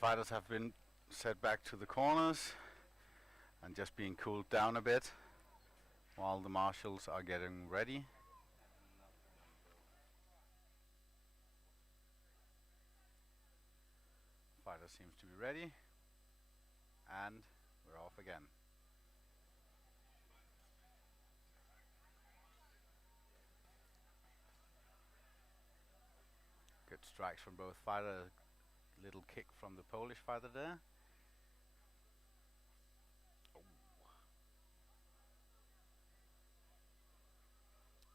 fighters have been set back to the corners and just being cooled down a bit while the marshals are getting ready. Fighter seems to be ready, and we're off again. Good strikes from both fighters. Little kick from the Polish fighter there. Oh.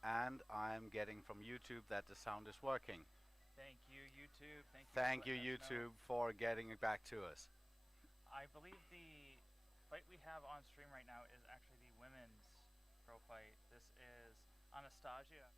And I'm getting from YouTube that the sound is working. Thank you, YouTube. Thank you, YouTube, for getting it back to us. I believe the fight we have on stream right now is actually the women's pro fight. This is Anastasia.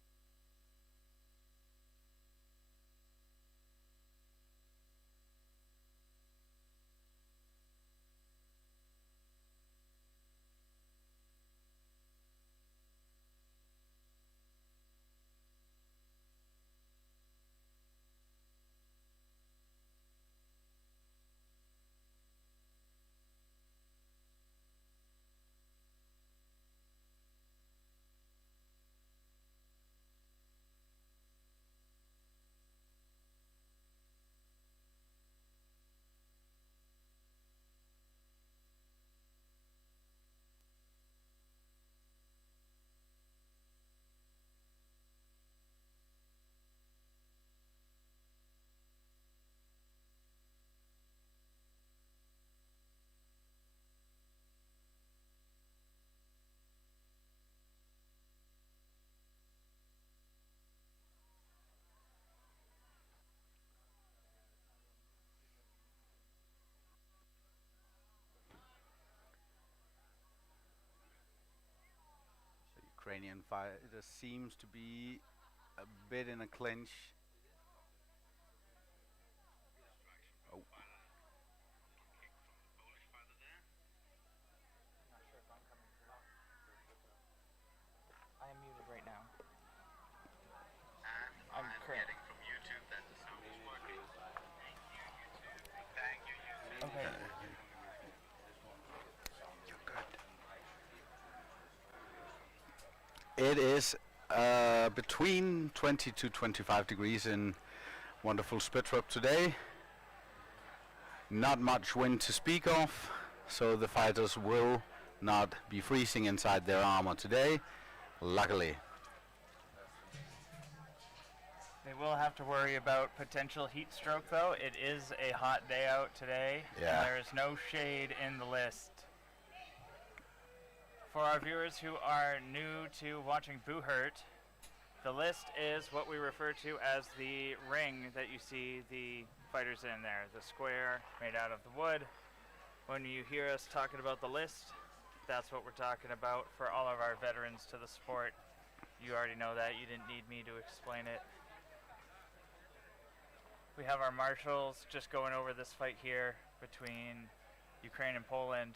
Ukrainian fighter seems to be a bit in a clinch. Oh. Not sure if I'm coming through. I am muted right now. And I'm getting from YouTube that the sound is working. Thank you, YouTube. Thank you, YouTube. Okay. You're good. It is between 20 to 25 degrees in wonderful Spøttrup today. Not much wind to speak of, so the fighters will not be freezing inside their armor today, luckily. They will have to worry about potential heat stroke though. It is a hot day out today, and there is no shade in the list. For our viewers who are new to watching Boo Hurt, the list is what we refer to as the ring that you see the fighters in there, the square made out of the wood. When you hear us talking about the list, that's what we're talking about for all of our veterans to the sport. You already know that, you didn't need me to explain it. We have our marshals just going over this fight here between Ukraine and Poland,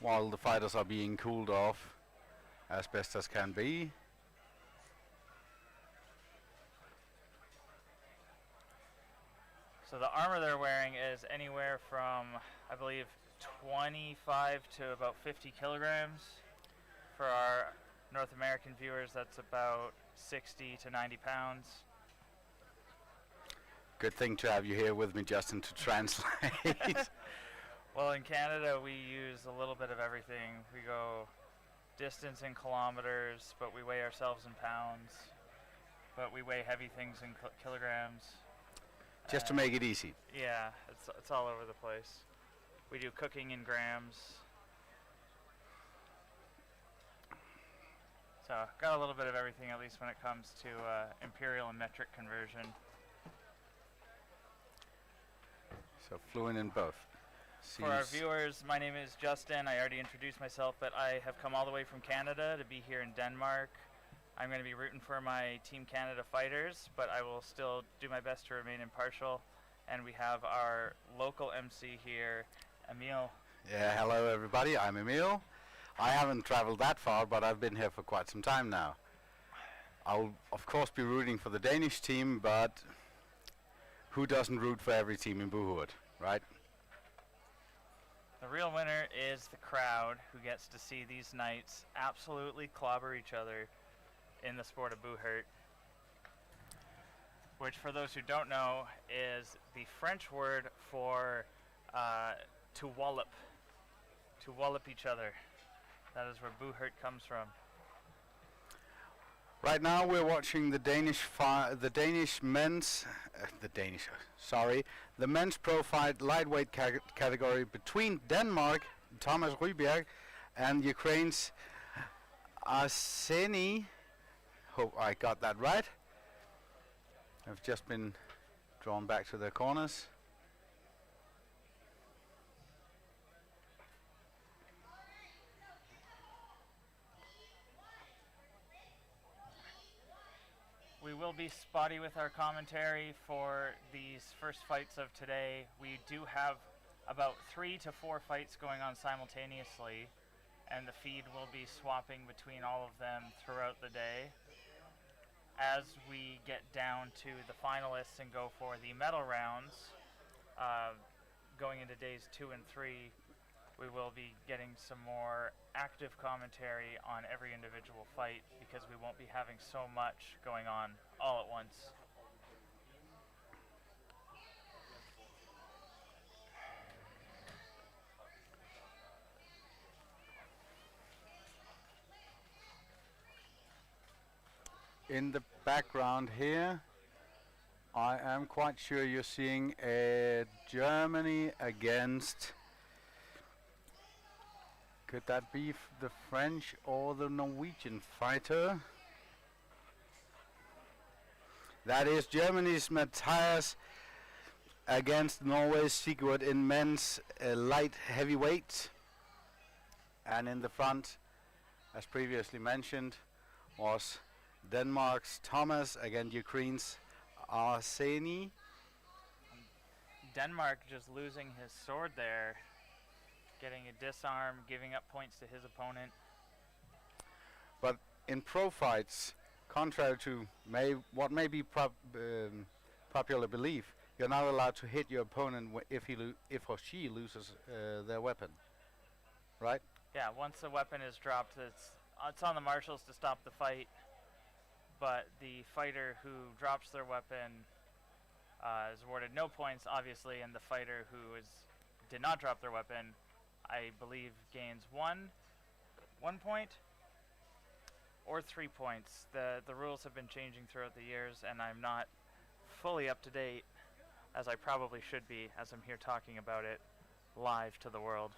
while the fighters are being cooled off as best as can be. So the armor they're wearing is anywhere from, I believe, 25 to about 50 kilograms. For our North American viewers, that's about 60 to 90 pounds. Good thing to have you here with me, Justin, to translate. Well, in Canada, we use a little bit of everything. We go distance in kilometers, but we weigh ourselves in pounds. But we weigh heavy things in kilograms. Just to make it easy. Yeah, it's all over the place. We do cooking in grams. So, got a little bit of everything, at least when it comes to imperial and metric conversion. So, fluent in both. For our viewers, my name is Justin. I already introduced myself, but I have come all the way from Canada to be here in Denmark. I'm going to be rooting for my Team Canada fighters, but I will still do my best to remain impartial. And we have our local MC here, Emil. Yeah, hello everybody, I'm Emil. I haven't traveled that far, but I've been here for quite some time now. I'll of course be rooting for the Danish team, but who doesn't root for every team in Buhurt, right? The real winner is the crowd, who gets to see these knights absolutely clobber each other in the sport of Buhurt, which, for those who don't know, is the French word for to wallop each other. That is where Buhurt comes from. Right now we're watching the men's pro fight lightweight category between Denmark, Thomas Ryberg, and Ukraine's Arseny. Hope I got that right. Have just been drawn back to their corners. We will be spotty with our commentary for these first fights of today. We do have about 3 to 4 fights going on simultaneously, and the feed will be swapping between all of them throughout the day. As we get down to the finalists and go for the medal rounds, going into days 2 and 3, we will be getting some more active commentary on every individual fight, because we won't be having so much going on all at once. In the background here, I am quite sure you're seeing Germany against, could that be the French or the Norwegian fighter? That is Germany's Matthias against Norway's Sigurd in men's light heavyweight. And in the front, as previously mentioned, was Denmark's Thomas against Ukraine's Arseny. Denmark just losing his sword there, getting a disarm, giving up points to his opponent. But in pro fights, contrary to what may be popular belief, you're not allowed to hit your opponent if or she loses their weapon, right? Yeah, once the weapon is dropped, it's on the marshals to stop the fight. But the fighter who drops their weapon is awarded no points, obviously, and the fighter who did not drop their weapon, I believe, gains one point or 3 points. The rules have been changing throughout the years, and I'm not fully up to date, as I probably should be, as I'm here talking about it live to the world.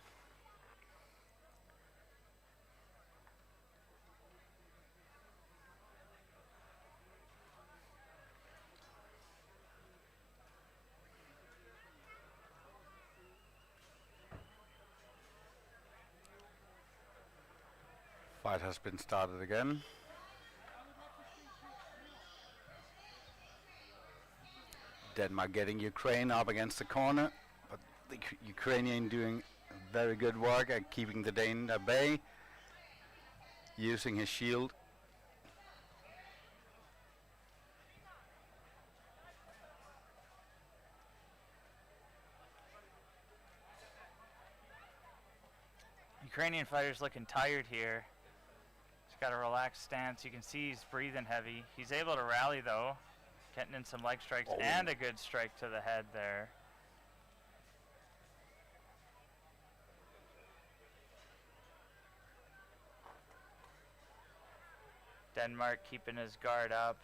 Fight has been started again. Denmark getting Ukraine up against the corner, but the Ukrainian doing very good work at keeping the Dane at bay, using his shield. Ukrainian fighter's looking tired here. Got a relaxed stance. You can see he's breathing heavy. He's able to rally though, getting in some leg strikes and a good strike to the head there. Denmark keeping his guard up.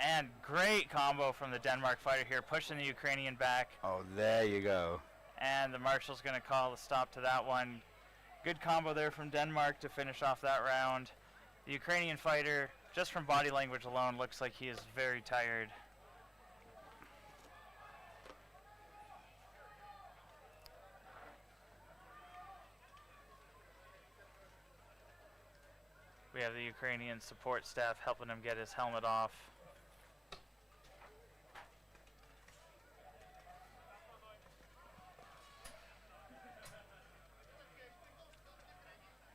And great combo from the Denmark fighter here, pushing the Ukrainian back. Oh, there you go. And the marshal's going to call a stop to that one. Good combo there from Denmark to finish off that round. The Ukrainian fighter, just from body language alone, looks like he is very tired. We have the Ukrainian support staff helping him get his helmet off.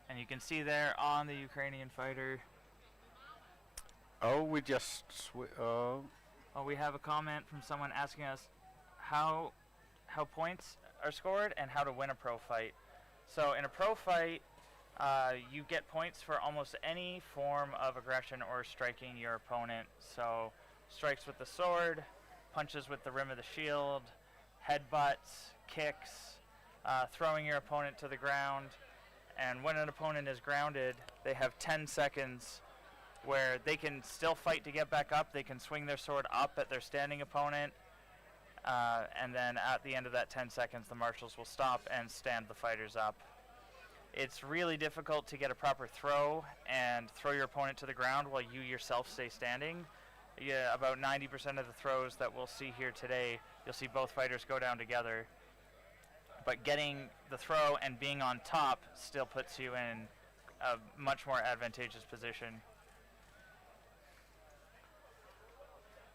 And you can see there on the Ukrainian fighter, Oh, we just oh. Oh, we have a comment from someone asking us how points are scored and how to win a pro fight. So in a pro fight, you get points for almost any form of aggression or striking your opponent. So strikes with the sword, punches with the rim of the shield, headbutts, kicks, throwing your opponent to the ground. And when an opponent is grounded, they have 10 seconds where they can still fight to get back up. They can swing their sword up at their standing opponent. And then at the end of that 10 seconds, the marshals will stop and stand the fighters up. It's really difficult to get a proper throw and throw your opponent to the ground while you yourself stay standing. Yeah, about 90% of the throws that we'll see here today, you'll see both fighters go down together. But getting the throw and being on top still puts you in a much more advantageous position.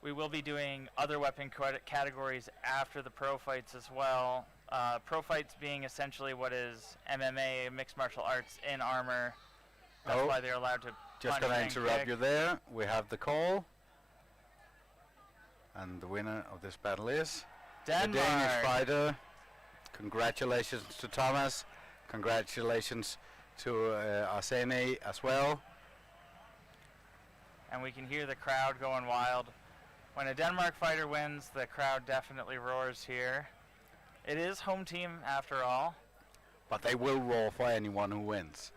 We will be doing other weapon categories after the pro fights as well. Pro fights being essentially what is MMA, mixed martial arts in armor. That's why they're allowed to Just punch going to and interrupt kick. you there. We have the call. And the winner of this battle is Denmark. the Danish fighter. Congratulations to Thomas. Congratulations to Arsene as well. And we can hear the crowd going wild. When a Denmark fighter wins, the crowd definitely roars here. It is home team after all. But they will roar for anyone who wins.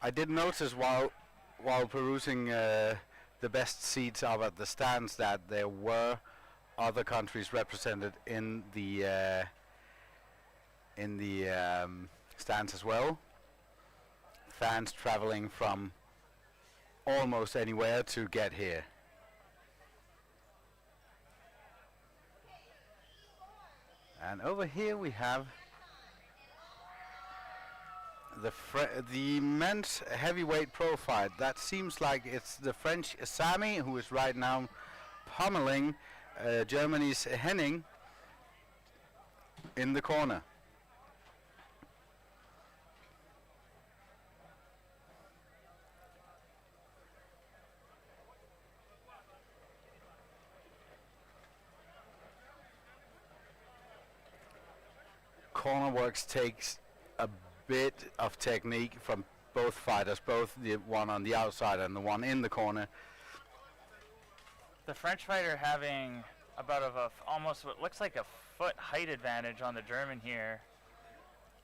I did notice while perusing the best seats up at the stands that there were other countries represented in the stands as well. Fans traveling from almost anywhere to get here. And over here we have the men's heavyweight pro fight. That seems like it's the French Sami who is right now pummeling Germany's Henning in the corner. Corner works takes a bit of technique from both fighters, both the one on the outside and the one in the corner. The French fighter having about almost what looks like a foot height advantage on the German here.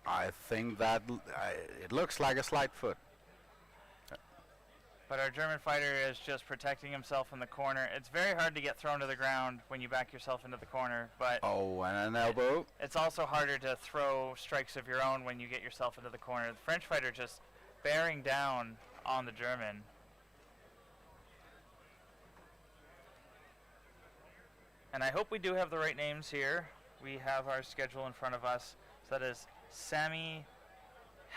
I think that it looks like a slight foot. But our German fighter is just protecting himself in the corner. It's very hard to get thrown to the ground when you back yourself into the corner, but Oh, and an elbow. it's also harder to throw strikes of your own when you get yourself into the corner. The French fighter just bearing down on the German. And I hope we do have the right names here. We have our schedule in front of us. So that is Sami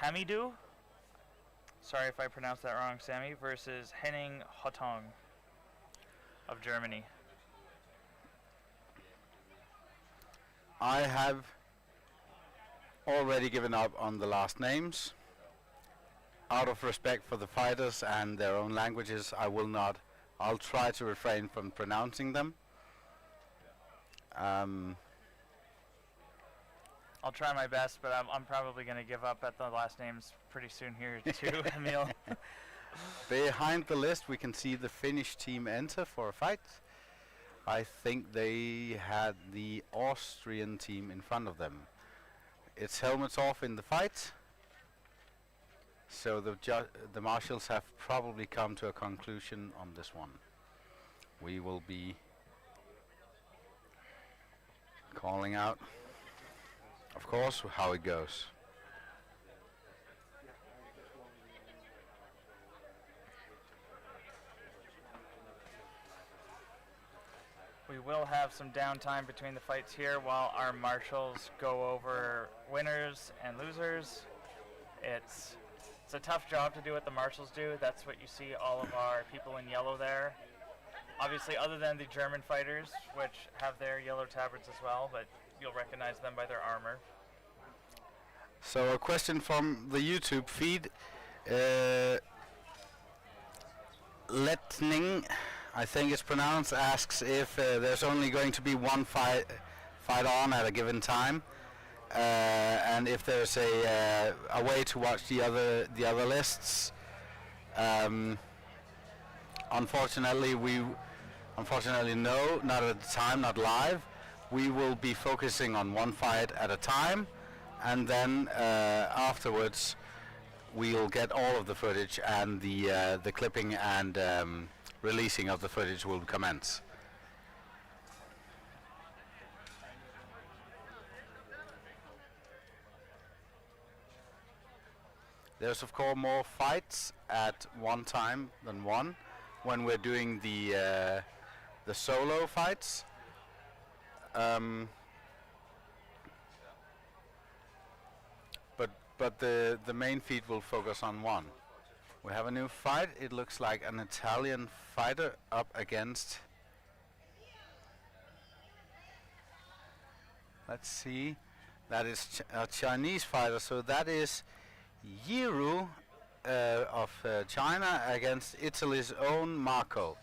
Hamidou. Sorry if I pronounced that wrong, Sami, versus Henning Hotong of Germany. I have already given up on the last names. Out of respect for the fighters and their own languages, I will not. I'll try to refrain from pronouncing them. I'll try my best, but I'm probably going to give up at the last names pretty soon here too, Emil. Behind the list, we can see the Finnish team enter for a fight. I think they had the Austrian team in front of them. It's helmets off in the fight. So the marshals have probably come to a conclusion on this one. We will be calling out, of course, how it goes. We will have some downtime between the fights here while our marshals go over winners and losers. It's a tough job to do what the marshals do. That's what you see all of our people in yellow there. Obviously, other than the German fighters, which have their yellow tabards as well, but you'll recognize them by their armor. So a question from the YouTube feed. Uh, Letning, I think it's pronounced, asks if there's only going to be one fight on at a given time, and if there's a way to watch the other lists. Unfortunately, no, not at the time, not live. We will be focusing on one fight at a time, and then afterwards we'll get all of the footage, and the clipping and releasing of the footage will commence. There's of course more fights at one time than one when we're doing the solo fights. But the main feed will focus on one. We have a new fight. It looks like an Italian fighter up against, let's see, that is a Chinese fighter, so that is Yiru of China against Italy's own Marco.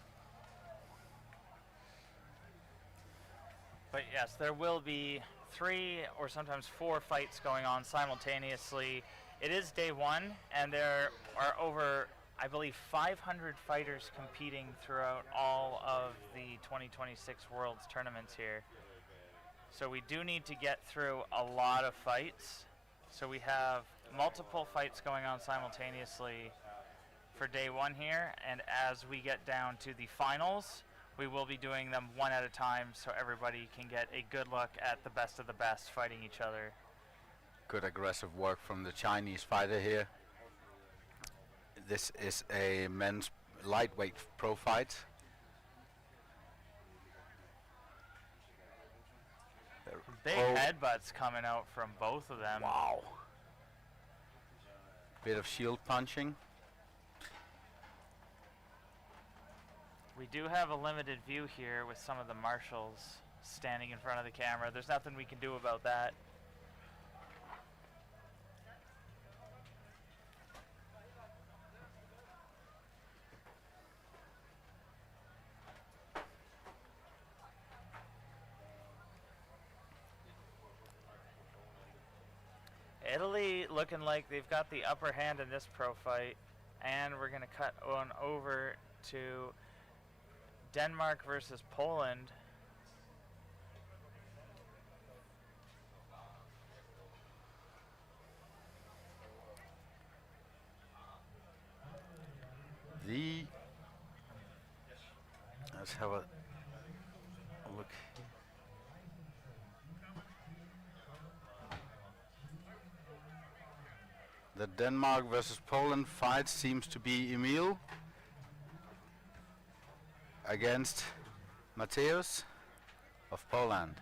But yes, there will be 3 or sometimes 4 fights going on simultaneously. It is day 1, and there are over, I believe, 500 fighters competing throughout all of the 2026 Worlds tournaments here. So we do need to get through a lot of fights. So we have multiple fights going on simultaneously for day 1 here, and as we get down to the finals, we will be doing them one at a time so everybody can get a good look at the best of the best fighting each other. Good aggressive work from the Chinese fighter here. This is a men's lightweight pro fight. Big headbutts coming out from both of them. Wow. Bit of shield punching. We do have a limited view here with some of the marshals standing in front of the camera. There's nothing we can do about that. Italy looking like they've got the upper hand in this pro fight, and we're going to cut on over to Denmark versus Poland. Let's have a look. The Denmark versus Poland fight seems to be Emil against Mateusz of Poland.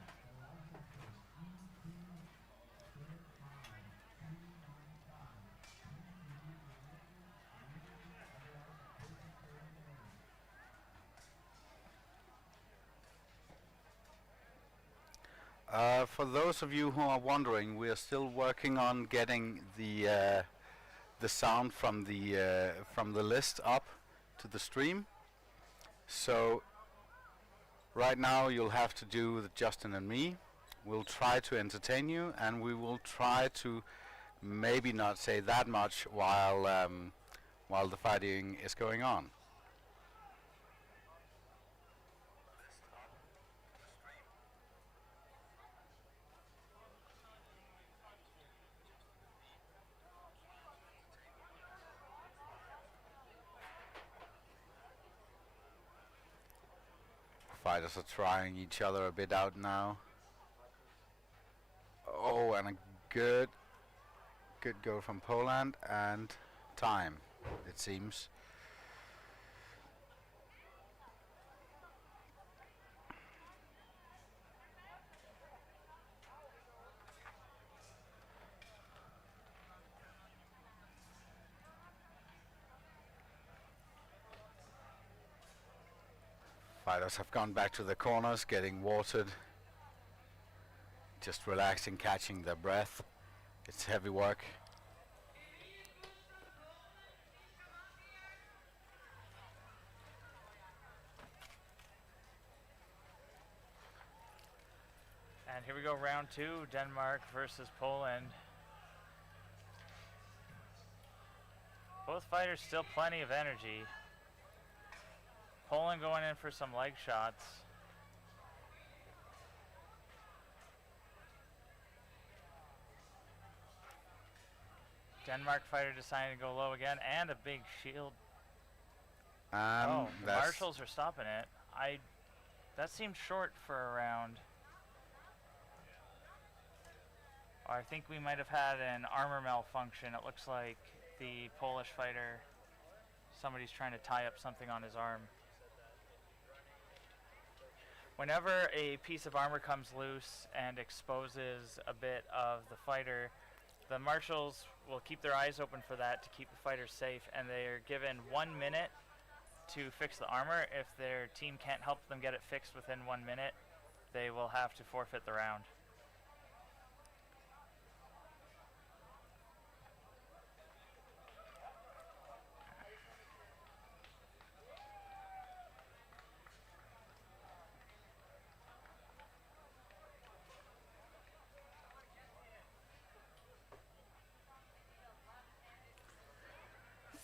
For those of you who are wondering, we are still working on getting the sound from the list up to the stream. So right now you'll have to do with Justin and me. We'll try to entertain you, and we will try to maybe not say that much while the fighting is going on. Fighters are trying each other a bit out now. Oh, and a good go from Poland, and time, it seems. Fighters have gone back to the corners, getting watered, just relaxing, catching their breath. It's heavy work. And here we go, round 2, Denmark versus Poland. Both fighters still plenty of energy. Poland going in for some leg shots. Denmark fighter deciding to go low again, and a big shield. Oh, the marshals are stopping it. That seemed short for a round. I think we might have had an armor malfunction. It looks like the Polish fighter, somebody's trying to tie up something on his arm. Whenever a piece of armor comes loose and exposes a bit of the fighter, the marshals will keep their eyes open for that to keep the fighter safe, and they're given 1 minute to fix the armor. If their team can't help them get it fixed within 1 minute, they will have to forfeit the round.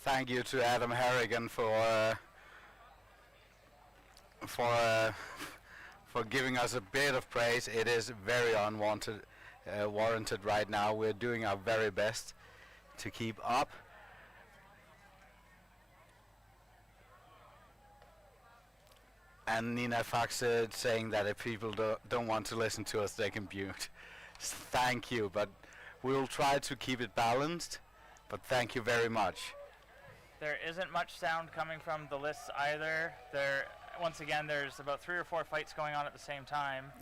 Thank you to Adam Harrigan for giving us a bit of praise. It is very unwanted, warranted right now. We're doing our very best to keep up. And Nina Fox saying that if people don't want to listen to us, they can mute. Thank you, but we'll try to keep it balanced. But thank you very much. There isn't much sound coming from the lists either. Once again, there's about 3 or 4 fights going on at the same time.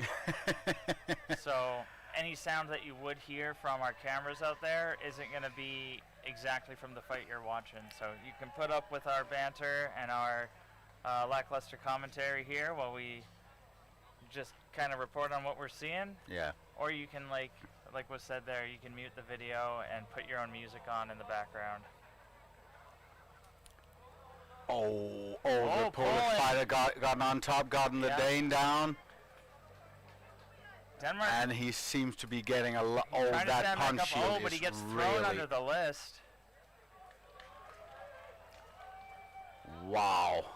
So any sound that you would hear from our cameras out there isn't going to be exactly from the fight you're watching. So you can put up with our banter and our lackluster commentary here while we just kind of report on what we're seeing. Yeah. Or you can, like was said there, you can mute the video and put your own music on in the background. The Polish fighter got on top, gotten the Dane down. Denmark. And he seems to be getting a lot. Oh, that punch shield is but he gets really thrown under the list. Wow.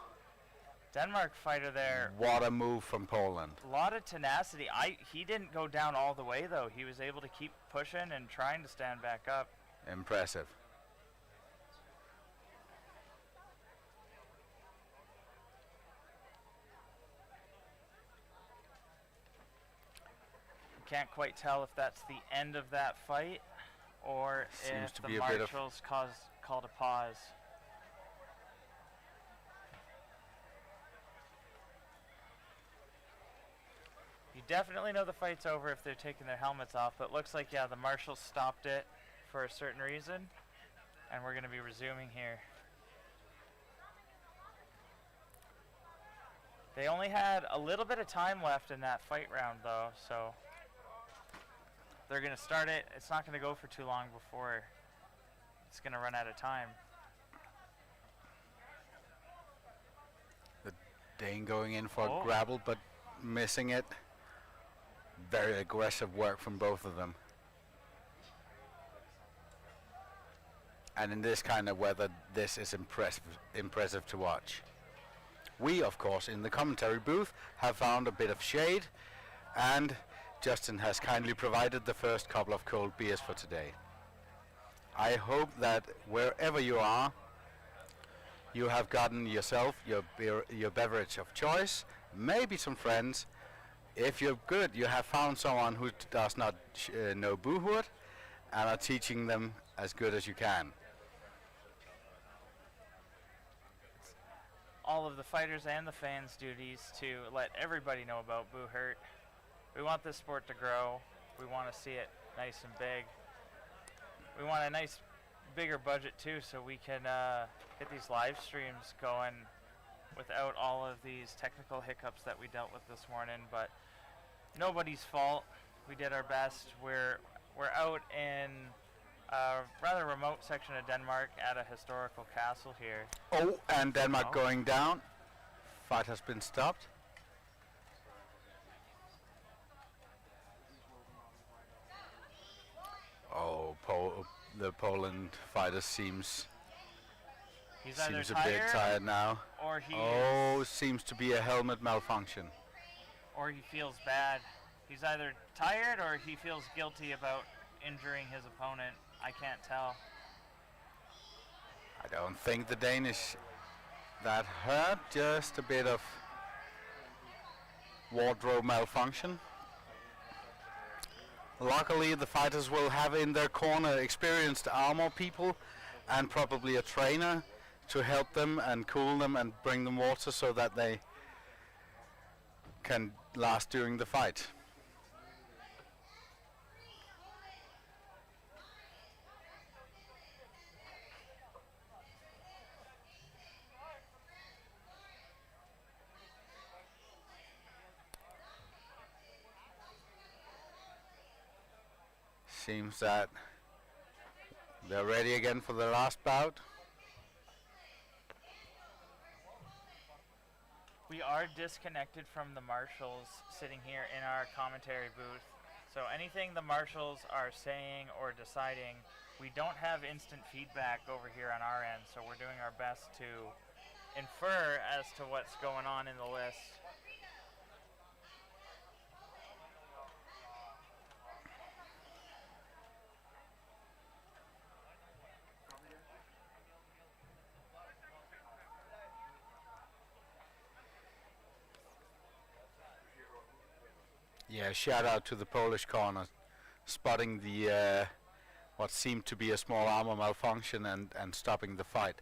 Denmark fighter there. What a move from Poland. A lot of tenacity. He didn't go down all the way, though. He was able to keep pushing and trying to stand back up. Impressive. Can't quite tell if that's the end of that fight or if the marshals called a pause. You definitely know the fight's over if they're taking their helmets off, but it looks like, yeah, the marshals stopped it for a certain reason, and we're going to be resuming here. They only had a little bit of time left in that fight round, though, so they're going to start it. It's not going to go for too long before it's going to run out of time. The Dane going in for a grapple, but missing it. Very aggressive work from both of them. And in this kind of weather, this is impressive to watch. We, of course, in the commentary booth, have found a bit of shade, and Justin has kindly provided the first couple of cold beers for today. I hope that wherever you are, you have gotten yourself your beverage of choice, maybe some friends. If you're good, you have found someone who does not know Buhurt and are teaching them as good as you can. All of the fighters and the fans' duties to let everybody know about Buhurt. We want this sport to grow. We want to see it nice and big. We want a nice, bigger budget too, so we can get these live streams going without all of these technical hiccups that we dealt with this morning. But nobody's fault. We did our best. We're out in a rather remote section of Denmark at a historical castle here. Oh, and Denmark going down. Fight has been stopped. the Poland fighter seems He's either a bit tired now. or he Seems to be a helmet malfunction. or he feels bad. He's either tired or he feels guilty about injuring his opponent. I can't tell. I don't think the Danish that hurt, just a bit of wardrobe malfunction. Luckily, the fighters will have in their corner experienced armor people and probably a trainer to help them and cool them and bring them water so that they can last during the fight. Seems that they're ready again for the last bout. We are disconnected from the marshals sitting here in our commentary booth. So anything the marshals are saying or deciding, we don't have instant feedback over here on our end. So we're doing our best to infer as to what's going on in the list. Yeah, shout out to the Polish corner, spotting the what seemed to be a small armor malfunction and stopping the fight.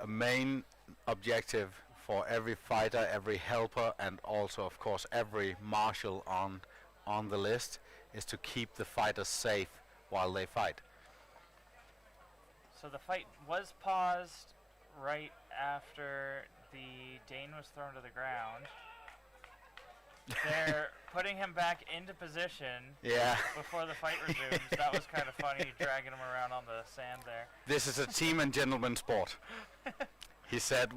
A main objective for every fighter, every helper, and also, of course, every marshal on the list is to keep the fighters safe while they fight. So the fight was paused right after the Dane was thrown to the ground. They're putting him back into position before the fight resumes. That was kind of funny, dragging him around on the sand there. This is a team and gentleman sport, he said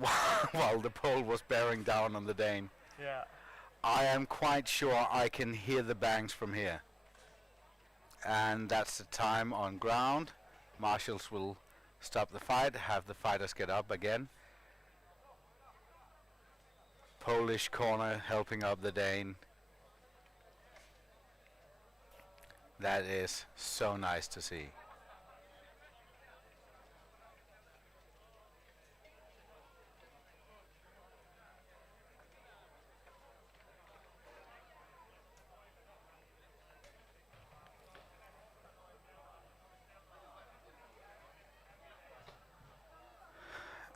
while the pole was bearing down on the Dane. Yeah. I am quite sure I can hear the bangs from here. And that's the time on ground. Marshals will stop the fight, have the fighters get up again. Polish corner helping up the Dane. That is so nice to see.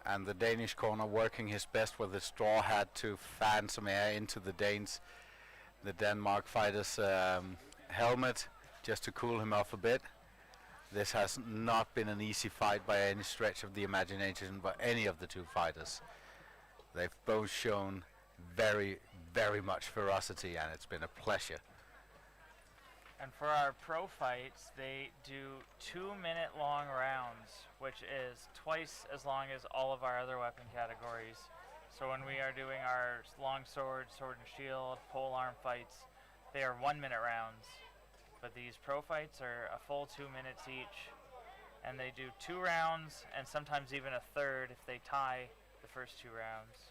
And the Danish corner working his best with his straw hat to fan some air into the Denmark fighter's helmet, just to cool him off a bit. This has not been an easy fight by any stretch of the imagination by any of the two fighters. They've both shown very, very much ferocity, and it's been a pleasure. And for our pro fights, they do 2-minute long rounds, which is twice as long as all of our other weapon categories. So when we are doing our long sword, sword and shield, pole arm fights, they are 1-minute rounds. But these pro fights are a full 2 minutes each. And they do 2 rounds and sometimes even a third if they tie the first 2 rounds.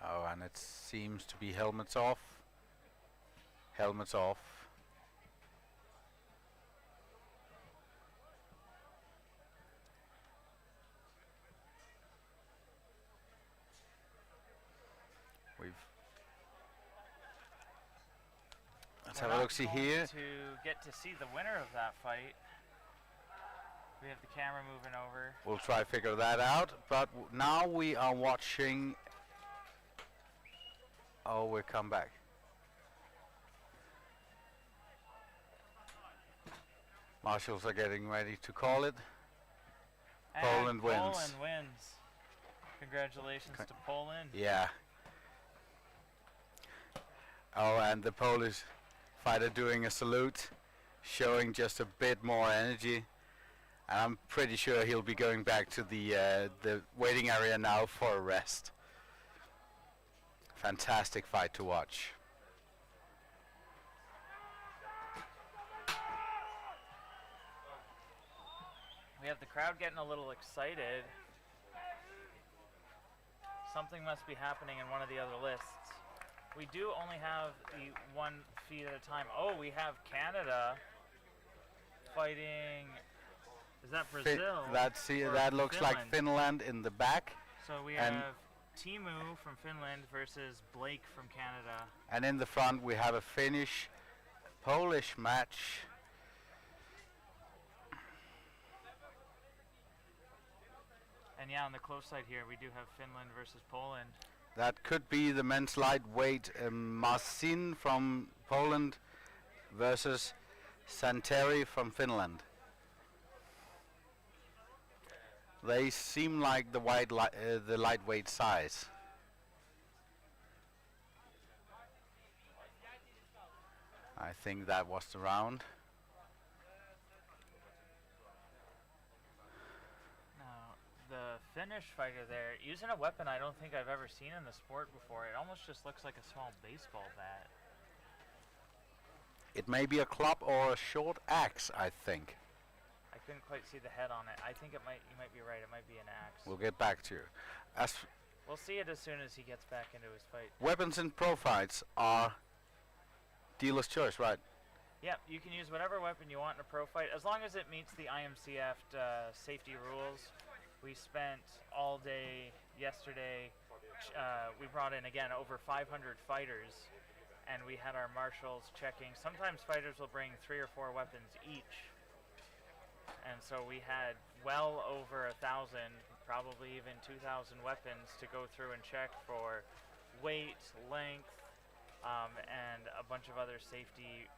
Oh, and it seems to be helmets off. Helmets off. Let's have a look. See here. To get to see the winner of that fight, we have the camera moving over. We'll try to figure that out. But now we are watching. Oh, we'll come back. Marshals are getting ready to call it. And Poland wins. Poland wins. Congratulations to Poland. Yeah. Oh, and the Polish fighter doing a salute, showing just a bit more energy. And I'm pretty sure he'll be going back to the waiting area now for a rest. Fantastic fight to watch. We have the crowd getting a little excited. Something must be happening in one of the other lists. We do only have the 1 feed at a time. Oh, we have Canada fighting. Is that Brazil? That looks like Finland in the back. So we have Timu from Finland versus Blake from Canada. And in the front we have a Finnish-Polish match. And yeah, on the close side here, we do have Finland versus Poland. That could be the men's lightweight Marcin from Poland versus Santeri from Finland. They seem like the lightweight size. I think that was the round. The Finnish fighter there, using a weapon I don't think I've ever seen in the sport before. It almost just looks like a small baseball bat. It may be a club or a short axe, I think. I couldn't quite see the head on it. I think you might be right. It might be an axe. We'll get back to you. We'll see it as soon as he gets back into his fight. Weapons in pro fights are dealer's choice, right? Yeah, you can use whatever weapon you want in a pro fight, as long as it meets the IMCF safety rules. We spent all day yesterday, we brought in, again, over 500 fighters, and we had our marshals checking. Sometimes fighters will bring 3 or 4 weapons each, and so we had well over 1,000, probably even 2,000 weapons to go through and check for weight, length, and a bunch of other safety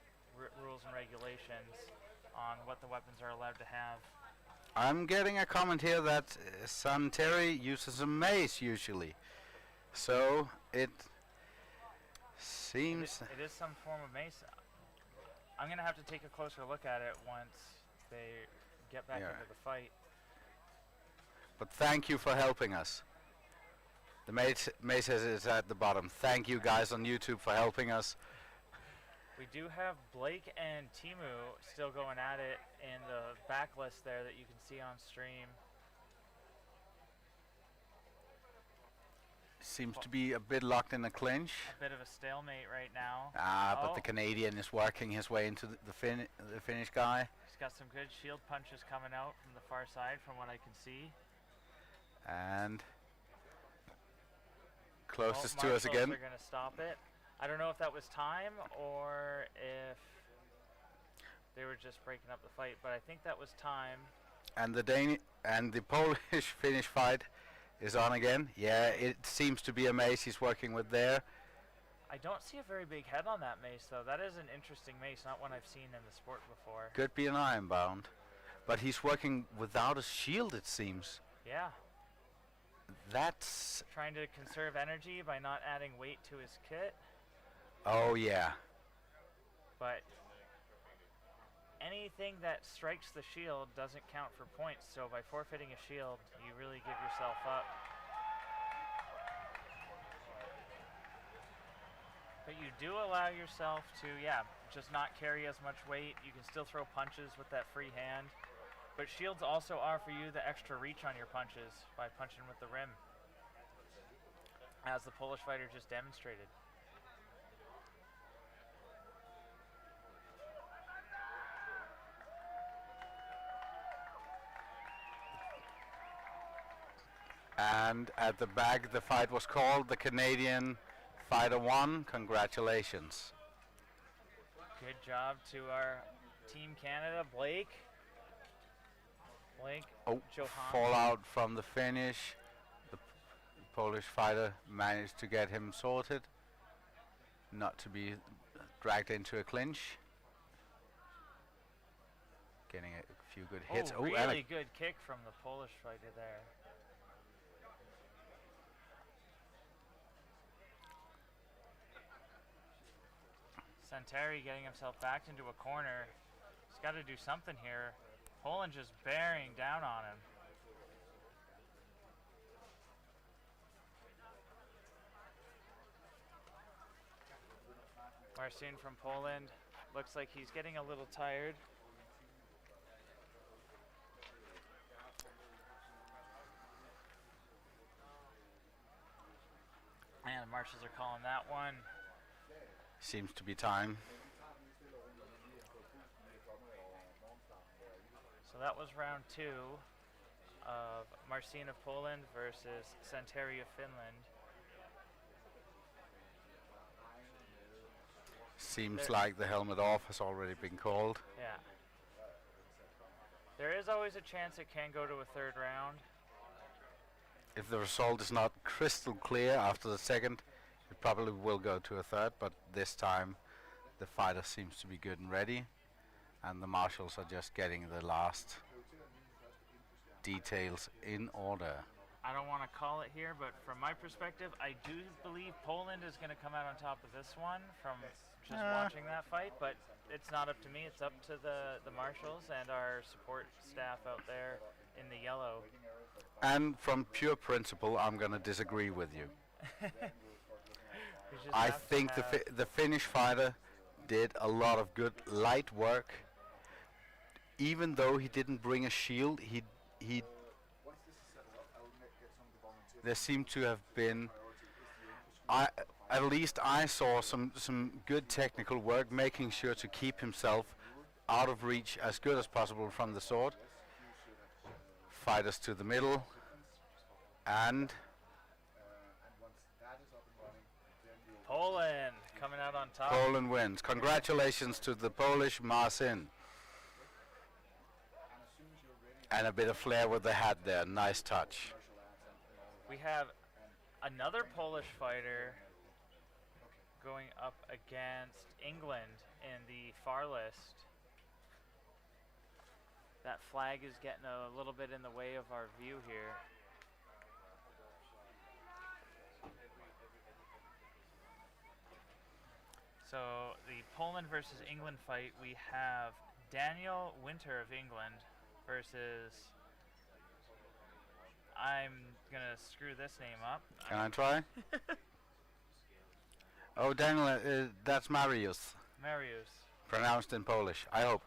rules and regulations on what the weapons are allowed to have. I'm getting a comment here that Santeri uses a mace usually, so it seems... It is some form of mace. I'm going to have to take a closer look at it once they get back into the fight. But thank you for helping us. The mace is at the bottom. Thank you guys on YouTube for helping us. We do have Blake and Timu still going at it in the backlist there that you can see on stream. Seems to be a bit locked in a clinch. A bit of a stalemate right now. But the Canadian is working his way into the Finnish guy. He's got some good shield punches coming out from the far side from what I can see. And closest to us again. They're going to stop it. I don't know if that was time or if they were just breaking up the fight, but I think that was time. And the Polish-Finnish fight is on again. Yeah, it seems to be a mace he's working with there. I don't see a very big head on that mace, though. That is an interesting mace, not one I've seen in the sport before. Could be an ironbound, but he's working without a shield, it seems. Yeah. That's... trying to conserve energy by not adding weight to his kit. Oh, yeah. But anything that strikes the shield doesn't count for points, so by forfeiting a shield, you really give yourself up. But you do allow yourself to, just not carry as much weight. You can still throw punches with that free hand. But shields also offer you the extra reach on your punches by punching with the rim, as the Polish fighter just demonstrated. And at the back, the fight was called. The Canadian fighter won. Congratulations. Good job to our Team Canada, Blake. Johan. Fallout from the finish. The Polish fighter managed to get him sorted, not to be dragged into a clinch. Getting a few good hits. Really good kick from the Polish fighter there. Santeri getting himself backed into a corner. He's got to do something here. Poland just bearing down on him. Marcin from Poland looks like he's getting a little tired. And the marshals are calling that one. Seems to be time. So that was round 2 of Marcin of Poland versus Santeri of Finland. Seems like the helmet off has already been called. Yeah. There is always a chance it can go to a third round. If the result is not crystal clear after the second, it probably will go to a third, but this time the fighter seems to be good and ready, and the marshals are just getting the last details in order. I don't want to call it here, but from my perspective, I do believe Poland is going to come out on top of this one from just watching that fight, but it's not up to me. It's up to the marshals and our support staff out there in the yellow. And from pure principle, I'm going to disagree with you. I think the Finnish fighter did a lot of good light work. Even though he didn't bring a shield, he there seemed to have been, at least I saw some good technical work, making sure to keep himself out of reach as good as possible from the sword. Fighters to the middle, and Poland coming out on top. Poland wins. Congratulations to the Polish Marcin. And a bit of flair with the hat there. Nice touch. We have another Polish fighter going up against England in the far list. That flag is getting a little bit in the way of our view here. So the Poland versus England fight, we have Daniel Winter of England versus, I'm going to screw this name up. Can I try? Oh, Daniel, that's Mariusz. Mariusz. Pronounced in Polish, I hope.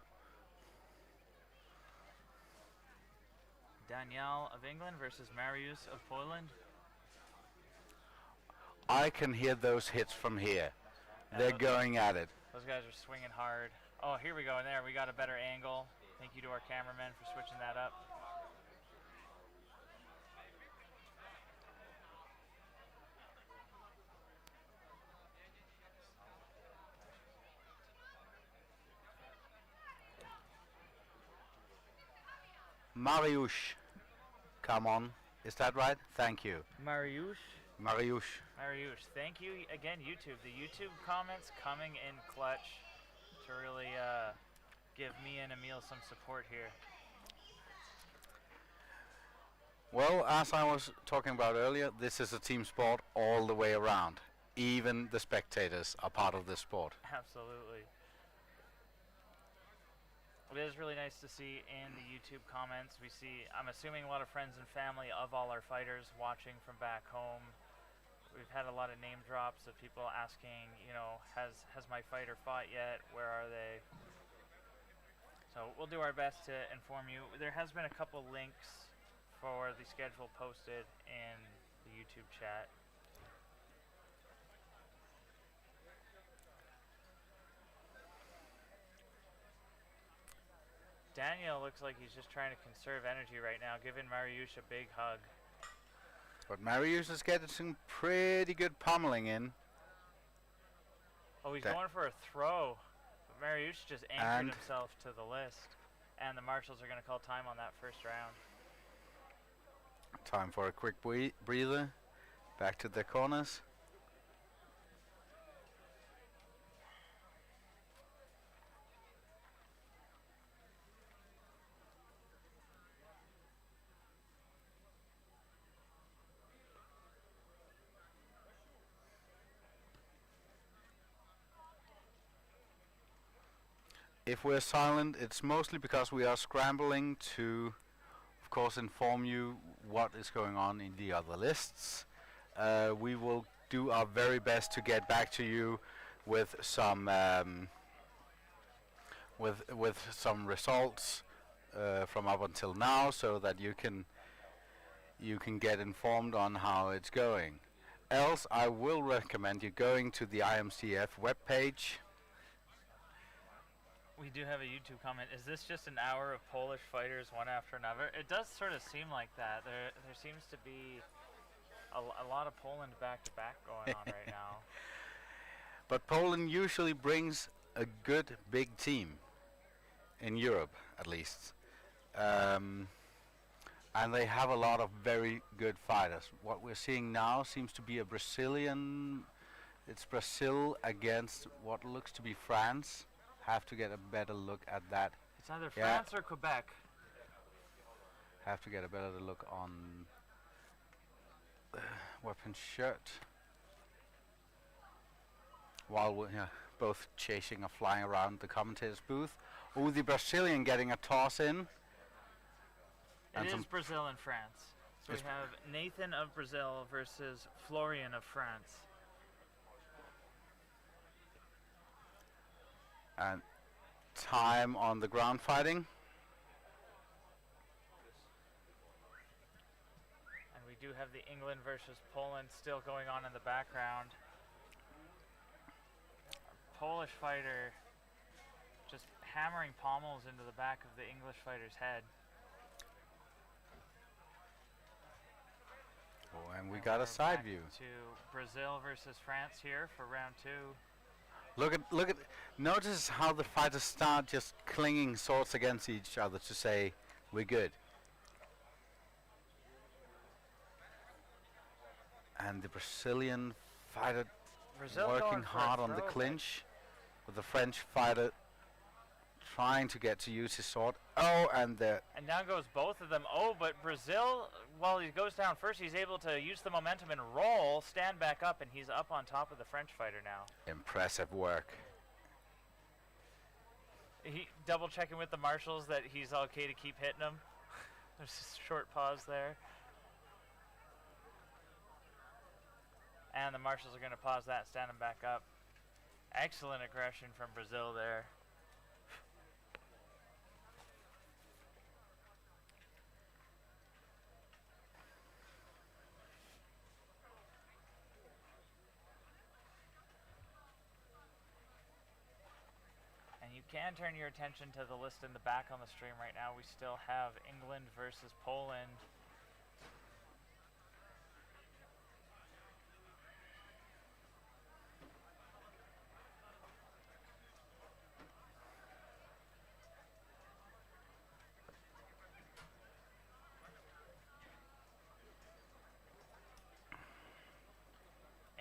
Daniel of England versus Mariusz of Poland. I can hear those hits from here. They're going at it. Those guys are swinging hard. Oh, here we go. And there, we got a better angle. Thank you to our cameraman for switching that up. Mariusz, come on. Is that right? Thank you. Mariusz. Mariusz. Mariusz. Thank you again, YouTube. The YouTube comments coming in clutch to really give me and Emil some support here. Well, as I was talking about earlier, this is a team sport all the way around. Even the spectators are part of this sport. Absolutely. It is really nice to see in the YouTube comments. We see, I'm assuming, a lot of friends and family of all our fighters watching from back home. We've had a lot of name drops of people asking, you know, has my fighter fought yet? Where are they? So we'll do our best to inform you. There has been a couple links for the schedule posted in the YouTube chat. Daniel looks like he's just trying to conserve energy right now, giving Mariusz a big hug. But Mariusz is getting some pretty good pummeling in. Oh, he's going for a throw. But Mariusz just anchored himself to the list. And the marshals are going to call time on that first round. Time for a quick breather. Back to the corners. If we're silent, it's mostly because we are scrambling to, of course, inform you what is going on in the other lists. We will do our very best to get back to you with some with some results from up until now, so that you can get informed on how it's going. Else, I will recommend you going to the IMCF webpage. We do have a YouTube comment. Is this just an hour of Polish fighters one after another? It does sort of seem like that. There seems to be a lot of Poland back to back going on right now. But Poland usually brings a good big team in Europe, at least. And they have a lot of very good fighters. What we're seeing now seems to be a Brazilian. It's Brazil against what looks to be France. Have to get a better look at that. It's either France or Quebec. Have to get a better look on weapon shirt. While we're both chasing or flying around the commentator's booth. Oh, the Brazilian getting a toss in. It is Brazil and France. So we have Nathan of Brazil versus Florian of France. And time on the ground fighting. And we do have the England versus Poland still going on in the background. Polish fighter just hammering pommels into the back of the English fighter's head. Oh, and we got a side view. To Brazil versus France here for round 2. Look at. Notice how the fighters start just clinging swords against each other to say, "We're good." And the Brazilian fighter working hard on the clinch, with the French fighter trying to get to use his sword. Oh, and now goes both of them. Oh, but Brazil, while he goes down first, he's able to use the momentum and roll, stand back up, and he's up on top of the French fighter now. Impressive work. He double checking with the marshals that he's okay to keep hitting him. There's a short pause there. And the marshals are going to pause that, stand him back up. Excellent aggression from Brazil there. You can turn your attention to the list in the back on the stream right now. We still have England versus Poland.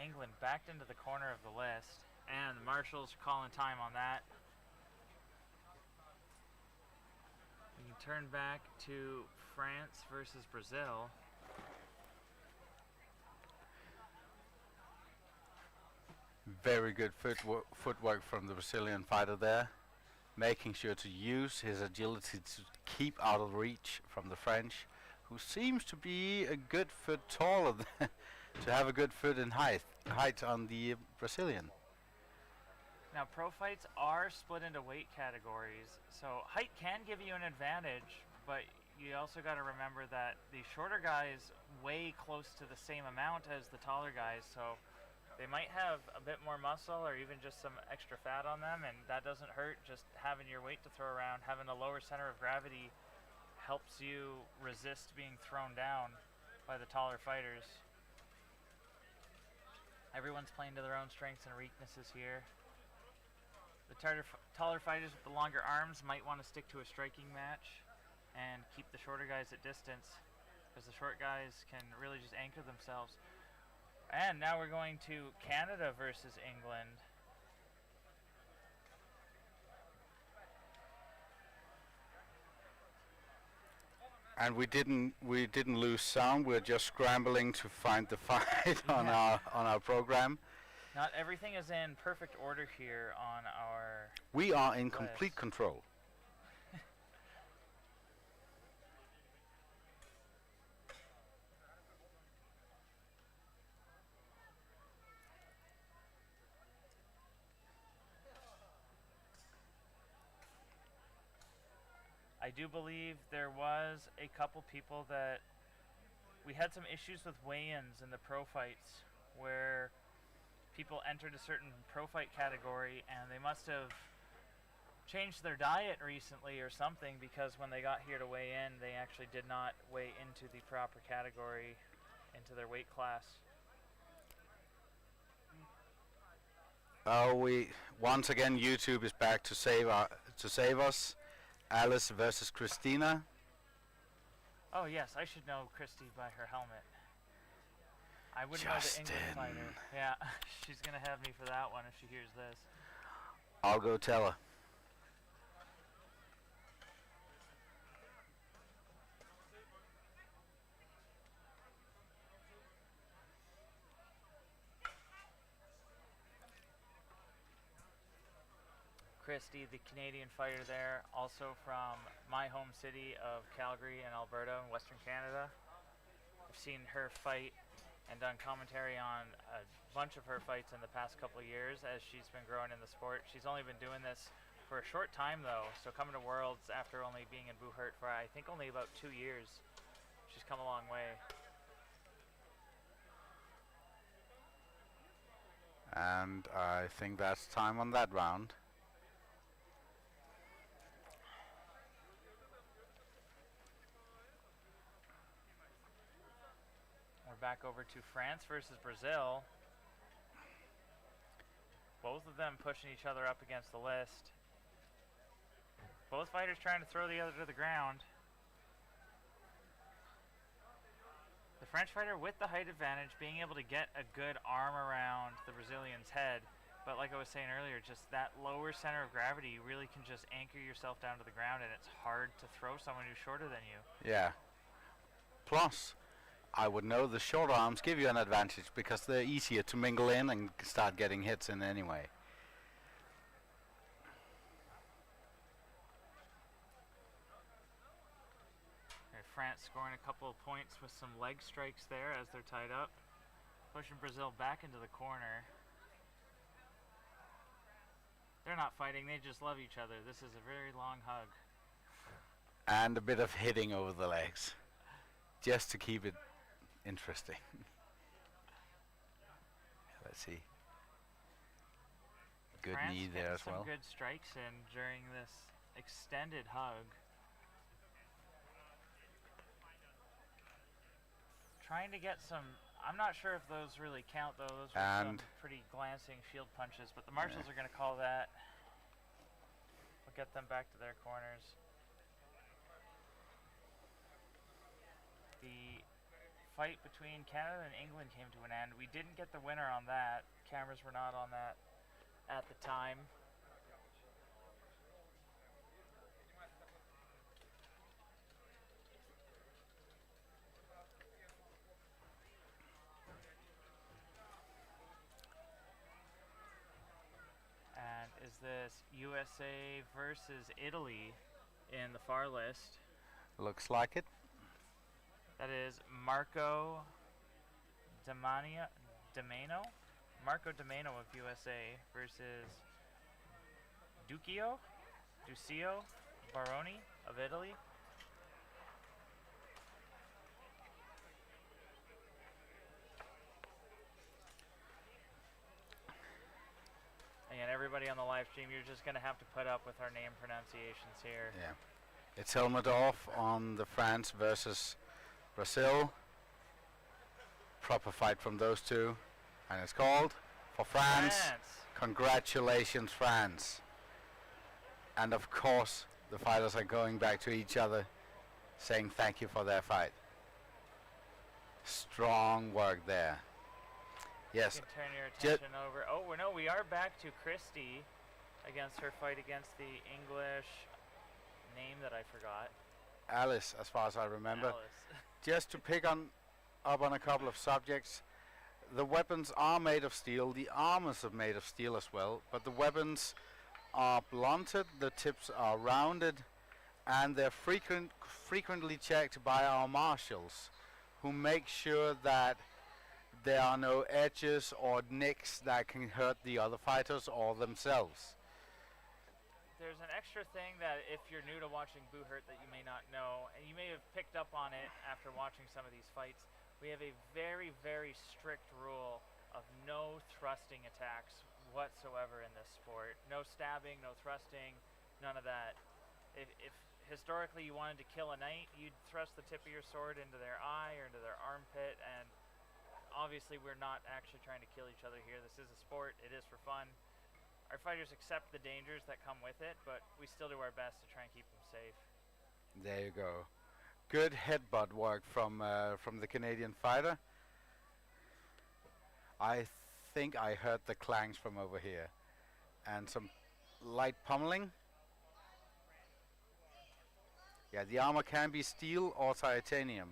England backed into the corner of the list, and the marshals calling time on that. We can turn back to France versus Brazil. Very good footwork from the Brazilian fighter there, making sure to use his agility to keep out of reach from the French, who seems to be a good foot taller to have a good foot in height on the Brazilian. Now, pro fights are split into weight categories, so height can give you an advantage, but you also got to remember that the shorter guys weigh close to the same amount as the taller guys, so they might have a bit more muscle or even just some extra fat on them, and that doesn't hurt. Just having your weight to throw around, having a lower center of gravity helps you resist being thrown down by the taller fighters. Everyone's playing to their own strengths and weaknesses here. The taller fighters with the longer arms might want to stick to a striking match and keep the shorter guys at distance, because the short guys can really just anchor themselves. And now we're going to Canada versus England. And we didn't lose sound. We're just scrambling to find the fight on our program. Not everything is in perfect order here on our We are in list. complete control. I do believe there was a couple people that we had some issues with weigh-ins in the pro fights where people entered a certain pro fight category and they must have changed their diet recently or something, because when they got here to weigh in, they actually did not weigh into the proper category, into their weight class. We once again, YouTube is back to save us. Alice versus Christina. Oh yes, I should know Christy by her helmet. I wouldn't know the English fighter. Yeah, she's gonna have me for that one if she hears this. I'll go tell her. Christy, the Canadian fighter there, also from my home city of Calgary in Alberta in Western Canada. I've seen her fight and done commentary on a bunch of her fights in the past couple of years as she's been growing in the sport. She's only been doing this for a short time though, so coming to Worlds after only being in Buchert for I think only about 2 years. She's come a long way. And I think that's time on that round. Back over to France versus Brazil. Both of them pushing each other up against the list. Both fighters trying to throw the other to the ground. The French fighter with the height advantage being able to get a good arm around the Brazilian's head. But like I was saying earlier, just that lower center of gravity, you really can just anchor yourself down to the ground and it's hard to throw someone who's shorter than you. Yeah. Plus, I would know the short arms give you an advantage because they're easier to mingle in and start getting hits in anyway. France scoring a couple of points with some leg strikes there as they're tied up. Pushing Brazil back into the corner. They're not fighting, they just love each other. This is a very long hug. And a bit of hitting over the legs, just to keep it interesting. Let's see. Good France knee there as some well. Good strikes in during this extended hug. Trying to get some, I'm not sure if those really count though. Those were some pretty glancing shield punches, but the marshals are going to call that. We'll get them back to their corners. The fight between Canada and England came to an end. We didn't get the winner on that. Cameras were not on that at the time. And is this USA versus Italy in the far list? Looks like it. That is Marco Damano of USA versus Ducio Baroni of Italy. Again, everybody on the live stream, you're just going to have to put up with our name pronunciations here. Yeah. It's helmet off on the France versus Brazil. Proper fight from those two. And it's called for France. Congratulations, France. And of course, the fighters are going back to each other, saying thank you for their fight. Strong work there. Yes. You can turn your attention over. Oh, no, we are back to Christy against her fight against the English name that I forgot. Alice, as far as I remember. Alice. Just to pick up on a couple of subjects. The weapons are made of steel. The armors are made of steel as well. But the weapons are blunted. The tips are rounded. And they're frequently checked by our marshals, who make sure that there are no edges or nicks that can hurt the other fighters or themselves. there's an extra thing that if you're new to watching Boo Hurt that you may not know, and you may have picked up on it after watching some of these fights. We have a very, very strict rule of no thrusting attacks whatsoever in this sport. No stabbing, no thrusting, none of that. If historically you wanted to kill a knight, you'd thrust the tip of your sword into their eye or into their armpit, and obviously we're not actually trying to kill each other here. This is a sport, it is for fun. Our fighters accept the dangers that come with it, but we still do our best to try and keep them safe. There you go. Good headbutt work from the Canadian fighter. I think I heard the clangs from over here. And some light pummeling. Yeah, the armor can be steel or titanium.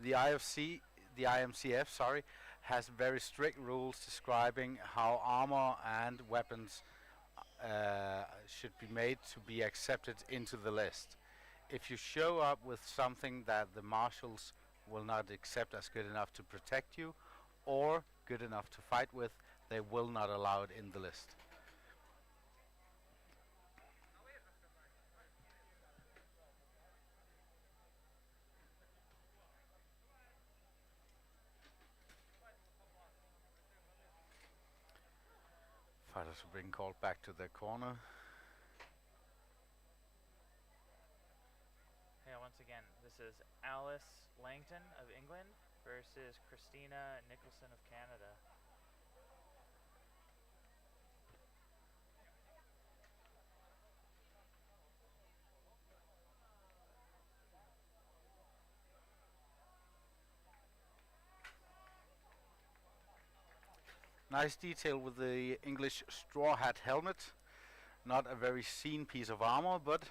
The IMCF, sorry, has very strict rules describing how armor and weapons should be made to be accepted into the list. If you show up with something that the marshals will not accept as good enough to protect you or good enough to fight with, they will not allow it in the list. Fighters are being called back to their corner. Yeah, once again, this is Alice Langton of England versus Christina Nicholson of Canada. Nice detail with the English straw hat helmet. Not a very seen piece of armor, but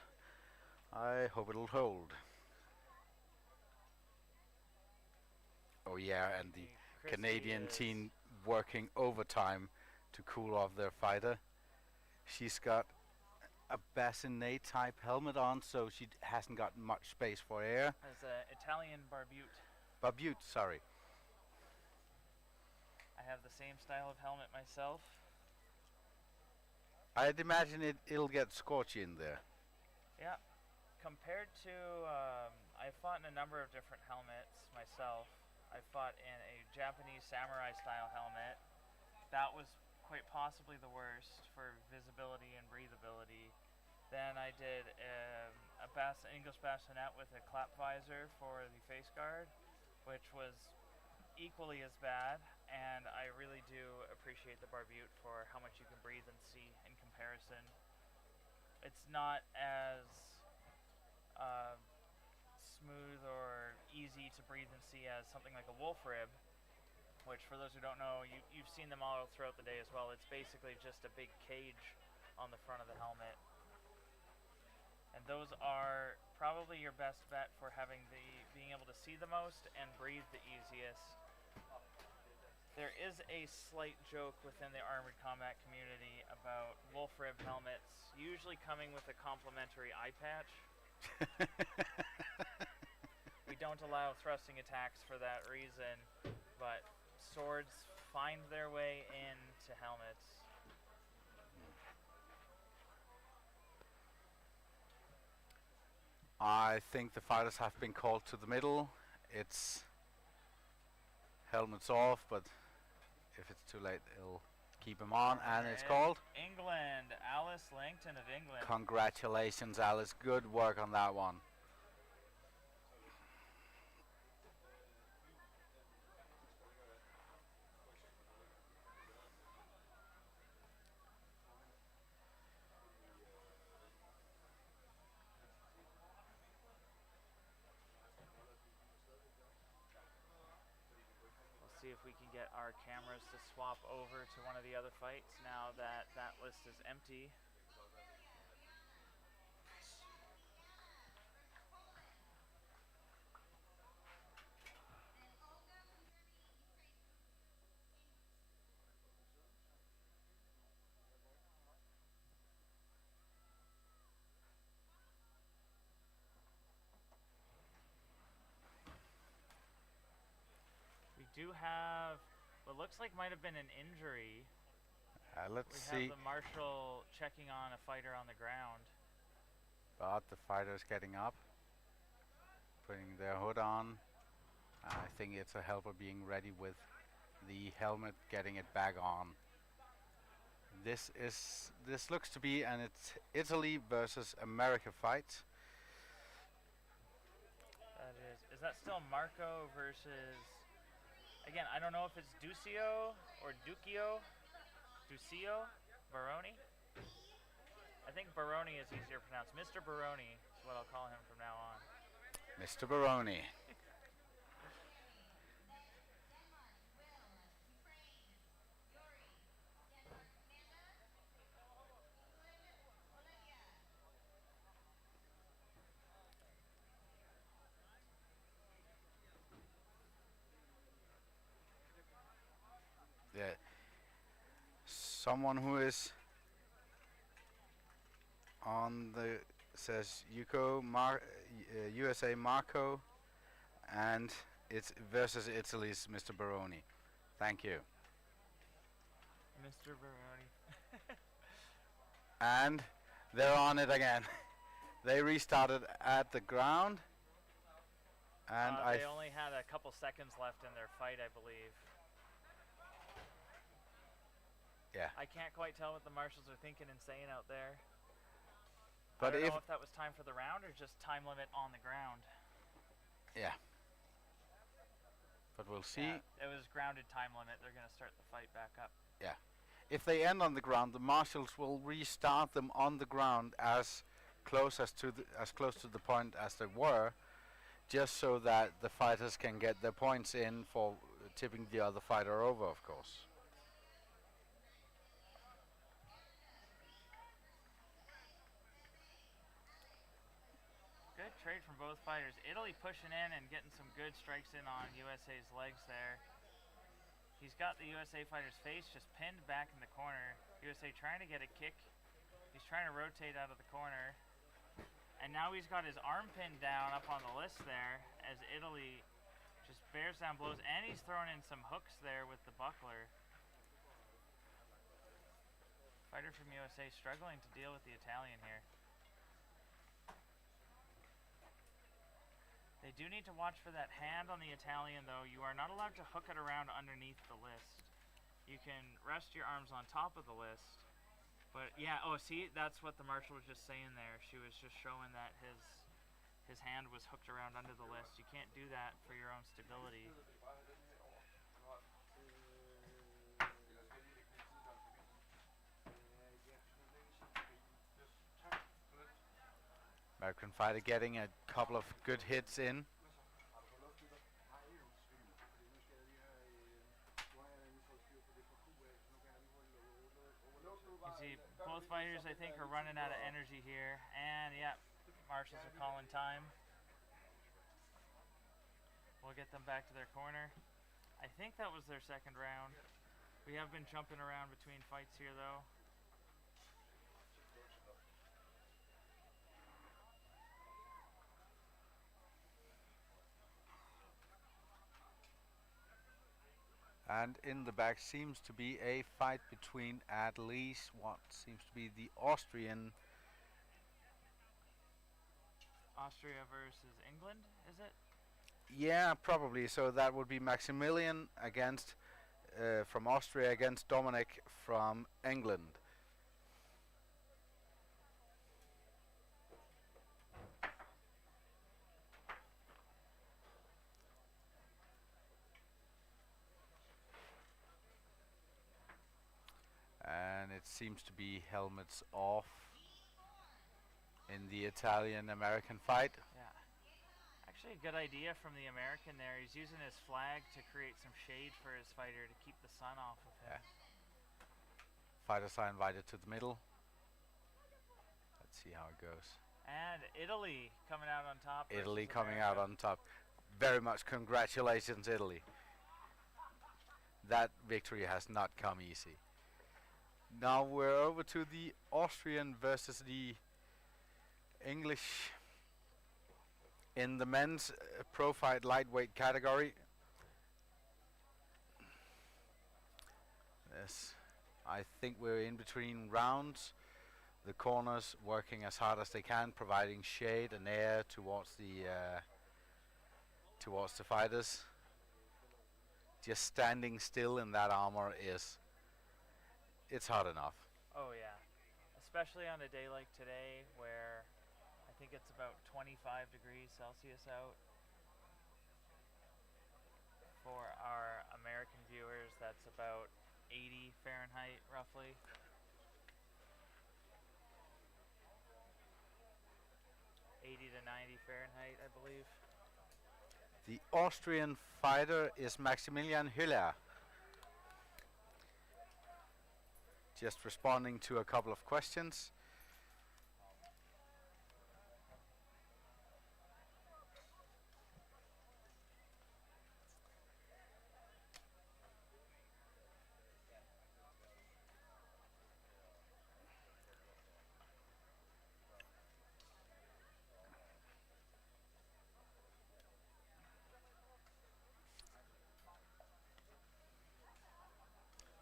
I hope it'll hold. Oh yeah, and the Canadian team working overtime to cool off their fighter. She's got a bassinet type helmet on, so she hasn't got much space for air. As an Italian barbute. Barbute, sorry. I have the same style of helmet myself. I'd imagine it'll get scorchy in there. Yeah. Compared to, I fought in a number of different helmets myself. I fought in a Japanese samurai style helmet. That was quite possibly the worst for visibility and breathability. Then I did English bassinet with a clap visor for the face guard, which was equally as bad, and I really do appreciate the barbute for how much you can breathe and see in comparison. It's not as smooth or easy to breathe and see as something like a wolf rib, which for those who don't know, you've seen them all throughout the day as well. It's basically just a big cage on the front of the helmet. And those are probably your best bet for being able to see the most and breathe the easiest. There is a slight joke within the armored combat community about wolf rib helmets usually coming with a complimentary eye patch. We don't allow thrusting attacks for that reason, but swords find their way into helmets. I think the fighters have been called to the middle. It's helmets off, but if it's too late, it'll keep them on, and it's called England, Alice Langton of England. Congratulations, Alice. Good work on that one. See if we can get our cameras to swap over to one of the other fights now that that list is empty. We do have what looks like might have been an injury Let's We see. have the marshal checking on a fighter on the ground. But the fighter's getting up, putting their hood on. I think it's a helper being ready with the helmet, getting it back on. This looks to be an Italy versus America fight. That is that still Marco versus? Again, I don't know if it's Ducio or Duccio. Ducio? Baroni? I think Baroni is easier to pronounce. Mr. Baroni is what I'll call him from now on. Mr. Baroni. Yeah. Someone who is on the says USA Marco, and it's versus Italy's Mr. Baroni. Thank you. Mr. Baroni. And they're on it again. They restarted at the ground, and they only had a couple seconds left in their fight, I believe. Yeah. I can't quite tell what the marshals are thinking and saying out there. But I don't know if that was time for the round or just time limit on the ground. Yeah. But we'll see. Yeah, it was grounded time limit. They're going to start the fight back up. Yeah. If they end on the ground, the marshals will restart them on the ground as close to the point as they were, just so that the fighters can get their points in for tipping the other fighter over, of course. Good trade from both fighters. Italy pushing in and getting some good strikes in on USA's legs there. He's got the USA fighter's face just pinned back in the corner. USA trying to get a kick. He's trying to rotate out of the corner. And now he's got his arm pinned down up on the list there as Italy just bears down blows. And he's throwing in some hooks there with the buckler. Fighter from USA struggling to deal with the Italian here. They do need to watch for that hand on the Italian, though. You are not allowed to hook it around underneath the list. You can rest your arms on top of the list. But yeah, oh, see, that's what the marshal was just saying there. She was just showing that his hand was hooked around under the list. You can't do that for your own stability. American fighter getting a couple of good hits in. You see, both fighters, I think, are running out of energy here. And, yeah, marshals are calling time. We'll get them back to their corner. I think that was their second round. We have been jumping around between fights here, though. And in the back seems to be a fight between at least what seems to be the Austrian. Austria versus England, is it? Yeah, probably. So that would be Maximilian against from Austria against Dominic from England. And it seems to be helmets off in the Italian-American fight. Yeah. Actually, a good idea from the American there. He's using his flag to create some shade for his fighter to keep the sun off of him. Yeah. Fighters are invited to the middle. Let's see how it goes. And Italy coming out on top. Italy versus coming America. out on top. Very much congratulations, Italy. That victory has not come easy. Now we're over to the Austrian versus the English in the men's pro fight lightweight category. Yes. I think we're in between rounds. The corners working as hard as they can, providing shade and air towards the fighters. Just standing still in that armor it's hard enough. Oh yeah, especially on a day like today where I think it's about 25 degrees Celsius out. For our American viewers, that's about 80 Fahrenheit roughly. 80 to 90 Fahrenheit, I believe. The Austrian fighter is Maximilian Hüller. Just responding to a couple of questions.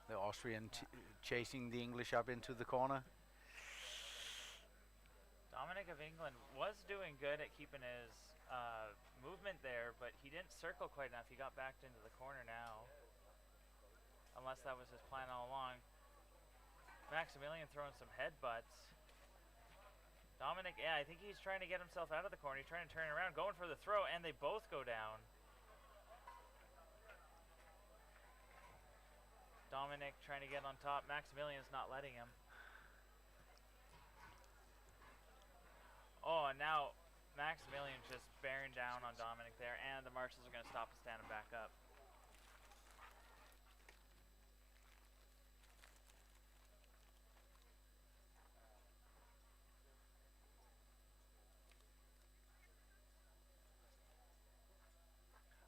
The Austrian chasing the English up into the corner. Dominic of England was doing good at keeping his movement there, but he didn't circle quite enough. He got backed into the corner now. Unless that was his plan all along. Maximilian throwing some headbutts. Dominic, yeah, I think he's trying to get himself out of the corner. He's trying to turn around, going for the throw, and they both go down. Dominic trying to get on top. Maximilian's not letting him. Oh, and now Maximilian's just bearing down on Dominic there, and the marshals are going to stop and stand him back up.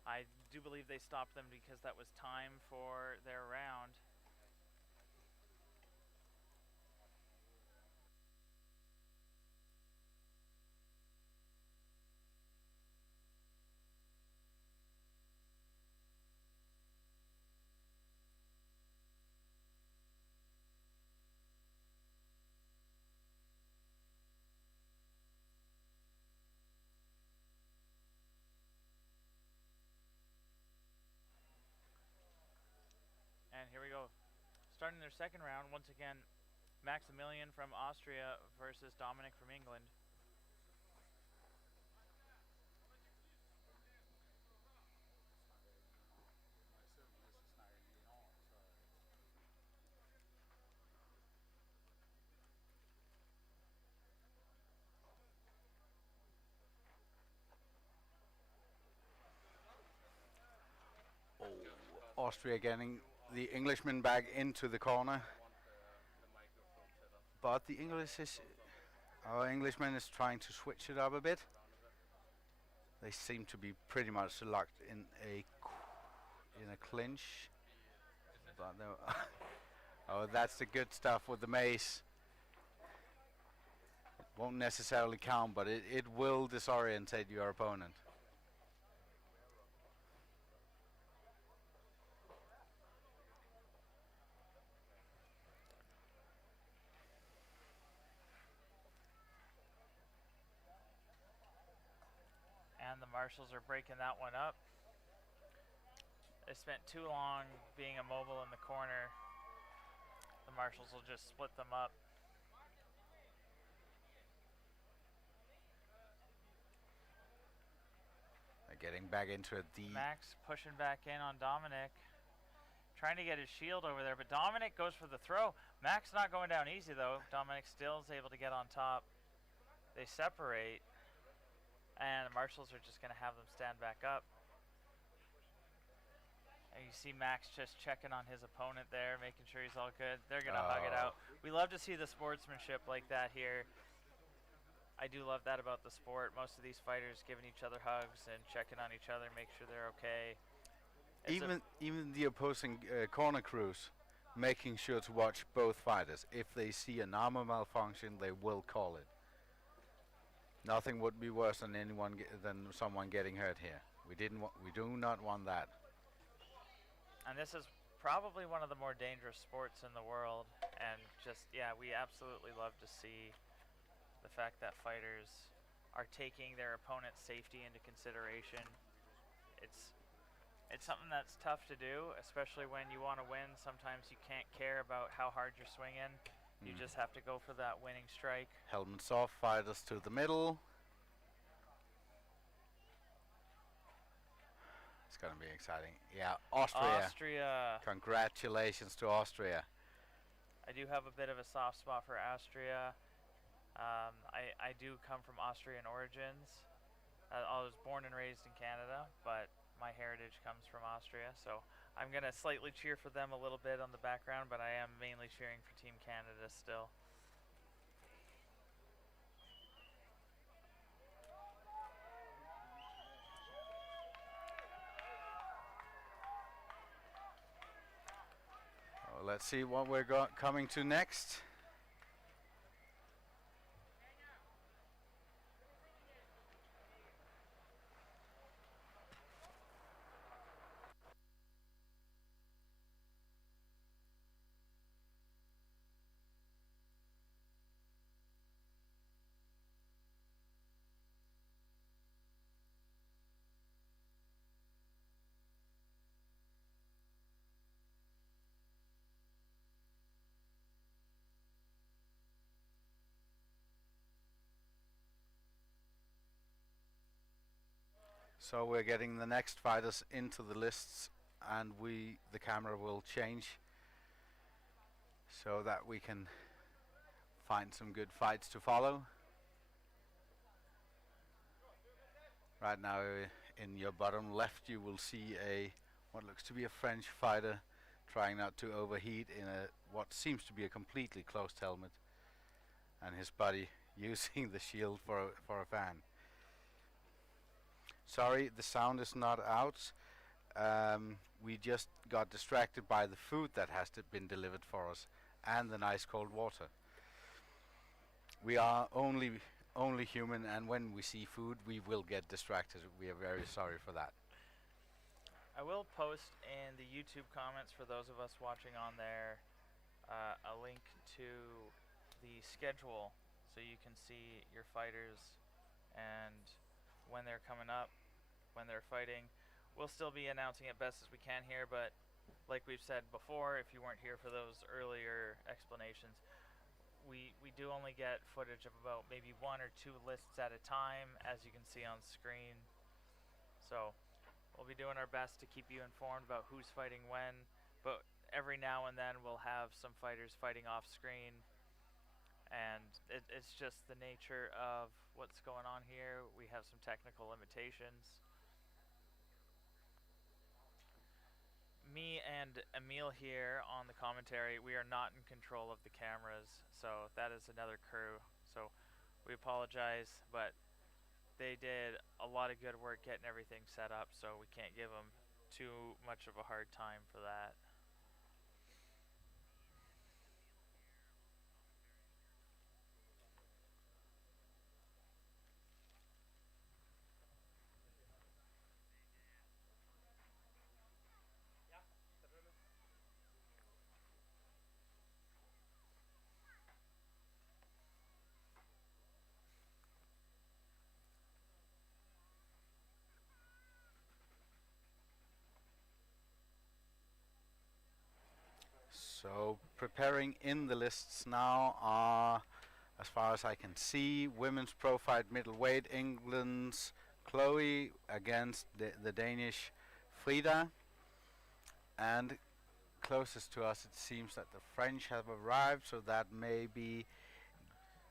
I do believe they stopped them because that was time for their round. And here we go. Starting their second round, once again, Maximilian from Austria versus Dominic from England. Austria getting the Englishman back into the corner. But our Englishman is trying to switch it up a bit. They seem to be pretty much locked in a clinch. But no. Oh, that's the good stuff with the mace. It won't necessarily count, but it will disorientate your opponent. And the marshals are breaking that one up. They spent too long being immobile in the corner. The marshals will just split them up. They're getting back into it. Max pushing back in on Dominic. Trying to get his shield over there, but Dominic goes for the throw. Max not going down easy though. Dominic still is able to get on top. They separate. And the marshals are just going to have them stand back up. And you see Max just checking on his opponent there, making sure he's all good. They're going to hug it out. We love to see the sportsmanship like that here. I do love that about the sport. Most of these fighters giving each other hugs and checking on each other, make sure they're okay. Even the opposing corner crews making sure to watch both fighters. If they see an armor malfunction, they will call it. Nothing would be worse than someone getting hurt here. We do not want that. And this is probably one of the more dangerous sports in the world, and just, yeah, we absolutely love to see the fact that fighters are taking their opponent's safety into consideration. It's something that's tough to do, especially when you want to win. Sometimes you can't care about how hard you're swinging. You just have to go for that winning strike. Helmets off, fighters to the middle. It's going to be exciting. Yeah, Austria. Austria. Congratulations to Austria. I do have a bit of a soft spot for Austria. I do come from Austrian origins. I was born and raised in Canada, but my heritage comes from Austria, so I'm going to slightly cheer for them a little bit on the background, but I am mainly cheering for Team Canada still. Well, let's see what we're coming to next. So we're getting the next fighters into the lists, and the camera will change so that we can find some good fights to follow. Right now in your bottom left you will see what looks to be a French fighter trying not to overheat in what seems to be a completely closed helmet, and his buddy using the shield for a fan. Sorry, the sound is not out. We just got distracted by the food that has been delivered for us and the nice cold water. We are only human, and when we see food we will get distracted. We are very sorry for that. I will post in the YouTube comments for those of us watching on there a link to the schedule so you can see your fighters and when they're coming up, when they're fighting. We'll still be announcing it best as we can here, but like we've said before, if you weren't here for those earlier explanations, we do only get footage of about maybe 1 or 2 lists at a time, as you can see on screen. So we'll be doing our best to keep you informed about who's fighting when, but every now and then we'll have some fighters fighting off screen, and it's just the nature of what's going on here. We have some technical limitations. Me and Emil here on the commentary, we are not in control of the cameras, so that is another crew. So we apologize, but they did a lot of good work getting everything set up, so we can't give them too much of a hard time for that. So preparing in the lists now are, as far as I can see, women's pro fight middleweight, England's Chloe against the Danish Frida, and closest to us it seems that the French have arrived, so that may be.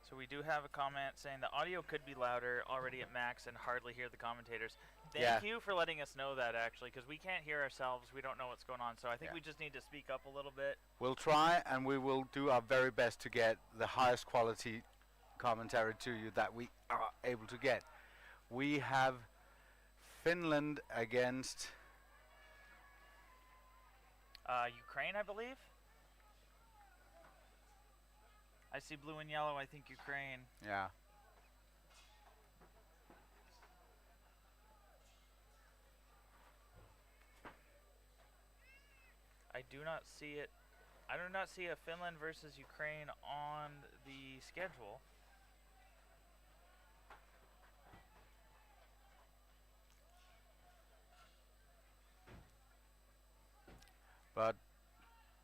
So we do have a comment saying the audio could be louder, already at max and hardly hear the commentators. Thank you for letting us know that, actually, because we can't hear ourselves. We don't know what's going on, so I think we just need to speak up a little bit. We'll try, and we will do our very best to get the highest quality commentary to you that we are able to get. We have Finland against Ukraine, I believe. I see blue and yellow. I think Ukraine. Yeah. I do not see it. I do not see a Finland versus Ukraine on the schedule. But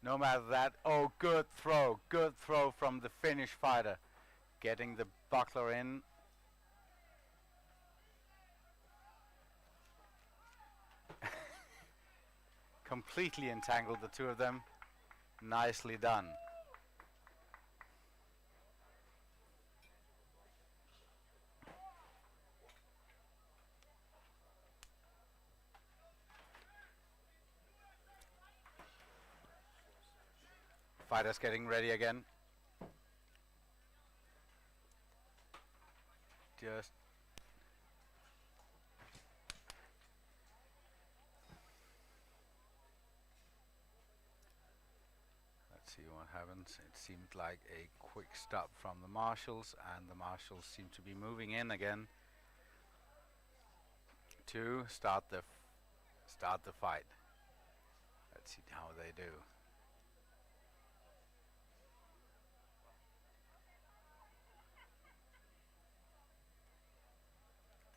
no matter that, oh, good throw from the Finnish fighter, getting the buckler in. Completely entangled the two of them. Nicely done. Fighters getting ready again. Just let's see what happens. It seemed like a quick stop from the marshals, and the marshals seem to be moving in again to start the fight. Let's see how they do.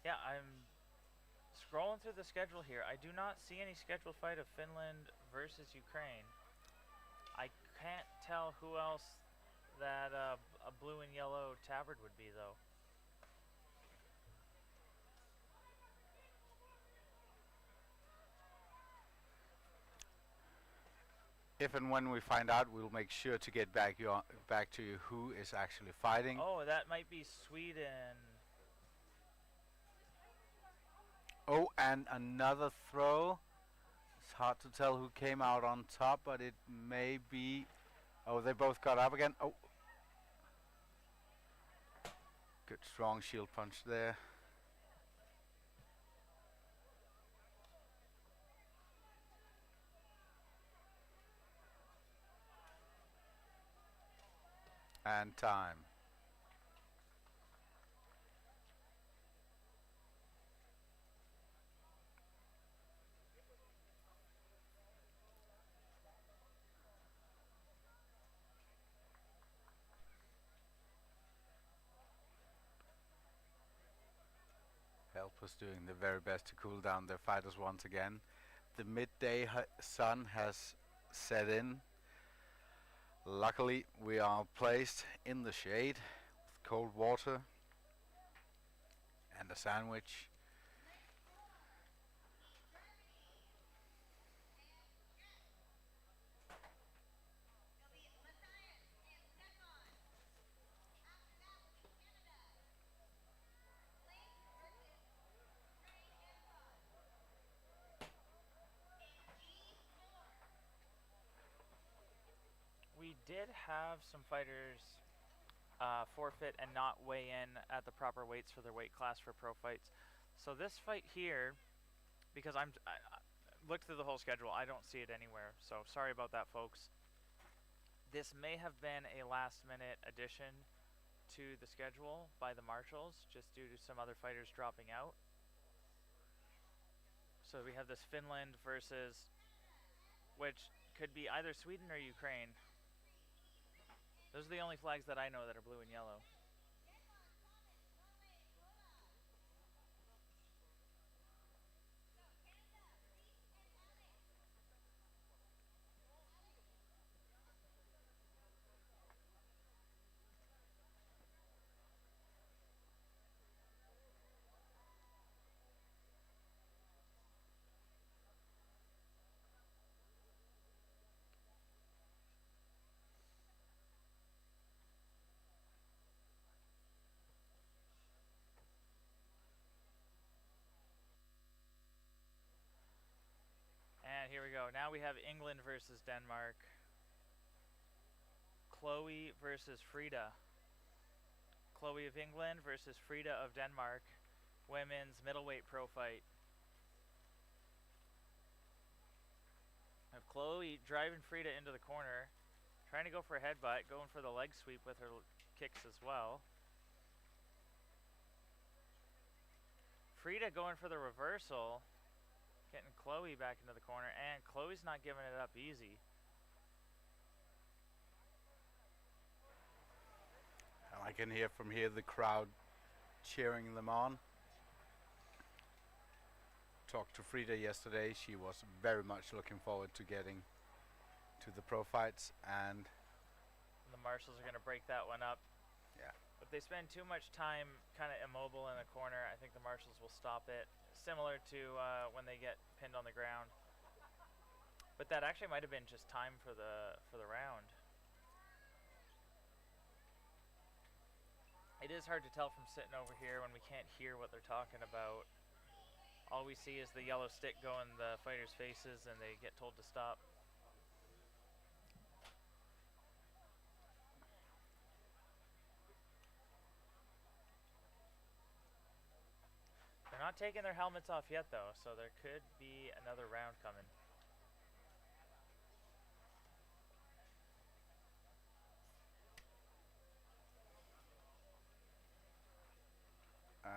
Yeah, I'm scrolling through the schedule here. I do not see any scheduled fight of Finland versus Ukraine. I can't tell who else that a blue and yellow tabard would be, though. If and when we find out, we'll make sure to get back to you who is actually fighting. Oh, that might be Sweden. Oh, and another throw. It's hard to tell who came out on top, but it may be... Oh, they both got up again. Oh. Good strong shield punch there. And time. Helpers doing their very best to cool down their fighters once again. The midday sun has set in. Luckily, we are placed in the shade with cold water and a sandwich. We did have some fighters forfeit and not weigh in at the proper weights for their weight class for pro fights. So this fight here, because I looked through the whole schedule, I don't see it anywhere. So sorry about that, folks. This may have been a last-minute addition to the schedule by the marshals, just due to some other fighters dropping out. So we have this Finland versus, which could be either Sweden or Ukraine. Those are the only flags that I know that are blue and yellow. And here we go. Now we have England versus Denmark. Chloe versus Frida. Chloe of England versus Frida of Denmark. Women's middleweight pro fight. I have Chloe driving Frida into the corner. Trying to go for a headbutt. Going for the leg sweep with her kicks as well. Frida going for the reversal. Getting Chloe back into the corner, and Chloe's not giving it up easy. can hear from here the crowd cheering them on. Talked to Frida yesterday. She was very much looking forward to getting to the pro fights, and the marshals are going to break that one up. Yeah. If they spend too much time kind of immobile in a corner, I think the marshals will stop it, similar to when they get pinned on the ground. But that actually might have been just time for the round. It is hard to tell from sitting over here when we can't hear what they're talking about. All we see is the yellow stick go in the fighters' faces and they get told to stop. They're not taking their helmets off yet though, so there could be another round coming.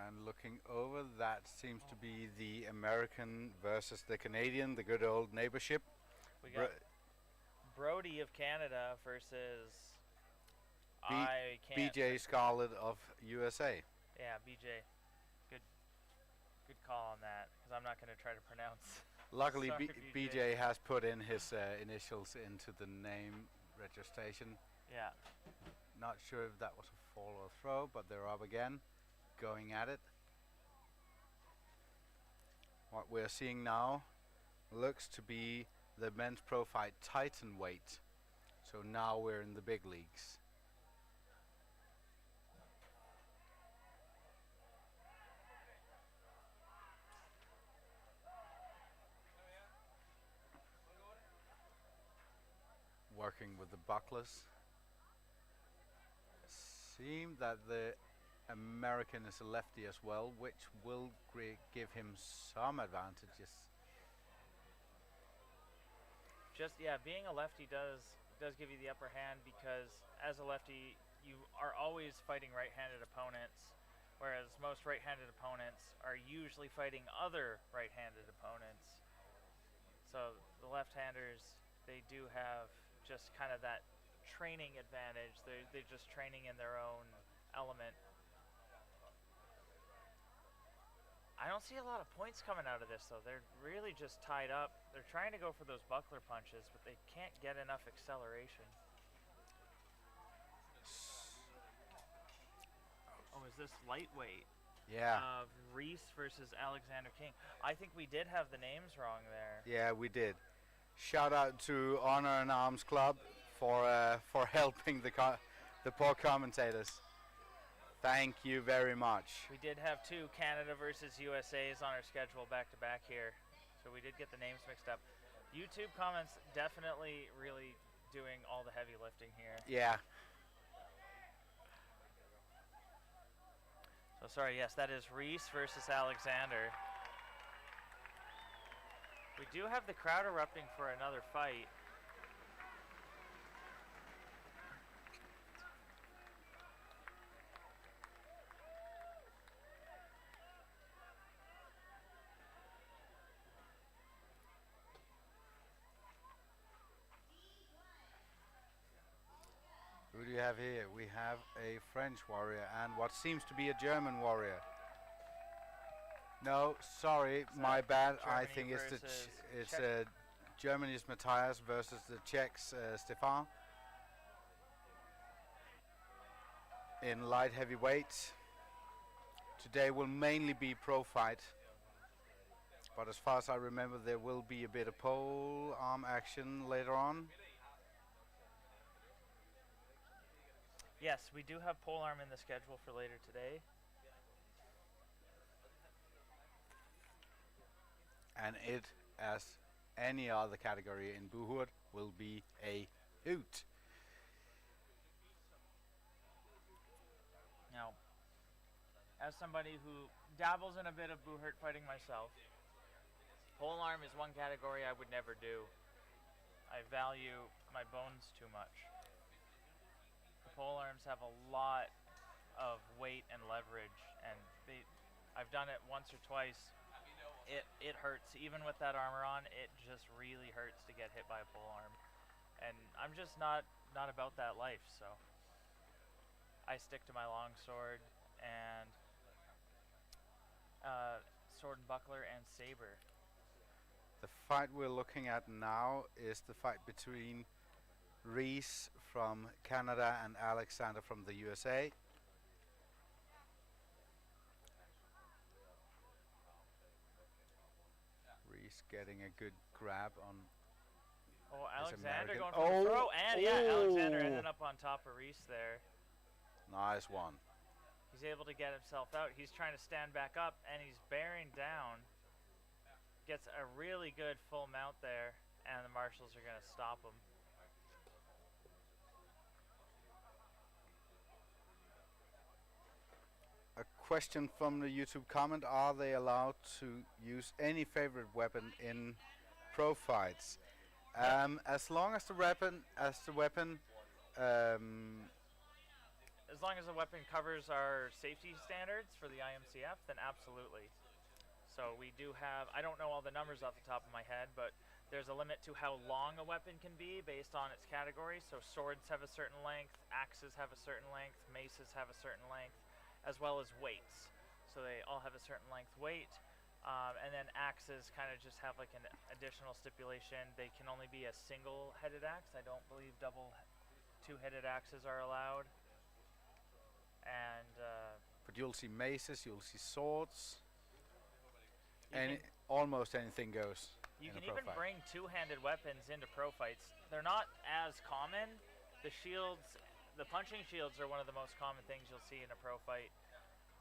And looking over, that seems to be the American versus the Canadian, the good old neighborship. We got Brody of Canada versus BJ Scarlett of USA. Yeah, BJ. Good call on that, because I'm not going to try to pronounce. Luckily, BJ has put in his initials into the name registration. Yeah. Not sure if that was a fall or throw, but they're up again, going at it. What we're seeing now looks to be the men's pro fight Titan weight. So now we're in the big leagues. Working with the bucklers. Seems that the American is a lefty as well, which will give him some advantages. Just being a lefty does give you the upper hand, because as a lefty you are always fighting right-handed opponents, whereas most right-handed opponents are usually fighting other right-handed opponents. So the left-handers, they do have just kind of that training advantage. They're just training in their own element. I don't see a lot of points coming out of this though. They're really just tied up. They're trying to go for those buckler punches, but they can't get enough acceleration. Oh, is this lightweight? Yeah. Reese versus Alexander King. I think we did have the names wrong there. Yeah, we did. Shout out to Honor and Arms Club for helping the poor commentators. Thank you very much. We did have two Canada versus USA's on our schedule back to back here, so we did get the names mixed up. YouTube comments definitely really doing all the heavy lifting here. Yeah. So sorry, yes, that is Reese versus Alexander. We do have the crowd erupting for another fight. Who do you have here? We have a French warrior and what seems to be a German warrior. No, sorry, my bad. I think it's Germany's Matthias versus the Czechs Stefan. In light heavyweight. Today will mainly be pro fight, but as far as I remember, there will be a bit of pole arm action later on. Yes, we do have pole arm in the schedule for later today. And it, as any other category in Buhurt, will be a hoot. Now, as somebody who dabbles in a bit of Buhurt fighting myself, pole arm is one category I would never do. I value my bones too much. The pole arms have a lot of weight and leverage, and I've done it once or twice. It hurts. Even with that armor on, it just really hurts to get hit by a pole arm. And I'm just not about that life, so. I stick to my longsword and sword and buckler and saber. The fight we're looking at now is the fight between Reese from Canada and Alexander from the USA. Reese getting a good grab on. Oh, Alexander American. going for the throw, and yeah, Alexander ended up on top of Reese there. Nice one. He's able to get himself out. He's trying to stand back up, and he's bearing down. Gets a really good full mount there, and the marshals are going to stop him. A question from the YouTube comment: are they allowed to use any favorite weapon in pro fights? As long as the weapon, As long as the weapon covers our safety standards for the IMCF, then absolutely. So we do have, I don't know all the numbers off the top of my head, but there's a limit to how long a weapon can be based on its category. So swords have a certain length, axes have a certain length, maces have a certain length, as well as weights. So they all have a certain length weight. And then axes kind of just have like an additional stipulation. They can only be a single-headed axe. I don't believe two-headed axes are allowed. And but you'll see maces, you'll see swords. Almost anything goes. You can even bring two-handed weapons into pro fights. They're not as common. The shields, the punching shields are one of the most common things you'll see in a pro fight.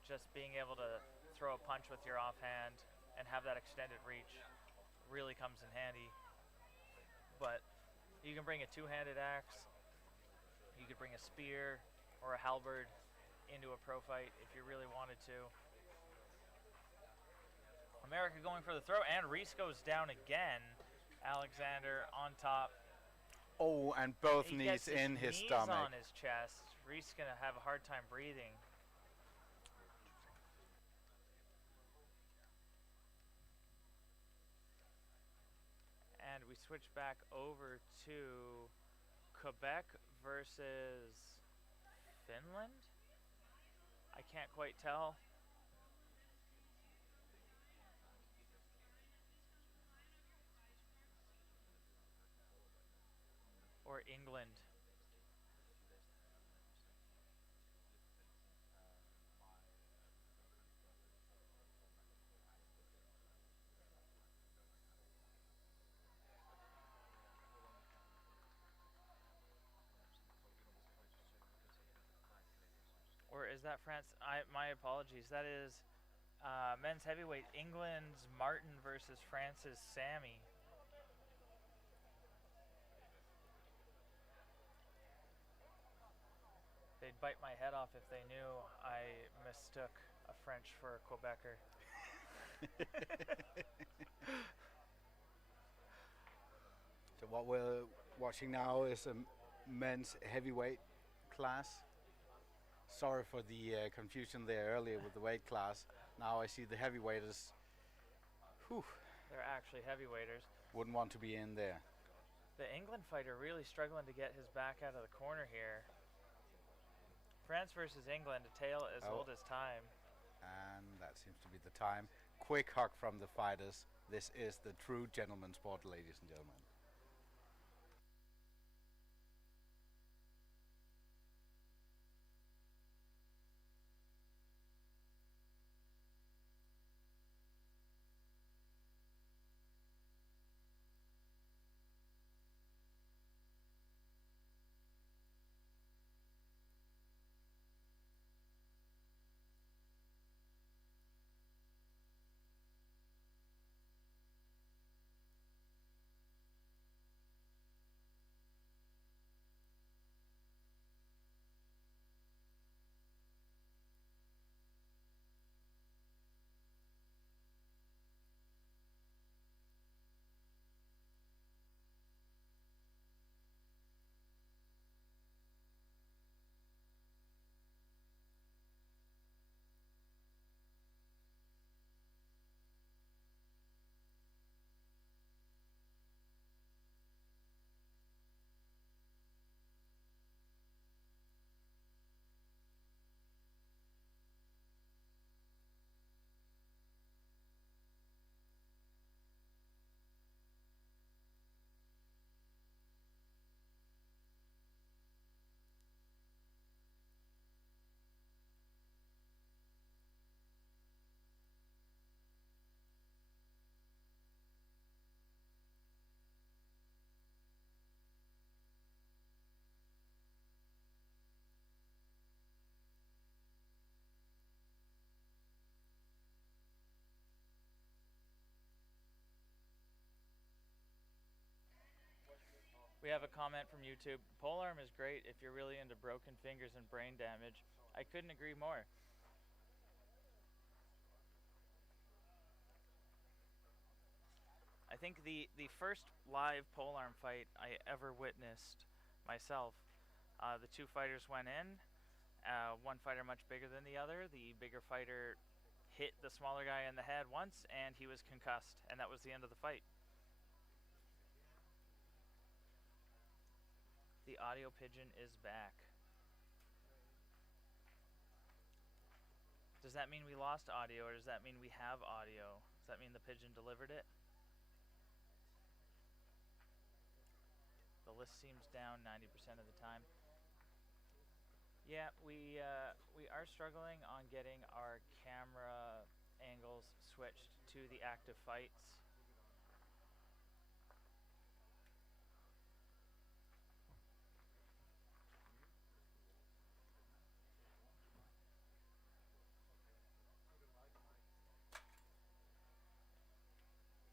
Just being able to throw a punch with your offhand and have that extended reach really comes in handy. But you can bring a two-handed axe. You could bring a spear or a halberd into a pro fight if you really wanted to. America going for the throw, and Reese goes down again. Alexander on top. Oh, and both He knees gets in his knees stomach. on his chest. Reese gonna have a hard time breathing. And we switch back over to Quebec versus Finland. I can't quite tell. Or England. Or is that France? My apologies. That is men's heavyweight. England's Martin versus France's Sammy. They'd bite my head off if they knew I mistook a French for a Quebecer. So what we're watching now is a men's heavyweight class. Sorry for the confusion there earlier with the weight class. Now I see the heavyweighters. Whew. They're actually heavyweighters. Wouldn't want to be in there. The England fighter really struggling to get his back out of the corner here. France versus England, a tale as old as time. And that seems to be the time. Quick hug from the fighters. This is the true gentleman sport, ladies and gentlemen. We have a comment from YouTube. Polearm is great if you're really into broken fingers and brain damage. I couldn't agree more. I think the first live polearm fight I ever witnessed myself, the two fighters went in, one fighter much bigger than the other. The bigger fighter hit the smaller guy in the head once and he was concussed, and that was the end of the fight. The audio pigeon is back. Does that mean we lost audio, or does that mean we have audio? Does that mean the pigeon delivered it? The list seems down 90% of the time. Yeah, we are struggling on getting our camera angles switched to the active fights.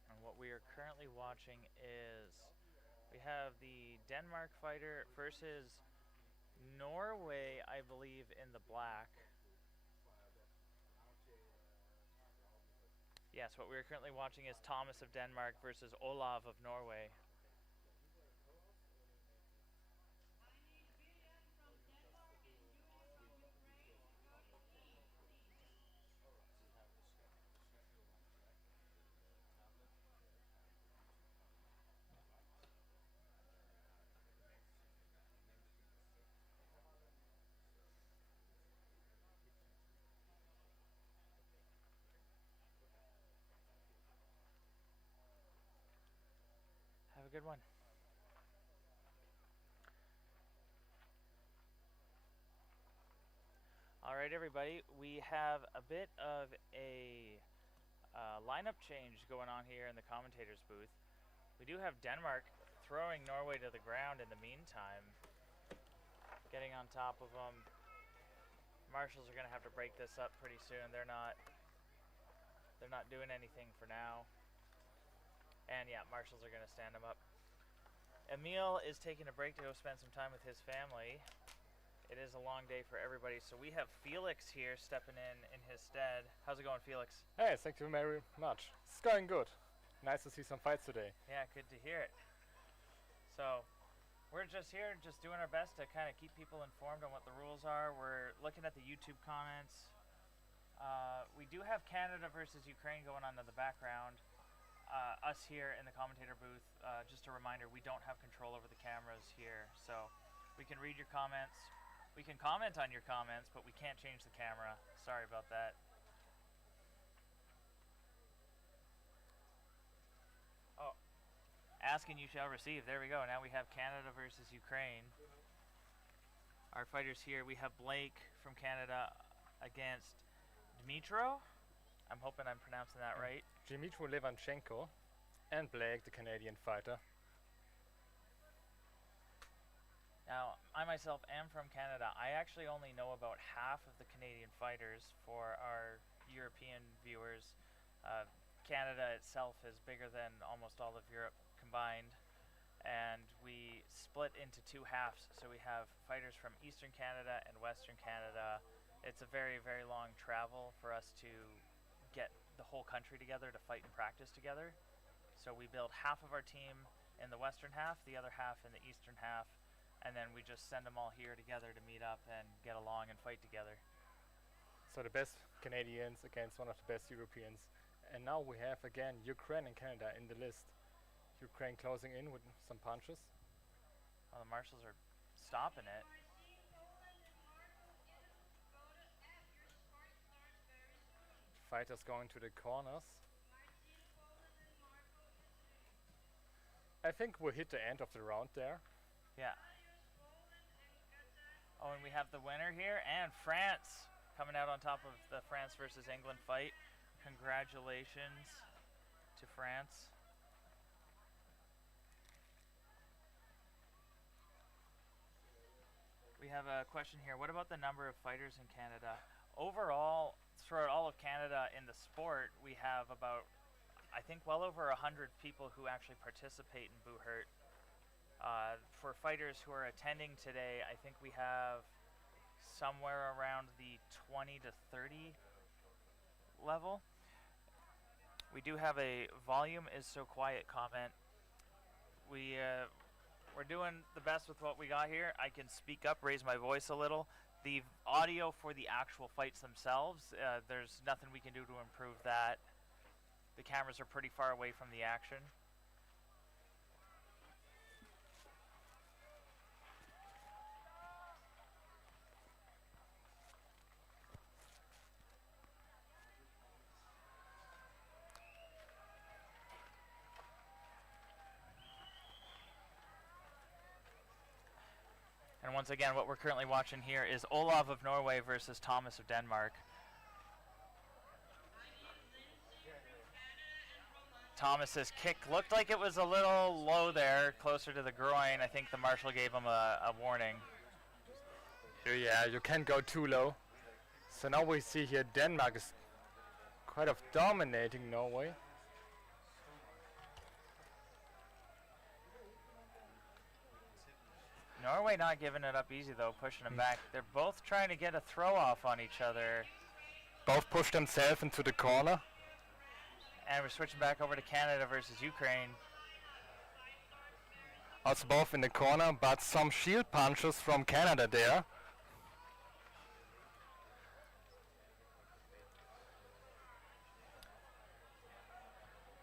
And what we are currently watching is we have the Denmark fighter versus Norway, I believe, in the black. Yes, what we are currently watching is Thomas of Denmark versus Olav of Norway. Have a good one. Alright everybody, we have a bit of a lineup change going on here in the commentator's booth. We do have Denmark throwing Norway to the ground in the meantime, getting on top of them. Marshals are going to have to break this up pretty soon. They're not doing anything for now. And yeah, marshals are going to stand them up. Emil is taking a break to go spend some time with his family. It is a long day for everybody, so we have Felix here stepping in his stead. How's it going, Felix? Hey, thank you very much. It's going good. Nice to see some fights today. Yeah, good to hear it. So, we're just here, just doing our best to kind of keep people informed on what the rules are. We're looking at the YouTube comments. We do have Canada versus Ukraine going on in the background. Us here in the commentator booth, just a reminder, we don't have control over the cameras here, so we can read your comments. We can comment on your comments, but we can't change the camera. Sorry about that. Oh, ask and you shall receive. There we go. Now we have Canada versus Ukraine. Our fighters here, we have Blake from Canada against Dmitro. I'm hoping I'm pronouncing that right. Dmitro Levanchenko and Blake, the Canadian fighter. Now, I myself am from Canada. I actually only know about half of the Canadian fighters for our European viewers. Canada itself is bigger than almost all of Europe combined, and we split into two halves. So we have fighters from Eastern Canada and Western Canada. It's a very, very long travel for us to get the whole country together to fight and practice together. So we build half of our team in the western half, the other half in the eastern half, and then we just send them all here together to meet up and get along and fight together. So the best Canadians against one of the best Europeans. And now we have again Ukraine and Canada in the list. Ukraine closing in with some punches. Well, the marshals are stopping it. Fighters going to the corners. I think we'll hit the end of the round there. Yeah. Oh, and we have the winner here, and France coming out on top of the France versus England fight. Congratulations to France. We have a question here. What about the number of fighters in Canada? Overall, throughout all of Canada in the sport, we have about, I think, well over 100 people who actually participate in Boo Hurt. For fighters who are attending today, I think we have somewhere around the 20 to 30 level. We do have a volume is so quiet comment. We're doing the best with what we got here. I can speak up, raise my voice a little. The audio for the actual fights themselves, there's nothing we can do to improve that. The cameras are pretty far away from the action. And once again, what we're currently watching here is Olav of Norway versus Thomas of Denmark. Thomas's kick looked like it was a little low there, closer to the groin. I think the marshal gave him a warning. Yeah, you can't go too low. So now we see here Denmark is kind of dominating Norway. Norway not giving it up easy though, pushing them back. They're both trying to get a throw off on each other. Both push themselves into the corner. And we're switching back over to Canada versus Ukraine. Also both in the corner, but some shield punches from Canada there.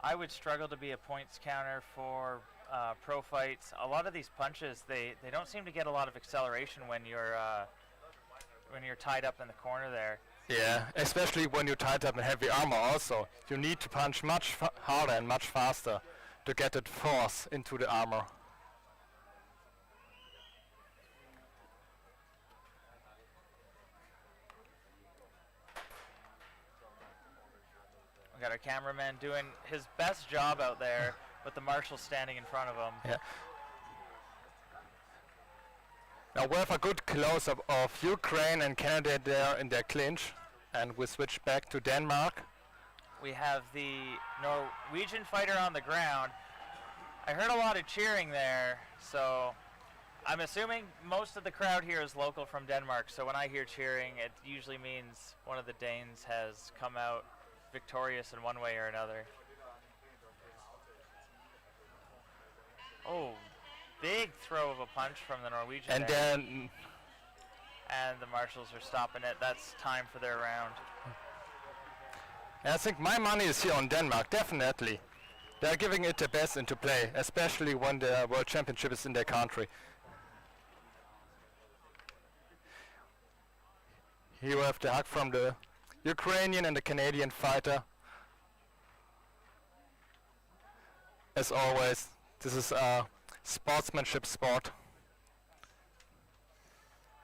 I would struggle to be a points counter for pro fights. A lot of these punches, they don't seem to get a lot of acceleration when you're tied up in the corner there. Yeah, especially when you're tied up in heavy armor also. You need to punch much harder and much faster to get that force into the armor. We got our cameraman doing his best job out there with the marshal standing in front of him. Yeah. Now we have a good close-up of Ukraine and Canada there in their clinch, and we switch back to Denmark. We have the Norwegian fighter on the ground. I heard a lot of cheering there, so I'm assuming most of the crowd here is local from Denmark, so when I hear cheering, it usually means one of the Danes has come out victorious in one way or another. Oh, big throw of a punch from the Norwegian. And there. then And the marshals are stopping it. That's time for their round. I think my money is here on Denmark, definitely. They're giving it their best into play, especially when the World Championship is in their country. Here we have the hug from the Ukrainian and the Canadian fighter. As always, this is a sportsmanship sport.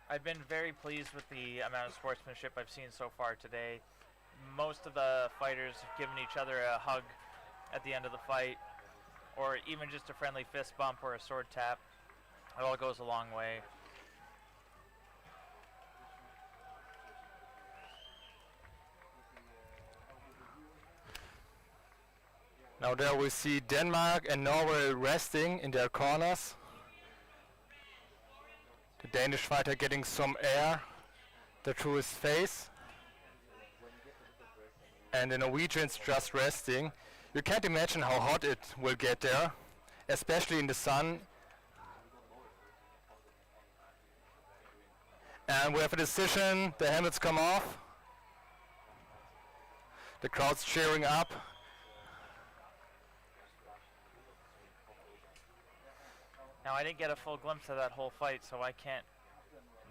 I've been very pleased with the amount of sportsmanship I've seen so far today. Most of the fighters have given each other a hug at the end of the fight, or even just a friendly fist bump or a sword tap. It all goes a long way. Now there we see Denmark and Norway resting in their corners. The Danish fighter getting some air through his face. And the Norwegians just resting. You can't imagine how hot it will get there, especially in the sun. And we have a decision, the helmets come off. The crowd's cheering up. Now, I didn't get a full glimpse of that whole fight, so I can't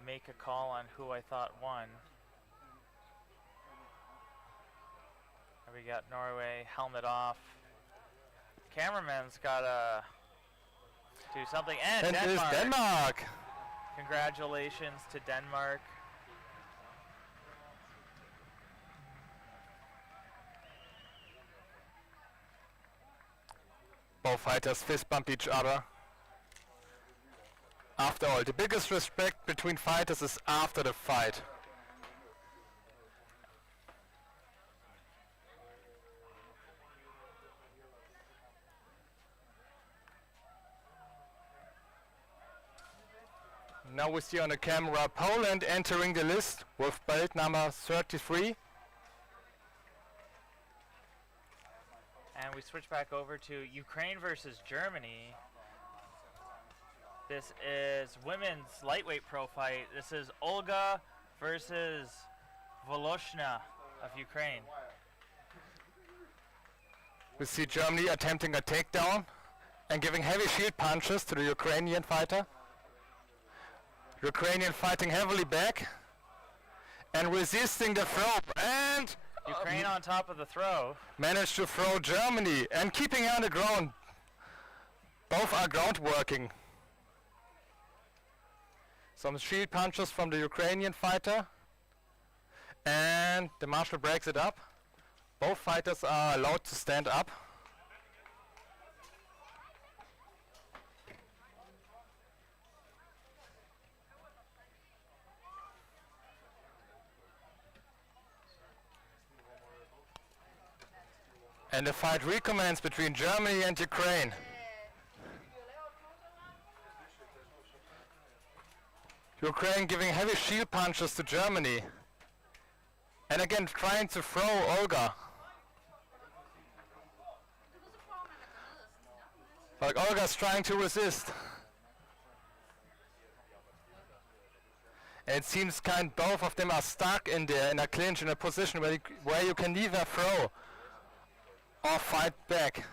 make a call on who I thought won. We got Norway, helmet off. Cameraman's got to do something. And And Denmark. there's Denmark. Congratulations to Denmark. Both fighters fist bump each other. After all, the biggest respect between fighters is after the fight. Now we see on the camera Poland entering the list with belt number 33. And we switch back over to Ukraine versus Germany. This is women's lightweight pro fight. This is Olga versus Voloshna of Ukraine. We see Germany attempting a takedown and giving heavy shield punches to the Ukrainian fighter. Ukrainian fighting heavily back and resisting the throw, and Ukraine on top of the throw. managed to throw Germany and keeping her on the ground. Both are ground working. Some shield punches from the Ukrainian fighter, and the marshal breaks it up. Both fighters are allowed to stand up. And the fight recommences between Germany and Ukraine. Ukraine giving heavy shield punches to Germany. And again trying to throw Olga. But Olga's trying to resist. And it seems both of them are stuck in there in a clinch, in a position where you can neither throw or fight back.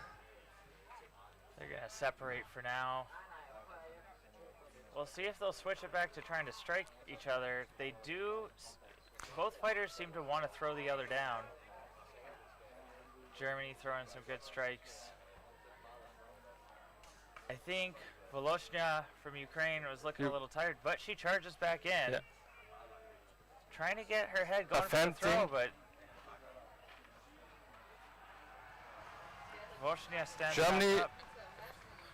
They're going to separate for now. We'll see if they'll switch it back to trying to strike each other. They do. Both fighters seem to want to throw the other down. Germany throwing some good strikes. I think Voloshna from Ukraine was looking a little tired, but she charges back in. Yeah. Trying to get her head going for the throw, but Voloshna stands Germany back up.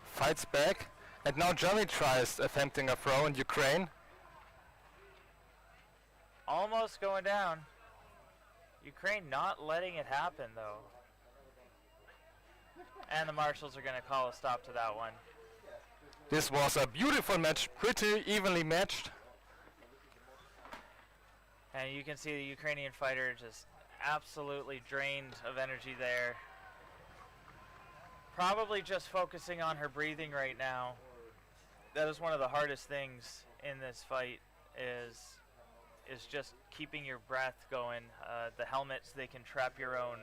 fights back, and now Germany tries attempting a throw in Ukraine. Almost going down. Ukraine not letting it happen, though. And the marshals are going to call a stop to that one. This was a beautiful match, pretty evenly matched. And you can see the Ukrainian fighter just absolutely drained of energy there. Probably just focusing on her breathing right now. That is one of the hardest things in this fight, is just keeping your breath going. The helmets, they can trap your own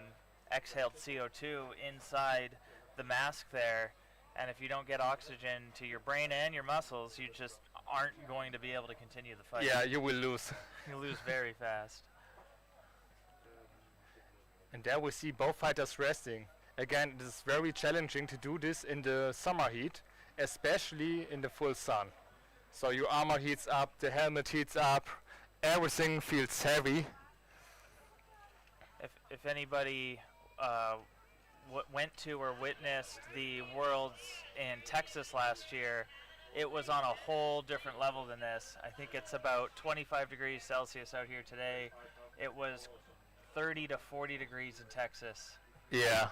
exhaled CO2 inside the mask there, and if you don't get oxygen to your brain and your muscles, you just aren't going to be able to continue the fight. Yeah, you will lose. You lose very fast. And there we see both fighters resting. Again, it is very challenging to do this in the summer heat, especially in the full sun. So your armor heats up, the helmet heats up, everything feels heavy. If anybody went to or witnessed the Worlds in Texas last year, it was on a whole different level than this. I think it's about 25 degrees Celsius out here today. It was 30 to 40 degrees in Texas. Yeah.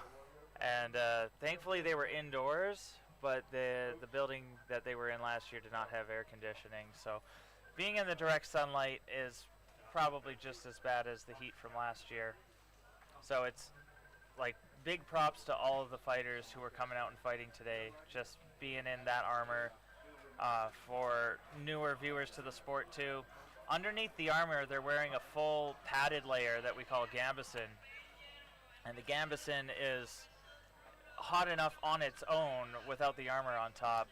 And thankfully they were indoors, but the building that they were in last year did not have air conditioning. So being in the direct sunlight is probably just as bad as the heat from last year. So it's like big props to all of the fighters who are coming out and fighting today, just being in that armor. For newer viewers to the sport too, underneath the armor they're wearing a full padded layer that we call gambeson. And the gambeson is hot enough on its own without the armor on top.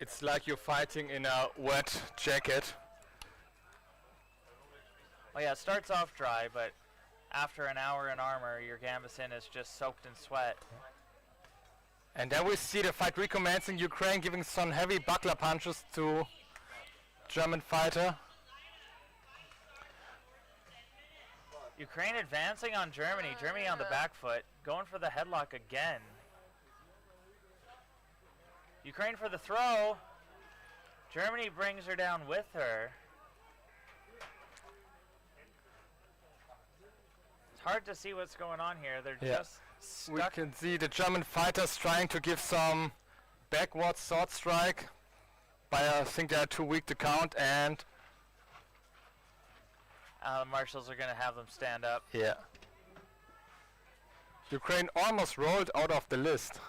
It's like you're fighting in a wet jacket. Well, yeah, it starts off dry, but after an hour in armor, your gambeson is just soaked in sweat. And then we see the fight recommencing. Ukraine giving some heavy buckler punches to German fighter. Ukraine advancing on Germany. Germany on the back foot, going for the headlock again. Ukraine for the throw. Germany brings her down with her. It's hard to see what's going on here. They're just We stuck. can see the German fighters trying to give some backward sword strike, but I think they are too weak to count, and The marshals are going to have them stand up. yeah. Ukraine almost rolled out of the list.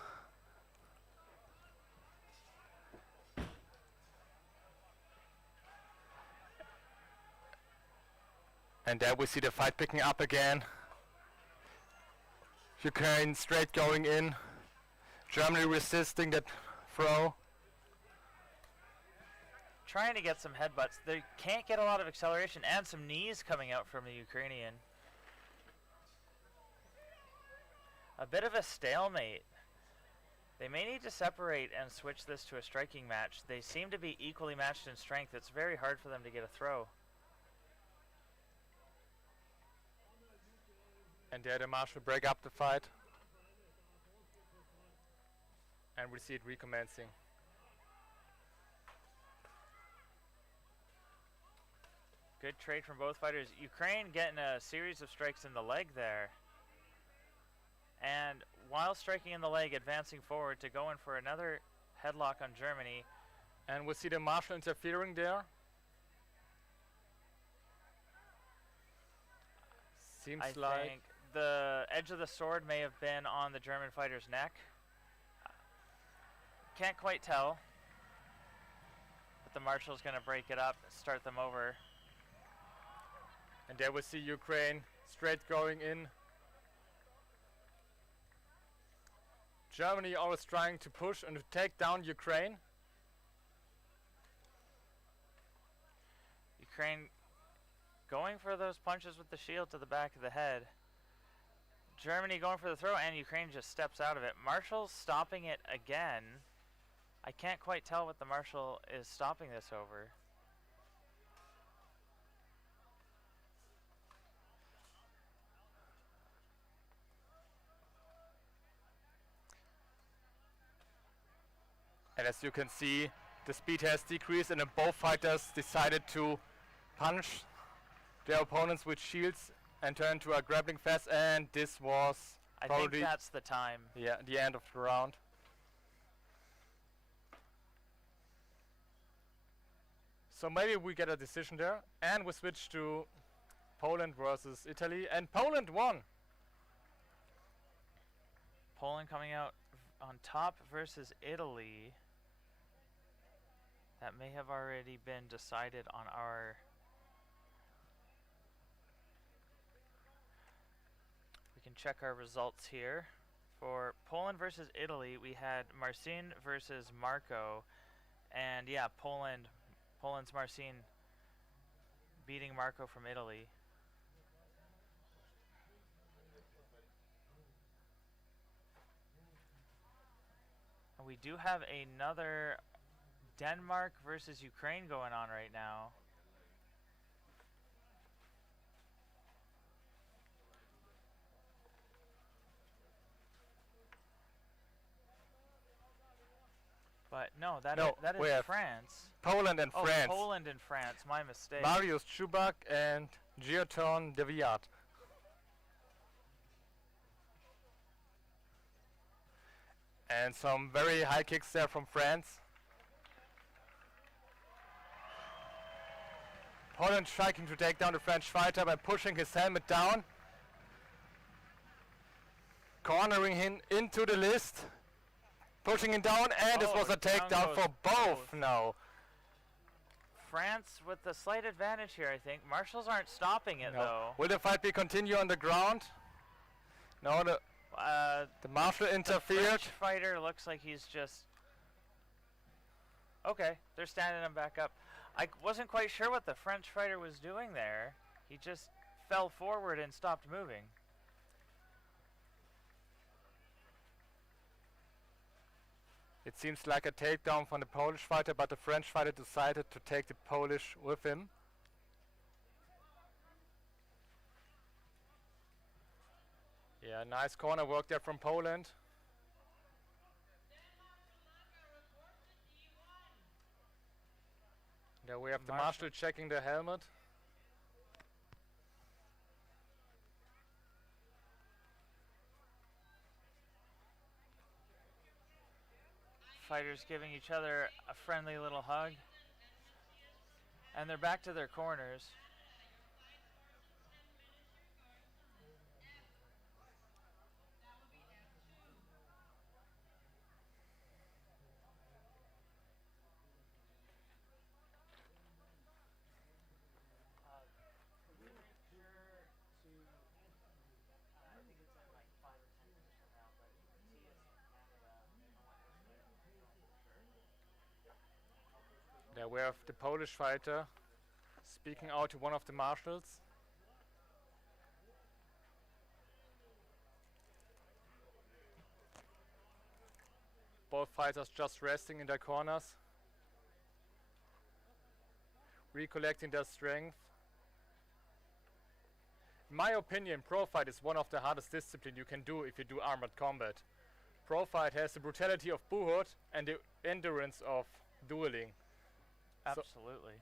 And there we see the fight picking up again. Ukraine straight going in. Germany resisting that throw. Trying to get some headbutts. They can't get a lot of acceleration, and some knees coming out from the Ukrainian. A bit of a stalemate. They may need to separate and switch this to a striking match. They seem to be equally matched in strength. It's very hard for them to get a throw. And there the marshal break up the fight. And we see it recommencing. Good trade from both fighters. Ukraine getting a series of strikes in the leg there. And while striking in the leg, advancing forward to go in for another headlock on Germany. And we see the marshal interfering there. Seems I like think the edge of the sword may have been on the German fighter's neck. Can't quite tell. But the marshal's going to break it up, start them over. and there we see Ukraine straight going in. Germany always trying to push and to take down Ukraine. Ukraine going for those punches with the shield to the back of the head. Germany going for the throw, and Ukraine just steps out of it. Marshall's stopping it again. I can't quite tell what the marshal is stopping this over. And as you can see, the speed has decreased and then both fighters decided to punch their opponents with shields and turn to a grappling fast, and this was I think probably that's the time. the end of the round. So maybe we get a decision there, and we switch to Poland versus Italy, and Poland won. Poland coming out on top versus Italy. That may have already been decided on our... We can check our results here. For Poland versus Italy, we had Marcin versus Marco. And yeah, Poland's Marcin beating Marco from Italy. And we do have another Denmark versus Ukraine going on right now. But no, that we is have France. Poland and Oh, France. Poland and France, my mistake. Mariusz Czubak and Giotton Deviat. And some very high kicks there from France. Poland striking to take down the French fighter by pushing his helmet down. Cornering him into the list. Pushing him down, and this Oh, was a down takedown goes for both now. France with the slight advantage here, I think. Marshals aren't stopping it, though. Will the fight be continue on the ground? No, the marshal The interfered. French fighter looks like he's just... Okay, they're standing him back up. I wasn't quite sure what the French fighter was doing there. He just fell forward and stopped moving. It seems like a takedown from the Polish fighter, but the French fighter decided to take the Polish with him. Yeah, nice corner work there from Poland. There we have the marshal checking the helmet. fighters giving each other a friendly little hug. And they're back to their corners. There we have the Polish fighter speaking out to one of the marshals. Both fighters just resting in their corners, recollecting their strength. In my opinion, pro fight is one of the hardest disciplines you can do if you do armored combat. Pro fight has the brutality of buhurt and the endurance of dueling. Absolutely.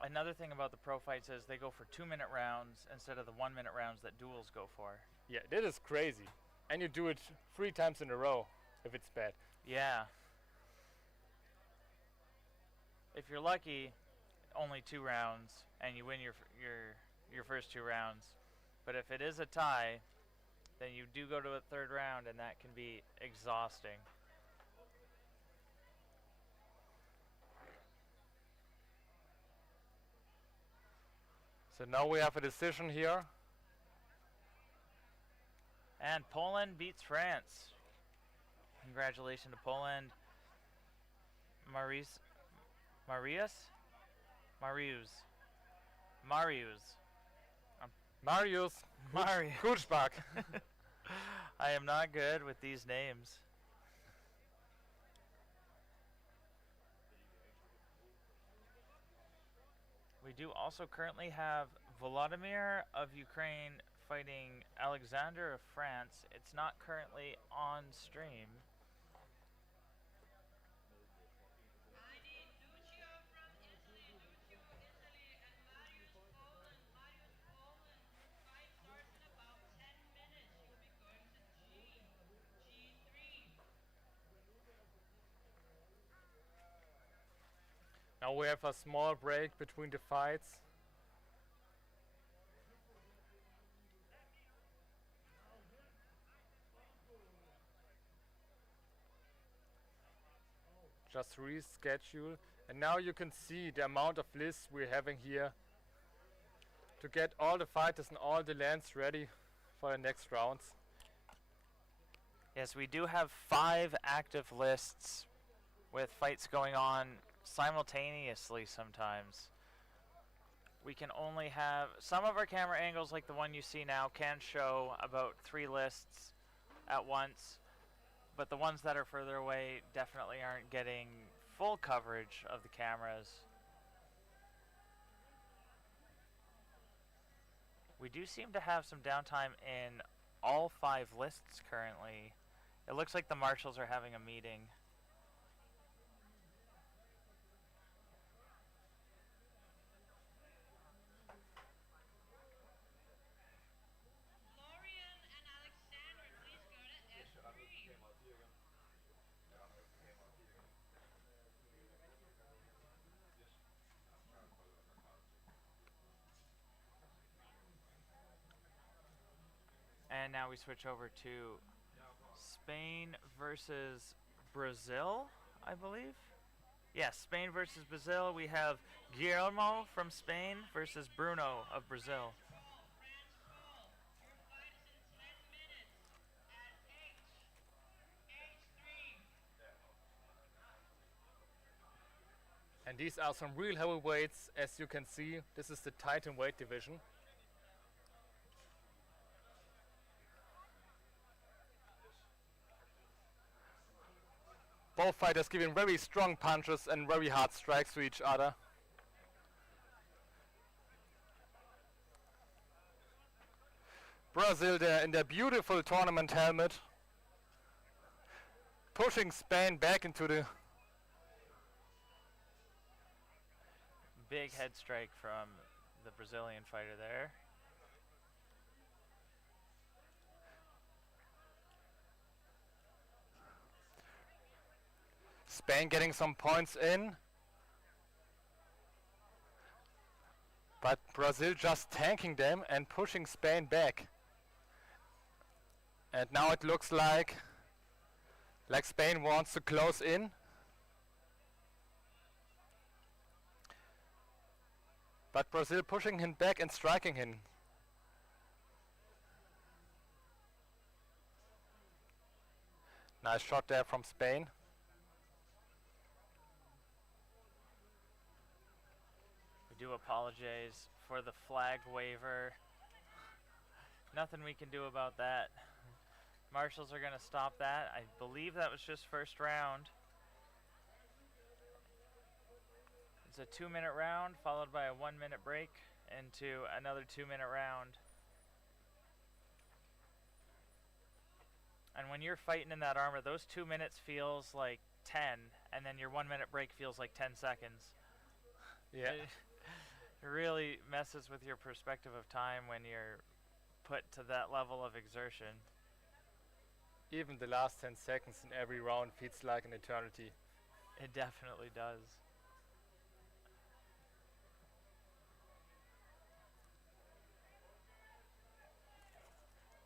Another thing about the pro fights is they go for 2-minute rounds instead of the 1-minute rounds that duels go for. Yeah, that is crazy. And you do it 3 times in a row if it's bad. Yeah. If you're lucky, only 2 rounds and you win your first 2 rounds. But if it is a tie, then you do go to a 3rd round, and that can be exhausting. So now we have a decision here. And Poland beats France. Congratulations to Poland. Marius. Kurzbach. I am not good with these names. We do also currently have Volodymyr of Ukraine fighting Alexander of France. It's not currently on stream. Now we have a small break between the fights. Just reschedule, and now you can see the amount of lists we're having here to get all the fighters and all the lands ready for the next rounds. Yes, we do have 5 active lists with fights going on simultaneously sometimes. We can only have some of our camera angles, like the one you see now, can show about 3 lists at once, but the ones that are further away definitely aren't getting full coverage of the cameras. We do seem to have some downtime in all 5 lists currently. It looks like the marshals are having a meeting. And now we switch over to Spain versus Brazil, I believe. Yes, Spain versus Brazil. We have Guillermo from Spain versus Bruno of Brazil. And these are some real heavyweights. As you can see, this is the Titan weight division. Both fighters giving very strong punches and very hard strikes to each other. Brazil there in their beautiful tournament helmet, pushing Spain back into the... Big head strike from the Brazilian fighter there. Spain getting some points in. But Brazil just tanking them and pushing Spain back. And now it looks like Spain wants to close in. But Brazil pushing him back and striking him. Nice shot there from Spain. We do apologize for the flag waiver. Nothing we can do about that. Marshals are going to stop that. I believe that was just first round. It's a 2-minute round followed by a 1-minute break into another 2-minute round. And when you're fighting in that armor, those 2 minutes feels like 10, and then your 1-minute break feels like 10 seconds. Yeah. It really messes with your perspective of time when you're put to that level of exertion. Even the last 10 seconds in every round feels like an eternity. It definitely does.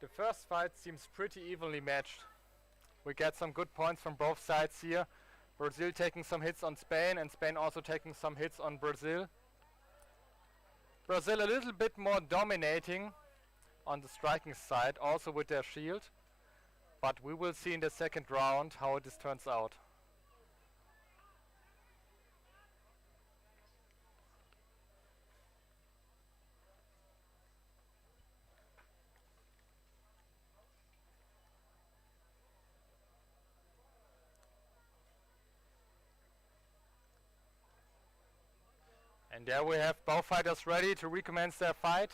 The first fight seems pretty evenly matched. We get some good points from both sides here. Brazil taking some hits on Spain and Spain also taking some hits on Brazil. Brazil a little bit more dominating on the striking side, also with their shield. But we will see in the second round how this turns out. And there we have both fighters ready to recommence their fight.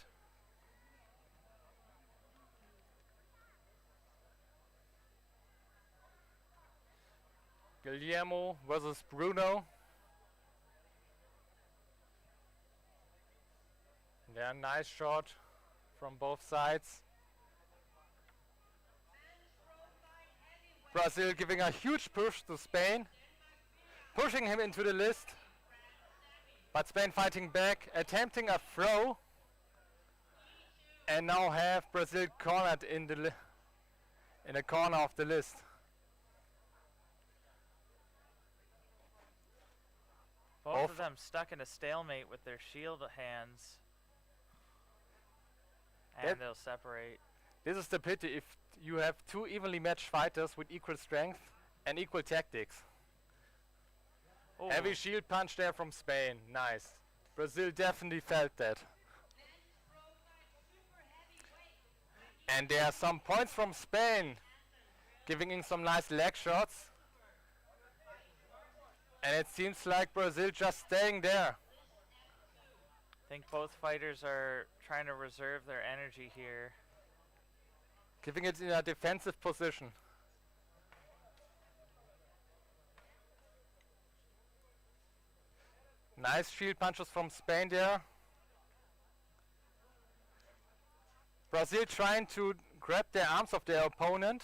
Guillermo versus Bruno. Yeah, nice shot from both sides. Brazil giving a huge push to Spain, pushing him into the list. But Spain fighting back, attempting a throw. And now have Brazil cornered in the corner of the list. Both of them stuck in a stalemate with their shield hands. And they'll separate. This is the pity if you have two evenly matched fighters with equal strength and equal tactics. Ooh. Heavy shield punch there from Spain. Nice. Brazil definitely felt that. And there are some points from Spain, giving in some nice leg shots. And it seems like Brazil just staying there. I think both fighters are trying to reserve their energy here. Giving it in a defensive position. Nice shield punches from Spain there. Brazil trying to grab the arms of their opponent.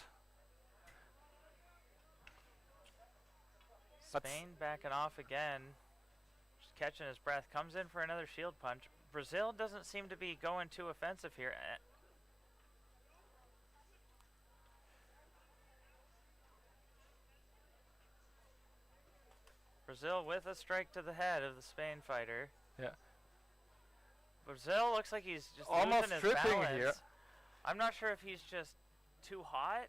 Spain backing off again. Just catching his breath. Comes in for another shield punch. Brazil doesn't seem to be going too offensive here. Brazil with a strike to the head of the Spain fighter. Yeah. Brazil looks like he's just almost losing his tripping balance. here. I'm not sure if he's just too hot.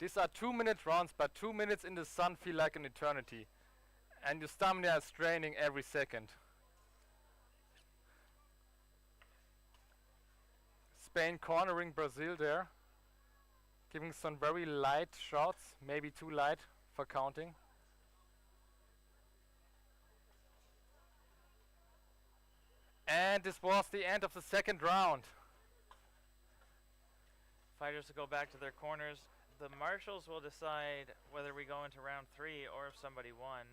These are 2-minute rounds, but 2 minutes in the sun feel like an eternity. And your stamina is draining every second. Spain cornering Brazil there. Giving some very light shots, maybe too light for counting. And this was the end of the second round. Fighters will go back to their corners. The marshals will decide whether we go into round 3 or if somebody won.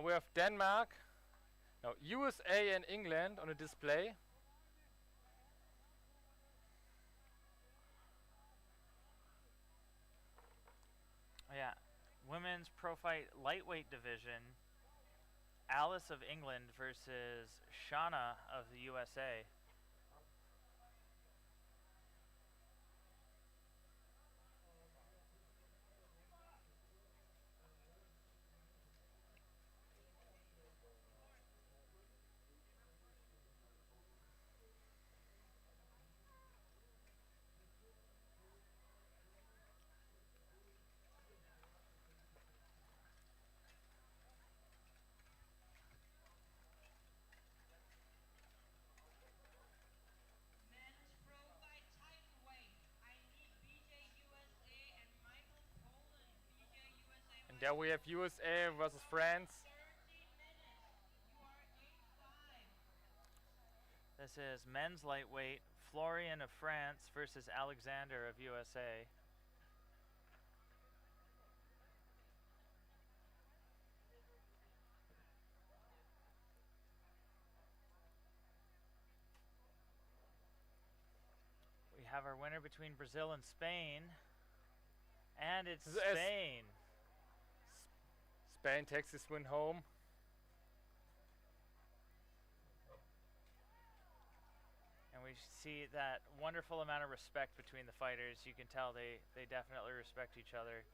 Now we have Denmark. Now USA and England on a display. Oh, yeah. Women's pro fight lightweight division. Alice of England versus Shauna of the USA. And there we have USA versus France. This is men's lightweight. Florian of France versus Alexander of USA. We have our winner between Brazil and Spain. And it's Spain. Spain takes this win home. And we see that wonderful amount of respect between the fighters. You can tell they definitely respect each other.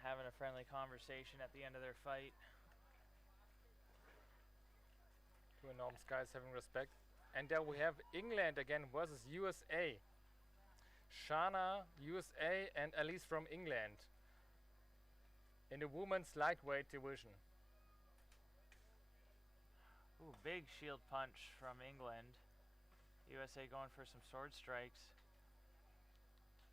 Having a friendly conversation at the end of their fight. Two enormous guys having respect. And there we have England again versus USA. Shana, USA, and Alice from England in the women's lightweight division. Ooh, big shield punch from England. USA going for some sword strikes.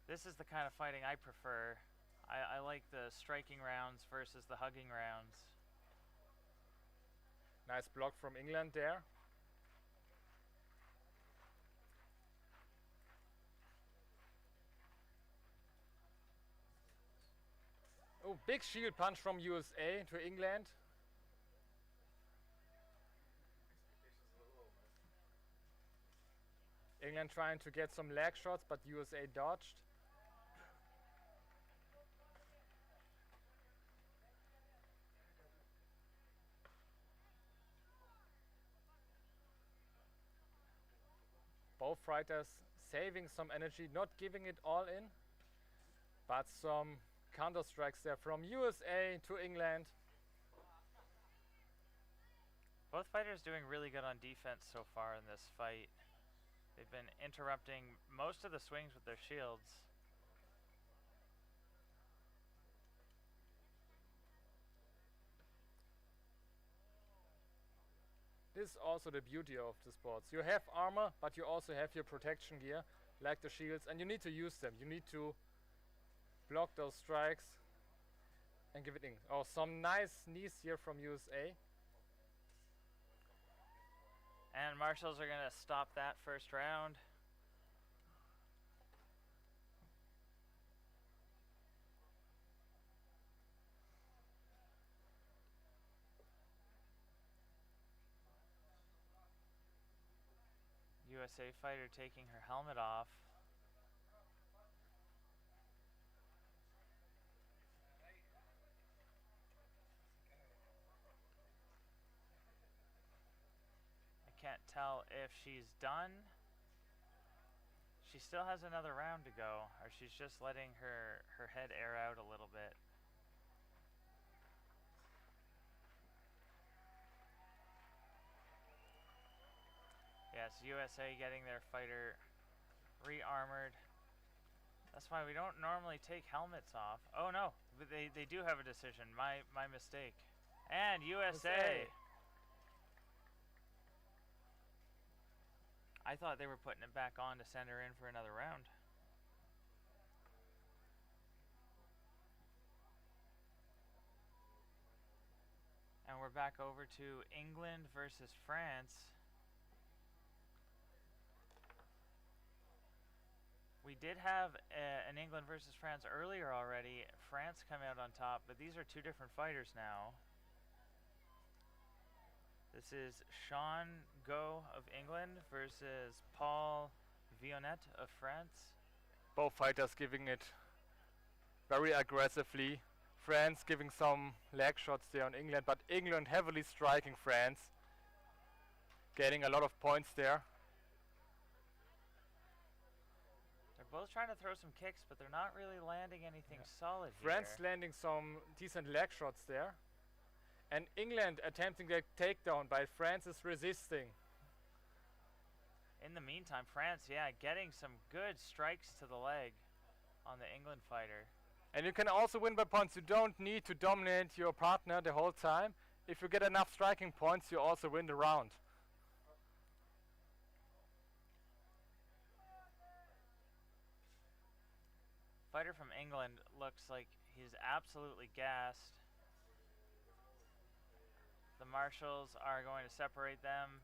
This is the kind of fighting I prefer. I like the striking rounds versus the hugging rounds. Nice block from England there. Oh, big shield punch from USA to England. England trying to get some leg shots, but USA dodged. Both fighters saving some energy, not giving it all in, but some counter strikes there from USA to England. Both fighters doing really good on defense so far in this fight. They've been interrupting most of the swings with their shields. This is also the beauty of the sports. You have armor, but you also have your protection gear, like the shields, and you need to use them. You need to block those strikes and give it in. Oh, some nice knees here from USA. And marshals are going to stop that first round. USA fighter taking her helmet off. I can't tell if she's done. She still has another round to go, or she's just letting her head air out a little bit. Yes, USA getting their fighter re-armored. That's why we don't normally take helmets off. Oh no, but they do have a decision. My mistake. And USA. I thought they were putting it back on to send her in for another round. And we're back over to England versus France. We did have an England versus France earlier already. France come out on top, but these are two different fighters now. This is Sean Go of England versus Paul Vionnet of France. Both fighters giving it very aggressively. France giving some leg shots there on England, but England heavily striking France, getting a lot of points there. They're both trying to throw some kicks, but they're not really landing anything solid France here. landing some decent leg shots there. And England attempting their takedown, but France is resisting. In the meantime, France, getting some good strikes to the leg on the England fighter. And you can also win by points. You don't need to dominate your partner the whole time. If you get enough striking points, you also win the round. Fighter from England looks like he's absolutely gassed. The marshals are going to separate them.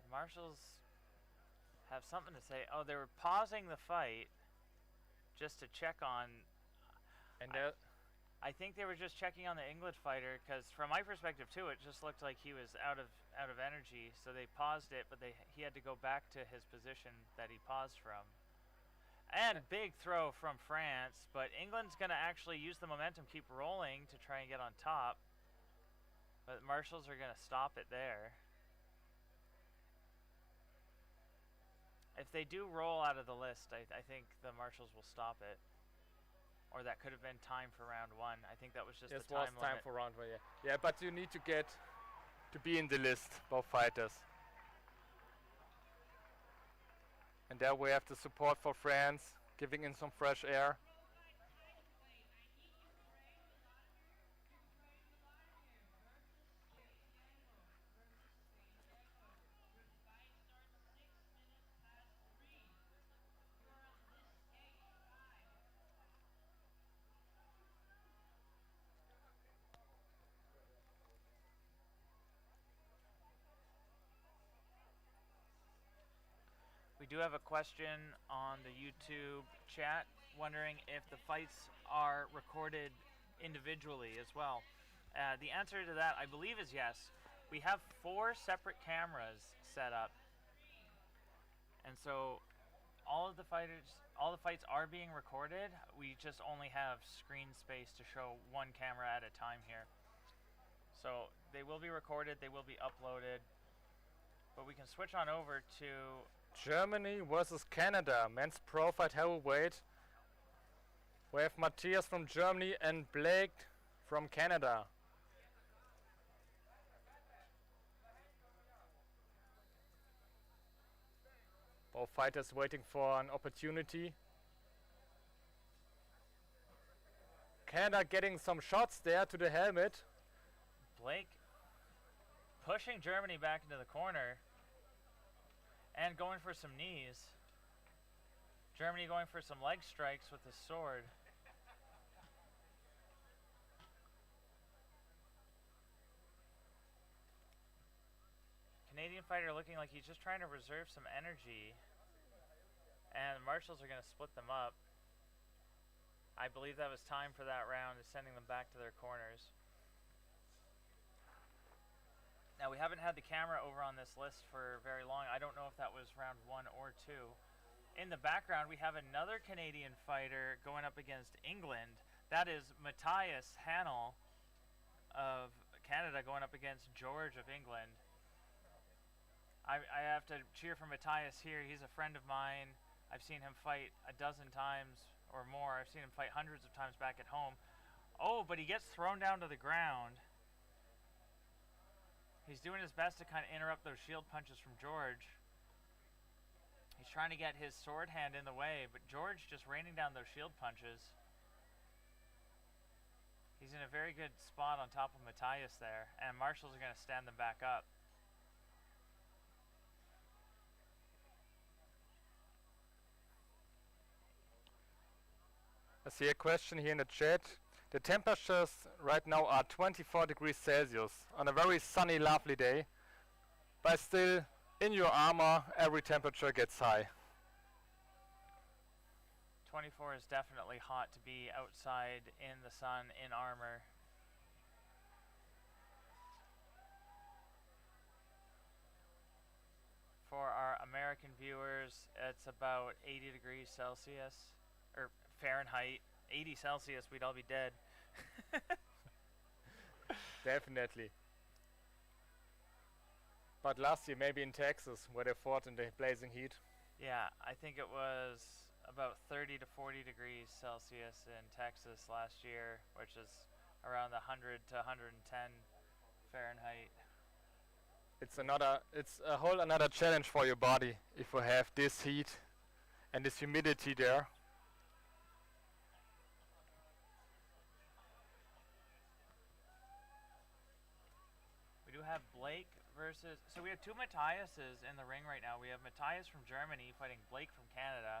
The marshals have something to say. Oh, they were pausing the fight just to check on. And I think they were just checking on the England fighter, because from my perspective too, it just looked like he was out of energy. So they paused it, but he had to go back to his position that he paused from. And big throw from France, but England's going to actually use the momentum, keep rolling to try and get on top. But marshals are going to stop it there. If they do roll out of the list, I think the marshals will stop it. Or that could have been time for round one. I think that was just the time limit. This was time for round one, yeah. Yeah, but you need to get to be in the list, both fighters. And there we have the support for France, giving in some fresh air. We do have a question on the YouTube chat wondering if the fights are recorded individually as well. The answer to that, I believe, is yes. We have 4 separate cameras set up, and so all the fights are being recorded. We just only have screen space to show one camera at a time here. So they will be recorded, they will be uploaded, but we can switch on over to Germany versus Canada, men's pro fight heavyweight. We have Matthias from Germany and Blake from Canada. Both fighters waiting for an opportunity. Canada getting some shots there to the helmet. Blake pushing Germany back into the corner and going for some knees. Germany going for some leg strikes with the sword. Canadian fighter looking like he's just trying to reserve some energy. And the marshals are going to split them up. I believe that was time for that round, is sending them back to their corners. Now, we haven't had the camera over on this list for very long. I don't know if that was round 1 or 2. In the background, we have another Canadian fighter going up against England. That is Matthias Hannell of Canada going up against George of England. I have to cheer for Matthias here. He's a friend of mine. I've seen him fight a dozen times or more. I've seen him fight hundreds of times back at home. Oh, but he gets thrown down to the ground. He's doing his best to kind of interrupt those shield punches from George. He's trying to get his sword hand in the way, but George just raining down those shield punches. He's in a very good spot on top of Matthias there, and marshals are going to stand them back up. I see a question here in the chat. The temperatures right now are 24 degrees Celsius on a very sunny, lovely day. But still, in your armor, every temperature gets high. 24 is definitely hot to be outside in the sun in armor. For our American viewers, it's about 80 degrees Celsius, or Fahrenheit. 80 Celsius, we'd all be dead. Definitely. But last year, maybe in Texas, where they fought in the blazing heat. Yeah, I think it was about 30 to 40 degrees Celsius in Texas last year, which is around the 100 to 110 Fahrenheit. It's a whole another challenge for your body if you have this heat and this humidity there. We do have Blake versus, so we have two Matthiases in the ring right now. We have Matthias from Germany fighting Blake from Canada,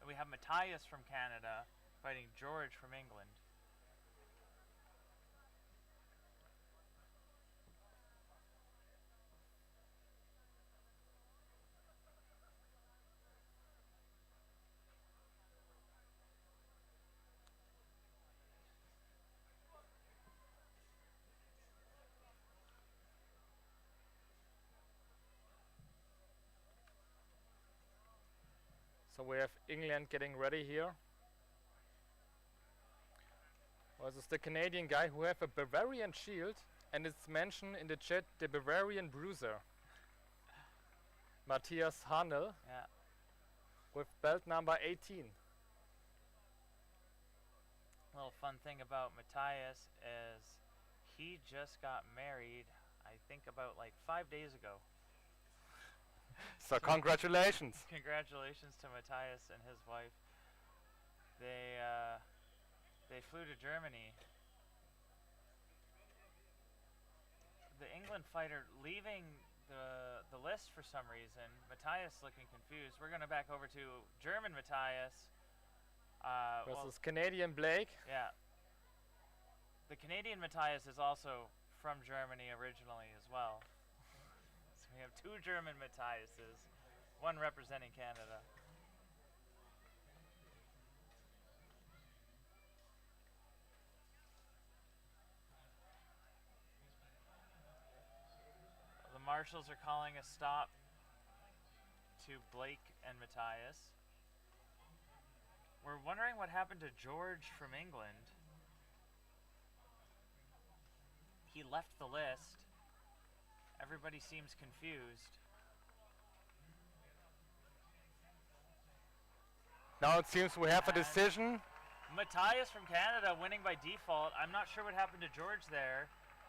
and we have Matthias from Canada fighting George from England. So we have England getting ready here. Well, this is the Canadian guy who have a Bavarian shield, and it's mentioned in the chat the Bavarian Bruiser. Matthias Handel Yeah. with belt number 18. Little fun thing about Matthias is he just got married, I think about like 5 days ago. So congratulations. Congratulations to Matthias and his wife. They flew to Germany. The England fighter leaving the list for some reason. Matthias looking confused. We're gonna back over to German Matthias. Versus Canadian Blake. Yeah. The Canadian Matthias is also from Germany originally as well. So we have two German Matthiases, one representing Canada. The marshals are calling a stop to Blake and Matthias. We're wondering what happened to George from England. He left the list. Everybody seems confused. Now it seems we have a decision. Matthias from Canada winning by default. I'm not sure what happened to George there.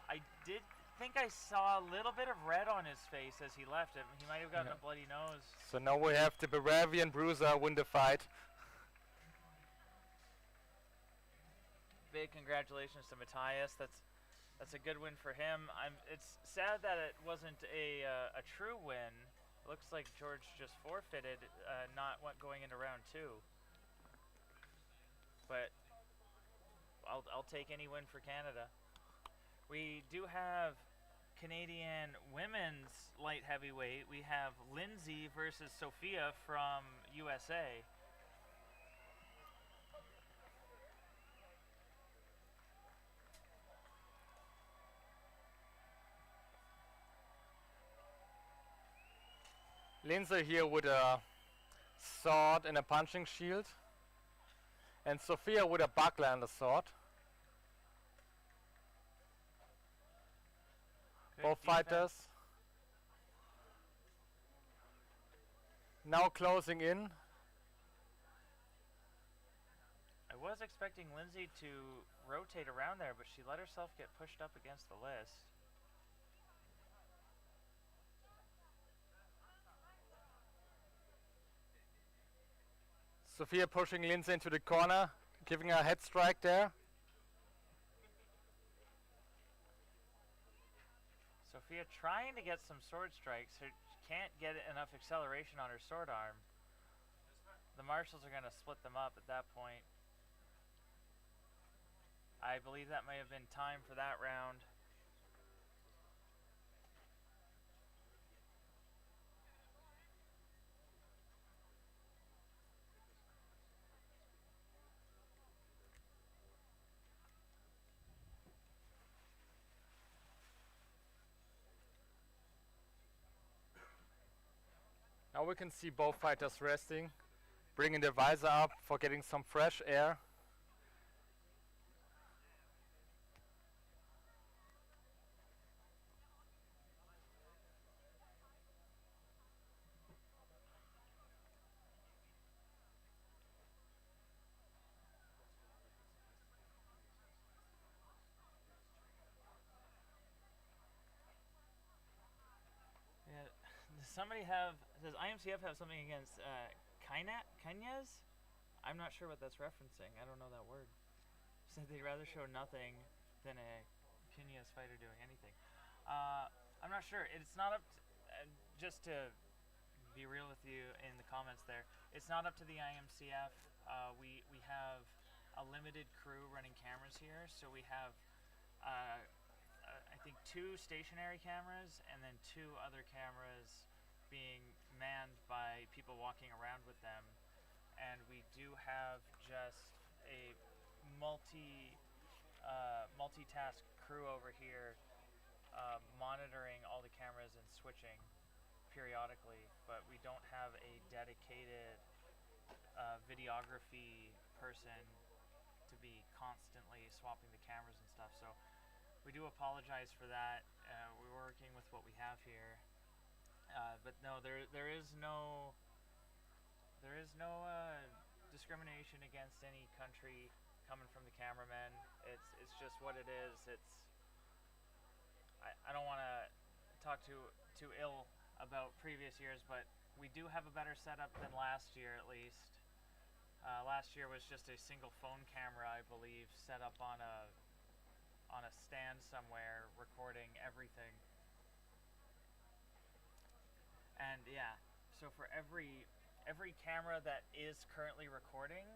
I did think I saw a little bit of red on his face as he left it. He might have gotten a bloody nose. So now we have the Bavarian Bruiser win the fight. Big congratulations to Matthias. That's a good win for him. It's sad that it wasn't a true win. It looks like George just forfeited, not going into round 2. But I'll take any win for Canada. We do have Canadian women's light heavyweight. We have Lindsay versus Sophia from USA. Lindsay here with a sword and a punching shield. And Sophia with a buckler and a sword. Both fighters now closing in. I was expecting Lindsay to rotate around there, but she let herself get pushed up against the list. Sophia pushing Lindsay into the corner, giving her a head strike there. Sophia trying to get some sword strikes. She can't get enough acceleration on her sword arm. The marshals are going to split them up at that point. I believe that may have been time for that round. Now we can see both fighters resting, bringing the visor up for getting some fresh air. Yeah. Does IMCF have something against Kanyas? I'm not sure what that's referencing. I don't know that word. Said they'd rather show nothing than a Kanyas fighter doing anything. I'm not sure. It's not up to, just to be real with you in the comments there, it's not up to the IMCF. We have a limited crew running cameras here, so we have I think 2 stationary cameras and then 2 other cameras being manned by people walking around with them, and we do have just a multitask crew over here monitoring all the cameras and switching periodically, but we don't have a dedicated videography person to be constantly swapping the cameras and stuff. So we do apologize for that. We're working with what we have here, but no, there is no discrimination against any country coming from the cameramen. It's just what it is. I don't want to talk too ill about previous years, but we do have a better setup than last year, at least. Last year was just a single phone camera, I believe, set up on a stand somewhere, recording everything. And yeah, so for every camera that is currently recording,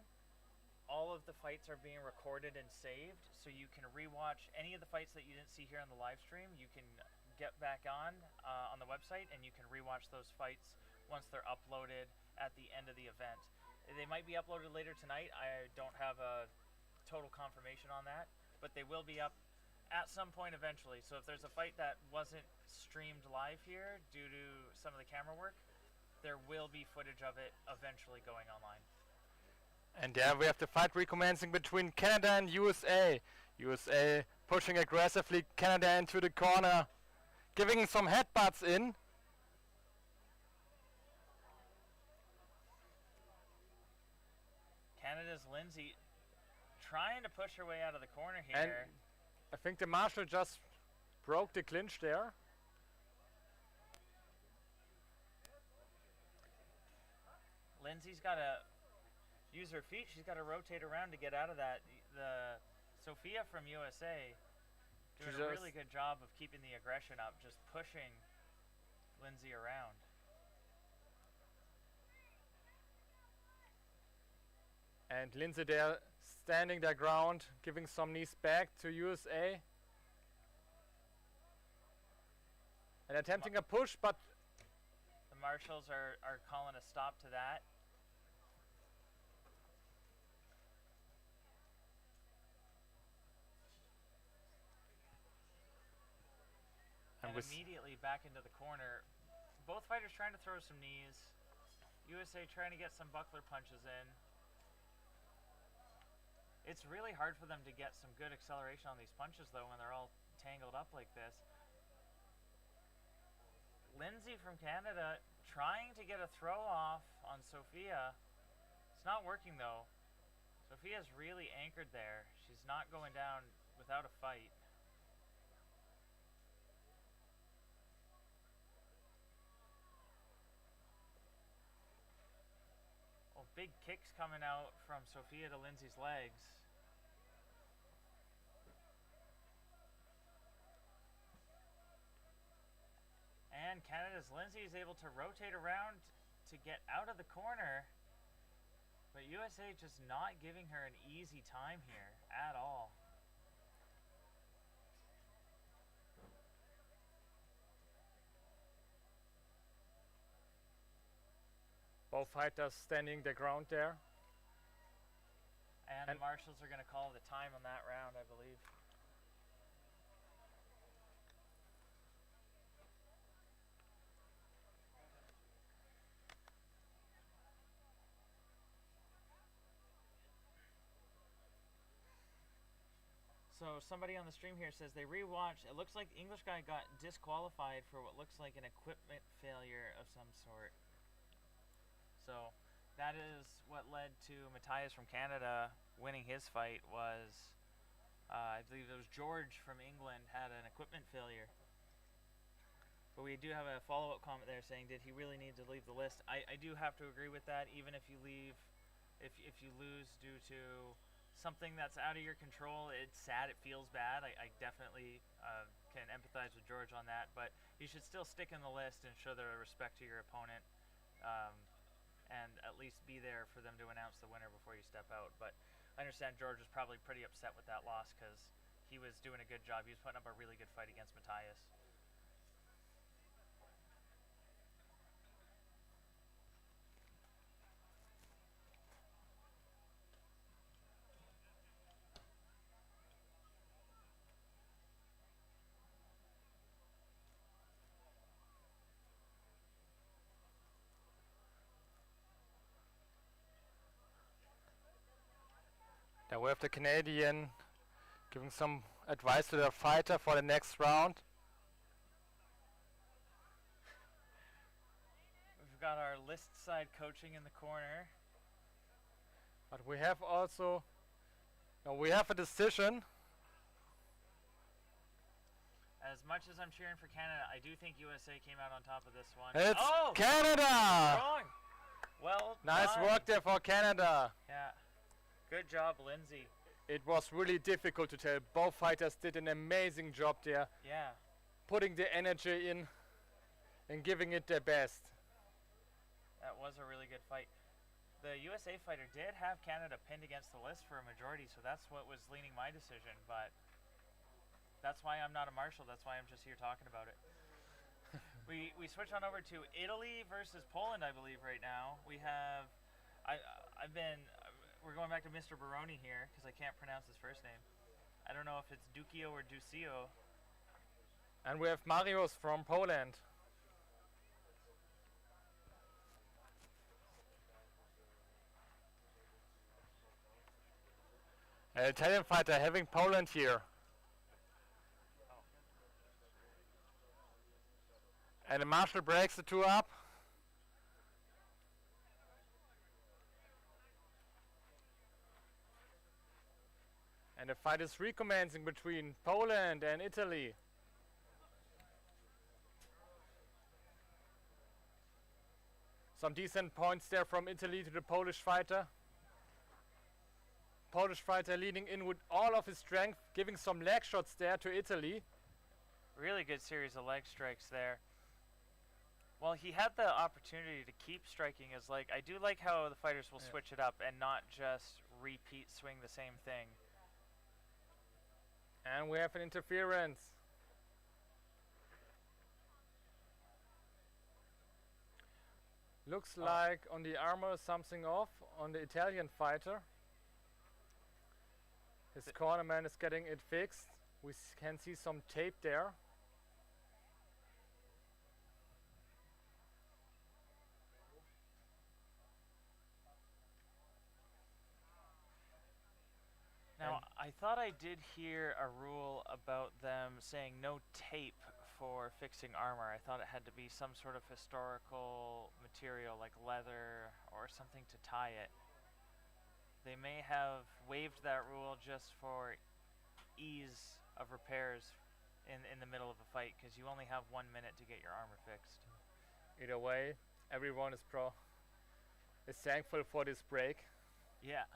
all of the fights are being recorded and saved, so you can rewatch any of the fights that you didn't see here on the live stream. You can get back on the website and you can rewatch those fights once they're uploaded at the end of the event. They might be uploaded later tonight. I don't have a total confirmation on that, but they will be up at some point eventually. So if there's a fight that wasn't streamed live here due to some of the camera work, there will be footage of it eventually going online. And there we have the fight recommencing between Canada and USA. USA pushing aggressively Canada into the corner, giving some headbutts in. Canada's Lindsay trying to push her way out of the corner here. And I think the marshal just broke the clinch there. Lindsay's got to use her feet. She's got to rotate around to get out of that. The Sophia from USA doing a really good job of keeping the aggression up, just pushing Lindsay around. And Lindsay there standing their ground, giving some knees back to USA. And attempting a push, but the marshals are calling a stop to that. And immediately back into the corner. Both fighters trying to throw some knees. USA trying to get some buckler punches in. It's really hard for them to get some good acceleration on these punches, though, when they're all tangled up like this. Lindsay from Canada trying to get a throw off on Sophia. It's not working, though. Sophia's really anchored there. She's not going down without a fight. Oh, big kicks coming out from Sophia to Lindsay's legs. And Canada's Lindsay is able to rotate around to get out of the corner. But USA just not giving her an easy time here at all. Both fighters standing their ground there. And the marshals are going to call the time on that round, I believe. So somebody on the stream here says they rewatched. It looks like the English guy got disqualified for what looks like an equipment failure of some sort. So that is what led to Matthias from Canada winning his fight. Was I believe it was George from England had an equipment failure. But we do have a follow-up comment there saying, did he really need to leave the list? I do have to agree with that. Even if you leave, if you lose due to something that's out of your control, it's sad, it feels bad. I definitely can empathize with George on that, but you should still stick in the list and show the respect to your opponent, and at least be there for them to announce the winner before you step out. But I understand George was probably pretty upset with that loss because he was doing a good job. He was putting up a really good fight against Matthias. Now we have the Canadian giving some advice to the fighter for the next round. We've got our list side coaching in the corner. But we have also, now we have a decision. As much as I'm cheering for Canada, I do think USA came out on top of this one. It's oh! Canada! Wrong! Well Nice done. work there for Canada. Yeah. Good job, Lindsay. It was really difficult to tell. Both fighters did an amazing job there, Yeah. putting the energy in and giving it their best. That was a really good fight. The USA fighter did have Canada pinned against the list for a majority, so that's what was leaning my decision, but that's why I'm not a marshal. That's why I'm just here talking about it. We switch on over to Italy versus Poland, I believe, right now. We have, we're going back to Mr. Baroni here because I can't pronounce his first name. I don't know if it's Duccio or Duccio. And we have Mariusz from Poland. An Italian fighter having Poland here. And the marshal breaks the two up. And the fight is recommencing between Poland and Italy. Some decent points there from Italy to the Polish fighter. Polish fighter leading in with all of his strength, giving some leg shots there to Italy. Really good series of leg strikes there. Well, he had the opportunity to keep striking his leg. I do like how the fighters will switch it up and not just repeat swing the same thing. And we have an interference. Looks like on the armor something off on the Italian fighter. His cornerman is getting it fixed. We can see some tape there. Now, I thought I did hear a rule about them saying no tape for fixing armor. I thought it had to be some sort of historical material like leather or something to tie it. They may have waived that rule just for ease of repairs in the middle of a fight because you only have 1 minute to get your armor fixed. Either way, everyone is thankful for this break. Yeah.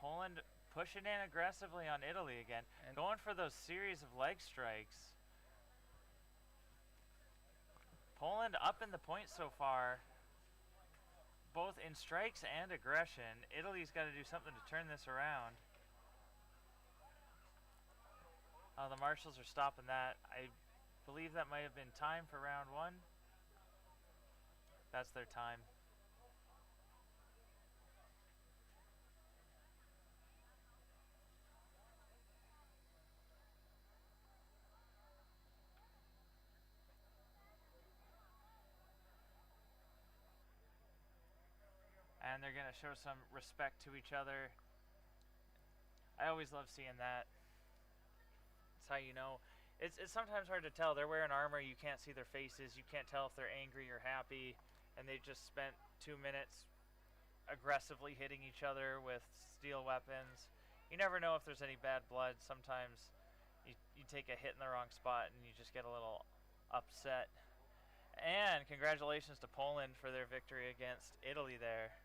Poland pushing in aggressively on Italy again, and going for those series of leg strikes. Poland up in the points so far, both in strikes and aggression. Italy's got to do something to turn this around. The marshals are stopping that. I believe that might have been time for round one. That's their time. And they're going to show some respect to each other. I always love seeing that. That's how you know. It's sometimes hard to tell. They're wearing armor. You can't see their faces. You can't tell if they're angry or happy. And they just spent 2 minutes aggressively hitting each other with steel weapons. You never know if there's any bad blood. Sometimes you take a hit in the wrong spot and you just get a little upset. And congratulations to Poland for their victory against Italy there.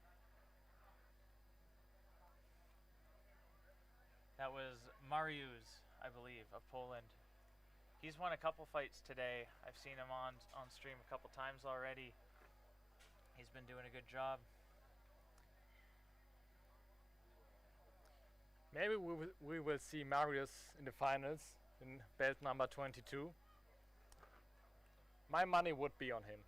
That was Mariusz, I believe, of Poland. He's won a couple fights today. I've seen him on stream a couple times already. He's been doing a good job. Maybe we will see Marius in the finals in belt number 22. My money would be on him.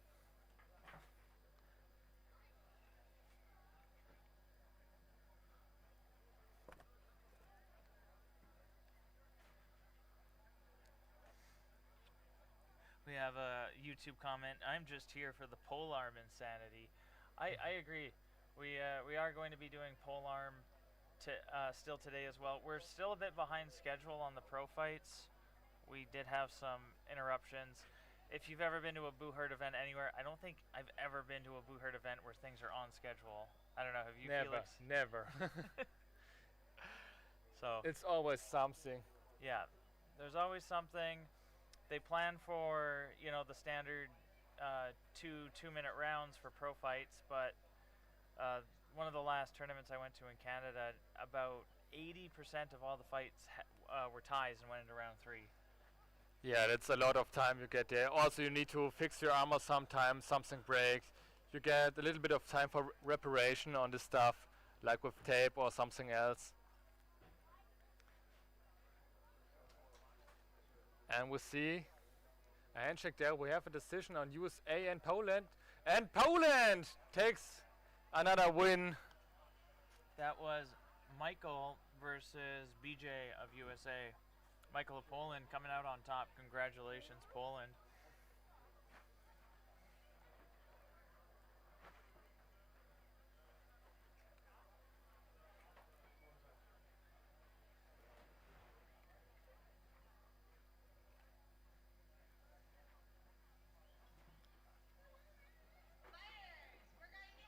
We have a YouTube comment. I'm just here for the polearm insanity. I agree. We are going to be doing polearm still today as well. We're still a bit behind schedule on the pro fights. We did have some interruptions. If you've ever been to a Boo Herd event anywhere, I don't think I've ever been to a Boo Herd event where things are on schedule. I don't know. Have you? Never, Felix? never. So it's always something. yeah, there's always something. They plan for, you know, the standard 2-minute rounds for pro fights, but one of the last tournaments I went to in Canada, about 80% of all the fights were ties and went into round 3. Yeah, that's a lot of time you get there. Also, you need to fix your armor sometimes, something breaks. You get a little bit of time for reparation on this stuff, like with tape or something else. And we see a handshake there. We have a decision on USA and Poland. And Poland takes another win. That was Michael versus BJ of USA. Michael of Poland coming out on top. Congratulations, Poland.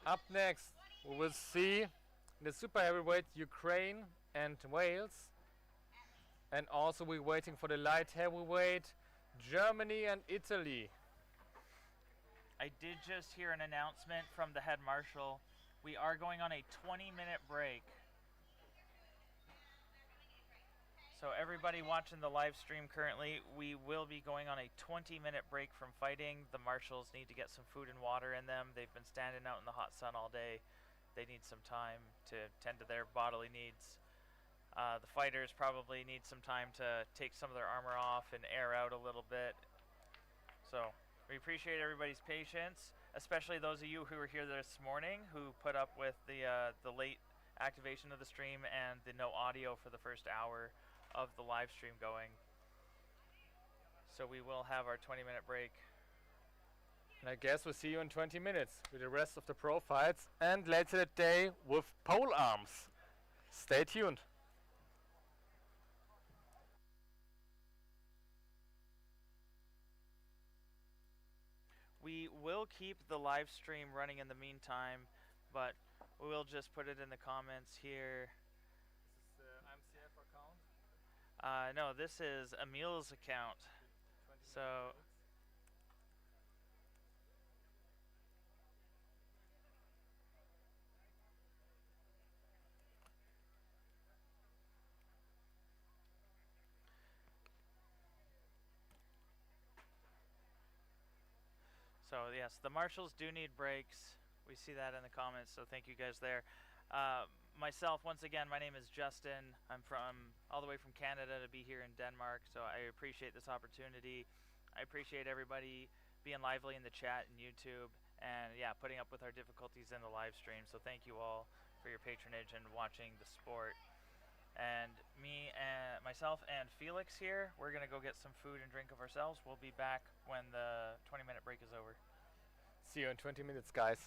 Up next, we will see the super heavyweight Ukraine and Wales. And also we're waiting for the light heavyweight Germany and Italy. I did just hear an announcement from the head marshal. We are going on a 20-minute break. So everybody watching the live stream currently, we will be going on a 20-minute break from fighting. The marshals need to get some food and water in them. They've been standing out in the hot sun all day. They need some time to tend to their bodily needs. The fighters probably need some time to take some of their armor off and air out a little bit. So we appreciate everybody's patience, especially those of you who were here this morning who put up with the late activation of the stream and the no audio for the first hour of the live stream going. So we will have our 20-minute break. And I guess we'll see you in 20 minutes with the rest of the pro fights and later that day with pole arms. Stay tuned. We will keep the live stream running in the meantime, but we will just put it in the comments here. Is this the IMCF account? No, this is Emil's account. So yes, the marshals do need breaks. We see that in the comments, so thank you guys there. Myself, once again, my name is Justin. I'm from all the way from Canada to be here in Denmark, so I appreciate this opportunity. I appreciate everybody being lively in the chat and YouTube and yeah, putting up with our difficulties in the live stream. So thank you all for your patronage and watching the sport. And me and myself and Felix here, we're gonna go get some food and drink of ourselves. We'll be back when the 20-minute break is over. See you in 20 minutes, guys.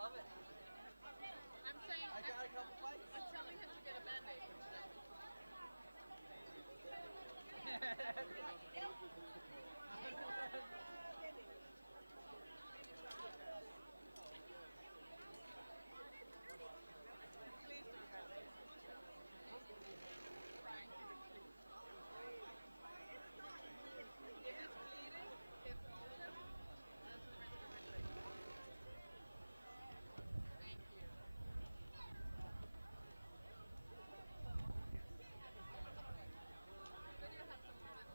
love it. I'm saying I got a couple bites. I'm telling him to get a Band-Aid. Please do that. Frank. If it's bleeding, if open, doesn't risk everything. Thank you. Video has some fun.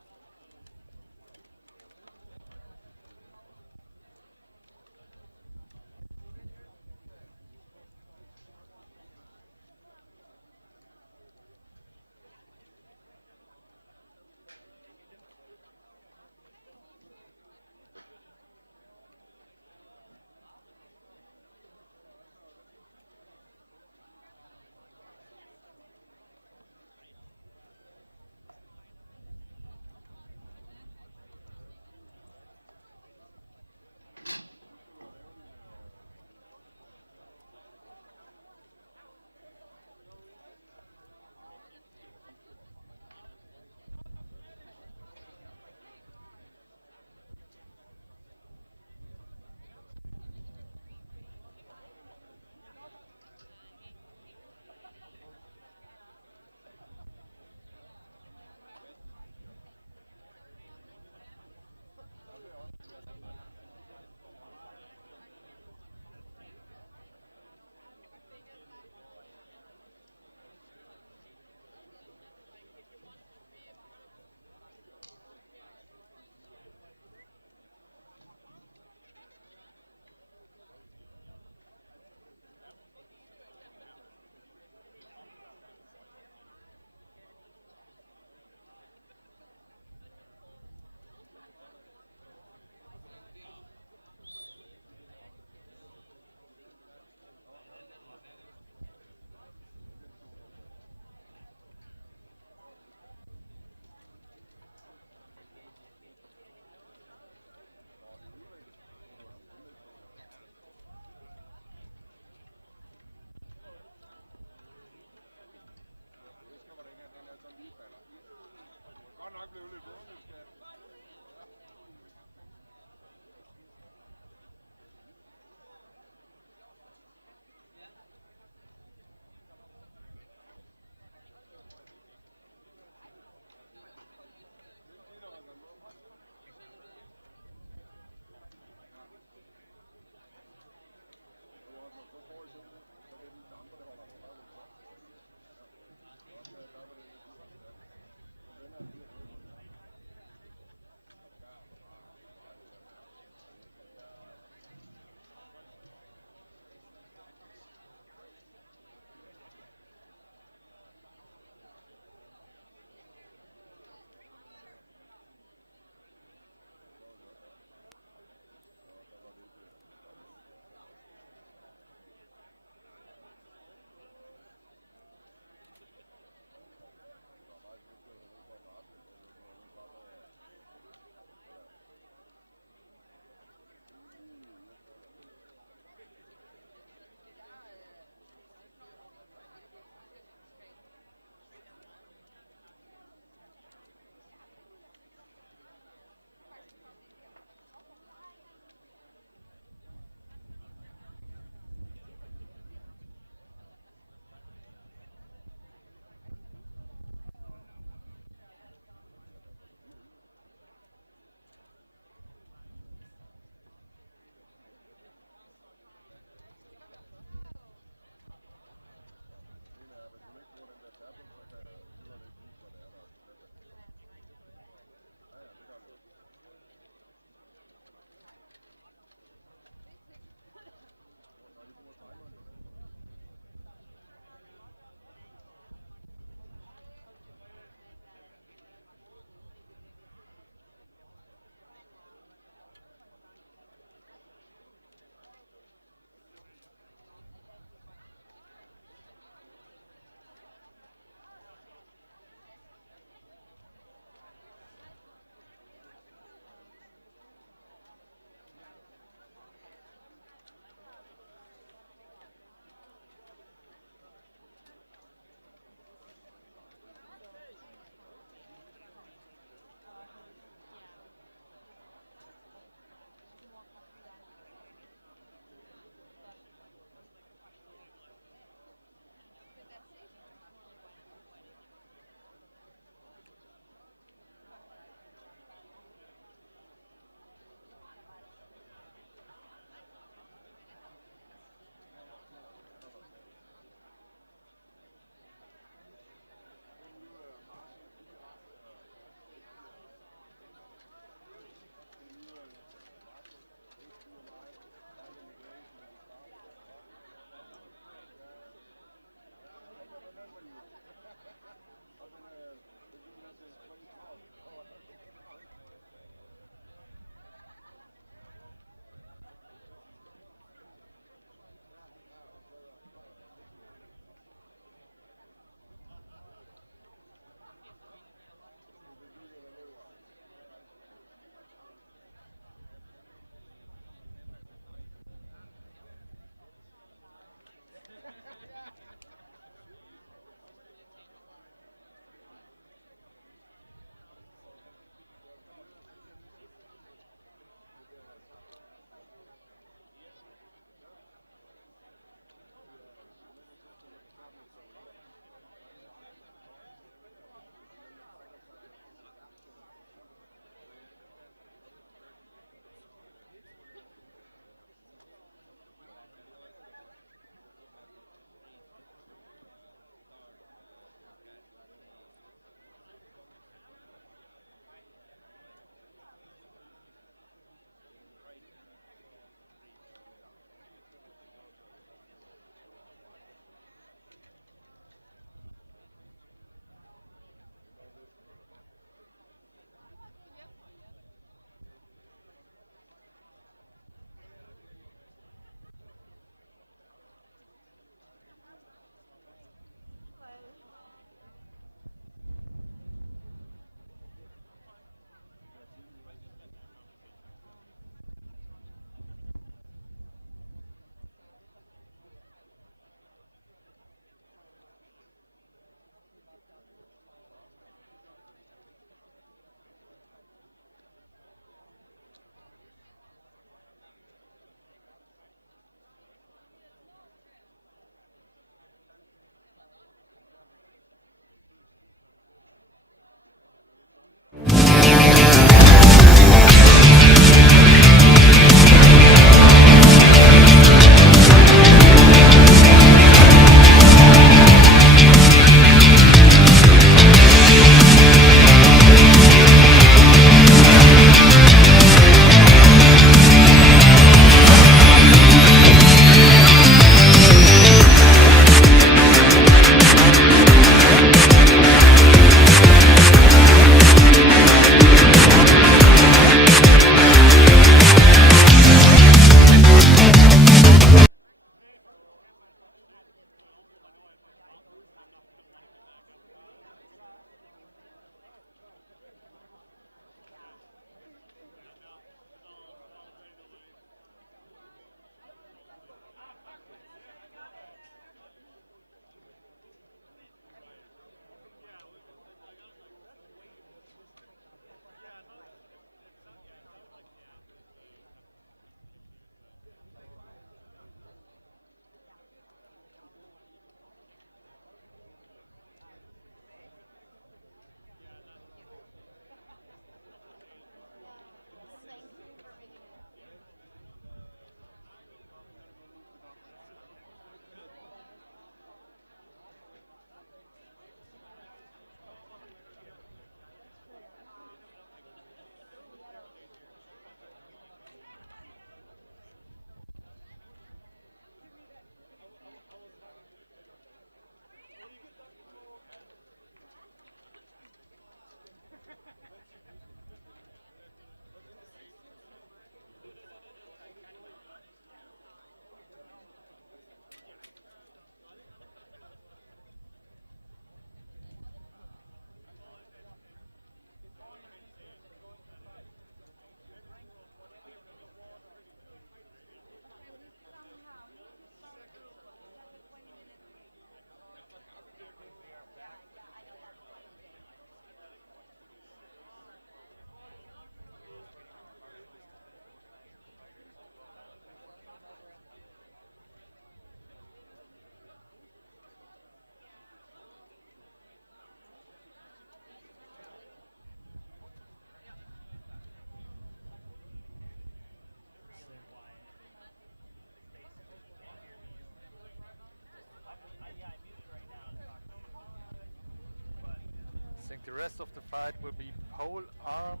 The rest of the fight will be pole arm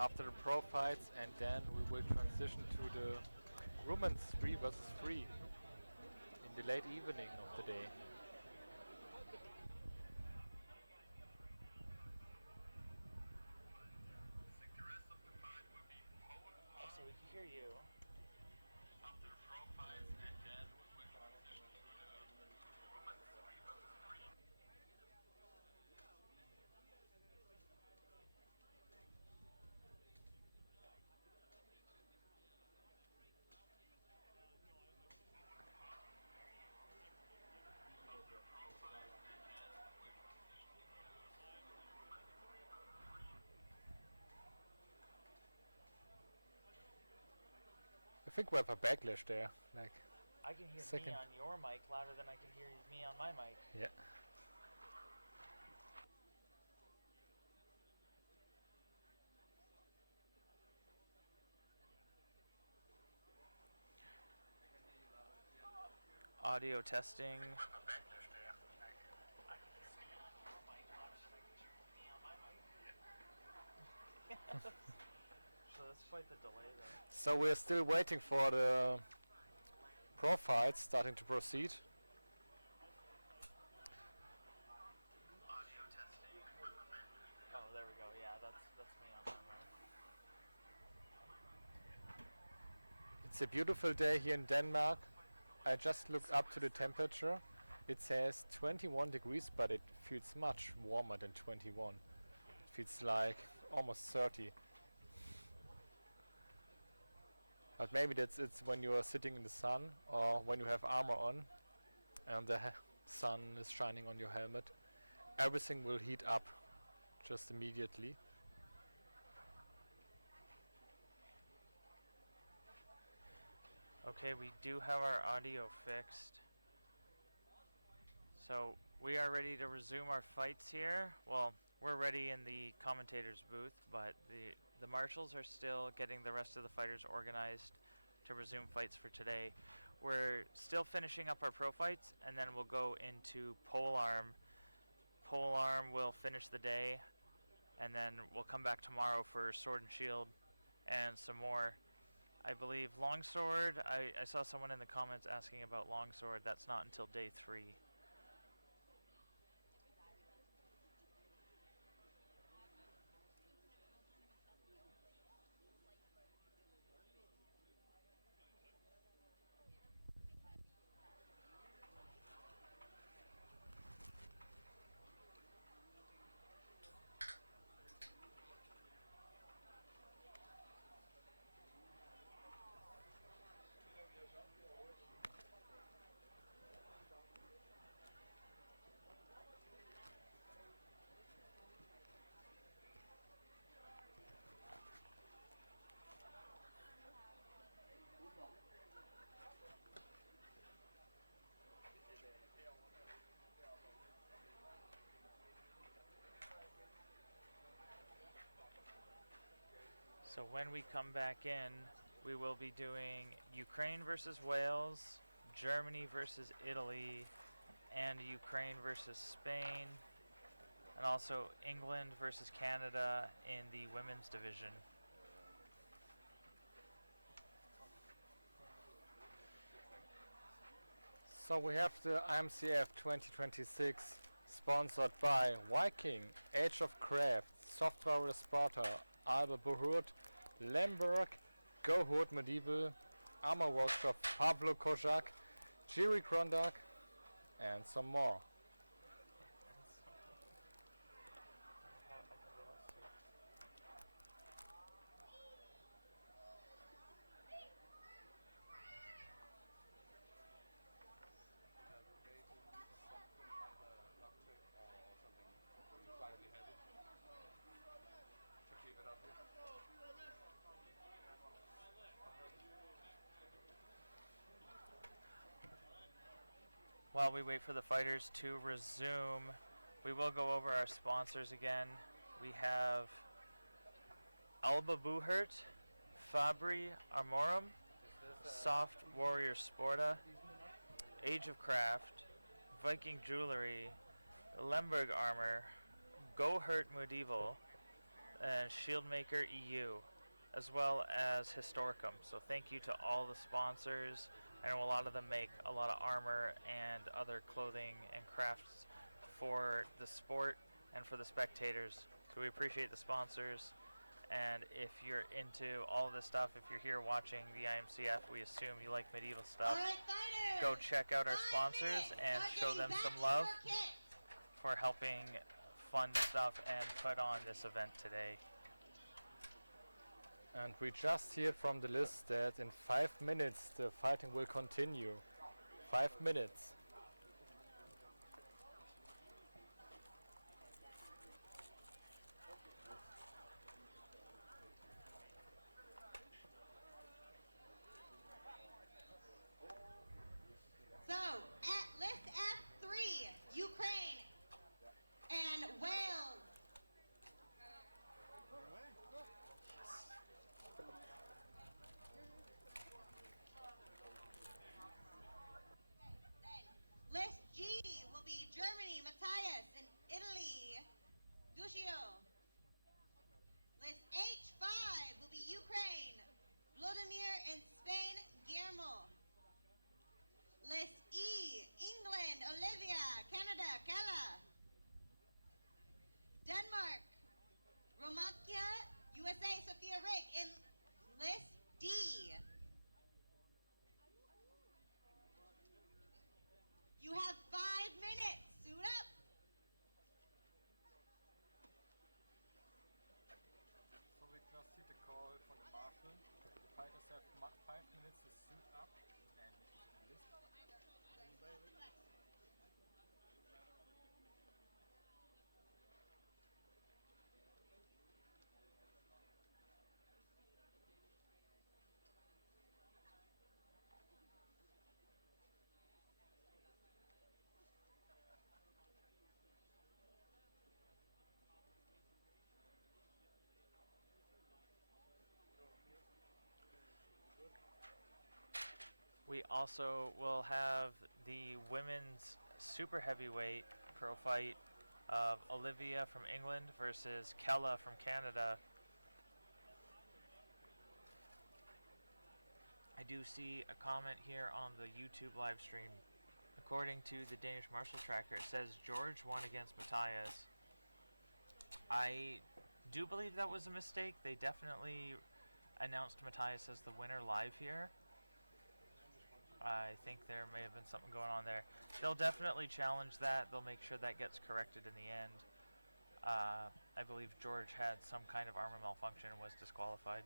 after the pro fights, and then we will transition to the women's 3 versus 3 in the late evening of the day. Oh, so we can hear you. After the pro fights, and then we will transition to the women's 3 versus 3. I think we have a backlash there. Like, I can hear Second. me on your mic louder than I can hear me on my mic. yeah. Audio testing. So that's quite the delay there. So we're still waiting for the pro fights starting to proceed. Oh, there we go. Yeah, that's me on my mic. It's a beautiful day here in Denmark. I just looked up to the temperature. It says 21 degrees, but it feels much warmer than 21. It feels like almost 30. But maybe it's when you are sitting in the sun or when you have armor on and the sun is shining on your helmet. Everything will heat up just immediately. Okay, we do have our audio fixed. So we are ready to resume our fights here. Well, we're ready in the commentator's booth, but the marshals are still getting the rest of the fighters organized to resume fights for today. We're still finishing up our pro fights, and then we'll go into pole arm. Pole arm will finish the day, and then we'll come back tomorrow for sword and shield and some more. I believe longsword, I saw someone in the comments asking about longsword. That's not until day 3. So when we come back in, we will be doing Ukraine versus Wales, Germany versus Italy, and Ukraine versus Spain, and also England versus Canada in the women's division. So we have the IMCF 2026 sponsored by Viking, Age of Craft, Software Sparta, Alba Bohurt, Lemberg, Gohood Medieval, Armor Workshop, Pablo Kozak, Jiri Krondak, and some more. While we wait for the fighters to resume, we will go over our sponsors again. We have Alba Buhert, Fabri Armorum, Soft Warrior Sporta, Age of Craft, Viking Jewelry, Lemberg armor, Go Hurt Medieval, and Shieldmaker EU, as well as Historicum. So thank you to all the sponsors. I know a lot of them make a lot of armor and other clothing and crafts for the sport and for the spectators. So we appreciate the sponsors. And if you're into all this stuff, if you're here watching the IMCF, we assume you like medieval stuff. All right, fighters. Go check out our 5 sponsors minutes and of show getting them back some to love your kit. for helping fund stuff and put on this event today. And we just heard from the list that in 5 minutes the fighting will continue. 5 minutes. So, at list F3, Ukraine and Wales. Then, list G will be Germany, Matthias, and Italy, Duccio. List H5 will be Ukraine, Vladimir, and Spain, Guillermo. List E, England, Olivia, Canada, Kala. Denmark, Romakia, USA, Sophia Rick. In list D. You have 5 minutes. Suit up. So we just see the call from the marshal. The fighters have 5 minutes to suit up and list. We also will have the women's super heavyweight pro fight of Olivia from England versus Kella from Canada. I do see a comment here on the YouTube live stream. According to the Danish Martial Tracker, it says George won against Matthias. I do believe that was a mistake. They definitely announced Matthias as the winner live here. I think there may have been something going on there. They'll definitely challenge that. They'll make sure that gets corrected in the end. I believe George had some kind of armor malfunction and was disqualified.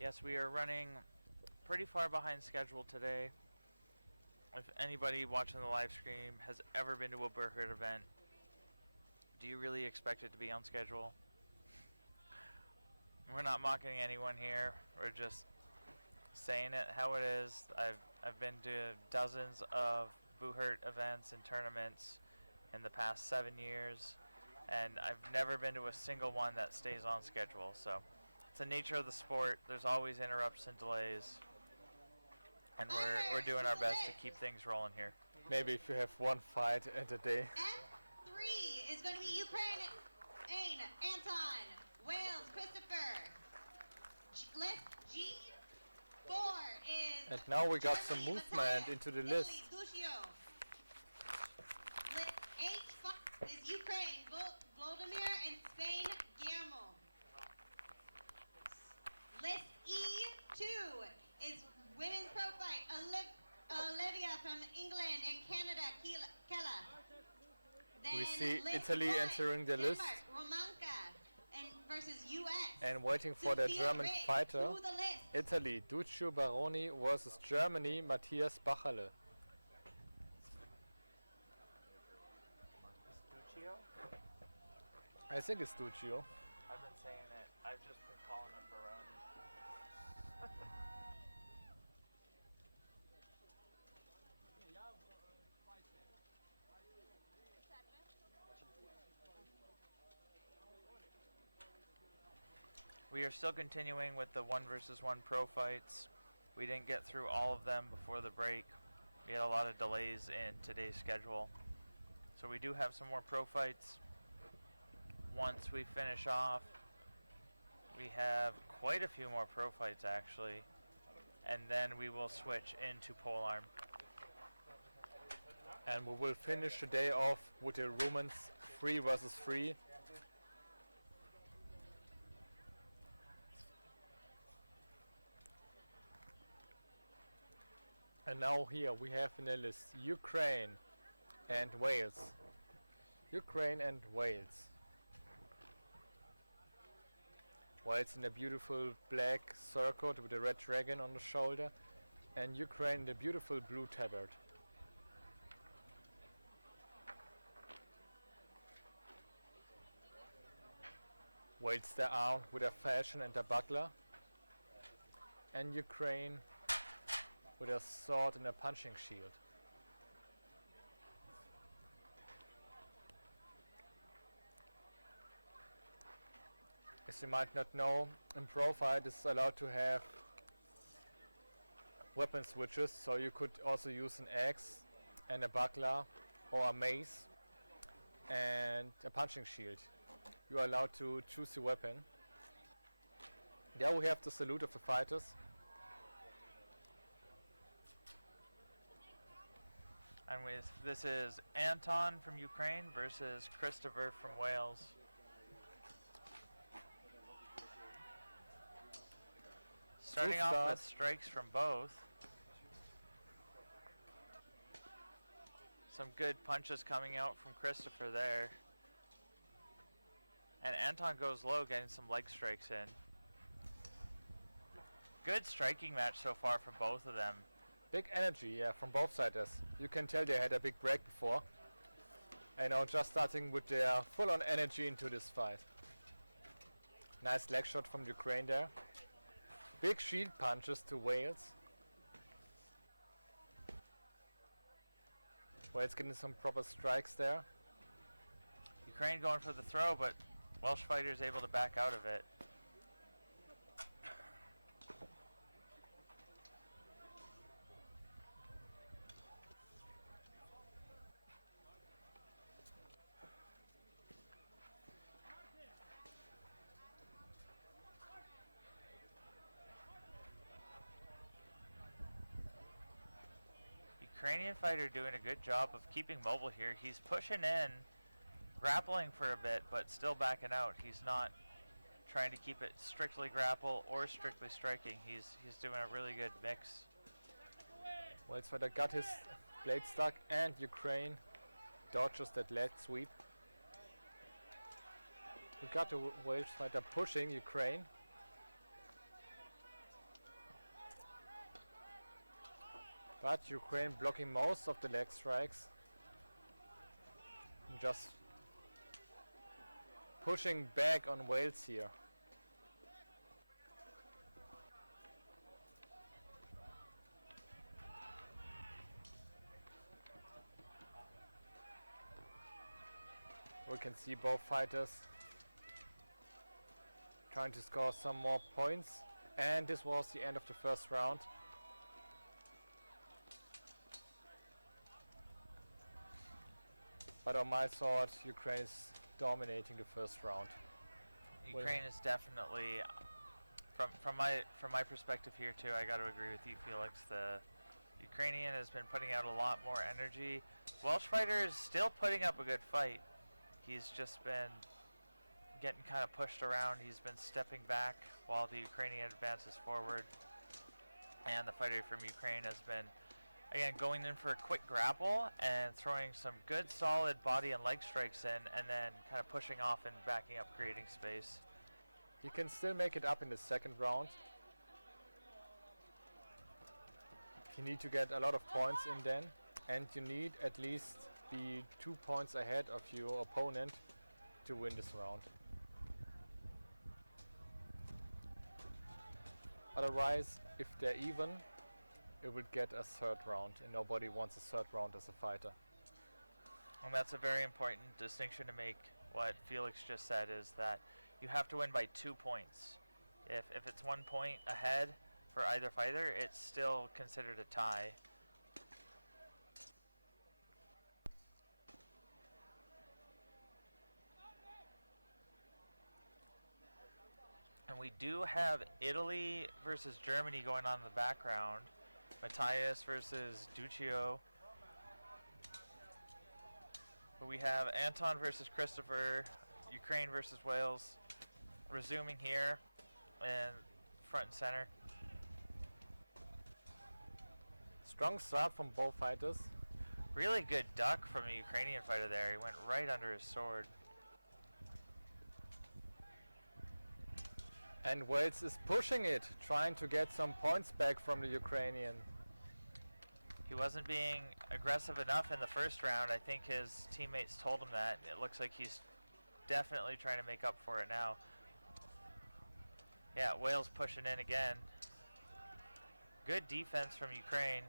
Yes, we are running pretty far behind schedule today. If anybody watching the live stream has ever been to a Burkhardt event, do you really expect it to be on schedule? We're not mocking anyone here. We're just saying it how it is. I've been to dozens of Burkhardt events and tournaments in the past 7 years, and I've never been to a single one that stays on schedule. So it's the nature of the sport. There's always interrupts and delays, and we're doing our best to keep things rolling here. Maybe if you have one fight in a day. M3 is going to be Ukraine, Anton, Wales, Christopher. List G4 is And now we got some Germany, movement Matthias, into the Italy, list. Duccio. List H5 is Ukraine, Vladimir, and Spain, Guillermo. List E2 is women's pro fight, Olivia from England and Canada, Kella. We Then see list Italy 1, entering the Denmark, list Romanka, and versus US. and waiting for the Sophia German Ray fighter. to the list. Italy, Duccio Baroni versus Germany, Matthias Bachale. Duccio? I think it's Duccio. I've been saying it. I've just been calling him Baroni. We are still continuing with the 1 versus 1 pro fights. We didn't get through all of them before the break. We had a lot of delays in today's schedule. So we do have some more pro fights. Once we finish off, we have quite a few more pro fights actually. And then we will switch into polearm. And we will finish the day off with the women's 3 versus 3. And now here we have in the list Ukraine and Wales. Ukraine and Wales. Wales in a beautiful black circle with a red dragon on the shoulder, and Ukraine in the beautiful blue tabard. Wales their arm with a falchion and a buckler, and Ukraine with a sword and a punching shield. As you might not know, in Pro Fight it's allowed to have weapon switches, so you could also use an axe and a buckler or a mace and a punching shield. You are allowed to choose your weapon. There we have the salute of the fighters. And this is Anton from Ukraine versus Christopher from Wales. Starting off with strikes from both. Some good punches coming out from Christopher there. And Anton goes low, getting some leg strikes in. Good striking match so far from both of them. Big energy, yeah, from both sides. You can tell they had a big break before. And now just starting with their full-on energy into this fight. Nice leg shot from Ukraine there. Big shield punches to Wales. Wales getting some proper strikes there. Ukraine going for the throw, but Welsh fighter is able to back out of it. Ukrainian fighter doing a good job of keeping mobile here. He's pushing in, grappling for a bit, but still backing out. He's not trying to keep it strictly grapple or strictly striking. He's doing a really good mix. Wales fighter got his blade stuck, and Ukraine dodges that leg sweep. We got the Wales fighter pushing Ukraine. But Ukraine blocking most of the leg strikes. And just pushing back on Wales here. We can see both fighters trying to score some more points. And this was the end of the first round. But on my thought, Ukraine is dominating the first round. Ukraine is definitely, from my perspective here too, I got to agree with you, Felix. The Ukrainian has been putting out a lot more energy. Welsh fighter is still putting up a good fight. He's just been getting kind of pushed around. He's been stepping back while the Ukrainian advances forward. And the fighter from Ukraine has been, again, going in for a quick grapple and throwing some good solid body and leg strikes in, and then kind of pushing off and backing up, creating space. He can still make it up in the second round. You need to get a lot of points in then, and you need at least be 2 points ahead of your opponent to win this round. Otherwise, if they're even, it would get a third round, and nobody wants a third round as a fighter. And that's a very important distinction to make. What Felix just said is that you have to win by 2 points. If it's 1 point ahead for either fighter, it's still considered a tie. And we do have Italy versus Germany going on in the background. Matthias versus Duccio. But we have Anton versus Christopher, Ukraine versus Wales, resuming here and front and center. Strong start from both fighters. Really good duck from the Ukrainian fighter there. He went right under his sword. And Wales is pushing it, trying to get some points back from the Ukrainian. He wasn't being aggressive enough in the first round. I think his teammates told him that. It looks like he's definitely trying to make up for it now. Yeah, Wales pushing in again. Good defense from Ukraine.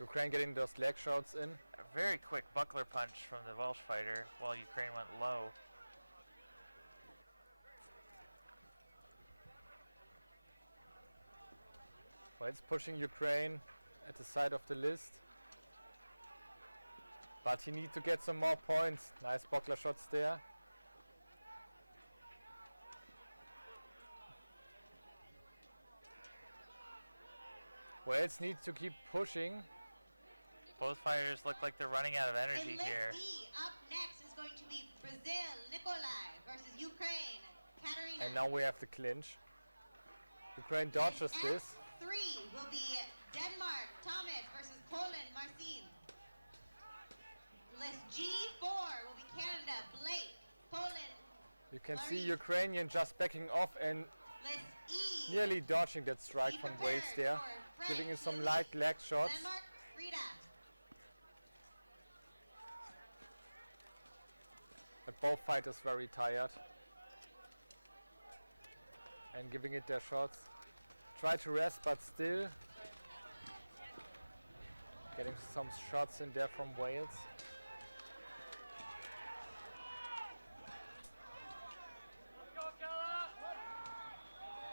Ukraine getting those leg shots in. A very quick buckler punch from the Welsh fighter while Ukraine went low. Wales pushing Ukraine at the side of the list. But he needs to get some more points. Nice buckler shots there. Wales needs to keep pushing. Both fighters look like they're running out of energy In list here. D, up next is going to be Brazil, Nikolai versus Ukraine, Katarina. And now we have the clinch. Ukraine dodges this. F3 will be Denmark, Thomas versus Poland, Marcin. List G4 will be Canada, Blake, Poland. You can see Ukrainian just backing off and List E. nearly dodging that strike Be from prepared Wales there. for Giving him French, some Lily, light leg shots. Denmark, Frida. But both fighters very tired. And giving it their shots. Try to rest, but still getting some shots in there from Wales.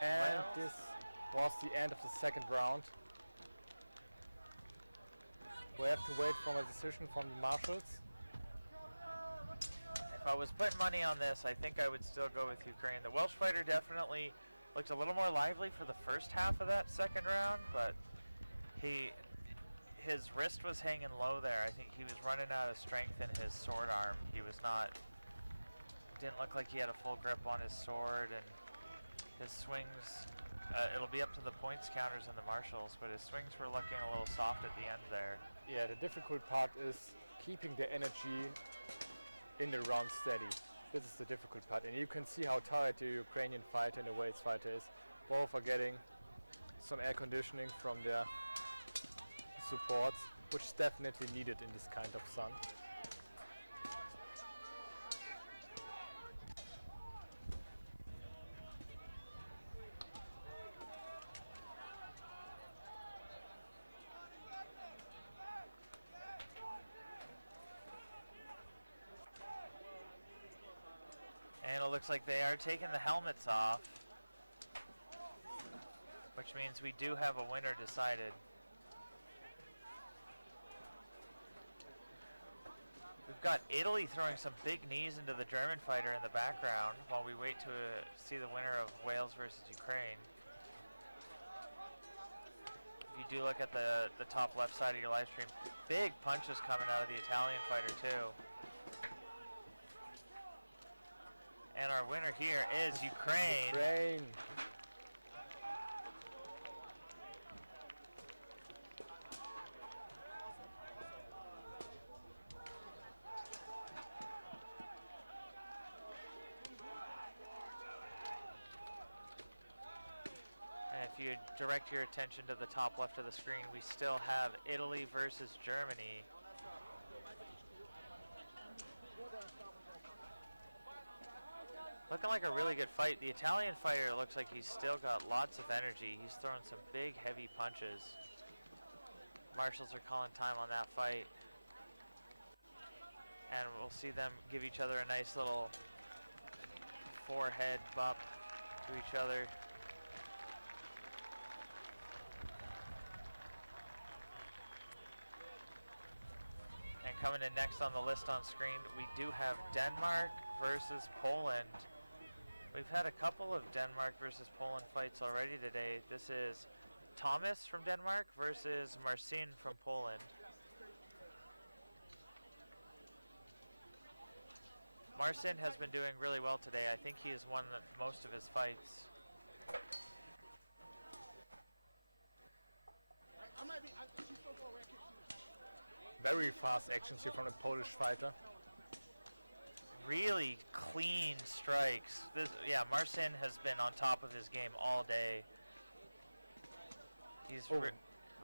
And Wales. this was the end of the second round. We have to wait for a decision from the marshals. If I was putting money on this, I think I would still go with Ukraine. The Welsh fighter definitely looked a little more lively for the first half of that second round, but his wrist was hanging low there. I think he was running out of strength in his sword arm. He was not, didn't look like he had a full grip on his sword, and his swings, it'll be up to the points counters and the marshals, but his swings were looking a little soft at the end there. Yeah, the difficult part is keeping the energy in the round steady. This is the difficult part, and you can see how tired the Ukrainian fighter and the Wales fighter is. Both are getting some air conditioning from their supports, which is definitely needed in this kind of sun. And it looks like they are taking the helmets off, which means we do have a winner decided. We've got Italy throwing some big knees into the German fighter in the background while we wait to see the winner of Wales versus Ukraine. If you do look at the top left side of your live stream, big punches coming out of the Italian fighter too. And our winner here is Ukraine. Ukraine. And if you direct your attention to the top left of the screen, we still have Italy versus Germany. Looking like a really good fight. The Italian fighter looks like he's still got lots of energy. He's throwing some big, heavy punches. Marshals are calling time on that fight. And we'll see them give each other a nice little forehead bump to each other. And coming in next on the list on screen, we do have Denmark versus Poland. We've had a couple of Denmark versus Poland fights already today. This is Thomas from Denmark versus Marcin from Poland. Marcin has been doing really well today. I think he has won most of his fights. Very fast actions here from the Polish fighter. Really clean strikes. Yeah, Marcin has been on top of his game all day. He's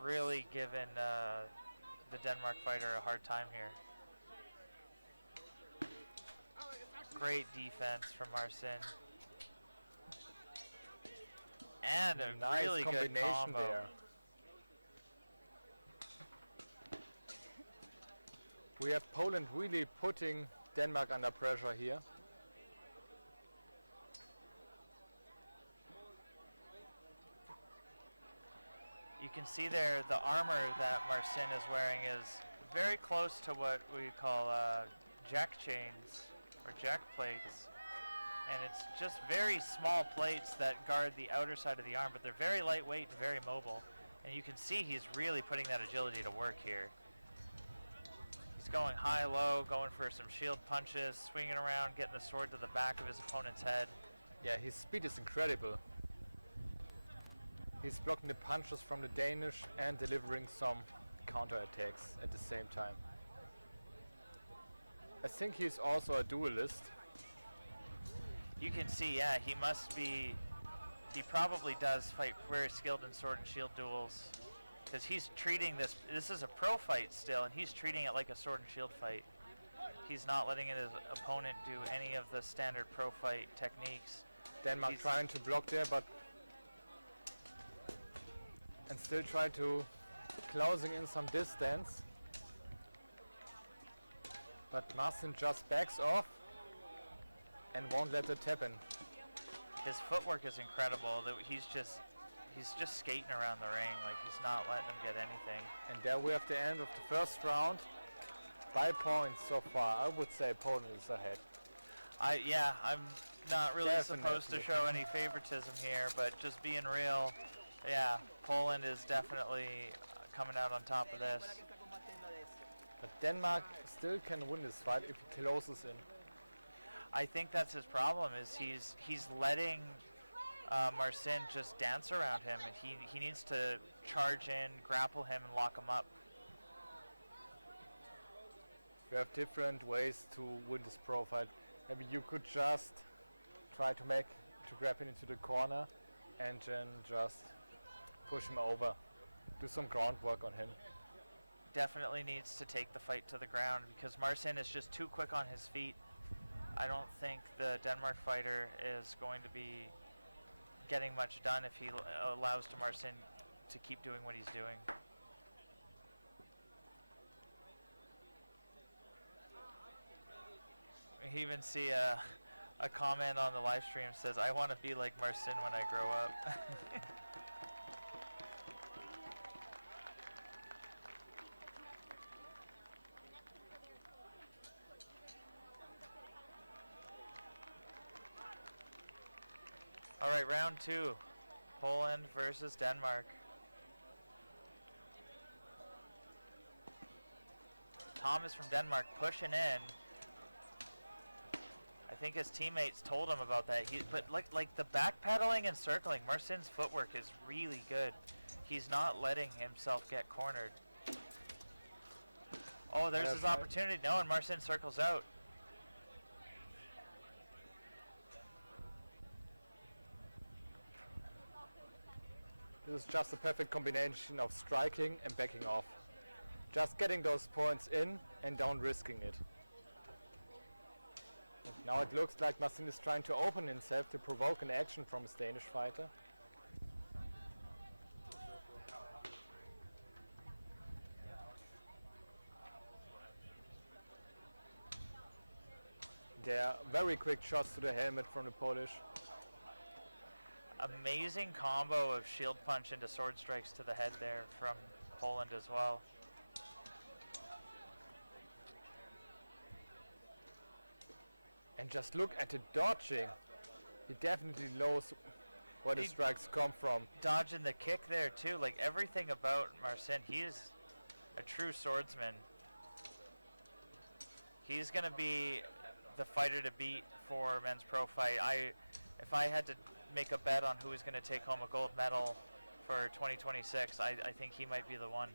really given the Denmark fighter a hard time here. Great defense from Marcin. And a nice really good combination combo. there. We have Poland really putting Denmark under pressure here. You can see there the armor that Marcin is wearing is very close to what we call jack chains or jack plates. And it's just very small plates that guard the outer side of the arm, but they're very lightweight and very mobile. And you can see he's really putting that agility to work here. He's going high-low, going for some shield punches, swinging around, getting the sword to the back of his opponent's head. Yeah, his speed is incredible. He's blocking the punches from the Danish and delivering some counterattacks at the same time. I think he's also a duelist. You can see, yeah, he must be, he probably does fight very skilled in sword and shield duels. Because he's treating this is a pro fight still, and he's treating it like a sword and shield fight. He's not letting his opponent do any of the standard pro fight techniques. Denmark He's trying to block there, but and still try to closing in some distance. But Marcin just backs off and won't let it happen. His footwork is incredible. He's just skating around the ring, like he's not letting him get anything. And there we have the end of the first round. By points so far, I would say Poland is ahead. I'm not really supposed to Definitely. show any favoritism here, but just being real, yeah, Poland is definitely coming out on top of this. But Denmark still can win this fight if he closes in. I think that's his problem, is he's letting Marcin just dance around him, and he needs to charge in, grapple him, and lock him up. We have different ways to win this pro fight. Maybe you could just try to grab him into the corner and then just push him over. Do some groundwork on him. definitely needs to take the fight to the ground because Marcin is just too quick on his feet. I don't think the Denmark fighter is going to be getting much done if he allows to Marcin to keep doing what he's doing. We even see a comment on the live stream says, "I want to be like Marcin when I grow up." All right, round 2, Poland versus Denmark. Thomas from Denmark pushing in. I think his teammates told him about that. But like the backpedaling and circling, Marcin's footwork is really good. He's not letting himself get cornered. Oh, there's his opportunity. No, and Marcin circles out. This is just a perfect combination of striking and backing off. Just getting those points in and down risking it. And now it looks like Marcin is trying to open himself to provoke an action from his Danish fighter. There are very quick shots to the helmet from the Polish. Amazing combo of shield punch into sword strikes to the head there from Poland as well. And just look at the dodging. He definitely knows where the strikes come from. Dodging the kick there too. Like everything about Marcin, he is a true swordsman. He's gonna be the fighter to beat for men's pro fight. If I had to make a bet on who is going to take home a gold medal for 2026, I think he might be the one.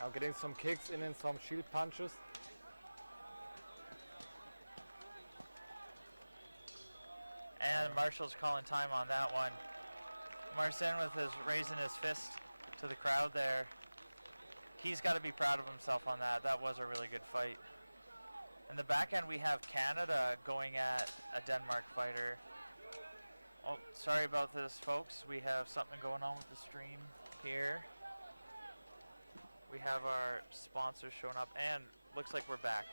Now getting some kicks in and some shield punches. And Marshall's calling time on that one. Marcin with his raising his fist to the crowd there. He's got to be proud of himself on that. That was a really good fight. In the back end, we have Canada going at a Denmark fighter. Oh, sorry about this, folks. We have something going on with the stream here. We have our sponsors showing up, and looks like we're back.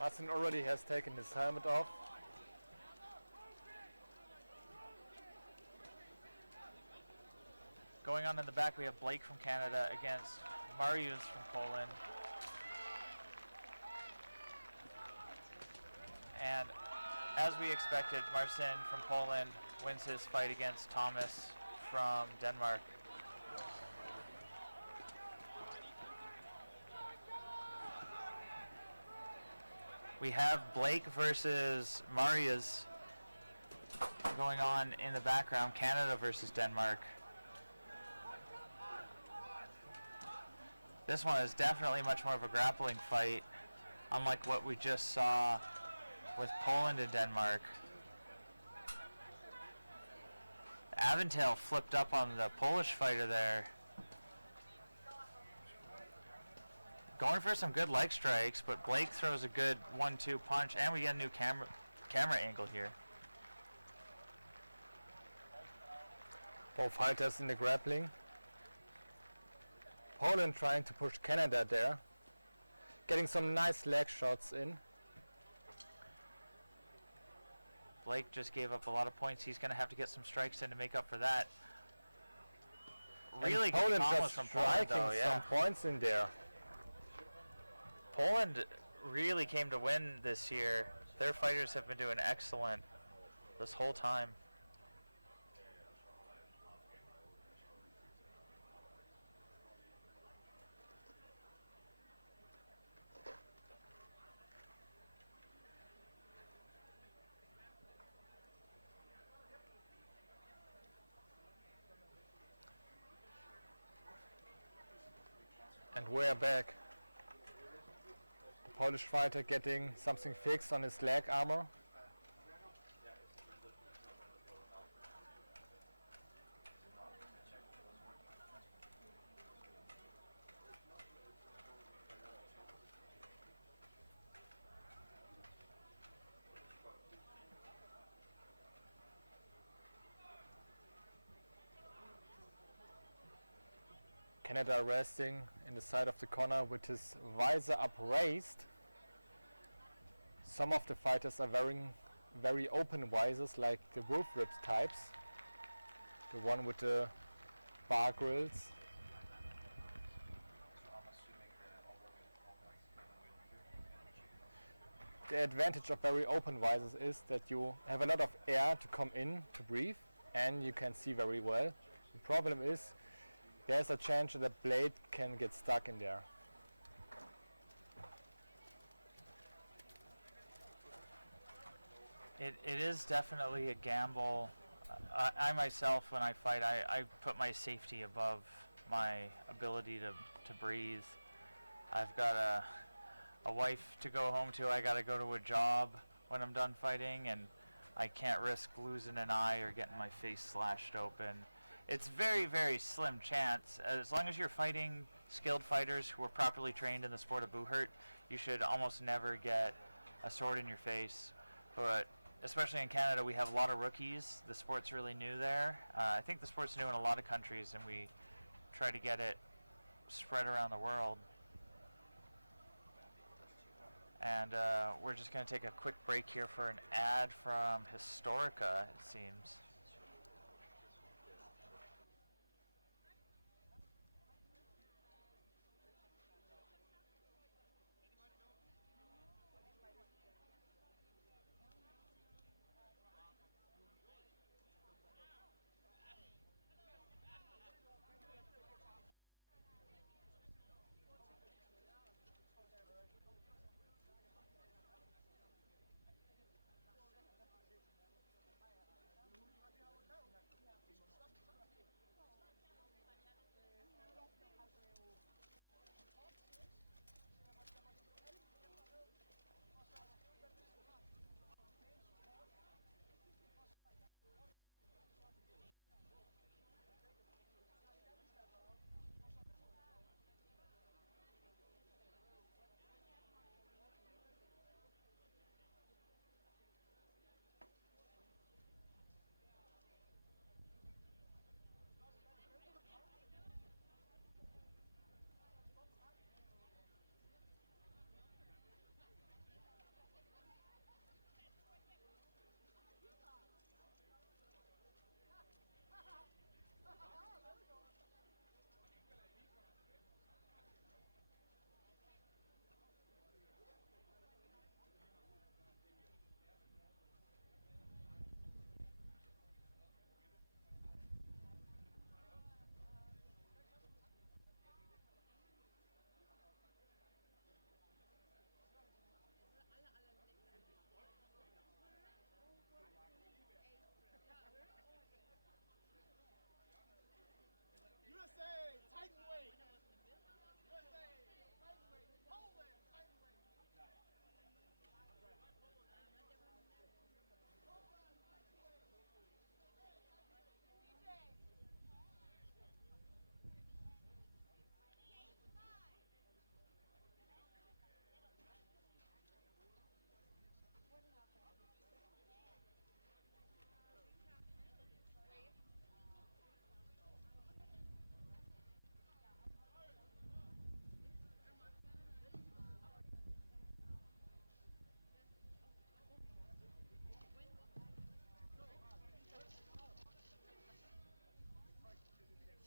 Marcin already has taken his helmet off. Going on in the back, we have Blake from Canada against Mariusz from Poland. And as we expected, Marcin from Poland wins his fight against Thomas from Denmark. We have Blake versus Mariusz going on in the background, Canada versus Denmark. This one is definitely much more of a grappling fight, unlike what we just saw with Poland and Denmark. Aventail flipped up on the Polish fighter there. Going for some good leg strikes, but Blake throws a good 1-2 punch, and we get a new camera angle here. Both fighters in the grappling. Poland trying to push Canada there. Getting some nice leg shots in. Blake just gave up a lot of points. He's going to have to get some strikes in to make up for that. Really good combos from Poland, though, yeah. Some points in there. Poland really came to win this year. Their fighters have been doing excellent this whole time. And we're back. The Polish fighter getting something fixed on his leg armor. Canada resting in the side of the corner with his visor upraised. Some of the fighters are wearing very open visors, like the wolf ribs types, the one with the bar grills. The advantage of very open visors is that you have a lot of air to come in to breathe, and you can see very well. The problem is there's a chance that the blade can get stuck in there. It is definitely a gamble. I myself, when I fight, I put my safety above my ability to breathe. I've got a wife to go home to. I got to go to a job when I'm done fighting, and I can't risk losing an eye or getting my face slashed open. It's very, very slim chance. As long as you're fighting skilled fighters who are properly trained in the sport of Buhurt, you should almost never get a sword in your face. But especially in Canada, we have a lot of rookies. The sport's really new there. I think the sport's new in a lot of countries, and we try to get it spread around the world. And we're just going to take a quick break here for an ad from Historica, it seems.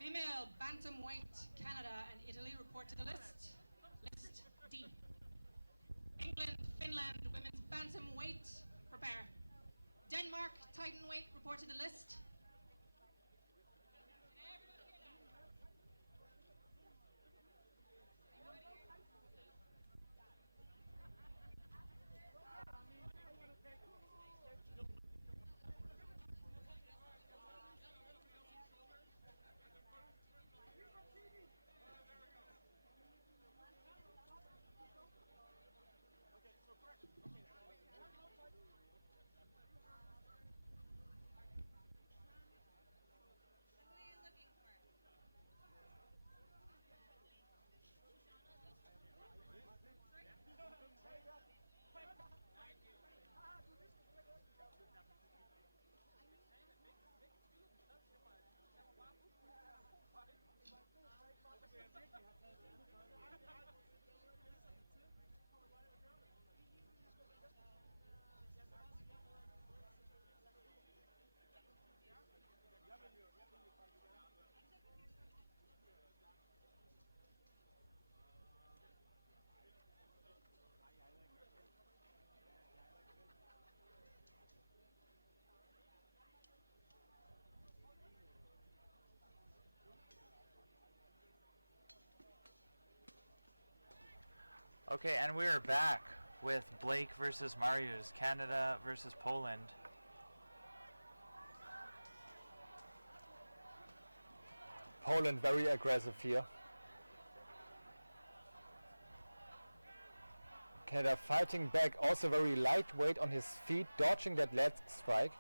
Female bantamweight, Canada and Italy report to the list. List D. England, Finland, women's bantamweight, prepare. Denmark, titanweight, report to the list. Okay, and we're back with Blake versus Mariusz, Canada versus Poland. Poland very aggressive here. Canada fighting back, also very lightweight on his feet, dodging that leg strike.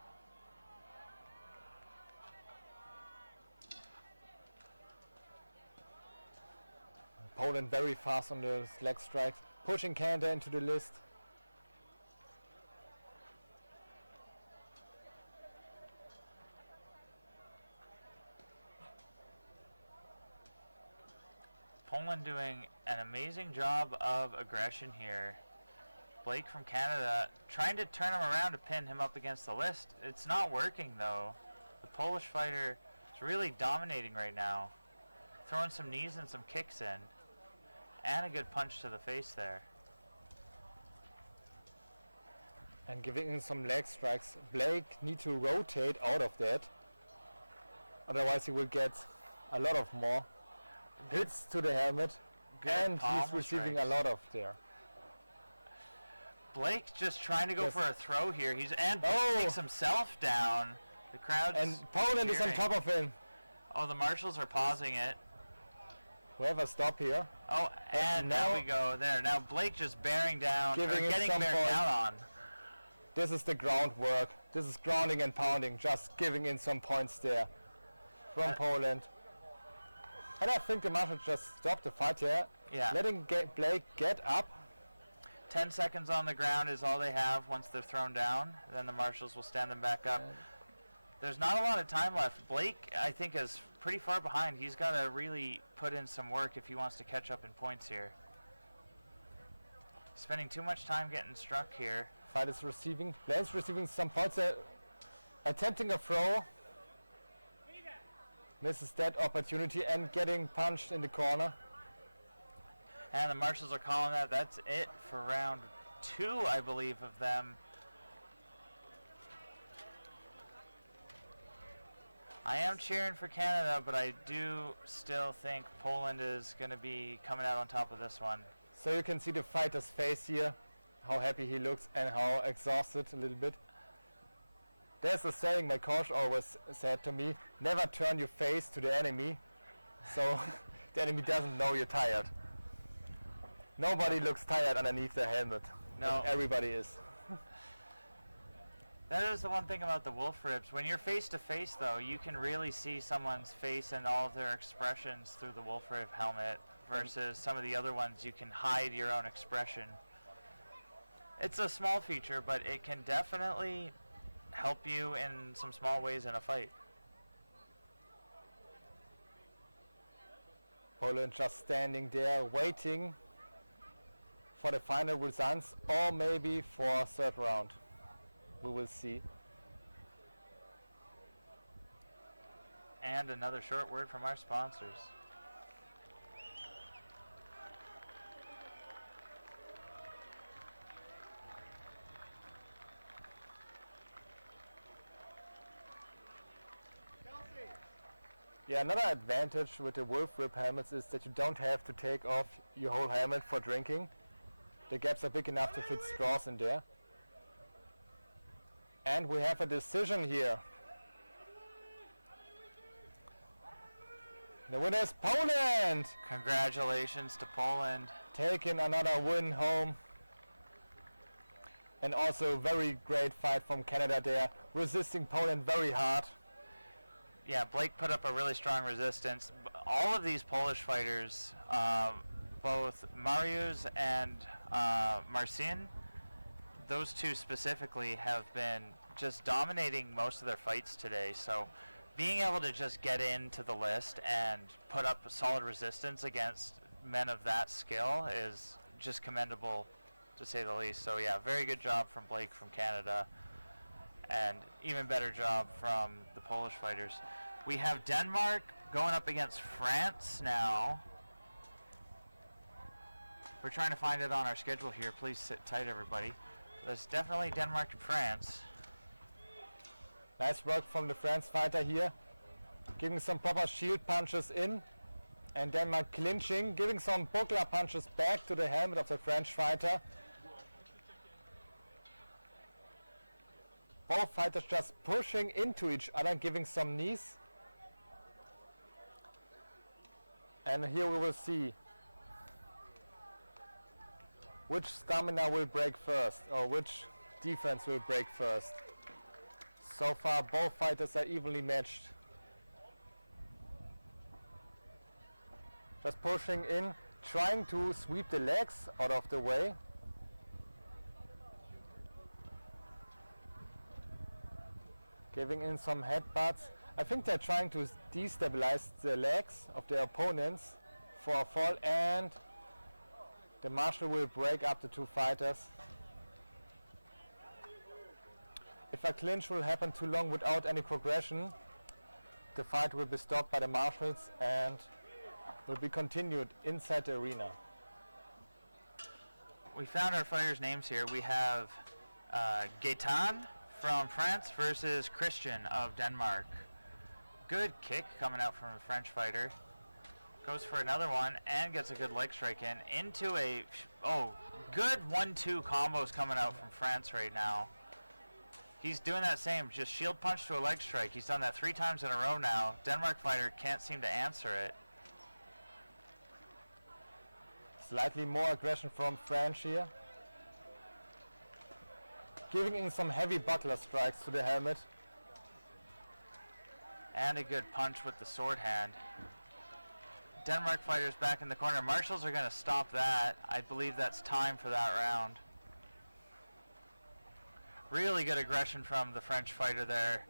Poland very fast on the leg strikes, pushing Canada into the list. Poland doing an amazing job of aggression here. Blake from Canada trying to turn him around to pin him up against the list. It's not working though. The Polish fighter is really dominating right now. Throwing some knees and some kicks in. And a good punch to the face there. And giving him some leg strikes. Blake needs to rotate out of that. Otherwise he will get a lot of more hits to the helmet. And he's receiving a lot of there. Blake just trying to go for a throw here. Blake takes himself down. The crowd's and Poland is on top of him. Oh, the marshals are pausing it. We have a stop here. Oh, and now we go there. Now Blake just bearing down, getting bared down on. This is the groundwork. This is grounding and pounding, just giving in some points there from Poland. And I think the marshal just stopped the fight here. Yeah. Letting Blake get up. 10 seconds on the ground is all they have once they're thrown down. Then the marshals will stand them back up. There's not a lot of time left. Blake, I think, is pretty far behind. He's got to really put in some work if he wants to catch up in points here. Spending too much time getting struck here. Fight is receiving. Blake's receiving some points. Attempting a throw. Misses that opportunity and getting punched in the corner. And the marshals are calling that. That's it for round 2, I believe, of them. I am cheering for Canada, but I do still think Poland is going to be coming out on top of this one. So you can see the fighter's face here, how happy he looks and how exhausted a little bit. There's a saying my coach always said to me, never turn your face to the enemy, so the enemy doesn't know you're tired. Nobody looks tired underneath their helmet. No. Everybody is. That is the one thing about the wolf ribs. When you're face to face though, you can really see someone's face and all of their expressions through the wolf rib helmet versus some of the other ones you can hide your own expression. It's a small feature, but it can definitely help you in some small ways in a fight. Poland just standing there waiting for the final results or maybe for third round. We will see. And another short word from our sponsors. Yeah, another advantage with the wolf rib helmets is that you don't have to take off your whole helmet for drinking. The gaps are big enough to fit straws in there. And we have a decision here. The winner is Poland! Congratulations to Poland. Taking another win home. And also very great fight from Canada there, resisting Poland very hard. Yeah, Blake put up a really strong resistance. All of these Polish fighters, both Mariusz and Marcin, those two specifically have been just dominating most of their fights today. So being able to just get into the list and put up a solid resistance against men of that skill is just commendable, to say the least. So yeah, very good job from Blake from Canada, and even better job from the Polish fighters. We have Denmark going up against France now. We're trying to find it on our schedule here. Please sit tight, everybody. There's definitely Denmark and France. Nice work from the France fighter here. Giving some proper shield punches in. And Denmark clinching, giving some buckler punches back to the helmet of the French fighter. Both fighters just pushing into each other, giving some knees. And here we will see which stamina will break first, or which defense will break first. So far both fighters are evenly matched. Just pushing in, trying to sweep the legs out of the way. Giving in some headbutts. I think they're trying to destabilize the legs of their opponents for a fall, and the marshal will break up the two fighters. If a clinch will happen too long without any progression, the fight will be stopped by the marshals and will be continued inside the arena. We found our fighters' names here. We have Gaetan from France versus Christian of Denmark. Good kick coming out from the French fighter. Goes for another one and gets a good leg strike in into a, good 1-2 combos coming out from France right now. He's doing that same, just shield punch to a leg strike. He's done that 3 times in a row now. Denmark fighter can't seem to answer it. Slightly more aggression from French here. Giving in some heavy buckler strikes to the helmet. And a good punch with the sword hand. Denmark fighters back in the corner. Marshals are going to stop that. I believe that's time for that round. Really good aggression from the French fighter there.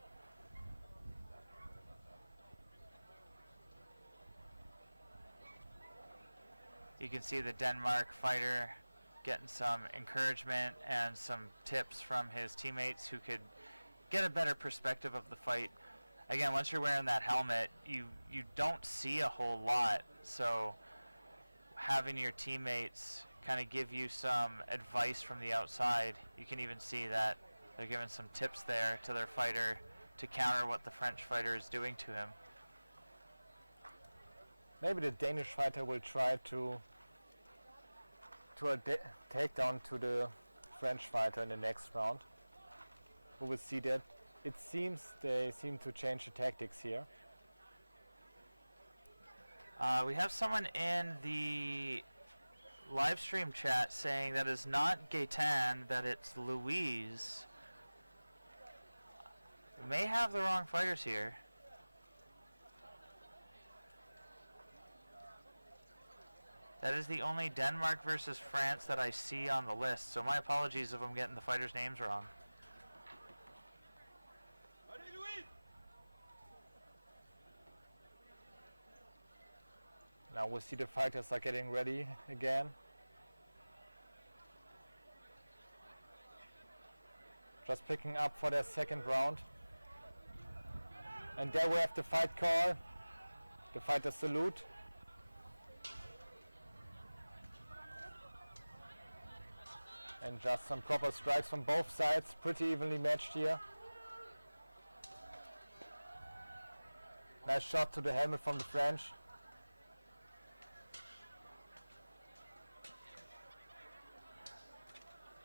You can see the Denmark fighter getting some encouragement and some tips from his teammates who could get a better perspective of the fight. Again, once you're wearing that helmet, you don't see a whole lot, so having your teammates kind of give you some advice from the outside, you can even see that they're giving some tips there to their fighter to counter what the French fighter is doing to him. Maybe the Danish fighter will try to a takedown to the French fighter in the next round. We will see that. It seems they seem to change the tactics here. We have someone in the live stream chat saying that it's not Gaetan, that it's Louise. We may have the wrong fighters here. That is the only Denmark versus France that I see on the list, so my apologies if I'm getting the fighters' names wrong. Now we see the fighters are getting ready again. Just picking up for their second round. And there we have the fight call. The fighter salute. And just some proper strikes from both sides. Pretty evenly matched here. Nice shot to the helmet from the French.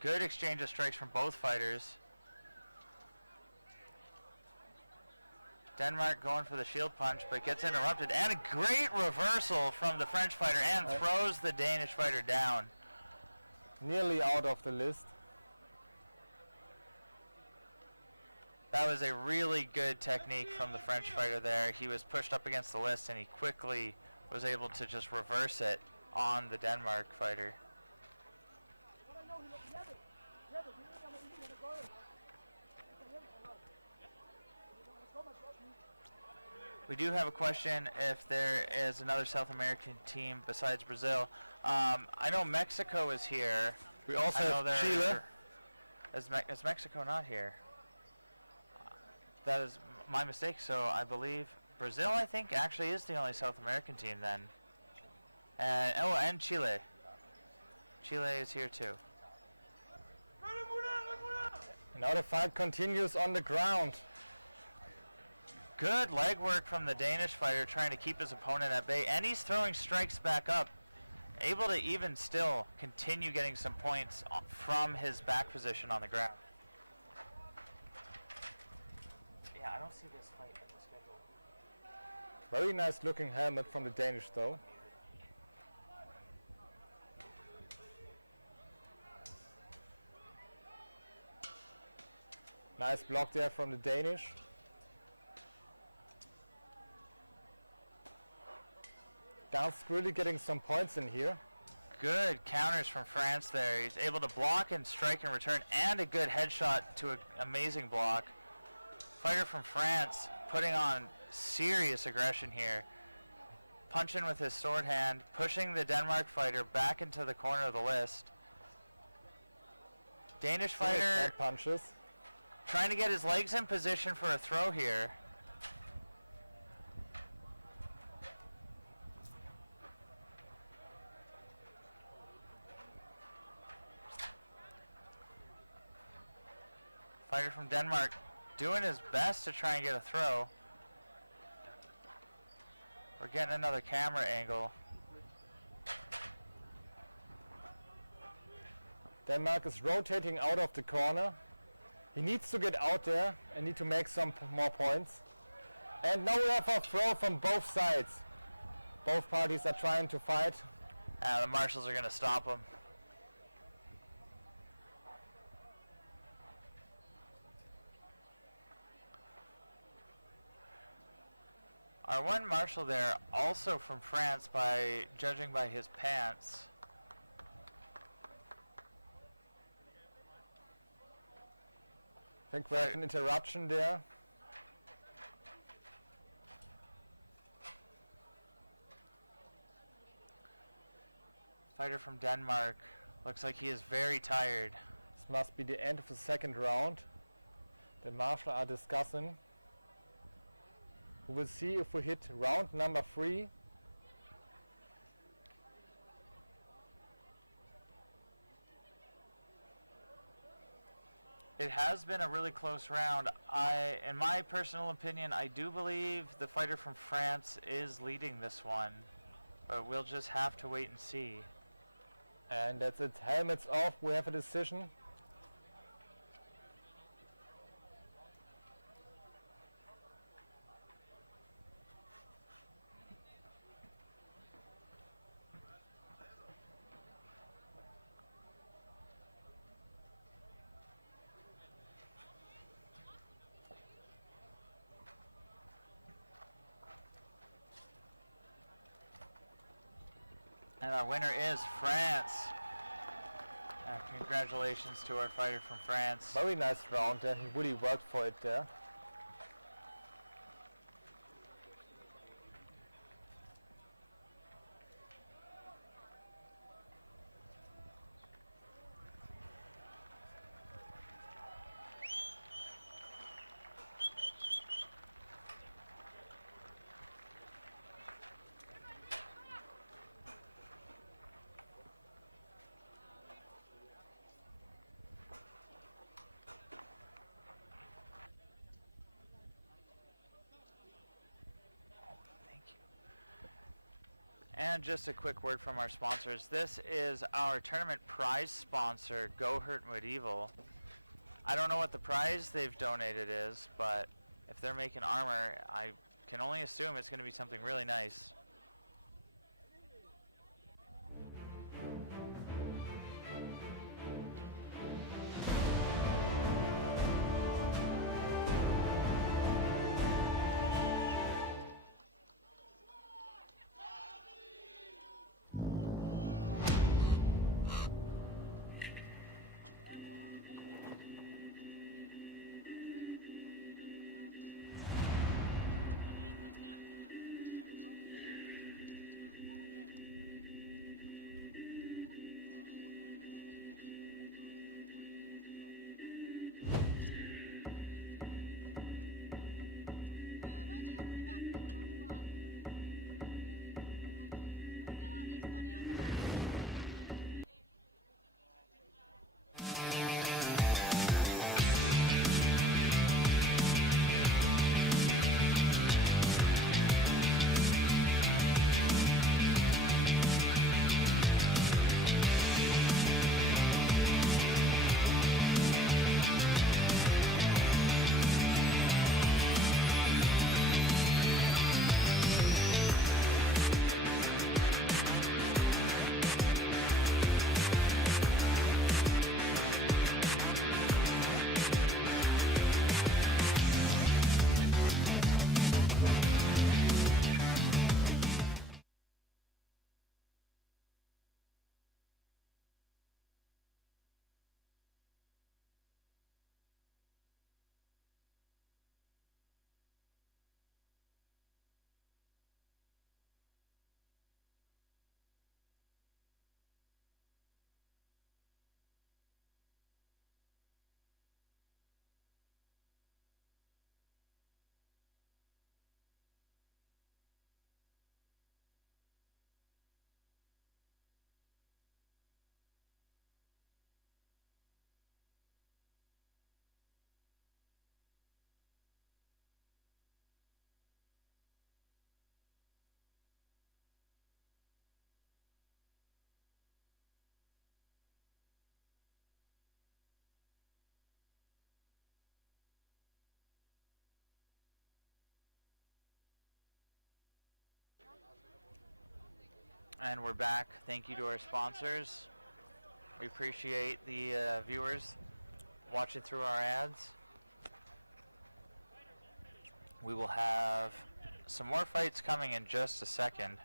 Good exchange of strikes from both fighters. Denmark going for the shield punch, but gets interrupted. And a great reversal from the French fighter and throws the Danish fighter down. Nearly out of the list. That was a really good technique from the French fighter there. He was pushed up against the list and he quickly was able to just reverse it on the Denmark fighter. We do have a question if there is another South American team besides Brazil. I know Mexico is here. We also have Chile. Is Mexico not here? That is my mistake. So I believe Brazil, I think, actually is the only South American team then. And Chile. Chile is here too. Now the fight continues on the ground. Good leg work from the Danish fighter trying to keep his opponent at bay, and he's throwing strikes back up, able to even still continue getting some points from his back position on the ground. Yeah, I don't see this fight in the schedule. Very nice looking helmet from the Danish though. Nice block there from the Danish. Dansk really getting some points in here. Good counters from France there. He's able to block and strike in return, and a good headshot to an amazing block. Fighter from France putting on serious aggression here. Punching with his sword hand, pushing the Denmark fighter back into the corner of the list. Danish fighter Head punches. trying to get his legs in position for a throw here. Fighter from Denmark doing his best to try and get a throw. We're getting another camera angle. Denmark is rotating out of the corner. He needs to get out there and need to make some more points. And now we have a throw from both sides. Both parties are trying to fight. The marshals are going to stop him. Our one marshal there, also from France, by judging by his pants. I think we have an interruption there. Fighter from Denmark looks like he is very tired. This must be the end of the second round. The marshals are discussing. We will see if we hit round number 3. It has been a really close round. In my personal opinion, I do believe the fighter from France is leading this one, but we'll just have to wait and see. And that's it. Helmets off. We have a decision. And our winner is France. Congratulations to our fighter from France. Very nice round there. He really worked for it there. And just a quick word from our sponsors. This is our tournament prize sponsor, Go Hurt Medieval. I don't know what the prize they've donated is, but if they're making armor, I can only assume it's going to be something really nice. And we're back. Thank you to our sponsors. We appreciate the viewers watching through our ads. We will have some more fights coming in just a second.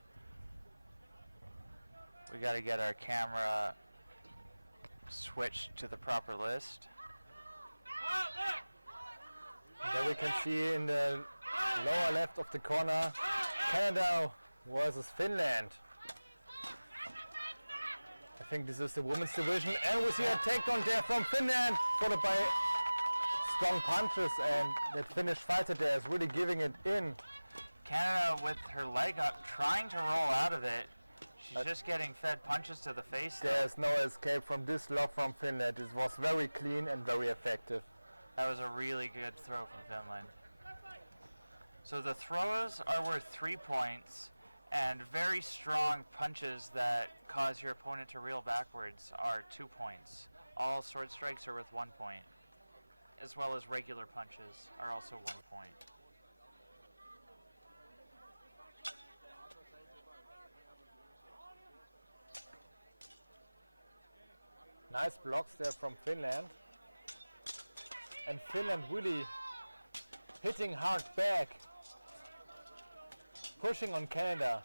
We got to get our camera switched to the proper list. There we can see in the lower left of the corner, Canada versus Finland. I think this is the women's division, and we see a takedown there from Finland, followed by strong punches, and that Finnish fighter there is really giving it in. Canada with her leg up, trying to roll out of it. She's just getting fed punches to the face. There's no escape from this lock from Finland. It was very clean and very effective. That was a really good throw from Finland. So the throws are worth 3 points, and very strong punches that cause your opponent to reel backwards are 2 points. All sword strikes are worth 1 point, as well as regular punches are also 1 point. Nice blocks there from Finland. And Finland really hitting hard back, pushing on Canada.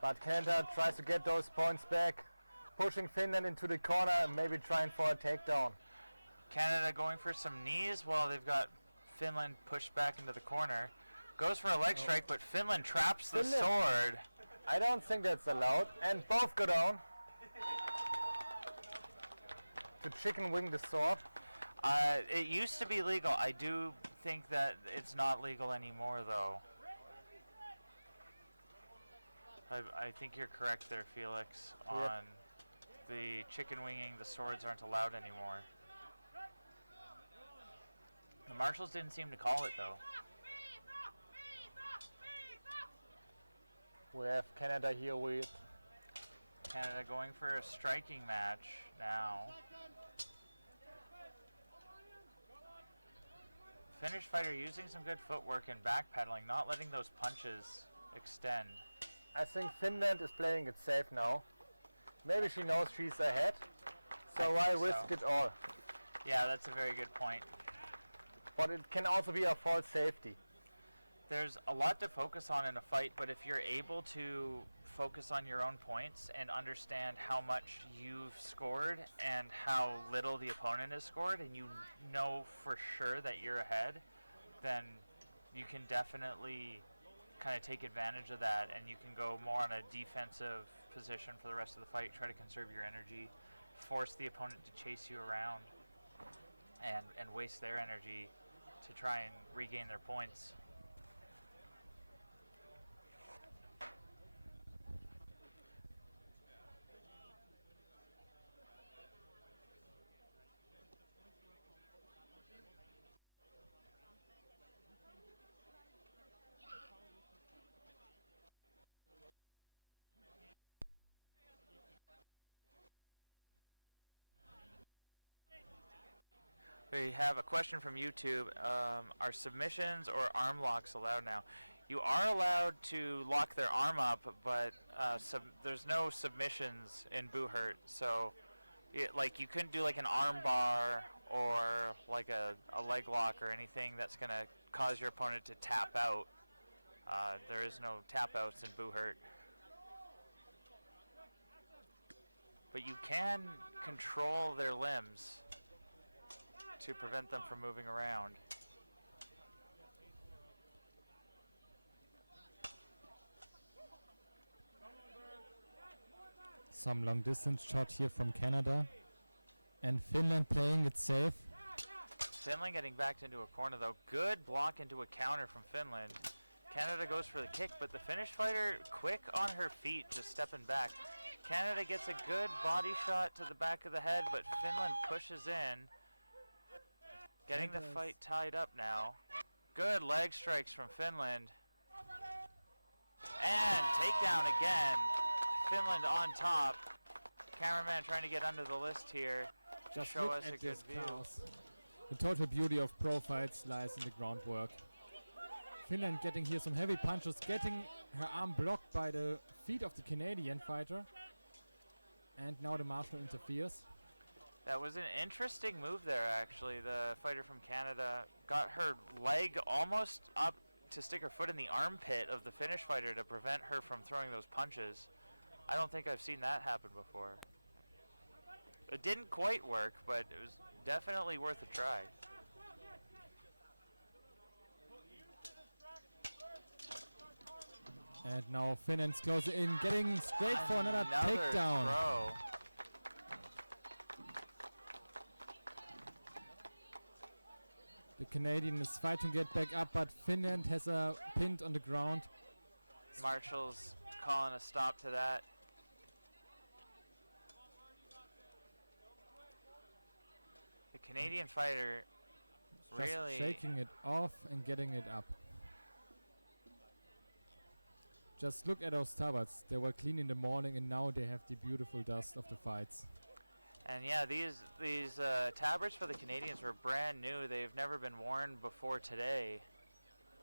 But Canada tries to get those points back, pushing Finland into the corner and maybe trying for a takedown. Canada going for some knees while they've got Finland pushed back into the corner. Goes for a leg strike, but Finland traps the sword. I don't think that's allowed, and both go down. To chicken wing the sword. It used to be legal. I do think that it's not legal anymore, though. I think you're correct there, Felix, on the chicken winging. The swords aren't allowed anymore. The marshals didn't seem to call it, though. We have Canada here with Canada going for a striking match now. Finnish fighter using some good footwork and backpedaling, not letting those punches extend. I think Finland is playing it safe now. Maybe she knows she's ahead, so why risk it all? Yeah, that's a very good point. But it can also be a false safety. There's a lot to focus on in a fight, but if you're able to focus on your own points and understand how much you've scored and how little the opponent has scored, and you know for sure that you're ahead, then you can definitely kind of take advantage of that, and you can go more on a defensive position for the rest of the fight, try to conserve your energy, force the opponent to chase you around, and waste their energy to try and regain their points. We have a question from YouTube. Are submissions or arm locks allowed now? You are allowed to lock their arm up, but there's no submissions in Buhurt. So, like, you couldn't do like an arm bar or like a leg lock or anything that's going to cause your opponent to tap out. There is no tap outs in Buhurt. But you can control their limbs to prevent them from moving around. Some long distance shot here from Canada. And Finland playing it safe. Finland getting backed into a corner though. Good block into a counter from Finland. Canada goes for the kick, but the Finnish fighter quick on her feet, just stepping back. Canada gets a good body shot to the back of the head, but Finland pushes in. Getting the fight tied up now. Good leg strikes from Finland. And takedown again. Finland on top. Cameraman trying to get under the list here. Just show look us at a good this view. chaos. The total beauty of pro fights lies in the groundwork. Finland getting here some heavy punches, getting her arm blocked by the feet of the Canadian fighter. And now the marshal interferes. That was an interesting move there, actually. The fighter from Canada got her leg almost up to stick her foot in the armpit of the Finnish fighter to prevent her from throwing those punches. I don't think I've seen that happen before. It didn't quite work, but it was definitely worth a try. And now Finland's closer in, getting straight for another takedown. Throw. The Canadian is fighting to get back up, but Finland has a pinned on the ground. Marshall's calling a stop to that. The Canadian fighter Just really shaking it off and getting it up. Just look at those tabards. They were clean in the morning and now they have the beautiful dust of the fights. And yeah, these tabards for the Canadians were brand new. They've never been worn before today,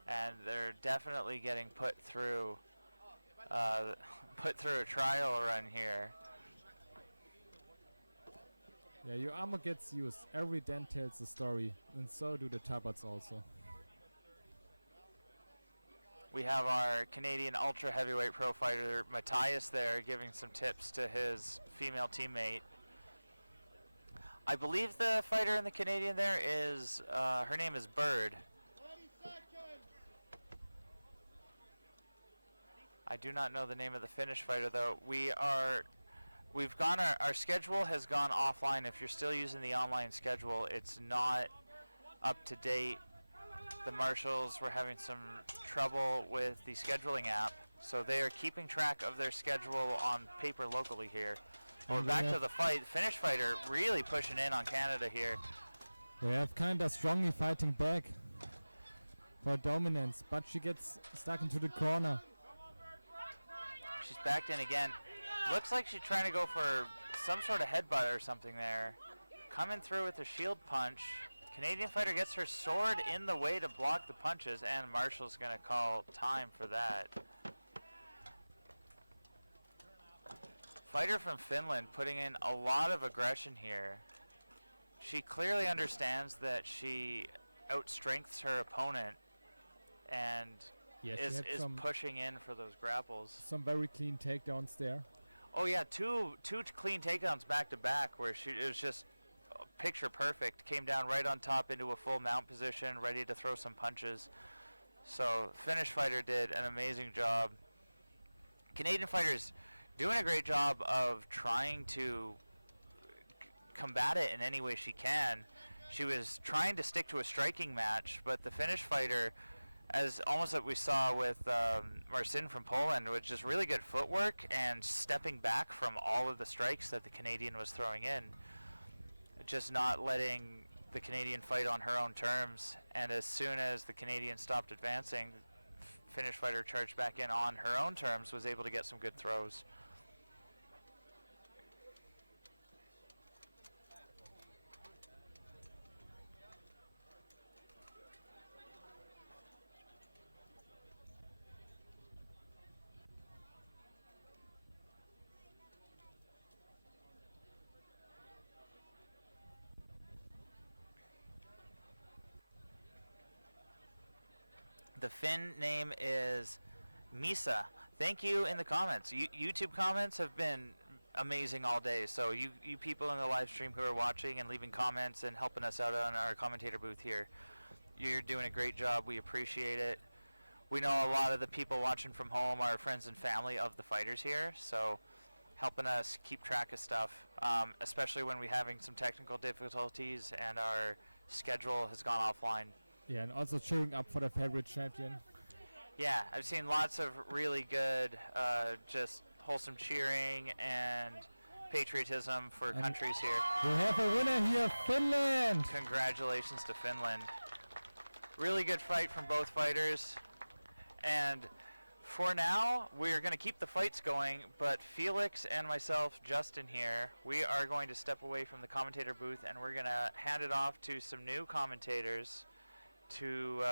and they're definitely getting put through a trial run here. Yeah, your armor gets used. Every dent tells a story, and so do the tabards also. We have our Canadian ultra heavyweight pro fighter Matthias there giving some tips to his female teammate. I believe the fighter in the Canadian there is, her name is Bird. I do not know the name of the Finnish fighter though. Our schedule has gone offline. If you're still using the online schedule, it's not up to date. The marshals were having some trouble with the scheduling app, so they are keeping track of their schedule on paper locally here. We're back to the fight. The Finnish fighter really pushing in on Canada here. We have Canada strongly fighting back for dominance, but she gets stuck into the corner. She's backed in again. Looks like she's trying to go for some sort of headbutt or something there. Coming through with a shield punch. Canadian fighter gets her sword in the way to block the punches, and Marshall's going to call time for that. Fighter from Finland putting in a lot of aggression here. She clearly understands that she outstrengths her opponent and is pushing in for those grapples. Some very clean takedowns there. Oh yeah, two clean takedowns back to back where it was just picture perfect. Came down right on top into a full mount position, ready to throw some punches. So Finnish fighter did an amazing job. Canadian fighter's doing a great job of trying to combat it in any way she can. She was trying to stick to a striking match, but the Finnish fighter, as almost like we saw with Marcin from Poland, with just really good footwork and stepping back from all of the strikes that the Canadian was throwing in. Just not letting the Canadian fight on her own terms, and as soon as the Canadian stopped advancing, Finnish fighter charged back in on her own terms, was able to get some good throws. The Finn name is Misa. Thank you in the comments. YouTube comments have been amazing all day. So you people in the live stream who are watching and leaving comments and helping us out on our commentator booth here, you're doing a great job. We appreciate it. We know a lot of the people watching from home are friends and family of the fighters here, so helping us keep track of stuff, especially when we're having some technical difficulties and our schedule has gone offline. Yeah, and also cheering up for the favorite champion. Yeah, I've seen lots of really good, just wholesome cheering and patriotism for countries here. We have a winner here, Finland! Congratulations to Finland. Really good fight from both fighters. And for now, we're going to keep the fights going, but Felix and myself, Justin here, we are going to step away from the commentator booth and we're going to hand it off to some new commentators who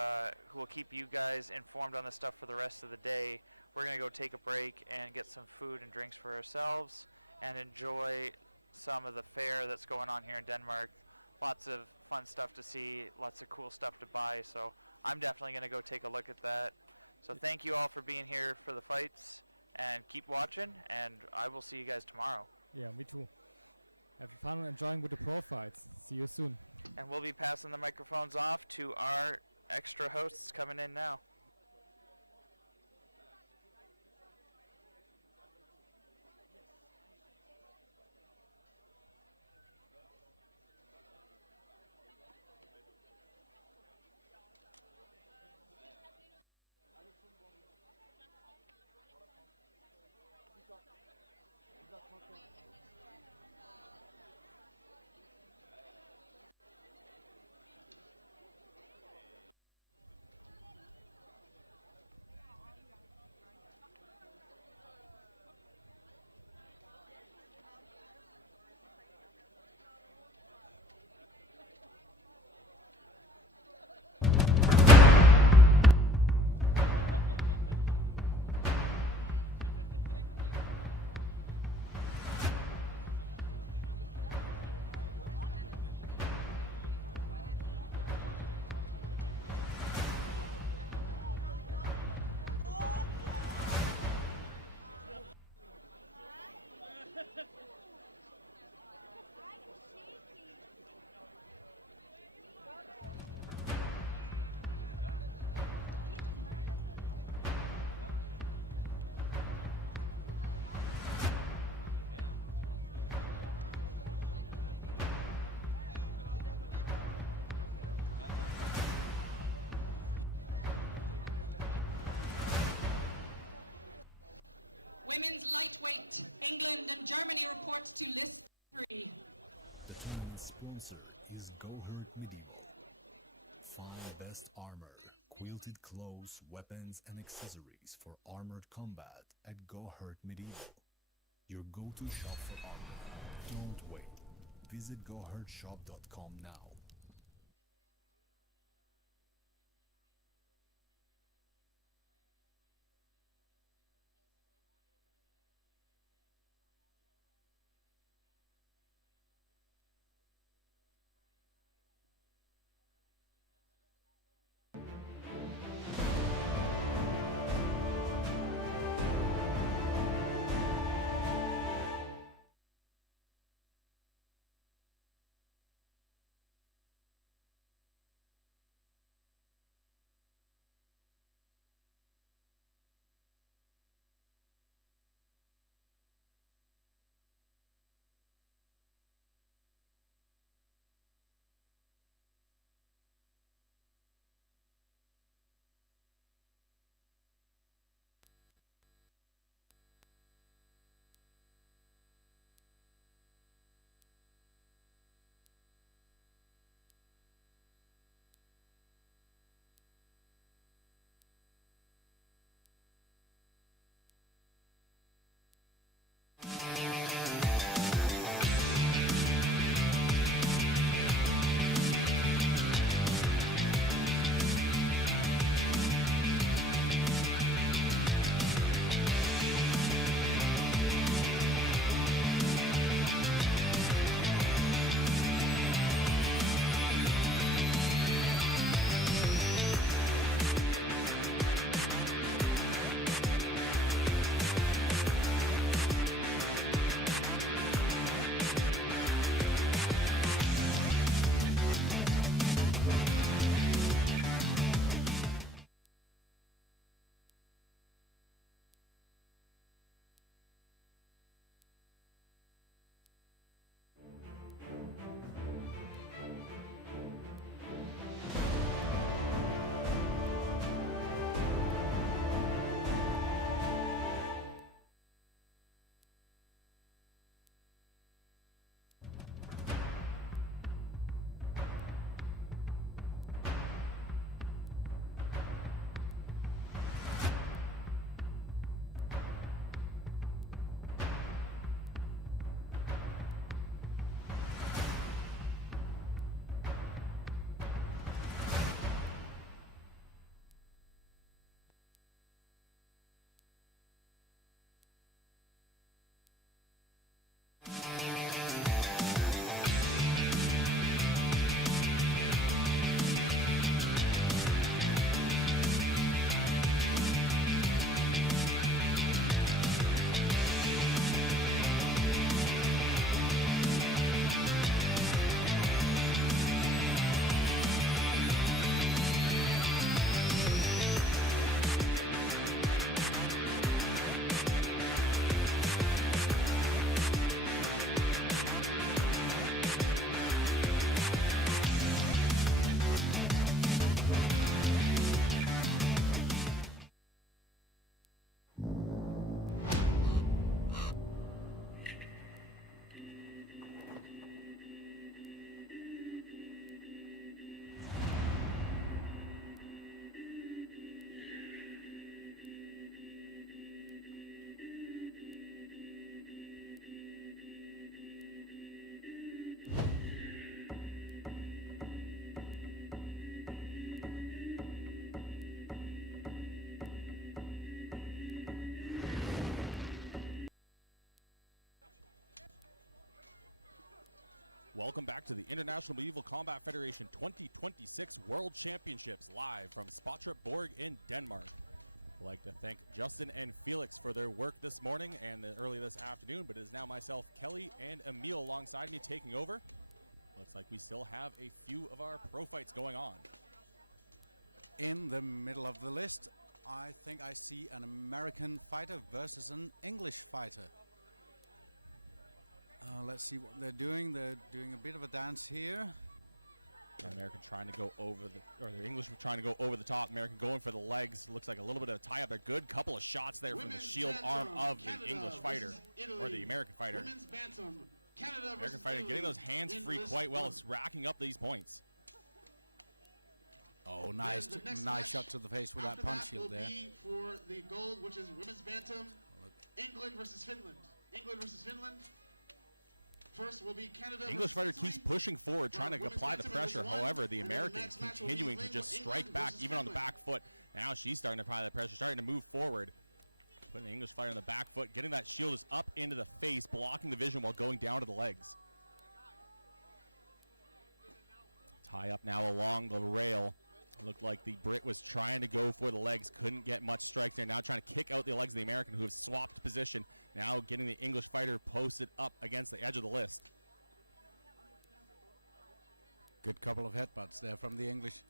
will keep you guys informed on this stuff for the rest of the day. We're going to go take a break and get some food and drinks for ourselves and enjoy some of the fair that's going on here in Denmark. Lots of fun stuff to see, lots of cool stuff to buy, so I'm definitely going to go take a look at that. So thank you all for being here for the fights, and keep watching, and I will see you guys tomorrow. Yeah, me too. Have fun enjoying with the pro fights. See you soon. And we'll be passing the microphones off to our extra hosts coming in now. Women's lightweight, England and Germany report to list 3. The tournament sponsor is Go Hurt Medieval. Find best armor, quilted clothes, weapons and accessories for armored combat at Go Hurt Medieval. Your go-to shop for armor. Don't wait. Visit gohurtshop.com now. Welcome back to the International Medieval Combat Federation 2026 World Championships, live from Spøttrup, Borg in Denmark. I'd like to thank Justin and Felix for their work this morning and early this afternoon, but it is now myself, Kelly, and Emil alongside me taking over. Looks like we still have a few of our pro fights going on. In the middle of the list, I think I see an American fighter versus an English fighter. Let's see what they're doing. They're doing a bit of a dance here. The American trying to go over the, or the English trying to go over the top. American going for the legs. Looks like a little bit of a tie-up. A good couple of shots there from the shield arm of the English fighter, or the American fighter. American fighter getting those hands free quite well, racking up these points. Oh, nice shot to the face with that punch shield there. For the gold, which is women's bantam, England versus Finland. England versus Finland. First will be Canada. English fighter keeps pushing forward, trying to apply the pressure. However, the American continuing to just strike back, even on the back foot. Now she's starting to apply the pressure, starting to move forward. Putting the English fighter on the back foot, getting that shield just up into the face, blocking the vision while going down to the legs. Tie up now along the rail. Looked like the Brit was trying to go for the legs, couldn't get much strikes there. Now trying to kick out the legs of the American, who have swapped position. Now getting the English fighter posted up against the edge of the list. Good couple of headbutts there from the English.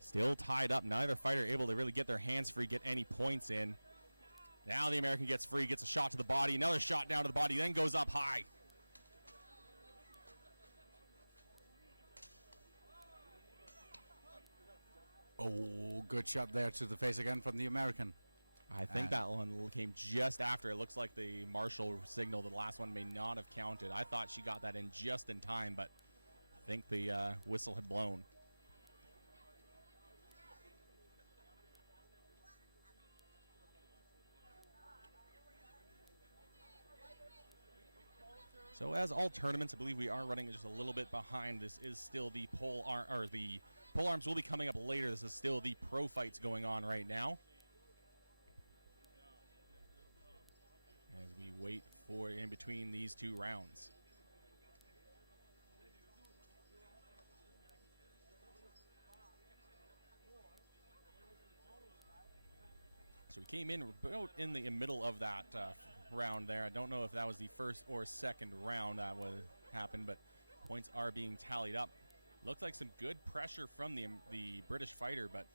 Still tied up. Neither fighter able to really get their hands free, get any points in. Now the American gets free, gets a shot to the body. Another shot down to the body, then goes up high. Oh, good shot there to the face again from the American. I think that one came just after. It looks like the marshal signal, the last one may not have counted. I thought she got that in just in time, but I think the whistle had blown. So as all tournaments, I believe we are running just a little bit behind. This is still the pole arm, or the pole arms will be coming up later. This is still the pro fights going on right now. As we wait for in between these two rounds. So we came in about in the middle of that round there. I don't know if that was the first or second round that would happen, but points are being tallied up. Looks like some good pressure from the British fighter, but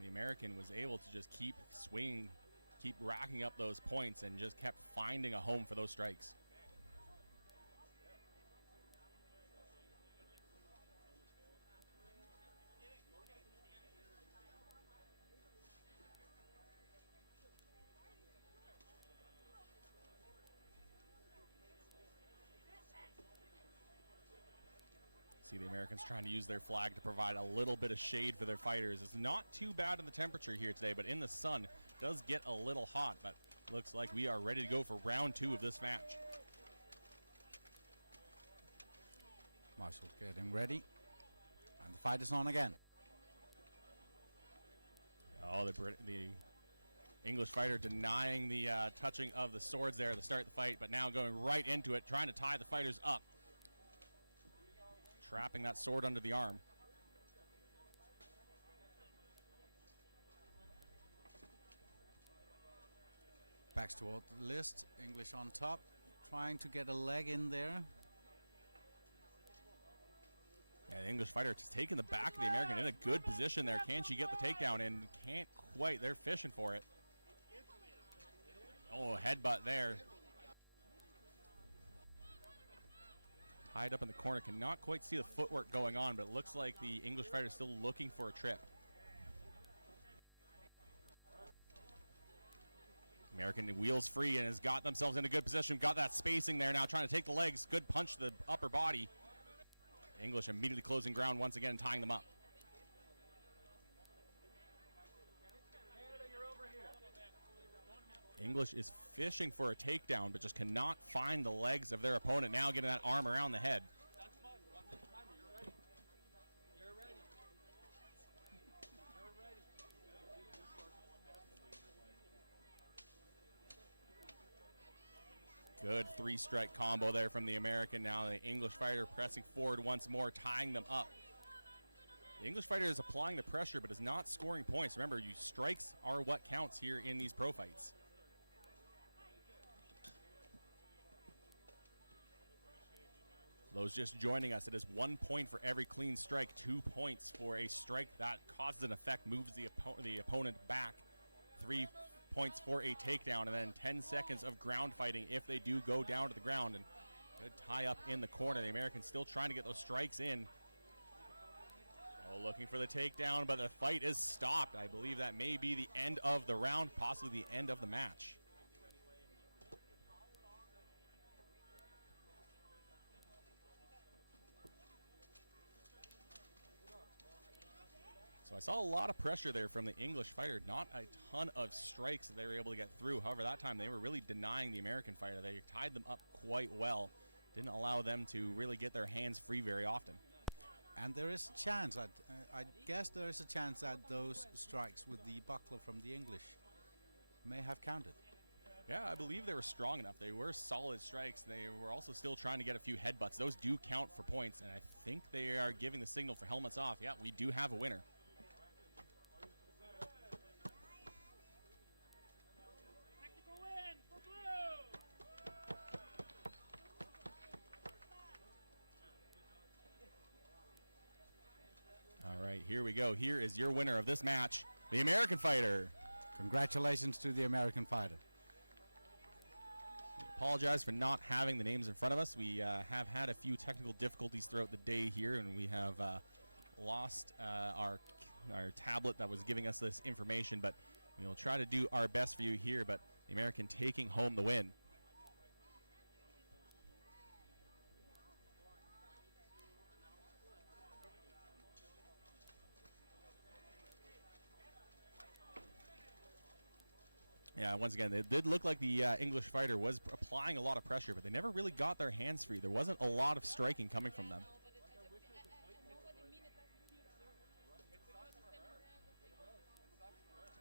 the American was able to just keep swinging, keep racking up those points, and just kept finding a home for those strikes. See the Americans trying to use their flag to provide a little bit of shade for their fighters. It's not too bad in the temperature here today, but in the sun it does get a little hot, but looks like we are ready to go for round 2 of this match. Marshall getting ready, and the fight is on again. Oh, the English fighter denying the touching of the swords there to start the fight, but now going right into it, trying to tie the fighters up. Trapping that sword under the arm. Backs toward the list. English on top, trying to get a leg in there. Yeah, the English fighter just taking the back of the American in a good position there. Can she get the takedown in? Can't quite. They're fishing for it. Oh, headbutt there. Tied up in the corner, cannot quite see the footwork going on, but it looks like the English fighter is still looking for a trip. American wheels free and has got themselves in a good position. Got that spacing there now, trying to take the legs. Good punch to the upper body. English immediately closing ground once again, tying them up. English is fishing for a takedown, but just cannot find the legs of their opponent. Now getting that arm around the head. Good 3-strike combo there from the American. Now the English fighter pressing forward once more, tying them up. The English fighter is applying the pressure but is not scoring points. Remember, strikes are what counts here in these pro fights. Those just joining us, it is 1 point for every clean strike, 2 points for a strike that causes an effect, moves the opponent back, 3 points for a takedown, and then 10 seconds of ground fighting if they do go down to the ground. And good tie up in the corner. The Americans still trying to get those strikes in. Oh, looking for the takedown, but the fight is stopped. I believe that may be the end of the round, possibly the end of the match. So I saw a lot of pressure there from the English fighter, not a ton of strikes that they were able to get through. However, that time they were really denying the American fighter. They tied them up quite well, didn't allow them to really get their hands free very often. And there is a chance, I guess there is a chance that those strikes with the buckler from the English may have counted. Yeah, I believe they were strong enough. They were solid strikes. They were also still trying to get a few headbutts. Those do count for points, and I think they are giving the signal for helmets off. Yeah, we do have a winner. All right, here we go. Here is your winner of this match, the American fighter. Congratulations to the American fighter. We apologize for not having the names in front of us. We have had a few technical difficulties throughout the day here, and we have lost our tablet that was giving us this information, but we will try to do our best for you here, but the American taking home the win. Yeah, once again, it did look like the English fighter was applying a lot of pressure, but they never really got their hands free. There wasn't a lot of striking coming from them.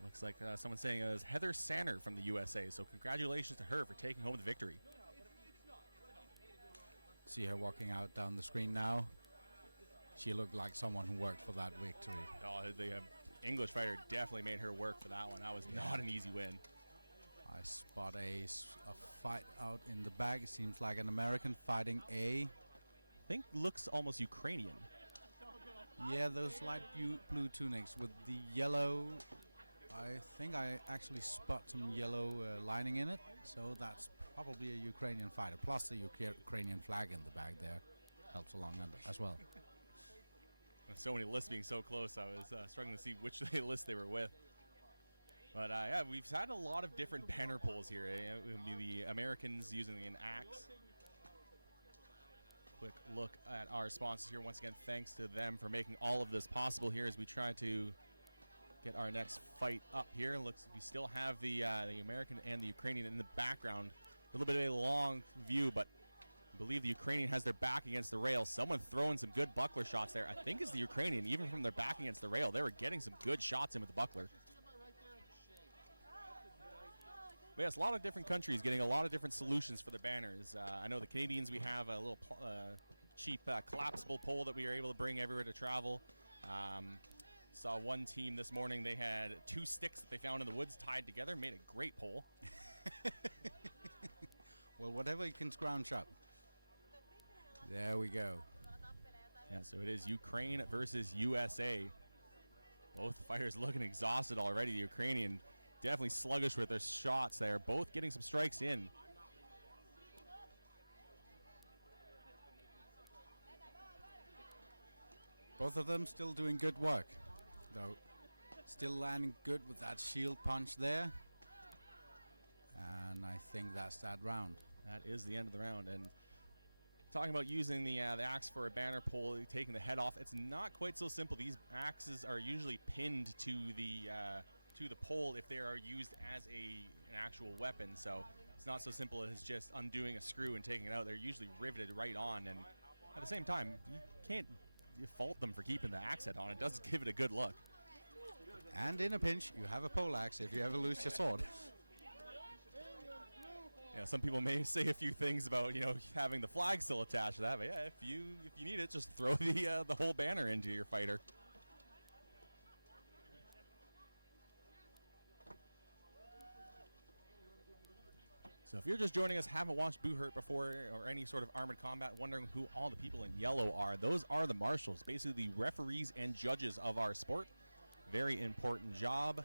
Looks like someone's saying it was Heather Sanner from the USA, so congratulations to her for taking home the victory. See her walking out down the screen now. She looked like someone who worked for that victory. Oh, the English fighter definitely made her work for that one. That was not an easy win. I spot a fight out in the back. It seems like an American fighting a... I think looks almost Ukrainian. Yeah, those light blue tunics with the yellow. I think I actually spot some yellow lining in it. So that's probably a Ukrainian fighter. Plus the Ukrainian flag in the back there helps along as well. With so many lists being so close, I was struggling to see which list they were with. But yeah, we've had a lot of different banner pulls here. It would be the Americans using an axe. Quick look at our sponsors here. Once again, thanks to them for making all of this possible here as we try to get our next fight up here. Looks we still have the American and the Ukrainian in the background. A little bit of a long view, but I believe the Ukrainian has their back against the rail. Someone throwing some good buckler shots there. I think it's the Ukrainian, even from their back against the rail. They were getting some good shots in with the buckler. But yes, a lot of different countries getting a lot of different solutions for their banners. I know the Canadians, we have a little cheap collapsible pole that we are able to bring everywhere to travel. Saw one team this morning, they had 2 sticks that they found in the woods tied together, made a great pole. Well, whatever you can scrounge up. There we go. Yeah, so it is Ukraine versus USA. Both fighters looking exhausted already. The Ukrainian definitely sluggish with their shots there. Both getting some strikes in. Both of them still doing good work, though. Still landing good with that shield punch there. And I think that's that round. That is the end of the round. And talking about using the axe for a banner pole, taking the head off, it's not quite so simple. These axes are usually pinned to the pole if they are used as an actual weapon. So it's not so simple as just undoing a screw and taking it out. They're usually riveted right on. And at the same time, you can't fault them for keeping the axe head on. It does give it a good look. And in a pinch, you have a pole axe if you ever lose your sword. Yeah, some people may say a few things about, you know, having the flag still attached to that, but yeah, if you need it, just throw the whole banner into your fighter. So if you're just joining us, haven't watched Boo Hurt before or any sort of armored combat, wondering who all the people in yellow are, those are the marshals, basically the referees and judges of our sport. Very important job.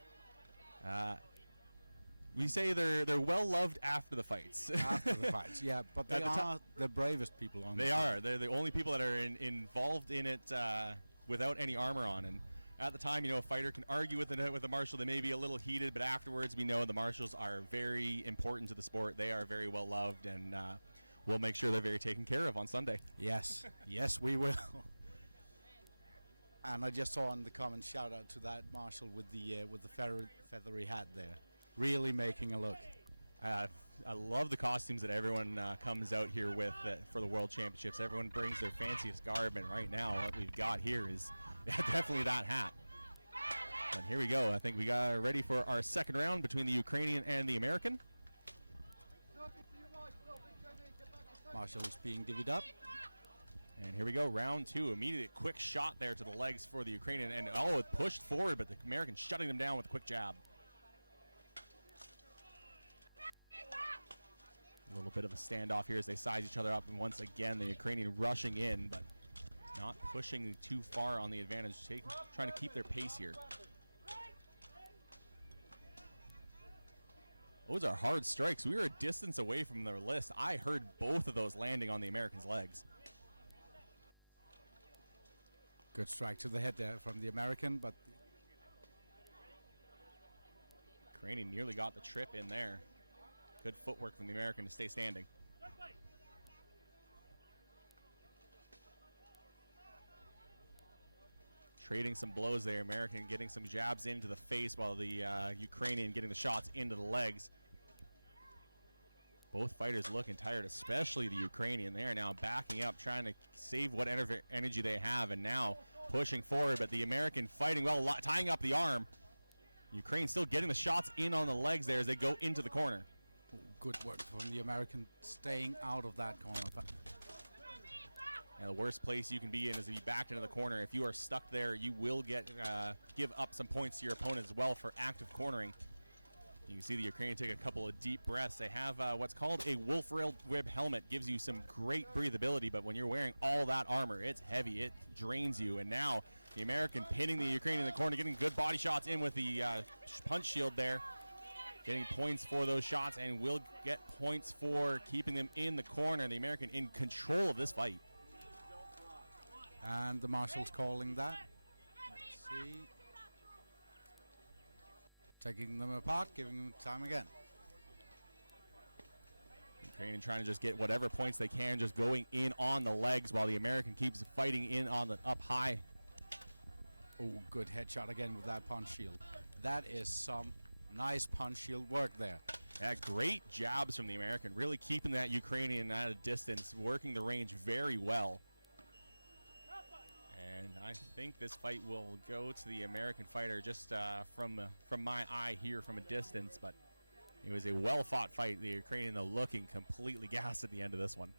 We say they're well loved after the fights. After the fights, yeah, but they are the bravest people on. They are. They're the only people that are involved in it without any armor on. And at the time, you know, a fighter can argue with the marshal. They may be a little heated, but afterwards, we know the marshals are very important to the sport. They are very well loved, and we'll make sure they're very taken care of on Sunday. Yes, yes, we will. And I just saw in the comments, shout out to that marshal with the feathery hat there. Really making a look. I love the costumes that everyone comes out here with for the World Championships. Everyone brings their fanciest garb, and right now what we've got here is definitely that hat. And here we go. I think we got ready for our second round between the Ukrainian and the American. Marshall's being divvied up. And here we go, round two. Immediate quick shot there to the legs for the Ukrainian, and it pushed forward, but the American shutting them down with a quick jab. A little bit of a standoff here as they size each other up, and once again the Ukrainian rushing in, but not pushing too far on the advantage, trying to keep their pace here. Those are hard strikes. We were a distance away from their list. I heard both of those landing on the American's legs. Good strike to the head there from the American, but Ukrainian nearly got the trip in there. Good footwork from the American to stay standing. Trading some blows there. American getting some jabs into the face while the Ukrainian getting the shots into the legs. Both fighters looking tired, especially the Ukrainian. They are now backing up, trying to save what energy they have, and now pushing forward, but the American fighting well, tying up the arm. Ukraine still getting the shots in on the legs there as they go into the corner. Good work from the American, staying out of that corner. And the worst place you can be in is to be backed into the corner. If you are stuck there, you will give up some points to your opponent as well for active cornering. You can see the Ukrainian take a couple of deep breaths. They have what's called a wolf rib helmet. Gives you some great breathability, but when you're wearing all that armor, it's heavy. It drains you. And now the American pinning the Ukrainian in the corner, getting good body shots in with the punch shield there. Getting points for those shots, and will get points for keeping them in the corner. The American in control of this fight. And the marshal's calling that. Let's see. Taking them apart, giving them time again. Ukrainian trying to just get whatever points they can, just going in on the legs while the American keeps fighting in on the up high. Oh, good headshot again with that punch shield. That is some nice punch shield work there. Yeah, great jabs from the American, really keeping that Ukrainian at a distance, working the range very well. And I think this fight will go to the American fighter just from my eye here from a distance, but it was a well-fought fight. The Ukrainian, though, looking completely gassed at the end of this one.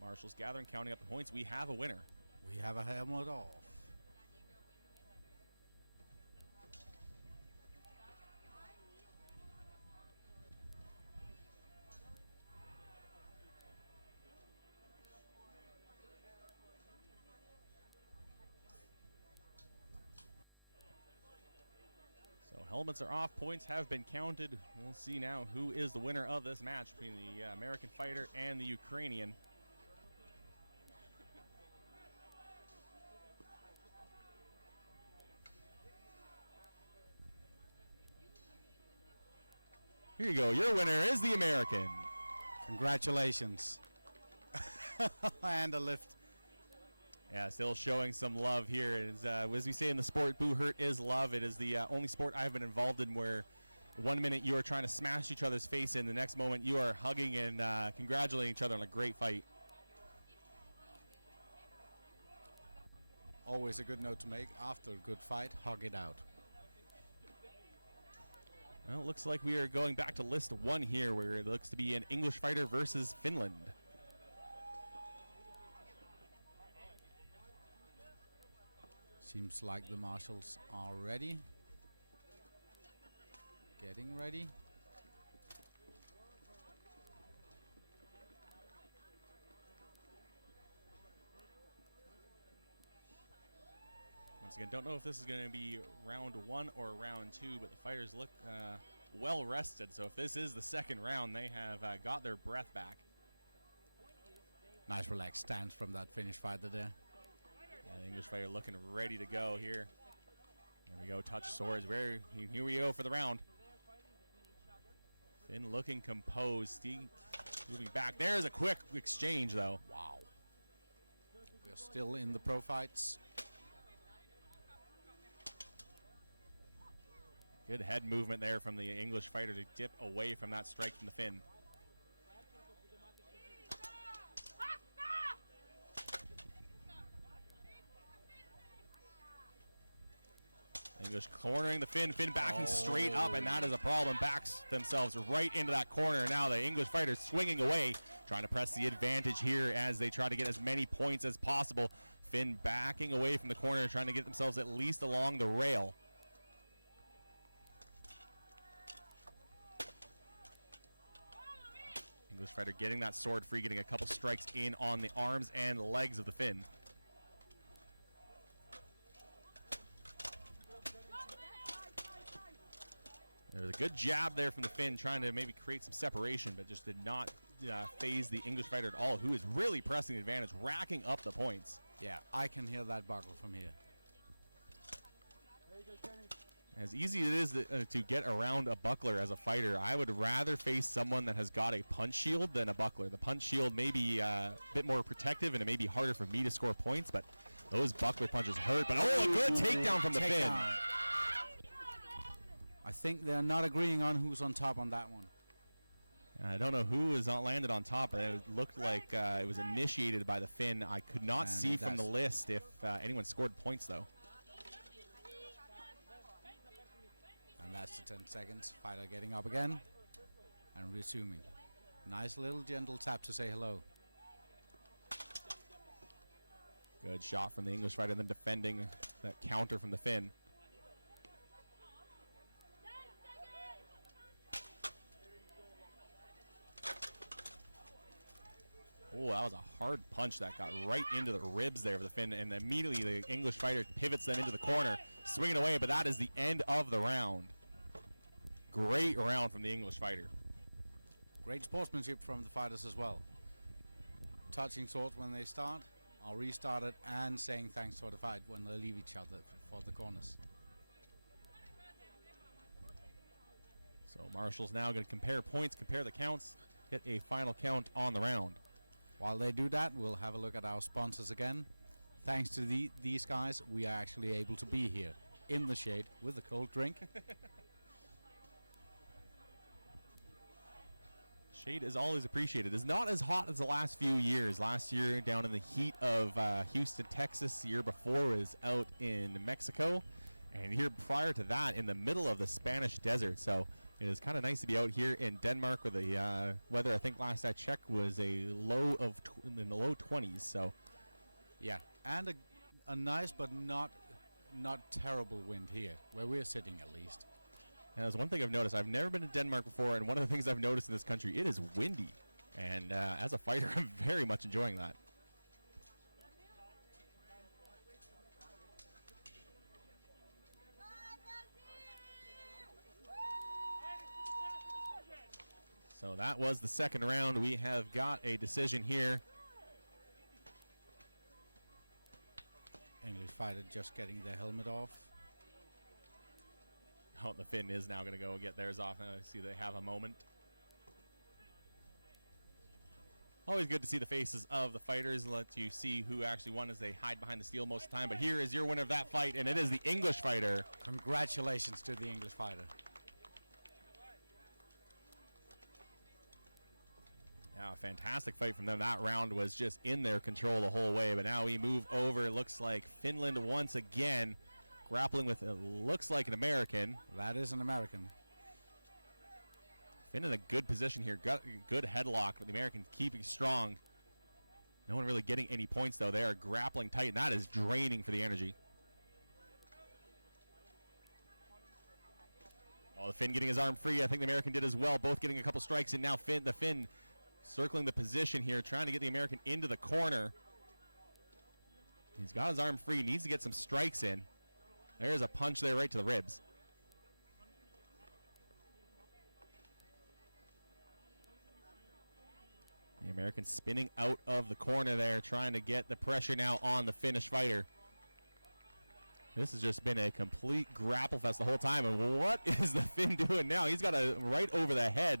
Marshall's gathering, counting up the points. We have a winner. We have a helmet off. So helmets are off, points have been counted. We'll see now who is the winner of this match between the American fighter and the Ukrainian. Here you go. Your winner is the American. Congratulations. And a lift. Yeah, still showing some love here. As we say in the sport, Boo Hurt is love. It is the only sport I've been involved in where 1 minute you are trying to smash each other's face in, the next moment you are hugging and congratulating each other on a great fight. always a good note to make. After a good fight, hug it out. Well, it looks like we are going back to list 1 here, where it looks to be an English fighter versus Finland. Seems like the marshals are ready. Getting ready. Once again, don't know if this is going to be round 1 or round 2, but the fighters look well rested. So if this is the second round, they have got their breath back. Nice relaxed stance from that Finnish fighter there. Yeah, the English fighter looking ready to go here. There we go, touch swords. Here we go for the round. Finn looking composed. Moving back. There's a quick exchange, though. Wow. We're still in the pro fights. Good head movement there from the English fighter to dip away from that strike from the Finn. English cornering the Finn. Finn backing straight up, and that is a problem. Backs themselves right into that corner. Now the English fighters swinging away, trying to press the advantage here as they try to get as many points as possible. Finn backing away from the corner, trying to get themselves at least along the rail. English fighter getting that sword free, getting a couple strikes in on the arms and legs of the Finn. There's a good jab there from the Finn, trying to maybe create some separation, but just did not phase the English fighter at all, who is really pressing the advantage, racking up the points. Yeah, I can hear that buckle from here. As easy as it is to get around a buckler as a fighter, I would rather face someone that has got a punch shield than a buckler. The punch shield may be a bit more protective, and it may be harder for me to score points, but those buckler punches hurt. But a good takedown from the Finn. I think they're not agreeing on who's on top on that one. I don't know who was landed on top, but it looked like it was initiated by the Finn. I could not see from the list if anyone scored points, though. And that's the 10 seconds. Fighter getting up again and resuming. Nice little gentle tap to say hello. Good shot from the English fighter, then defending that counter from the Finn. Oh, that was a hard punch that got right into the ribs there of the Finn, and immediately the English fighter pivots them into the corner, swinging away, but that is the end of the round. Great round from the English fighter. Great sportsmanship from the fighters as well. Touching swords when they start, are restarted, and saying thanks for the fight when they leave each other for the corners. So marshals now going to compare points, compare the counts, get a final count on the round. While they do that, we'll have a look at our sponsors again. Thanks to these guys, we are actually able to be here in the shade with a cold drink. Shade is always appreciated. It's not as hot as the last few years. Last year down in the heat of Houston, Texas. The year before was out in Mexico. And here prior to that in the middle of the Spanish desert. So it is kind of nice to be out here in Denmark where the weather, I think last I checked, was a low of in the low 20s. So yeah, and a nice but not terrible wind here where we're sitting at least. And there's one thing I've noticed. I've never been to Denmark before, and one of the things I've noticed in this country, it is windy. And as a fighter, I'm very much enjoying that. So that was the second round. We have got a decision here. English fighter just getting their helmet off. Oh, the Finn is now going to go get theirs off. I see they have a moment. Always good to see the faces of the fighters. Let you see who actually won as they hide behind the steel most of the time. But here is your winner of that fight, and it is the English fighter. Congratulations to the English fighter. Now, a fantastic fight from them. That round was just in their control the whole way, but now we move over. It looks like Finland once again grappling with, it looks like an American. That is an American. Finn in a good position here. Got a good headlock, but the American keeping strong. No one really getting any points, though. They are grappling tight, and that is draining for the energy. Oh, the Finn getting his arm free. I think the American did as well. Both getting a couple strikes, and now the Finn circling the position here, trying to get the American into the corner. He's got his arm free. Needs to get some strikes in. There's a punch there right to the ribs. The American spinning out of the corner there, trying to get the pressure now on the Finnish fighter. This has just been a complete grapple fest the whole time. And what is the Finn doing now? He's got a right over the head.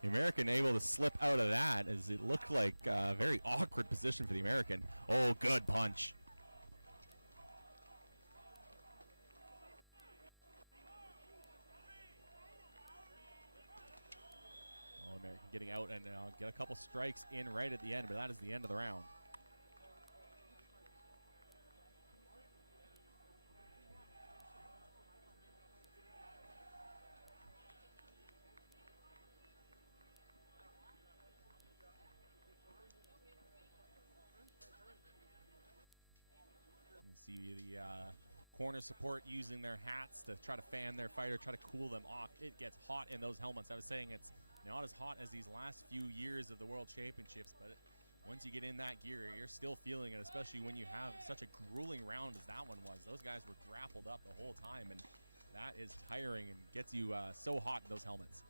The American able to slip out of that, as it looked like a very awkward position for the American. Oh, good punch. Oh, American getting out and get a couple strikes in right at the end, but that is the end of the round. See the corner support using their hats to try to fan their fighter, try to cool them off. It gets hot in those helmets. I was saying it's not as hot as these last few years of the World Championships, but once you get in that gear, you're still feeling it, especially when you have such a grueling round as that one was. Those guys were grappled up the whole time, and that is tiring and gets you so hot in those helmets.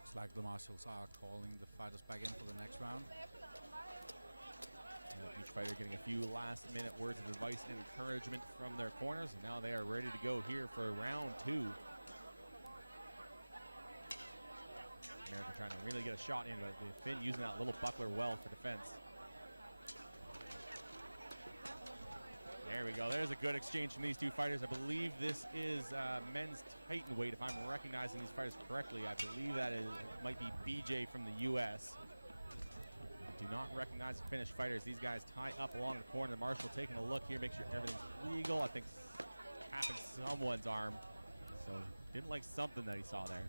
Looks like the marshals are calling the fighters back in for the next round. Each fighter getting a few last-minute words of advice and encouragement from their corners, and now they are ready to go here for round two. American trying to really get a shot in, but the Finn using that little buckler well for defense. There we go. There's a good exchange from these two fighters. I believe this is men's Titan weight, if I'm recognizing these fighters correctly. I believe that might be BJ from the U.S. I do not recognize the Finnish fighters. These guys tie up along the corner. The marshal taking a look here, make sure everything's legal. I think tapping someone's arm. So didn't like something that he saw there.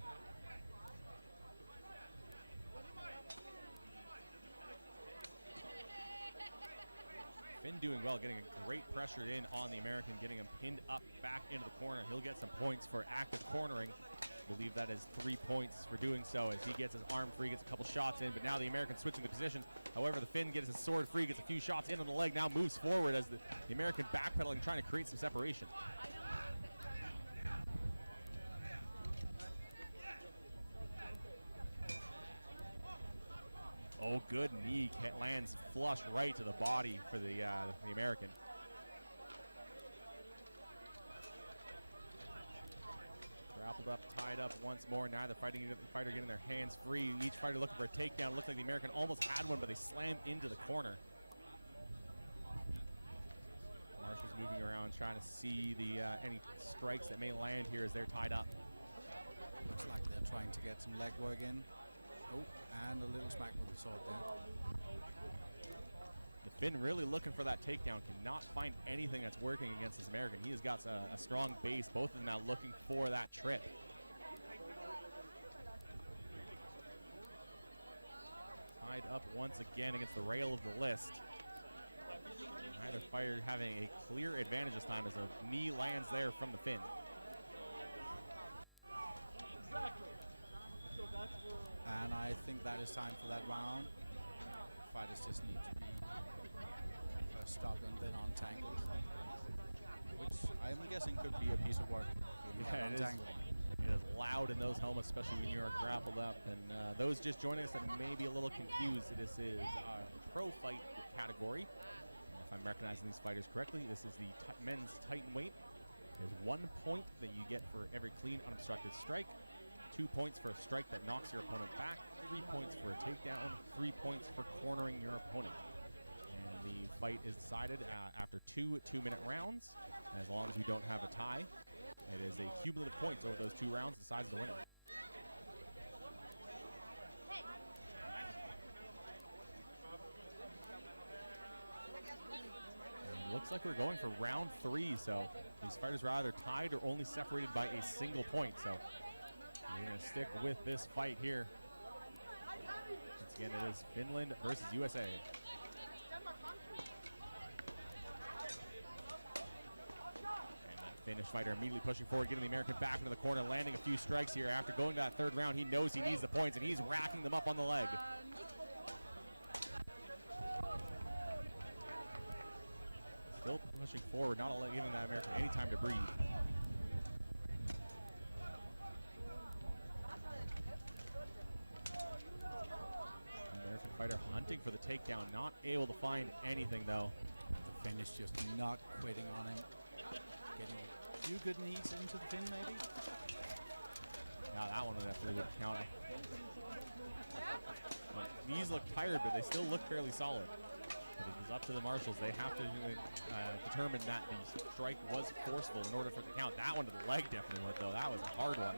Finn doing well, getting a great pressure in on the American, getting him pinned up back into the corner. He'll get some points for active cornering. I believe that is 3 points for doing so, as he gets his arm free, gets a couple shots in, but now the American switching the positions. However, the Finn gets his sword free, gets a few shots in on the leg, now moves forward as the American backpedaling, trying to create some separation. Oh, good knee lands flush right to the body for the American. Grappled up, tied up once more. Neither fighter getting their hands free. Each fighter looking for a takedown. Looks like the American almost had one, but they slammed into the corner. Marshall's moving around, trying to see the any strikes that may land here as they're tied up. Looks like they're trying to get some leg work in. Oh, and a little smack with the sword there. The Finn really looking for that takedown. Cannot find anything that's working against this American. He has got a strong base. Both of them now looking for that trip. Tied up once again against the rail of the list. Neither fighter having a clear advantage this time as a knee lands there from the Finn. And I think that is time for that round. Fighters just need to be first stopped and then untangled, which I'm guessing could be a piece of work. Yeah, it is loud in those helmets, especially when you're grappled up. And those just joining us that may be a little confused, this is our pro fight category. If I'm recognizing these fighters correctly, this is the men's Titan weight. There's 1 point that you get for every clean, unobstructed strike. 2 points for a strike that knocks your opponent back, 3 points for a takedown, 3 points for cornering your opponent. the fight is decided after 2 2-minute rounds. And as long as we don't have a tie, it is a cumulative points over those 2 rounds decides the winner. And looks like we're going for round 3, so these fighters were either tied or only separated by a single point. So we're going to stick with this fight here. Once again, it is Finland versus USA. Finnish fighter immediately pushing forward, getting the American back into the corner, landing a few strikes here. After going to that 3rd round, he knows he needs the points, and he's racking them up on the leg. Still pushing forward, not giving that American any time to breathe. American fighter hunting for the takedown, not able to find anything though. The Finnish just not quitting on him. Getting a few good knees into the fin, maybe. Yeah, that one definitely would count. Knees look tired, but they still look fairly solid. But it is up to the marshals. They have to determine that the strike was forceful in order for it to count. That one to the leg definitely would, though. That was a hard one.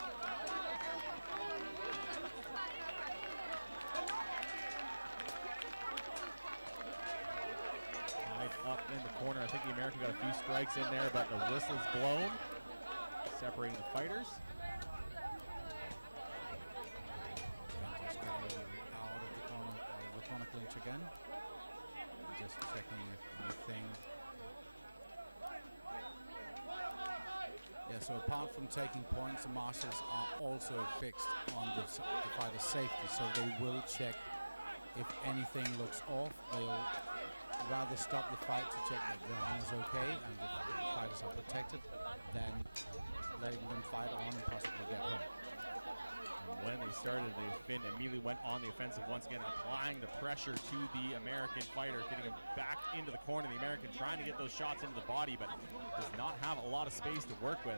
Up in the corner. I think the American got a few strikes in there, but the whistle's blown, separating the fighters. Just getting out of the corner, out of the corner clinch again. Just checking if anything. Yeah, so apart from taking points, the marshals are also fixed on the fighter's safety, so they will check if anything looks off. They'll rather stop the fight to check that the arm is okay and the fighters are protected than letting them fight on and possibly get hurt. And when they started, the Finn immediately went on the offensive once again, applying the pressure to the American fighter, getting him back into the corner. The American trying to get those shots into the body, but does not have a lot of space to work with.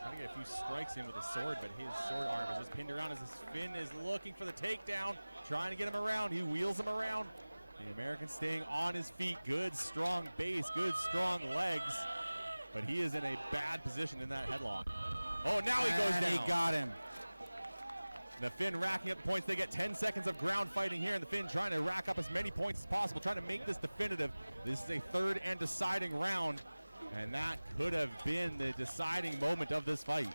Trying to get a few strikes in with his sword, but his sword arm is just pinned around as this Finn is looking for the takedown, trying to get him around. He wheels him around. The American staying on his feet. Good, strong base, good, strong legs. But he is in a bad position in that headlock. Oh, now he goes down. And he got him. The Finn racking up the points. They get 10 seconds of ground fighting here, and the Finn trying to rack up as many points as possible, trying to make this definitive. This is a 3rd and deciding round, and that could have been the deciding moment of this fight.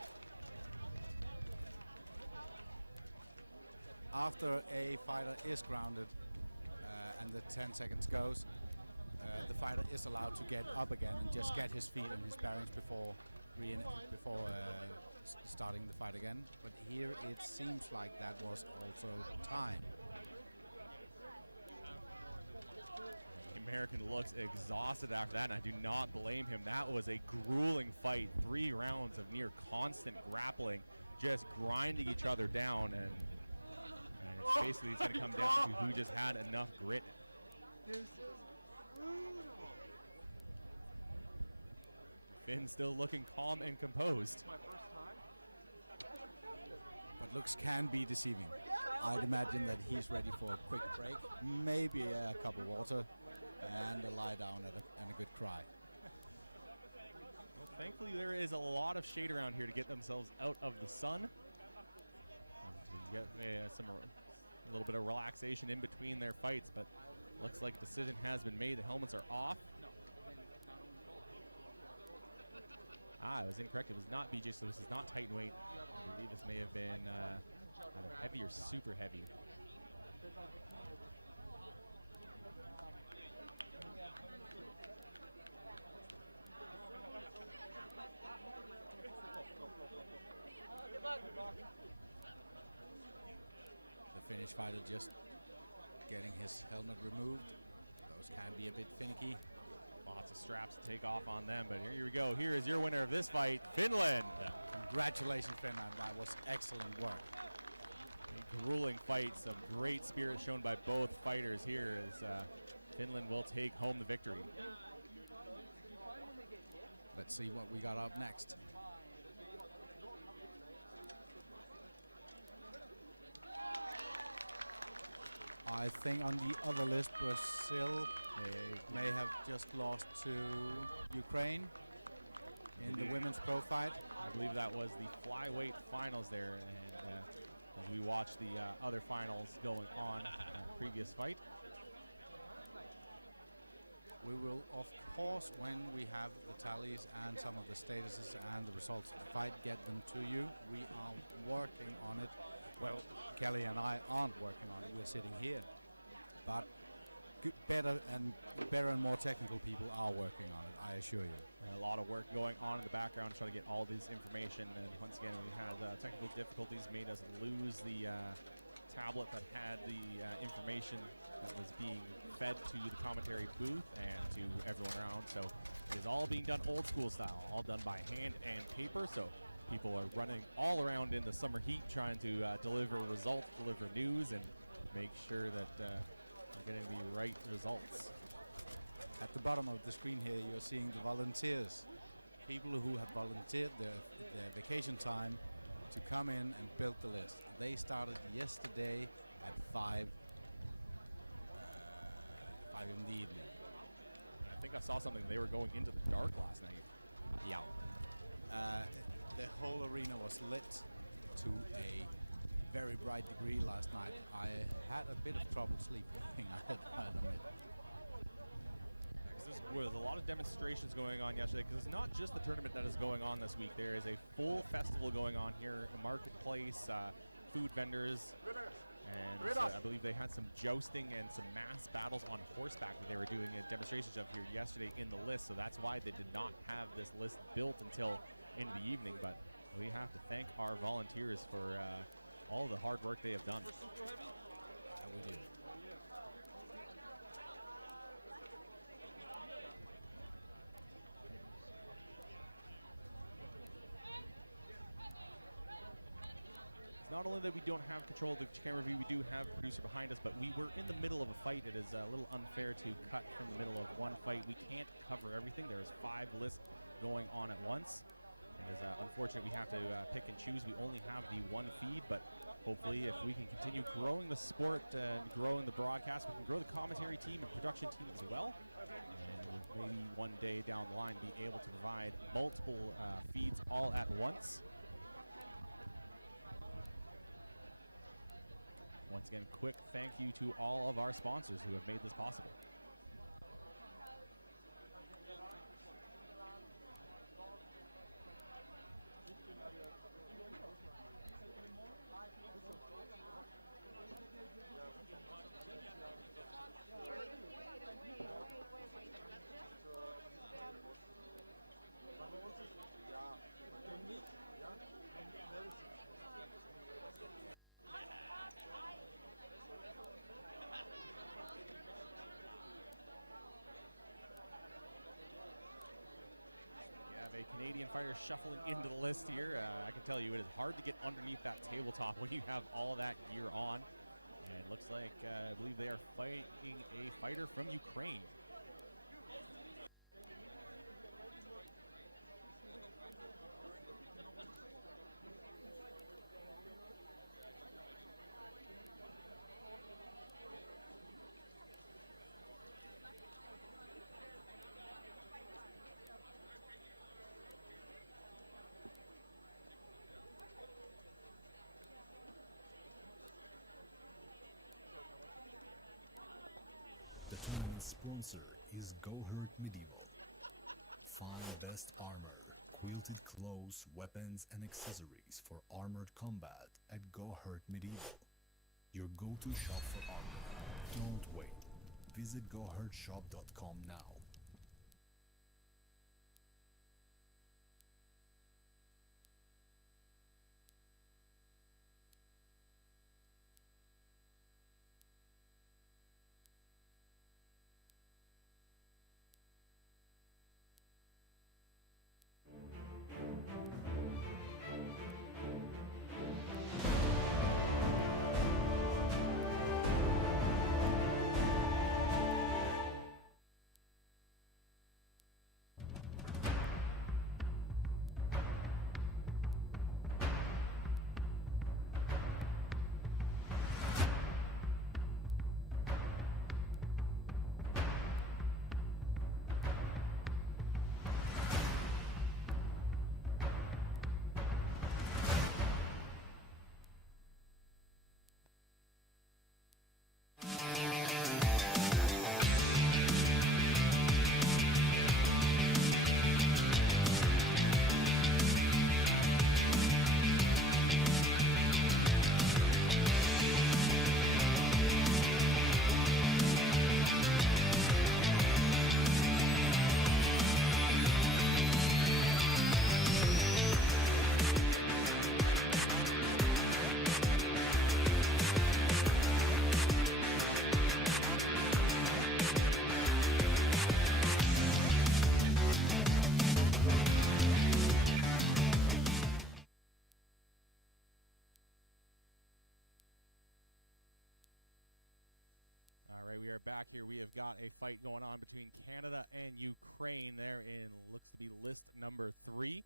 After a fighter is grounded, and the 10 seconds goes, the fighter is allowed to get up again and just get his feet and his bearings before starting the fight again. But here it seems like that was also time. The American looks exhausted after that, and I do not blame him. That was a grueling fight. 3 rounds of near constant grappling, just grinding each other down, and it's basically it's going to come down to who just had enough grit. Finn still looking calm and composed. But looks can be deceiving. I'd imagine that he's ready for a quick break, maybe a cup of water, and a lie down and a good cry. Well, thankfully, there is a lot of shade around here to get themselves out of the sun. To get a little bit of relaxation in between their fights, but looks like a decision has been made. The helmets are off. I was incorrect. It was not BJ, so this is not tight weight. I believe this may have been either heavy or super heavy. The Finnish fighter just getting his helmet removed. Those can be a bit finicky. Lots of straps to take off on them, but here we go. Here is your winner of this fight, Finland. Congratulations, Finland. That was excellent work. A grueling fight. Some great spirit shown by both fighters here as Finland will take home the victory. Let's see what we got up next. I think on the other list, Brazil may have just lost to Ukraine in the women's pro fight. I believe that was the flyweight finals there, and as we watch the other finals going on, previous fight. We will, of course, when we have the tallies and some of the statuses and the results of the fight, get them to you. We are working on it. Well, Kelly and I aren't working on it. We're sitting here. But better and more technical people are working on it, I assure you. And a lot of work going on in the background trying to get all this information. And once again, we had technical difficulties made us lose the tablet that had the information that was being fed to the commentary booth and to everyone around. So it is all being done old school style, all done by hand and paper. So people are running all around in the summer heat trying to deliver results, deliver news, and make sure that we're getting the right results. At the bottom of the screen here, you're seeing the volunteers. People who have volunteered their vacation time to come in and build the list. They started yesterday at 5 in the evening. I think I saw something. They were going into the dark last night. Yeah. The whole arena was lit to a very bright degree last night. I had a bit of trouble sleeping, I admit. There was a lot of demonstrations going on yesterday because it's not just the tournament that is going on this week. There is a full festival going on here, a marketplace, food vendors, and I believe they had some jousting and some mass battles on horseback that they were doing demonstrations of here yesterday in the list. So that's why they did not have this list built until into the evening. But we have to thank our volunteers for all the hard work they have done. We do. It's not only that we don't have control of the camera view, we do have a producer behind us, but we were in the middle of a fight. It is a little unfair to cut from the middle of one fight. We can't cover everything. There is 5 lists going on at once. It is unfortunate we have to pick and choose. We only have the one feed, but hopefully if we can continue growing the sport and growing the broadcast, we can grow the commentary team and production team as well. And we'll maybe one day down the line be able to provide multiple feeds all at once. Once again, quick thank you to all of our sponsors who have made this possible. Canadian fighters shuffling into the list here. I can tell you it is hard to get underneath that tabletop when you have all that gear on. And it looks like, I believe they are fighting a fighter from Ukraine. Sponsor is Go Hurt Medieval. Find best armor, quilted clothes, weapons, and accessories for armored combat at Go Hurt Medieval. Your go-to shop for armor. Don't wait. Visit gohurtshop.com now. right, we are back here. We have got a fight going on between Canada and Ukraine there in looks to be list number 3.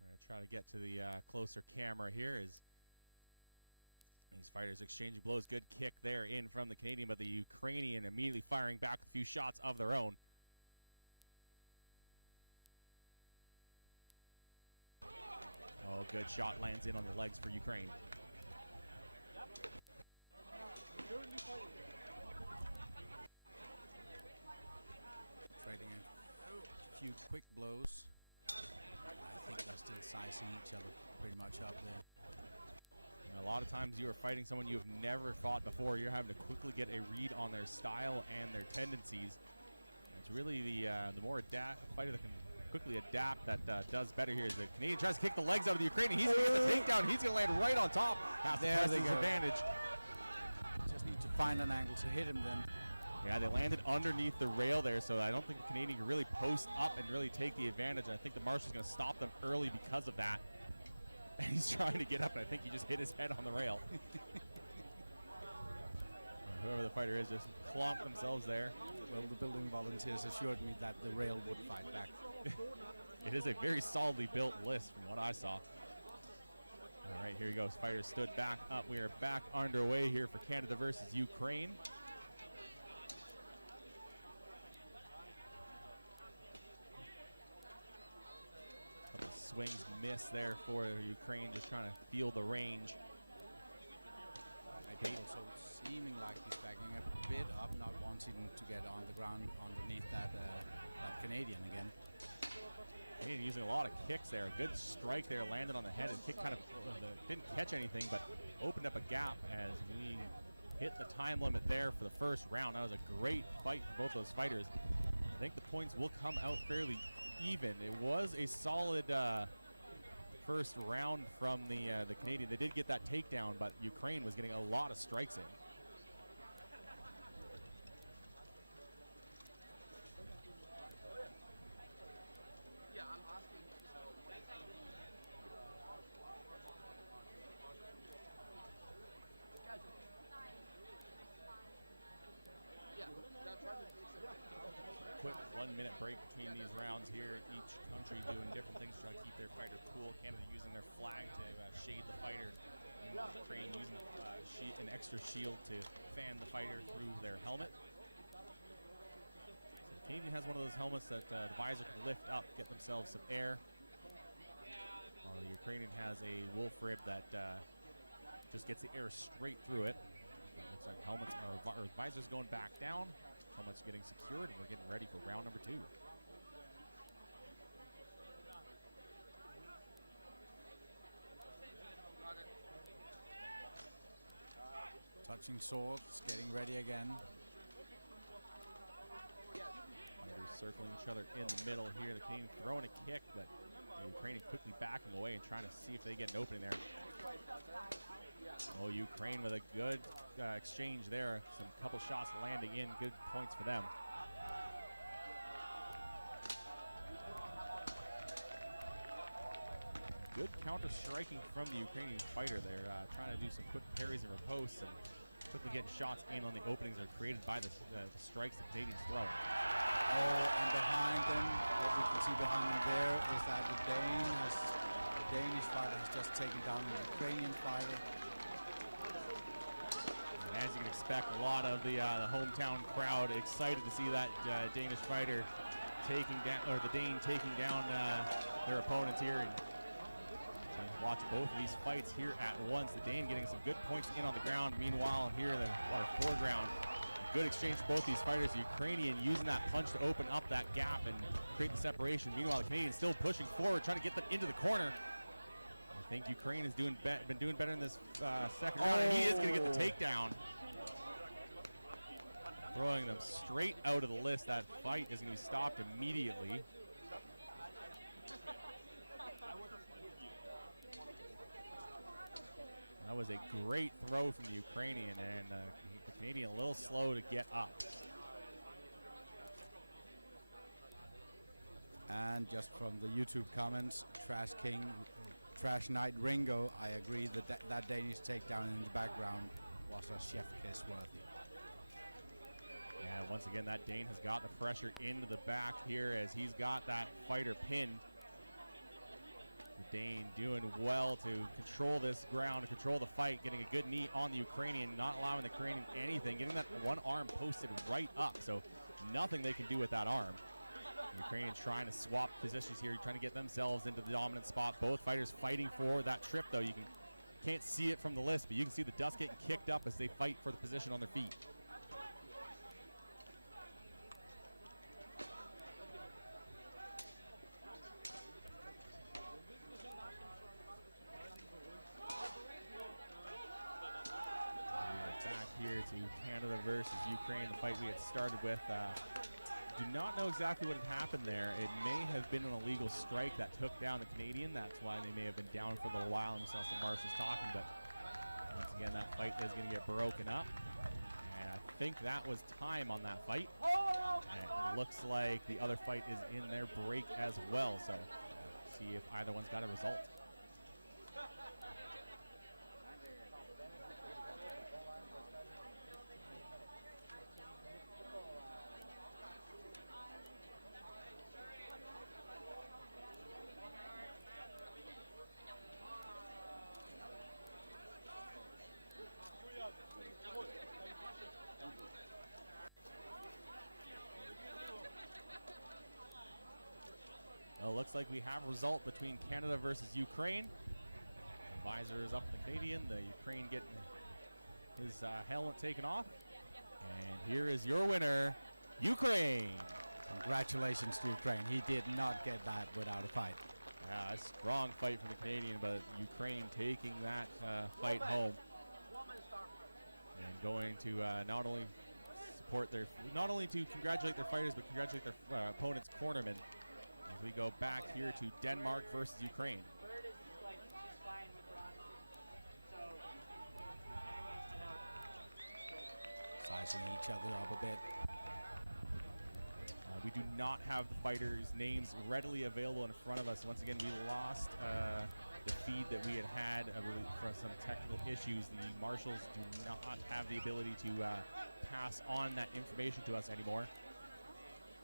We're going to try to get to the closer camera here as these fighters exchanging blows. Good kick there in from the Canadian, but the Ukrainian immediately firing back with a few shots of their own. Oh, good shot lands in on the legs for Ukraine. Trading a few quick blows. I think they're still sizing each other pretty much up there. And a lot of times you are fighting someone you have never fought before. You're having to quickly get a read on their style and their tendencies. And it's really the more fighter that can quickly adapt that does better here. As the Canadian tries to kick the legs out of the Ukrainian. He's going to get the takedown. He's going to land right on top. Has There to press they his go. advantage. Just need to find an angle to hit him then. Yeah, they landed underneath the rail there, so I don't think the Canadian can really post up and really take the advantage. I think the marshal's going to stop them early because of that. And he's trying to get up, and I think he just hit his head on the rail. Whoever the fighter is just clomped themselves there. Well, the building volunteers assured me that the rail would fight back. It is a very solidly built list from what I saw. All right, here he goes. Fighters stood back up. We are back underway here for Canada versus Ukraine. Couple swings miss there for Ukraine, just trying to feel the range. Also seeming like he's backing a bit up, not wanting to get on the ground underneath that Canadian again. Canadian using a lot of kicks there. A good strike there, landed on the head, and kick kind of didn't catch anything, but opened up a gap as we hit the time limit there for the first round. That was a great fight for both those fighters. I think the points will come out fairly even. It was a solid first round from the Canadian. They did get that takedown, but Ukraine was getting a lot of strikes in. Quick 1 minute break between these rounds here. Each country doing different things to try to keep their fighter cool. Canada using their flag to shade the fighter. And Ukraine using an extra shield to fan the fighter through their helmet. So the Canadian has one of those helmets that the visor can lift up, get themselves some air. While the Ukrainian has a wolf rib that just gets the air straight through it. It looks like helmets or visors going back down. Helmets getting secured, and we're getting ready for round number 2. Touching swords, getting ready again. Fighters circling each other in the middle here. The Canadian throwing a kick, but the Ukrainian quickly backing away and trying to see if they get an opening there. Oh, Ukraine with a good exchange there. Some couple shots landing in. Good points for them. Good counter striking from the Ukrainian fighter there. Trying to do some quick parries and riposts and quickly getting shots in on the openings that are created by the strikes the Canadians throw. Oh, and behind them, what we can see behind them there is that the Danish fighter has just taken down the Ukrainian fighter. And as you can expect, a lot of the hometown crowd excited to see that Danish fighter taking down, or the Dane taking down their opponents here. And watch both of these fights here at once. The Dane getting some good points in on the ground. Meanwhile, here in the foreground, good exchange for both these fighters. The Ukrainian using that punch to open up that gap and create the separation. Meanwhile, the Canadian still pushing forward, trying to get them into the corner. I think Ukraine has been doing better in this second round, and he is going to get the takedown. Throwing them straight out of the list. That fight is going to be stopped immediately. That was a great throw from the Ukrainian, and the Canadian a little slow to get up. And just from the YouTube comments, Trash King, Trash Knight Ringo, I agree that that Danish takedown in the background was a chef kiss worthy. Yeah, once again, that Dane has got the pressure into the back here as he's got that fighter pinned. The Dane doing well to control this ground, to control the fight, getting a good knee on the Ukrainian, not allowing the Ukrainian anything, getting that one arm posted right up, so nothing they can do with that arm. The Ukrainians trying to swap positions here, trying to get themselves into the dominant spot. Both fighters fighting for that trip, though. You can't see it from the list, but you can see the dust getting kicked up as they fight for the position on their feet. To Canada versus Ukraine, the fight we had started with. Do not know exactly what had happened there. It may have been an illegal strike that took down the Canadian. That's why they may have been down for a little while, and we saw some marshals talking, but once again, that fight is going to get broken up. And I think that was time on that fight. And it looks like the other fight is in their break as well, so see if either one's got a result. Well, looks like we have a result between Canada versus Ukraine. The visor is up on the Canadian, the Ukraine getting his helmet taken off. And here is your winner, Ukraine. Congratulations to Ukraine. He did not get that without a fight. A strong fight from the Canadian, but Ukraine taking that fight home. And going to not only to congratulate their fighters, but congratulate their opponent's cornermen. As we go back here to Denmark versus Ukraine. Sizing each other up a bit. We do not have the fighters' names readily available in front of us. Once again, we lost the feed that we had for some technical issues. The marshals do not have the ability to pass on that information to us anymore.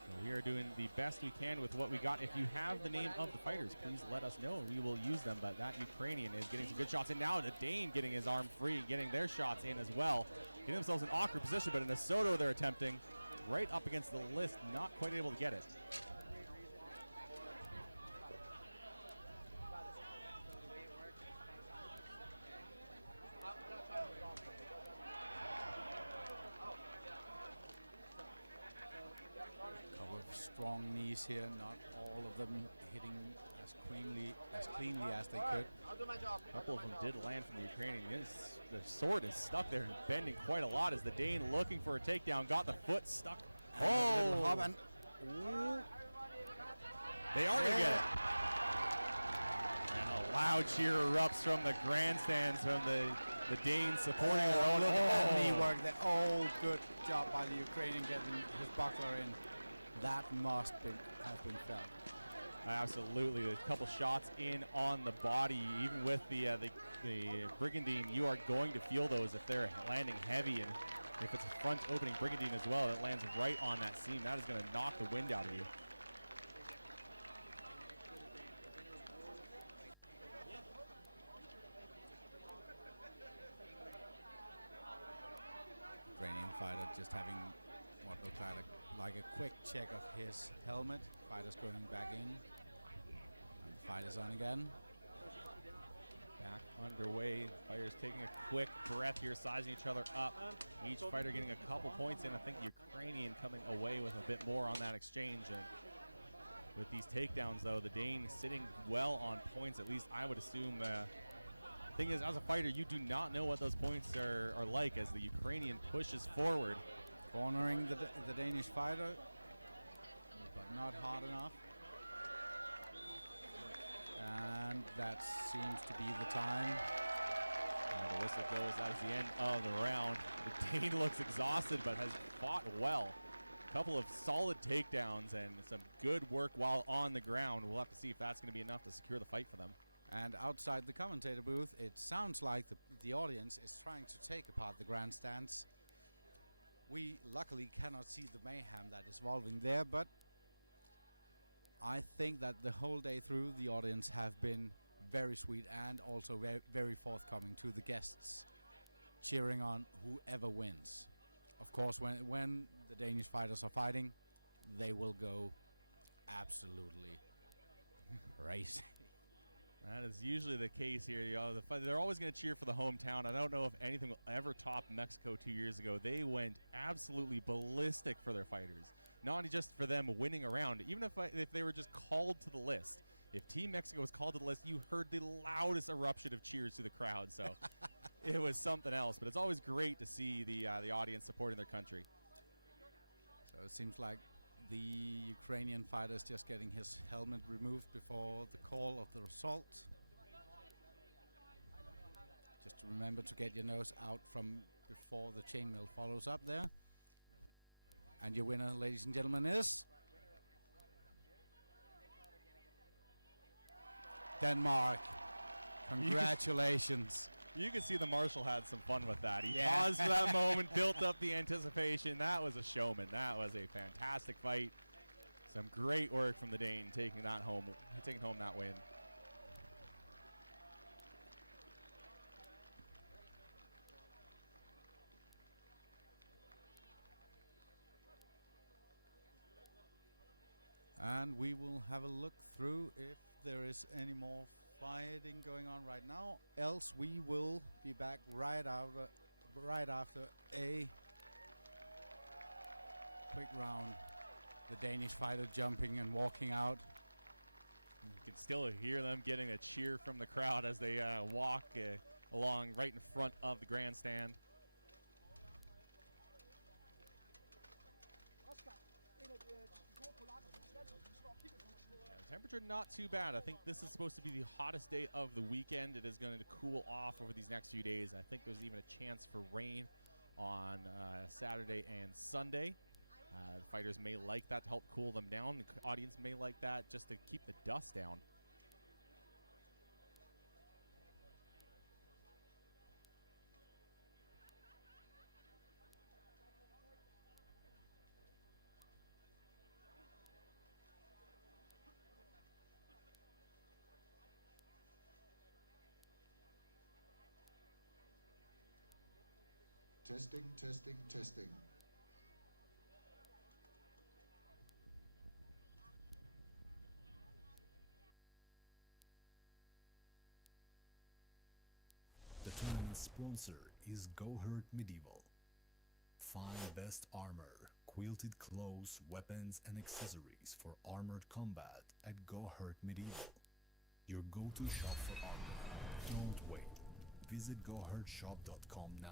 So we are doing the best we can with what we got. If you have the name of the fighters, please let us know. We will use them. But that Ukrainian is getting some good shots in. Now the Dane getting his arm free, getting their shots in as well. Getting themselves in an awkward position, but in a Soto they're attempting. Right up against the list, not quite able to get it. Strong knees here, not all of them hitting as cleanly as they could. A couple of them did land from the Ukrainian. The sword is stuck there and bending quite a lot as the Dane looking for a takedown. Got the foot stuck. Oh! And they are going to get it. And a loud cheer erupts from the grandstands from the Danes supporting their own. Look at that knee work there. Oh, good job by the Ukrainian getting his buckler in. That must have been felt. Absolutely. There's a couple shots in on the body. Even with the Brigandine, you are going to feel those if they're landing heavy. And if it's a front opening Brigandine as well, it lands right on that seam. That is going to knock the wind out of you. Ukrainian fighter just having what looked like a quick check of his helmet. Fighter's going back in. And the fight is on again. Back underway. Fighters taking a quick breath here, sizing each other up. Each fighter getting a couple points in. I think Ukrainian coming away with a bit more on that exchange. And with these takedowns, though, the Dane sitting well on points. At least I would assume. Thing is, as a fighter, you do not know what those points are like as the Ukrainian pushes forward. Cornering the Danish fighter, but not hard enough. And that seems to be the time. The whistle goes. That is the end of the round. The Dane looks exhausted, but has fought well. A couple of solid takedowns and some good work while on the ground. We'll have to see if that's going to be enough to secure the fight for them. And outside the commentator booth, it sounds like the audience is trying to take apart the grandstands. We luckily cannot see the mayhem that is evolving there, but I think that the whole day through the audience have been very sweet and also very forthcoming to the guests, cheering on whoever wins. Of course, when the Danish fighters are fighting, they will go absolutely crazy. That is usually the case here. They're always going to cheer for the hometown. I don't know if anything will ever top Mexico 2 years ago. They went absolutely ballistic for their fighters. Not only just for them winning a round, even if they were just called to the list. If Team Mexico was called to the list, you heard the loudest eruption of cheers to the crowd. So it was something else. But it's always great to see the audience supporting their country. So it seems like the Ukrainian fighter is just getting his helmet removed before the call of the assault. Just remember to get your nose out from before the chainmail follows up there. And your winner, ladies and gentlemen, is Denmark. Congratulations. You can see the marshal had some fun with that. He paused for that moment, built up the anticipation. That was a showman. That was a fantastic fight. Some great work from the Dane taking home that win. And we will have a look through if there is any more fighting going on right now. Else we will be back right after a quick round. The Danish fighter jumping and walking out. You can still hear them getting a cheer from the crowd as they walk along right in front of the grandstand. Temperature not too bad. I think this is supposed to be the hottest day of the weekend. It is going to cool off over these next few days. I think there's even a chance for rain on Saturday and Sunday. The fighters may like that to help cool them down. The audience may like that just to keep the dust down. Testing, testing, testing. The tournament sponsor is Go Hurt Medieval. Find best armor, quilted clothes, weapons, and accessories for armored combat at Go Hurt Medieval. Your go-to shop for armor. Don't wait. Visit gohurtshop.com now.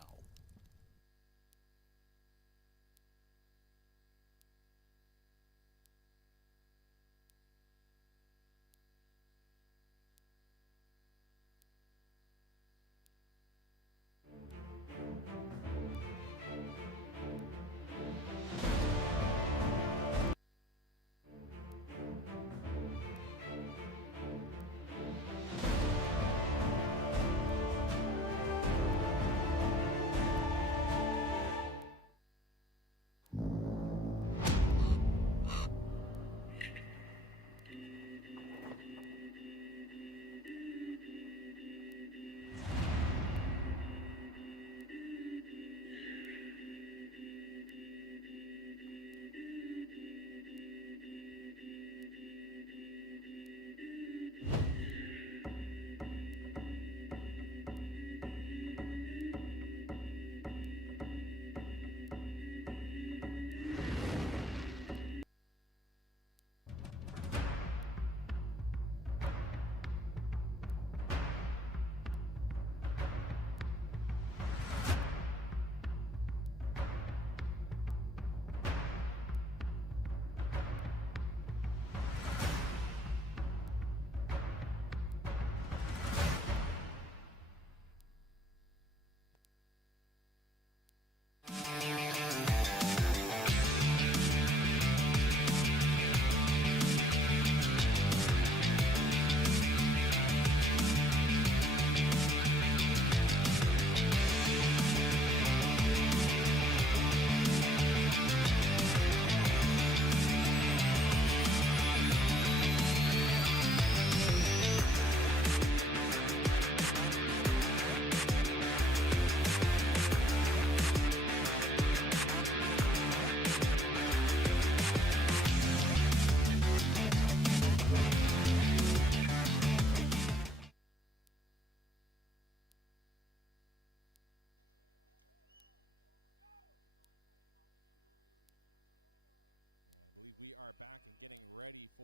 believe we are back and getting ready to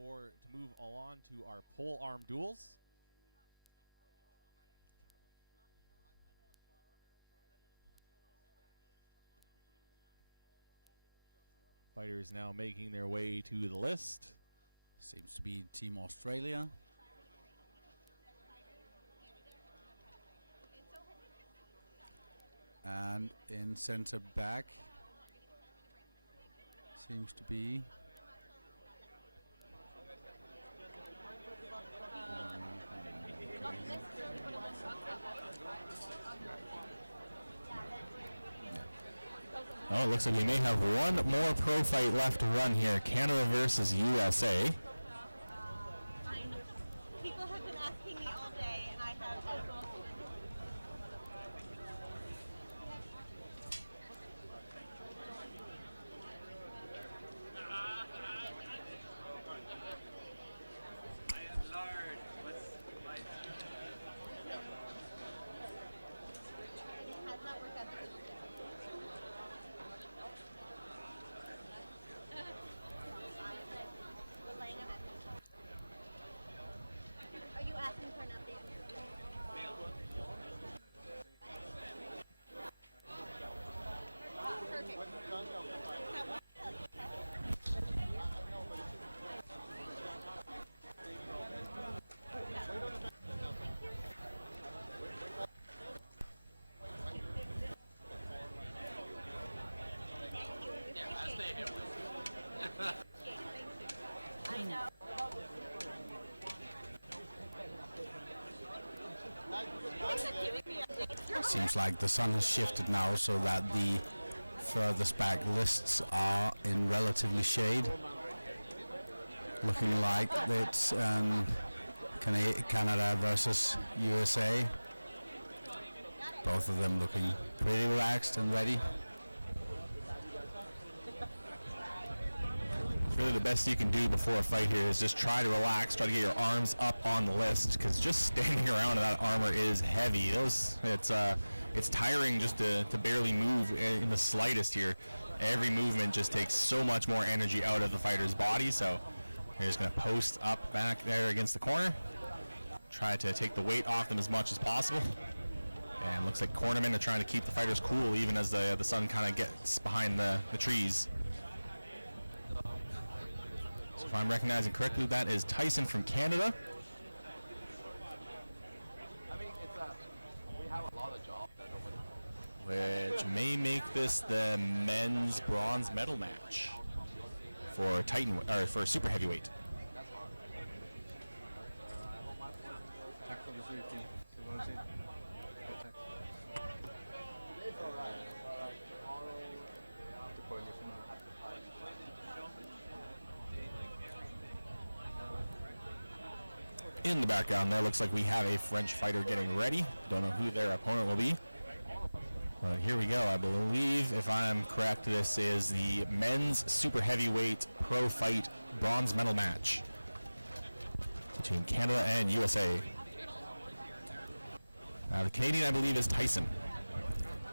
move along to our pole arm duels. Fighters now making their way to the list. Seems to be Team Australia. And in center back seems to be Oh, it looks like we may have one more pro fight left to run here. Canada versus USA. People have been asking me all day, and I have. Are you asking for an update? I know. Seems like the sun has shifted now so that the furthest back lists are in relatively shade. Looking like it's Canada versus USA. Both of them looking pretty relaxed and ready. Really the best you can do before a fight here is just try to relax, try to get your arms up on the list, because just standing around in that armor is heavy. It's tiring just to barely move in the slightest here. Every movement just takes so much more energy out of the fighter's body, so you're just going to post up back there against the corner, try to take the weight off them as much as possible. And looks like cornermen are trying to keep the fighters cool even as the sun kind of gets behind the trees. If I'm recognizing correctly, that is Tyson from Canada. Which may make this the men's bronze medal match for for super heavyweight. In the background there, looks like we have a French fighter getting ready. Don't know who their opponent will be. But here we go. I believe, if I'm correct, this is the men's super heavyweight pro fight bronze medal match between Canada and USA. The Canadian, I believe, is Tyson.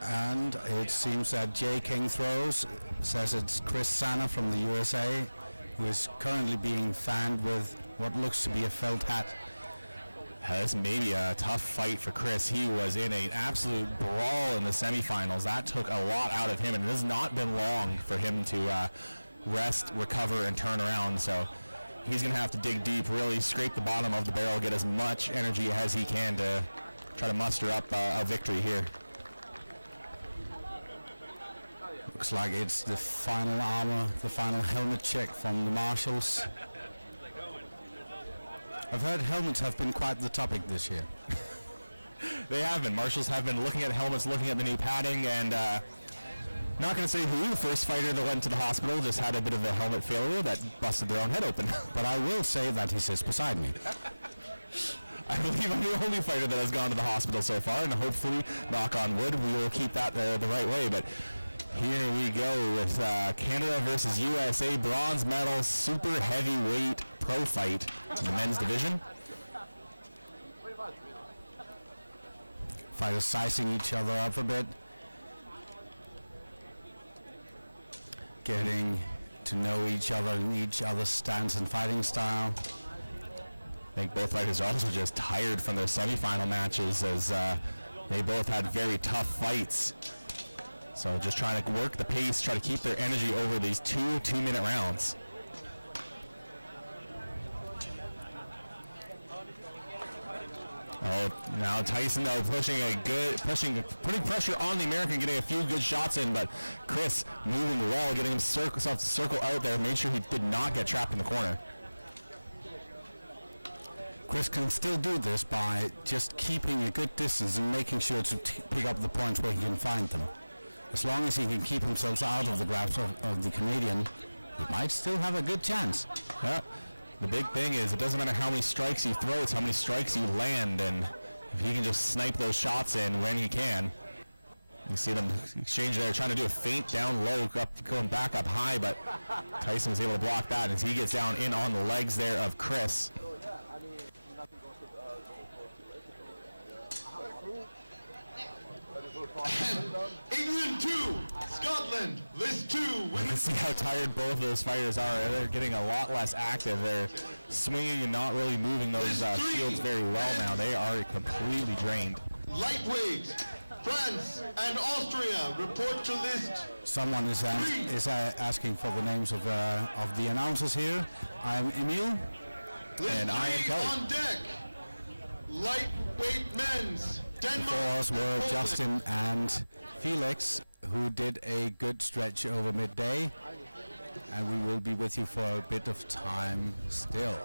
And it seems that J. King Throws says it's Chris Sana from the USA, who is currently being fanned with what looks to be a felt hat. This may be a tough fight for Chris. He was in an absolute brawl in the semifinals. That took a lot out of him, and it has not been long for him to rest, recover, and turn around. So he's going to have to dig deep, really scrape the bottom of the barrel, get as much energy as he can to try to muster up a victory here. Looks like it's the final armor, the final helmet check from the marshals. I've heard helmets have been quite the topic this year. They have been. Marshals have been looking at helmets, looking at the new padding, and not going to say who. The first fighter that went to the hospital just had a bit of a helmet failure that busted their own head open. But I will say that he sits beside me. I believe I'm the only fighter that has gone to the hospital so far, and hopefully, knock on wood, we will keep that the right way. But here we go with Canada versus USA bronze medal super heavyweight pro fight in the men's division. Fighters sizing each other up a bit. Getting to know each other and each other's stance and fighting style. I think both fighters are also just tired from their semifinal matches, as they both had very tough fights. So just trying to work the pace, try to keep their energy over these two-minute rounds. Oh, now Tyson though putting pressure on the American, getting a few good shots in, but Chris moving well, getting himself to circle out there, made sure he did not get trapped in the corner. Chris can still do this by just keeping a good distance and making sure to pick up the points where he can find them. As long as he can keep himself out of the grasp of the Canadian, he might still have a good chance. Yeah. The big thing is it doesn't matter how many strikes he throws, how many strikes you land, and if he can just snipe those shots in when he can. You see them exchange there, trying to do a feint down low, going back up high, but Tyson was able to block that as he gets down in on the legs there of Chris. England 2, Scotland, list 2. You can see how tired both of those fighters are. They're getting a lot less active. They're swinging and not really moving those shields very well now. They are completely drained. Lightweight, France and Austria report to list. Someone is asking for the names of the announcers here. I'm Emil. And I am Kelly. On deck, lightweight men's. Before us were Justin and Felix, who did a good stretch over midday, and we will be with you for a bit of time still.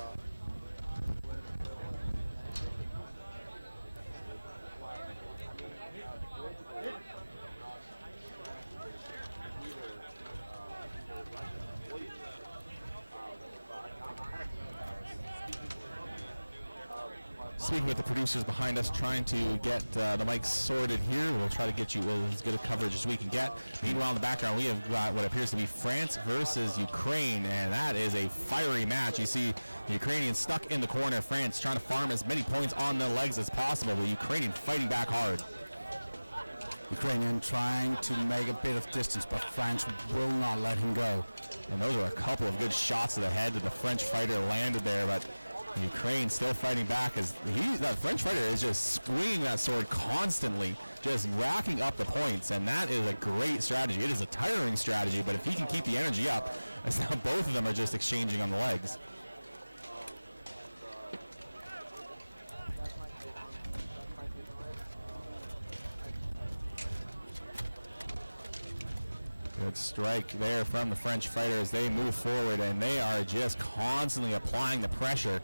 Speaking with the producers behind us, trying to get the mics sorted here. We'll try to get you as good a coverage as we can get. Meanwhile, in the background, we have got what appears to be France versus Ukraine, and that is a fiery match. You see the Ukrainians stuck in the corner. France trying to farm as many points on the legs as possible. The Ukrainian fighting back hard. Ukrainian trying to make a bit of distance, but France will not let him go. And those were a couple of good shots to the head that the French fighter landed there, but Ukraine still fighting back as that French fighter is just swinging that sword constantly, just racking up the points, and that is a great strategy. It is a tiring strategy, but if he can keep the energy up, as now both of them are just exchanging on the legs. Good strike there from the French fighter as they move forward, and they are just constantly applying the pressure.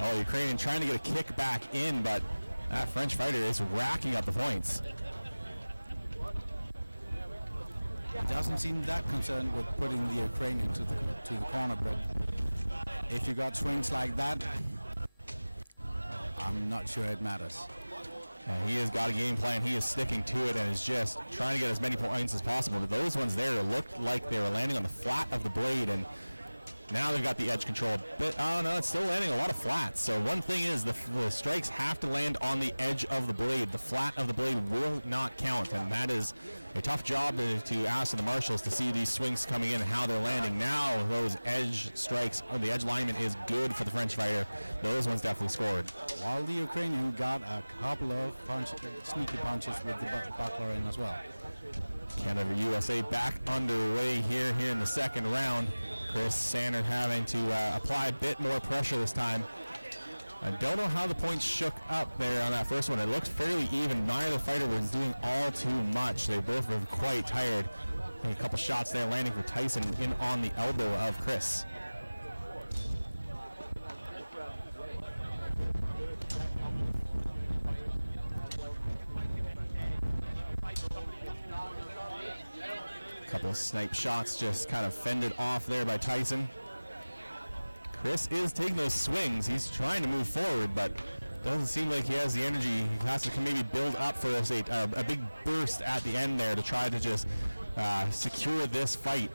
Oh, Ukrainian trying to get a kick back in, but that French fighter is racking up the points. He doesn't seem that concerned with putting the Ukrainian to the corner, but if you got swings like that, I'm not sure it matters. And he has got a game plan. He is sticking to it and is just trying to get as many points as possible. But those ones there looked like they were landing on the flat of the blade, and now they've got the edge control. But oh no, it's still landing a lot of flats. So one thing is the strikes have to land on the edge of the blade. The flat of the blade will not count, and that is a tough job to ask of the marshals to see these swings coming in and how they're landing. Now those edge strikes, or the edge alignment is good for the French fighter. Those ones definitely scored. While the Ukrainian got a couple of sneaky punches with the buckler in as well. Canada USA back underway here in the second round. Chris Sander having to apply a bit more pressure this time. I don't know how the points shook up there on that first one. It looked fairly even. Neither fighter was doing all too much. They both were quite tired. I think a couple shots there landing for Tyson in on the elbow of Chris. Couple of snipe shots just kind of fended off there by Tyson. Chris is taking those swings. He's trying to move forward, but doesn't seem like he has the energy. He has to maybe build up for a big burst at the end there to try to just secure this fight.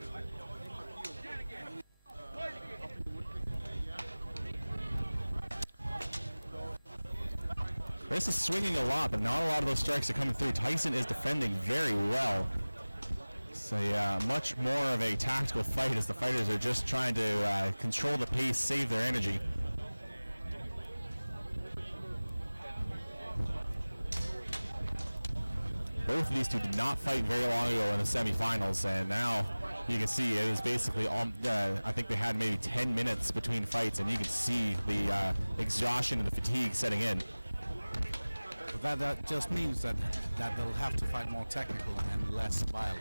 Chris is swinging a lot, but not a lot of those strikes are coming through. Tyson is defending very well. It's a much more of a tactical fight as the fighters are just trying to control the pace, save their energy. Both of these two did not fight very long ago in the semifinals, and now you can see it is basically, I think they had maybe 10 minutes between fights, and you can see the exhaustion and the fatigue setting in. But that just means that they'll have to fight more technical and less violent.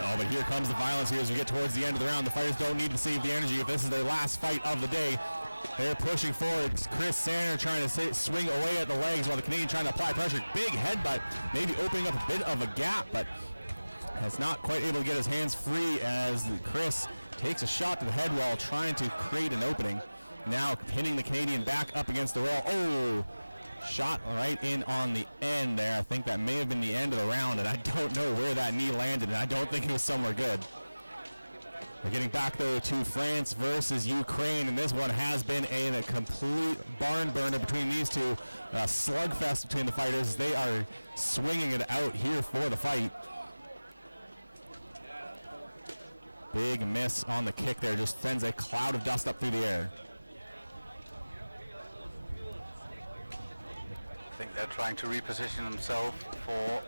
Oh, but here comes the violence here as we get towards the end of the round. The fighters don't need to save the energy if this is their last fight of the day. They're pushing forward. Chris Sander trying to swing away at the legs while the Canadian trying to apply pressure. Big headbutt, maybe opening up a bit of a gap, but has not quite able to get his hands free as Chris takes a shot to the head while trying to create an opening. Now hitting the Canadian back up against the rail. Oh! Shot right in on the end there. I think that may have been the end of the round, and I don't know where that knee landed, and I don't think it was somewhere good. We're getting back, though, to France versus Ukraine, and this one has been a complete barn burner between these two. A slugfest between the fighters. They are swinging it out here for the fight. Big miss on the kick there. Just sends a cloud of dust up through the air. I think they're trying to reposition themselves for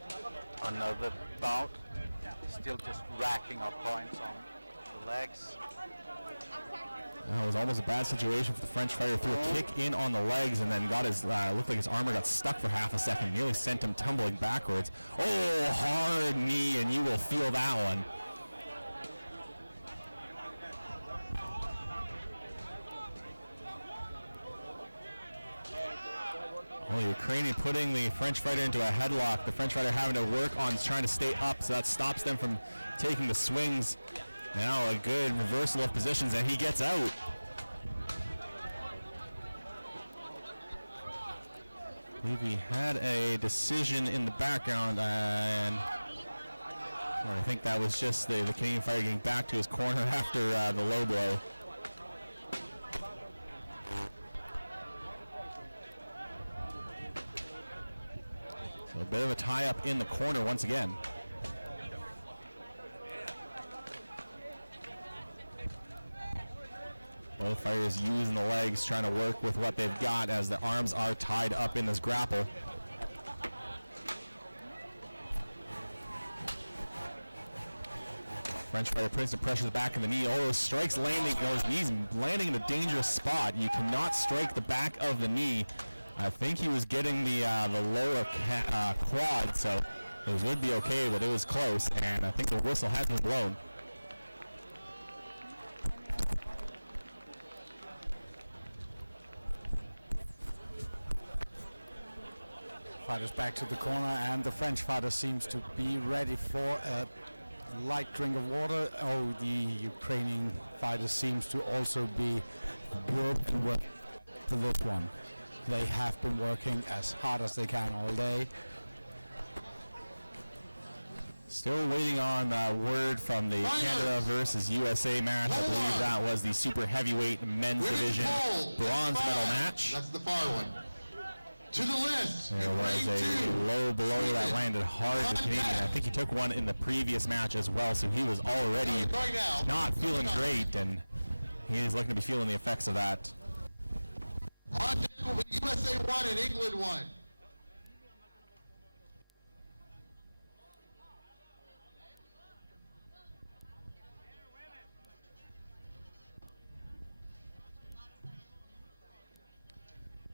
another bout. Still just racking up points on the legs. That was almost a bad situation for the French fighter. Threw a kick in on the legs and then got his, looked like his armor got stuck for half a second. Nearly sent him tumbling backwards. Oh, hard knee, and you will feel that one. Well, the Ukrainian putting the French fighter into a headlock. The French fighter having to work on trying to stay up, so that stops them from taking the swings. Now a good reversal of positions, and he gets out. I believe we had a decision in the background, and or I think that was just the Canadian fighter getting back to his corner after the low blow. So a bit of a tie-up in the corner once again. Both fighters using the legs, trying to work with what they've got as the arms are tied up in this grapple. French fighter putting some pressure to the back of the knee. Oh, those strikes landing, those knees landing in a dangerous spot. You cannot strike the back of the knee. I think he was getting the lower quad, so it would be okay, but it was close, and I think the whistle has been blown. Fighters back to the corner, and the French fighter seems to be ready for a light drink of water. Oh, the Ukrainian fighter seems to also be good and work for this one. They have been working as hard as they can all day. Still waiting on word from the Canada versus USA match. I believe that was the super heavyweight men's division bronze medal match. That's the far one. To the list. There was a low blow that landed hard to the Canadian. I think he took one in the previous match as well, so he was already not feeling great, and he is looking to be feeling the effects of that. On deck will be USA 1 and England 1.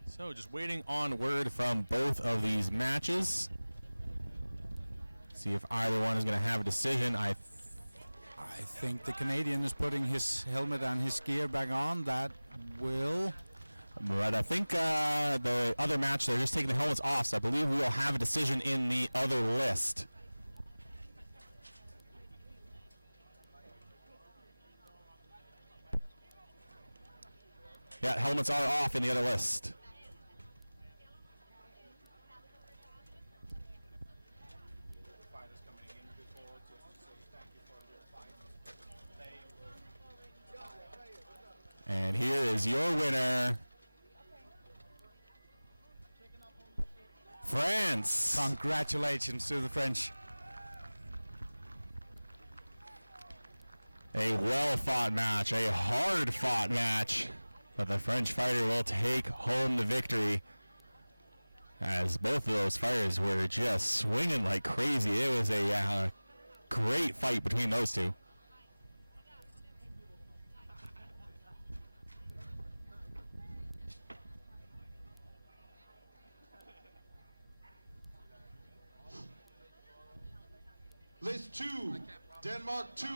So just waiting on word from both of these matches. See if either one is going to have a decision. I think the Canadian is putting his helmet and his gear back on. That will... But I think the other match, they're just taking the helmets off, so I believe we will have a decision in the other list. Yeah, helmets are off in the other list. And here is your winner, France. Congratulations to the French. A well-fought match, a hard-fought match, but the French fighter will take home the victory, as both of those fighters were just swinging like crazy. It was a great fight between those two. List 2, Denmark 2,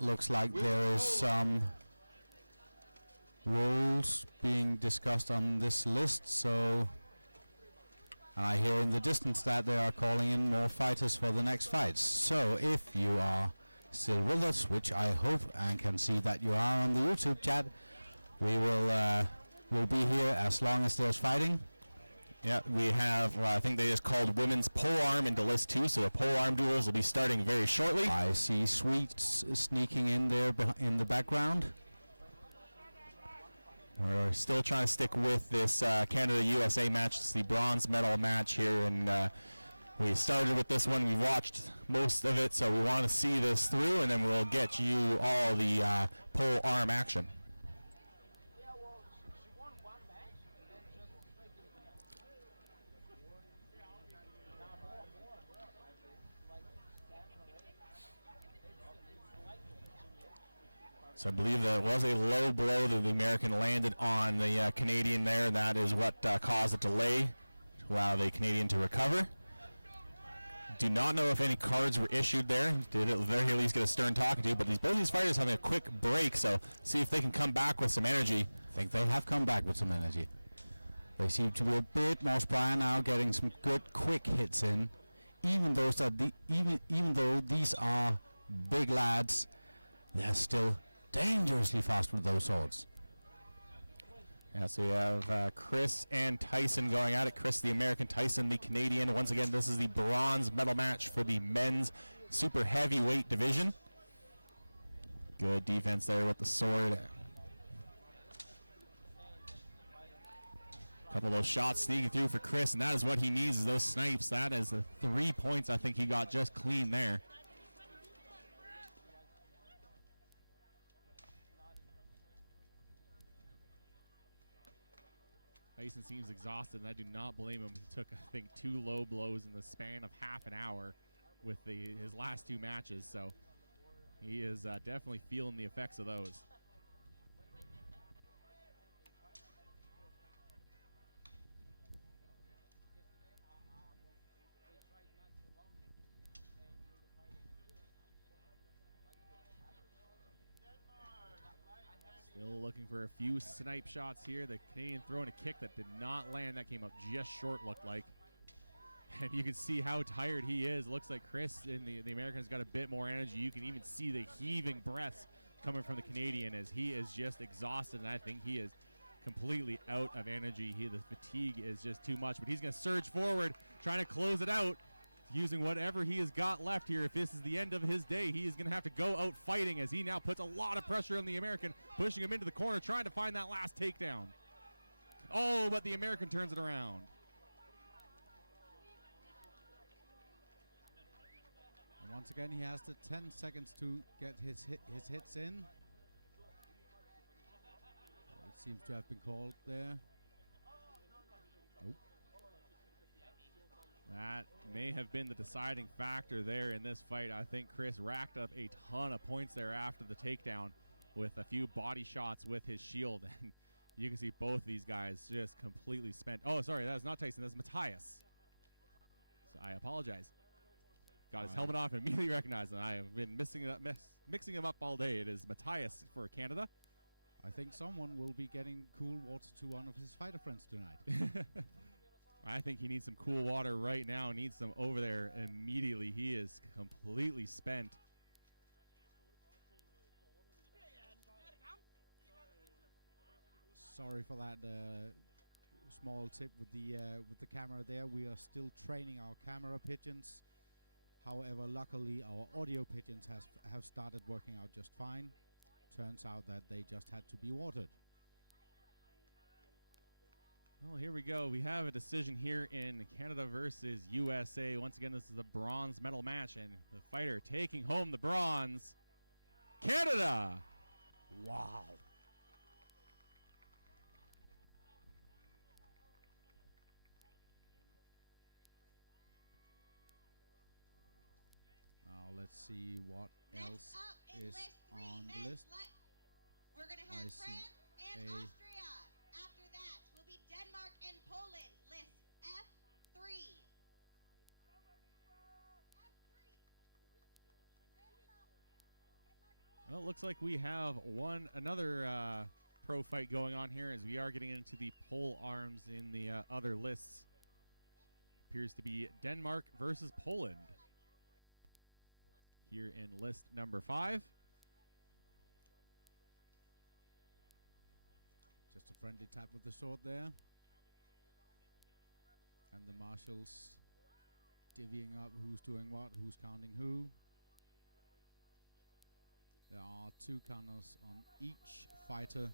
Looks like there is some rules being discussed on this list, so and I hear in the distance that they are calling in more fighters for the next fights. So if you are still with us, which I hope and can see that you are on the YouTube chat, we will be here as long as there's fighting. Yeah, we have, I think they just called women's polearm into list 2, so the polearm duels will be starting very shortly. I see Sweets sneaking in there in the background. We're still trying to stick with this Canada-USA match. It's the bronze medal match here, and we started with this one. We watched most of it, so we want to see this through, and then we'll get you all the polearm action. So I believe that was a low blow that the American landed on the Canadian there. That is what caused a delay to allow the Canadian to recover. Do not know if any cards were issued there. Did at the very least get a stern talking to, but both these fighters having a quick break, so see if they can come back with some energy. I think they have come back with some energy. They seem to be a bit more spry now, getting some good quick hits in. Even though these are big lads, they're still dangerously fast with those swords. Yeah, so you have Chris and Tyson going at it. Chris, the American, Tyson, the Canadian. Once again, this is the bronze medal match for the men's super heavyweight division. Good defense there with the sword. A couple of those shots sneaking through for Chris, and that is what he needs, is those snipes. That is the 3 points I think he got just clean there. Tyson seems exhausted, and I do not blame him. He took, I think, 2 low blows in the span of half an hour with his last 2 matches, so he is definitely feeling the effects of those. Still looking for a few snipe shots here. The Canadian throwing a kick that did not land. That came up just short, looked like. And you can see how tired he is. Looks like Chris and the American's got a bit more energy. You can even see the heaving breaths coming from the Canadian as he is just exhausted, and I think he is completely out of energy. The fatigue is just too much, but he's going to surge forward, trying to close it out, using whatever he has got left here. If this is the end of his day, he is going to have to go out fighting, as he now puts a lot of pressure on the American, pushing him into the corner, trying to find that last takedown. Oh, but the American turns it around. And once again, he has the 10 seconds to get his hits in. It seems to have been called there. Nope. That may have been the deciding factor there in this fight. I think Chris racked up a ton of points there after the takedown with a few body shots with his shield. And you can see both these guys just completely spent. Oh, sorry, that is not Tyson. That's Matthias. So I apologize. Got his helmet off and immediately recognized him. I have been mixing him up all day. It is Matthias for Canada. I think someone will be getting cool water to one of his fighter friends tonight. I think he needs some cool water right now. Needs some over there immediately. He is completely spent. Sorry for that small tip with the camera there. We are still training our camera pigeons. However, luckily our audio pigeons have started working out just fine. Turns out that they just had to be watered. Well, here we go. We have a decision here in Canada versus USA. Once again, this is a bronze medal match, and the fighter taking home the bronze Canada. Wow. Now let's see what else is on the list. We're going to I have see France and a Austria. After that will be Denmark and Poland. List F3. Well, it looks like we have another pro fight going on here as we are getting into the pole arms in the other lists. Appears to be Denmark versus Poland here in list number 5. Just a friendly tap with the sword there. And the marshals divvying up who's doing what, who's counting who. There are 2 counters on each fighter,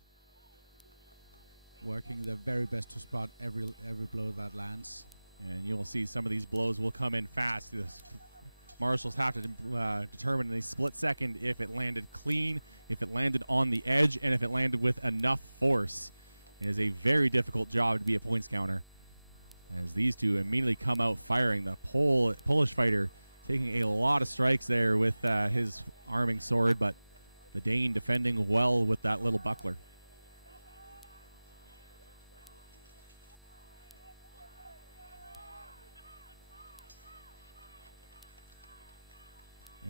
working their very best to spot every blow that lands. And you'll see some of these blows will come in fast. Marshals have to determine in a split second if it landed clean, if it landed on the edge, and if it landed with enough force. It is a very difficult job to be a points counter, as these two immediately come out firing. The Polish fighter taking a lot of strikes there with his arming sword, but the Dane defending well with that little buckler.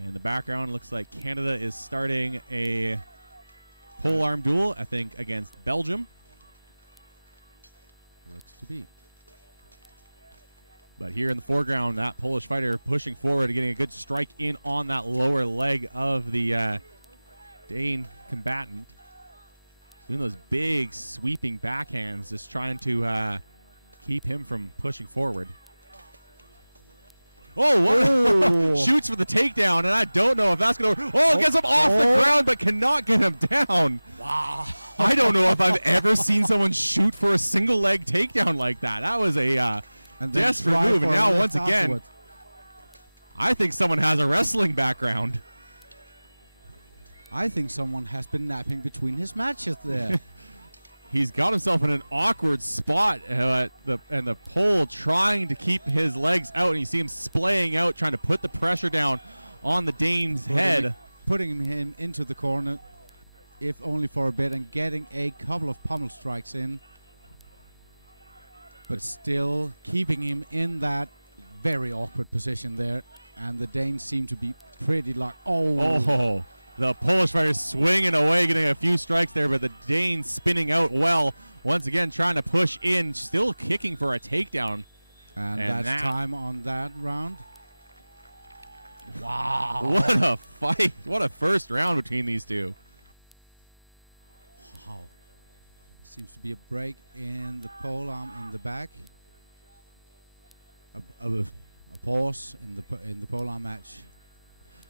In the background, looks like Canada is starting a pole arm duel, I think, against Belgium. Looks to be. But here in the foreground, that Polish fighter pushing forward, getting a good strike in on that lower leg of the Dane combatant. Doing those big sweeping backhands, just trying to keep him from pushing forward. Oh, what? Shoots for the takedown, and I don't know if that's going to... Oh, gets him off the ground, but cannot get him down. Wow. I don't know if I've ever seen someone shoot for a single leg takedown like that. That was a desperate move. And now, once again, I think someone has a wrestling background. I think someone has been napping between his matches there. He's got himself in an awkward spot and the pole trying to keep his legs out, and you see him splaying out, trying to put the pressure down on the Dane's head. Putting him into the corner, if only for a bit, and getting a couple of pommel strikes in. But still keeping him in that very awkward position there. And the Danes seem to be pretty locked. Oh. The Polish fighter swinging away, getting a few strikes there, but the Dane spinning out well. Once again, trying to push in, still kicking for a takedown. And that's time on that round. Wow. What a fight. What a first round between these two. Wow. Seems to be a break in the pole arm in the back. A pause in the pole arm match.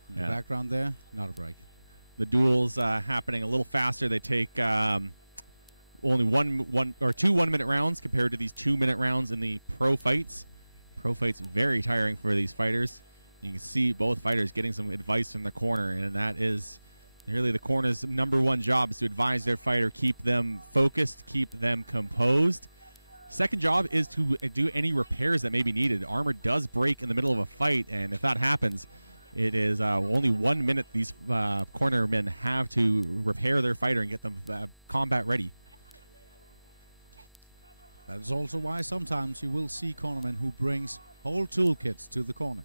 In the background there, not a break. The duels happening a little faster. They take only one or two 1-minute rounds compared to these 2-minute rounds in the pro fights. Pro fights very tiring for these fighters. You can see both fighters getting some advice from the corner, and that is really the corner's number one job, is to advise their fighter, keep them focused, keep them composed. Second job is to do any repairs that may be needed. Armor does break in the middle of a fight, and if that happens, it is only 1 minute these cornermen have to repair their fighter and get them combat ready. That is also why sometimes you will see cornermen who brings whole toolkits to the corner.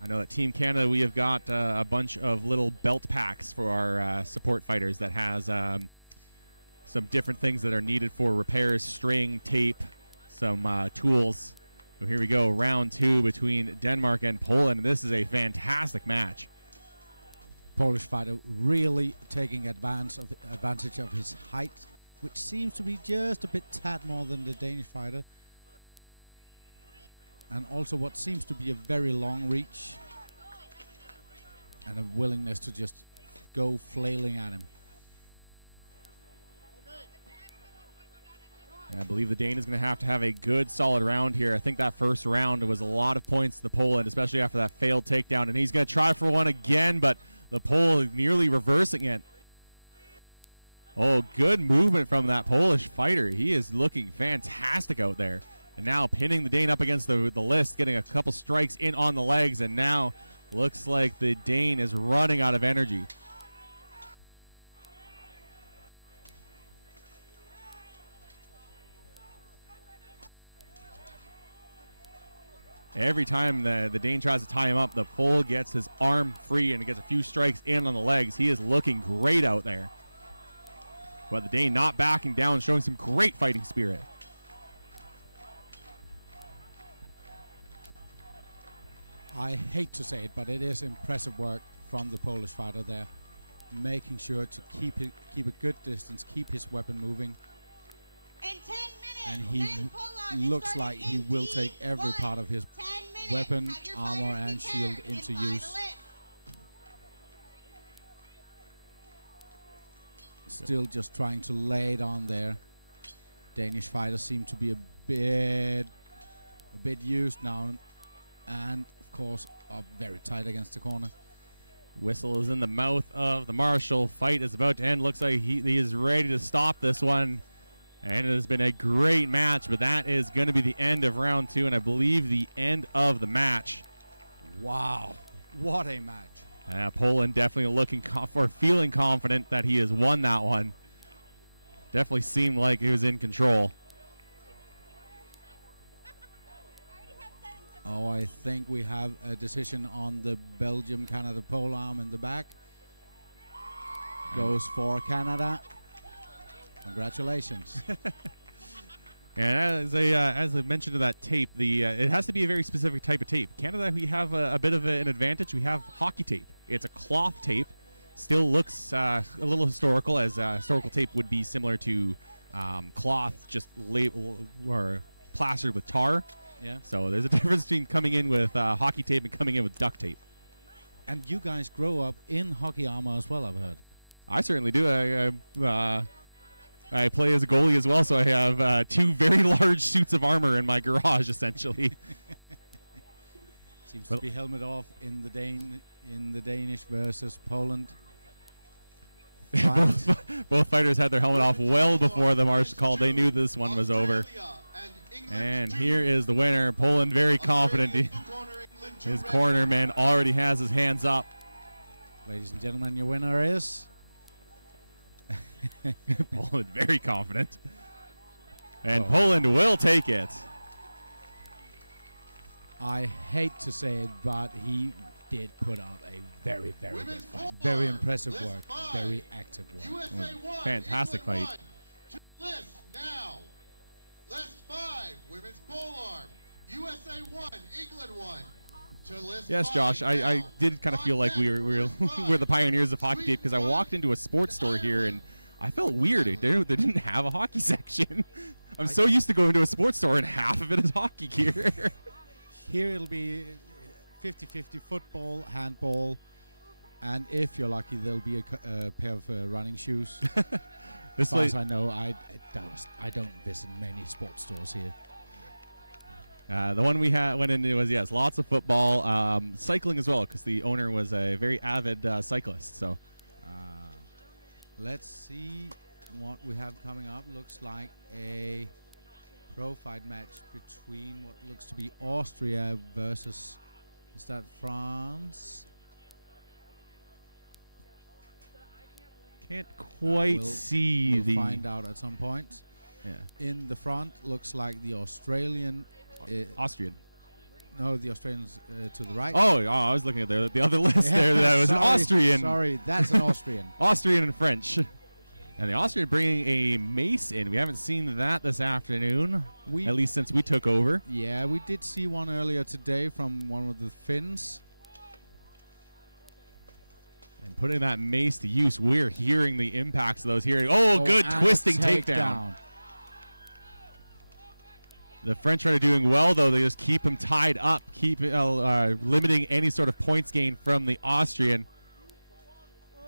I know that Team Canada, we have got a bunch of little belt packs for our support fighters that has some different things that are needed for repairs, string, tape, some tools. So here we go, round 2 between Denmark and Poland. This is a fantastic match. Polish fighter really taking advantage of his height, which seems to be just a bit tad more than the Danish fighter. And also what seems to be a very long reach and a willingness to just go flailing at him. And I believe the Dane is going to have a good, solid round here. I think that first round was a lot of points to Poland, especially after that failed takedown. And he's going to try for one again, but The pole nearly reversing it. Oh, good movement from that Polish fighter. He is looking fantastic out there. And now pinning the Dane up against the list, getting a couple strikes in on the legs, and now looks like the Dane is running out of energy. Every time the Dane tries to tie him up, the Pole gets his arm free and gets a few strikes in on the legs. He is looking great out there. But the Dane not backing down, showing some great fighting spirit. I hate to say it, but it is impressive work from the Polish fighter there, making sure to keep a good distance, keep his weapon moving. In 10 minutes, And he looks like he will take every part of his weapon, armor, and shield into use. Still just trying to lay it on there. Danish fighters seem to be a bit used now, and of course are very tight against the corner. Whistle is in the mouth of the Marshal. Fight is about to end. Looks like he is ready to stop this one. And it has been a great match, but that is going to be the end of round 2, and I believe the end of the match. Wow, what a match. Poland definitely looking feeling confident that he has won that one. Definitely seemed like he was in control. Oh, I think we have a decision on the Belgium-Canada pole arm in the back. Goes for Canada. Congratulations. And as I mentioned in that tape, it has to be a very specific type of tape. Canada, we have a bit of an advantage. We have hockey tape. It's a cloth tape. Still looks a little historical, as historical tape would be similar to cloth, just or plastered with tar. Yeah. So there's a difference between coming in with hockey tape and coming in with duct tape. And you guys grow up in hockey armor as well, I've heard. I certainly do. I play as a goalie as well, so I have 2 very large suits of armor in my garage, essentially. Seems to be helmet off in the Danish versus Poland. Both fighters had their helmet off well before the marshal call. They knew this one was over. And here is the winner. Poland very confident. His corner man already has his hands up. Ladies and gentlemen, your winner is... Poland very confident. And Poland will take it. I hate to say it, but he did put up a very, very good fight. Very impressive work. Very active work. Fantastic fight. List now. List 5, women's pole arm. USA 1, England 1. Yes, Josh, I did kind of feel like we were we're the pioneers of hockey tape, because I walked into a sports store here and I felt weird. They didn't have a hockey section. I'm so used to going to a sports store and half of it is hockey gear. Here it'll be 50-50 football, handball, and if you're lucky, there'll be a pair of running shoes. As far as I know, I don't visit many sports stores here. The one we went into was, yes, lots of football, cycling as well, because the owner was a very avid cyclist. So, let's see what we have coming up. Looks like a pro fight match between what looks to be Austria versus, is that France? Can't quite see we'll find out at some point. Yeah. In the front, looks like the Australian. Austrian. No, the Australians to the right. Oh, I was looking at the other list there. That was an Austrian. Sorry, that's an Austrian. Austrian and French. And the Austrian bringing a mace in. We haven't seen that this afternoon, at least since we took over. Yeah, we did see one earlier today from one of the Finns. And putting that mace to use, we're hearing the impacts of those here. Oh, good twisting takedown. The French are doing well, though. They just keep him tied up, limiting any sort of points gain from the Austrian.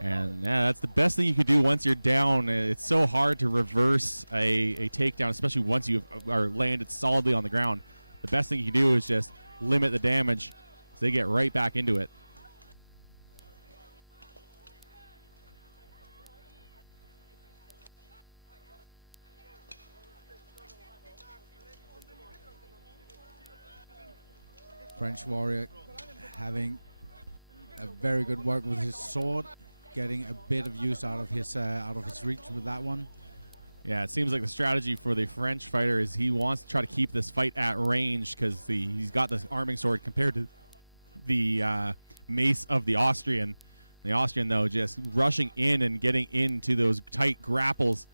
And yeah, that's the best thing you could do once you're down. It's so hard to reverse a takedown, especially once you are landed solidly on the ground. The best thing you can do is just limit the damage so they get right back into it. French warrior having a very good work with his sword, getting a bit of use out of his reach with that one. Yeah, it seems like the strategy for the French fighter is he wants to try to keep this fight at range because he's got this arming sword compared to the mace of the Austrian. The Austrian, though, just rushing in and getting into those tight grapples.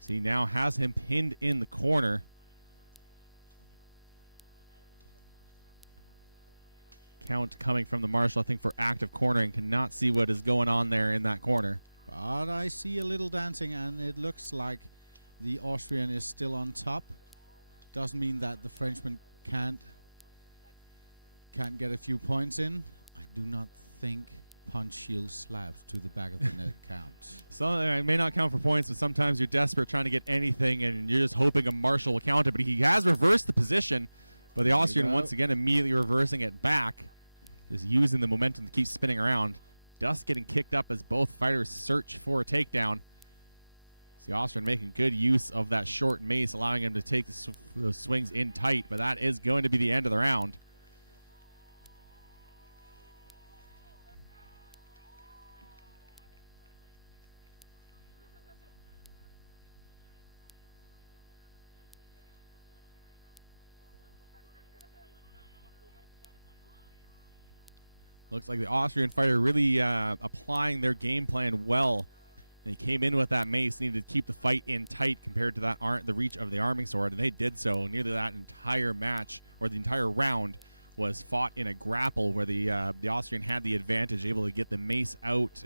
So he now has him pinned in the corner. Count coming from the marshal, I think, for active cornering. Cannot see what is going on there in that corner. But I see a little dancing, and it looks like the Austrian is still on top. Doesn't mean that the Frenchman can't get a few points in. I do not think punch, shield, slaps to the back of the neck counts. So it may not count for points, but sometimes you're desperate trying to get anything, and you're just hoping a marshal will count it. But he has reversed the position, but the Austrian once again immediately reversing it back, just using the momentum to keep spinning around. Dust getting kicked up as both fighters search for a takedown. It's the Austrian making good use of that short mace, allowing him to take those swings in tight, but that is going to be the end of the round. Looks like the Austrian fighter really applying their game plan well. And he came in with that mace, needed to keep the fight in tight compared to that the reach of the arming sword, and they did so. Nearly that entire match, or the entire round, was fought in a grapple where the Austrian had the advantage, able to get the mace out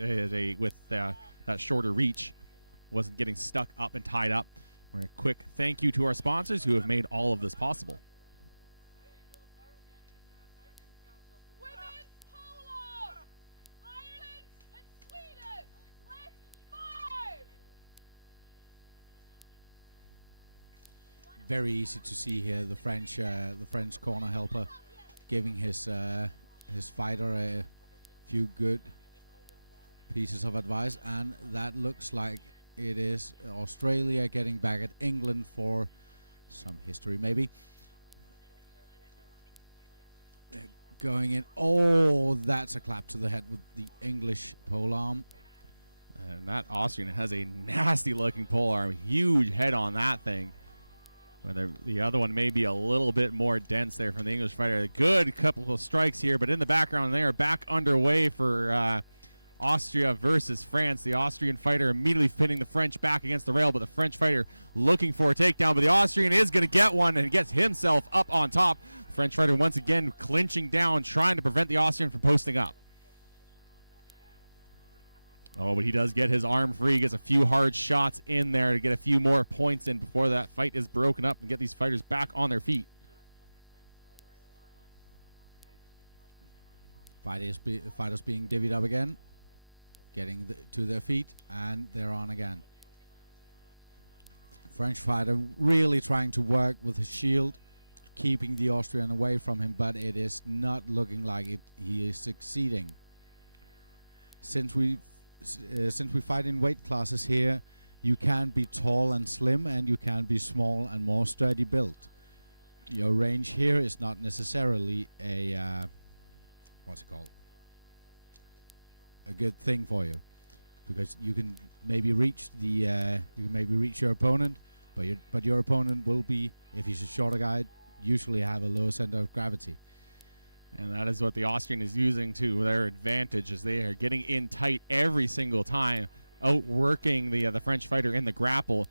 with that shorter reach. Wasn't getting stuck up and tied up. We're a quick thank you to our sponsors who have made all of this possible. Very easy to see here the French corner helper giving his fighter a few good pieces of advice, and that looks like it is Australia getting back at England for some history maybe. They're going in. Oh, that's a clap to the head with the English polearm. And that Austrian has a nasty looking polearm, huge head on that thing. Whether the other one may be a little bit more dense there from the English fighter. A good couple of strikes here, but in the background they are back underway for Austria versus France. The Austrian fighter immediately pinning the French back against the rail, but the French fighter looking for a takedown, but the Austrian is going to get one and gets himself up on top. The French fighter once again clinching down, trying to prevent the Austrian from posting up. Oh, but he does get his arm free, gets a few hard shots in there to get a few more points in before that fight is broken up and get these fighters back on their feet. Fighters being divvied up again, getting to their feet, and they're on again. French fighter really trying to work with his shield, keeping the Austrian away from him, but it is not looking like he is succeeding. Since we fight in weight classes here, you can be tall and slim, and you can be small and more sturdy built. Your range here is not necessarily a a good thing for you, because you can maybe reach your opponent, but your opponent will be, if he's a shorter guy, usually have a lower center of gravity. And that is what the Austrian is using to their advantage, as they are getting in tight every single time, outworking the French fighter in the grapple.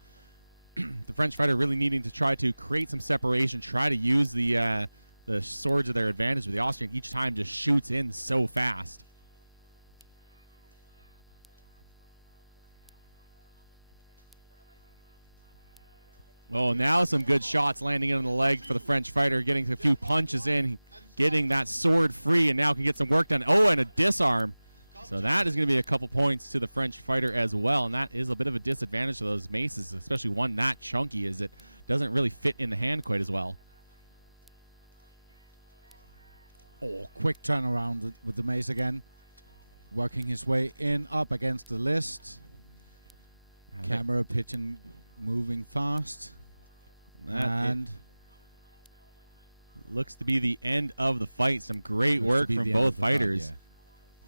The French fighter really needing to try to create some separation, try to use the swords to their advantage, but the Austrian each time just shoots in so fast. Oh, now some good shots landing in on the leg for the French fighter, getting a few punches in, getting that sword free, and now can get some work done. Oh, and a disarm. So that is going to be a couple points to the French fighter as well, and that is a bit of a disadvantage to those maces, especially one that chunky, as it doesn't really fit in the hand quite as well. Oh, quick turnaround with the mace again. Working his way in, up against the list. Camera pitching, moving fast. And looks to be the end of the fight. Some great Looks work to be from the end both of the fight, fighters. yeah.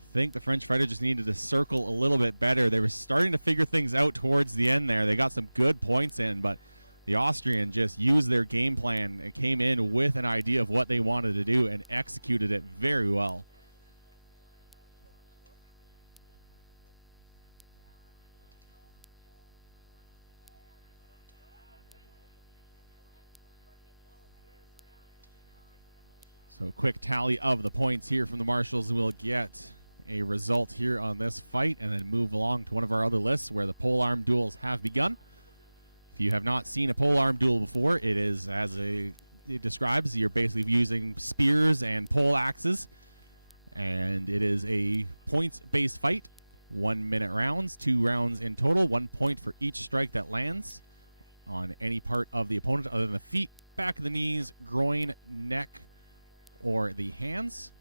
I think the French fighter just needed to circle a little bit better. They were starting to figure things out towards the end there. They got some good points in, but the Austrian just used their game plan and came in with an idea of what they wanted to do and executed it very well. So quick tally of the points here from the marshals. We'll get a result here on this fight and then move along to one of our other lists where the polearm duels have begun. If you have not seen a polearm duel before, it is, as it describes, you're basically using spears and pole axes, and it is a points-based fight. 1 minute rounds, 2 rounds in total, 1 point for each strike that lands on any part of the opponent other than the feet, back of the knees, groin, neck, or the hands.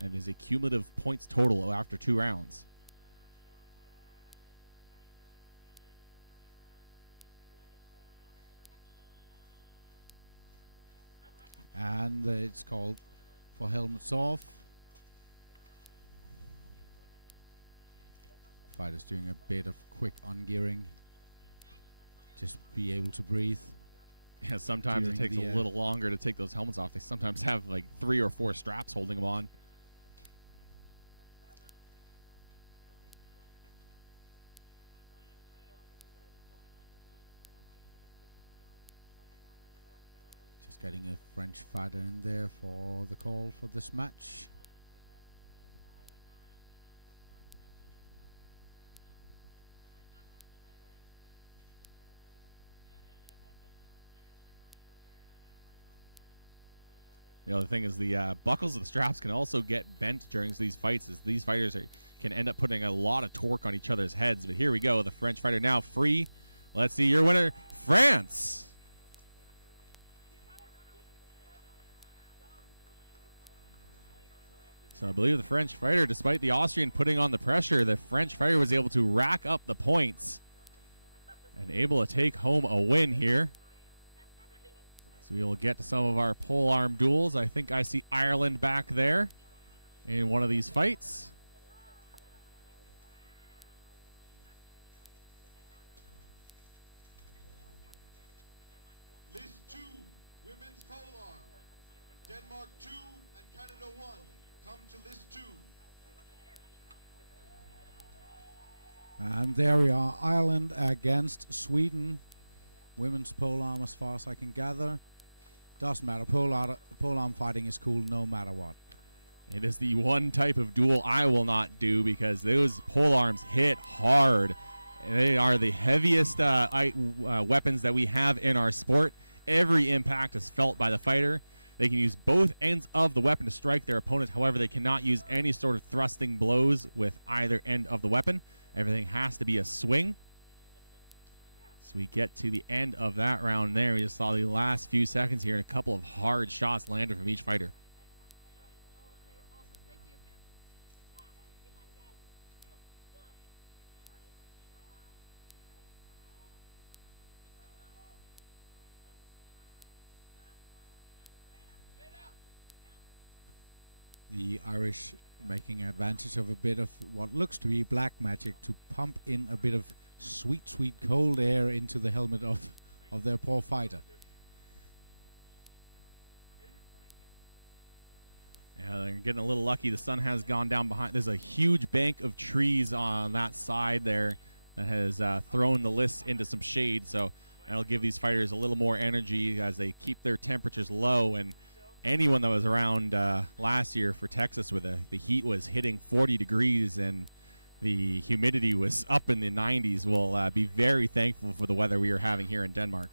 And is a cumulative points total after 2 rounds. And it's called for helmets off. Fighter's doing a bit of quick ungearing. Just be able to breathe. Yeah, sometimes it takes a little longer to take those helmets off. They sometimes have like 3 or 4 straps holding them on. Just getting a French fighter in there for the call for this match. The other thing is the buckles of the straps can also get bent during these fights, as these fighters can end up putting a lot of torque on each other's heads. But here we go, the French fighter now free. Let's see your winner, France. So I believe the French fighter, despite the Austrian putting on the pressure, the French fighter was able to rack up the points and able to take home a win here. So we will get to some of our polearm duels. I think I see Ireland back there in one of these fights. List 2, women's polearm. Denmark 2 and Canada 1. Come to list 2. And there we are, Ireland against Sweden. Women's polearm, as far as I can gather. Doesn't matter, polearm fighting is cool no matter what. It is the one type of duel I will not do because those polearms hit hard. They are the heaviest weapons that we have in our sport. Every impact is felt by the fighter. They can use both ends of the weapon to strike their opponent. However, they cannot use any sort of thrusting blows with either end of the weapon. Everything has to be a swing. So we get to the end of that round there. We just saw the last few seconds here and a couple of hard shots landed from each fighter. The Irish making advantage of a bit of what looks to be black magic to pump in a bit of sweet, sweet cold air into the helmet of their poor fighter. Yeah, they're getting a little lucky. The sun has gone down behind. There's a huge bank of trees on that side there that has thrown the lists into some shade. So that'll give these fighters a little more energy as they keep their temperatures low. And anyone that was around last year for Texas where the heat was hitting 40 degrees and the humidity was up in the 90s will be very thankful for the weather we are having here in Denmark.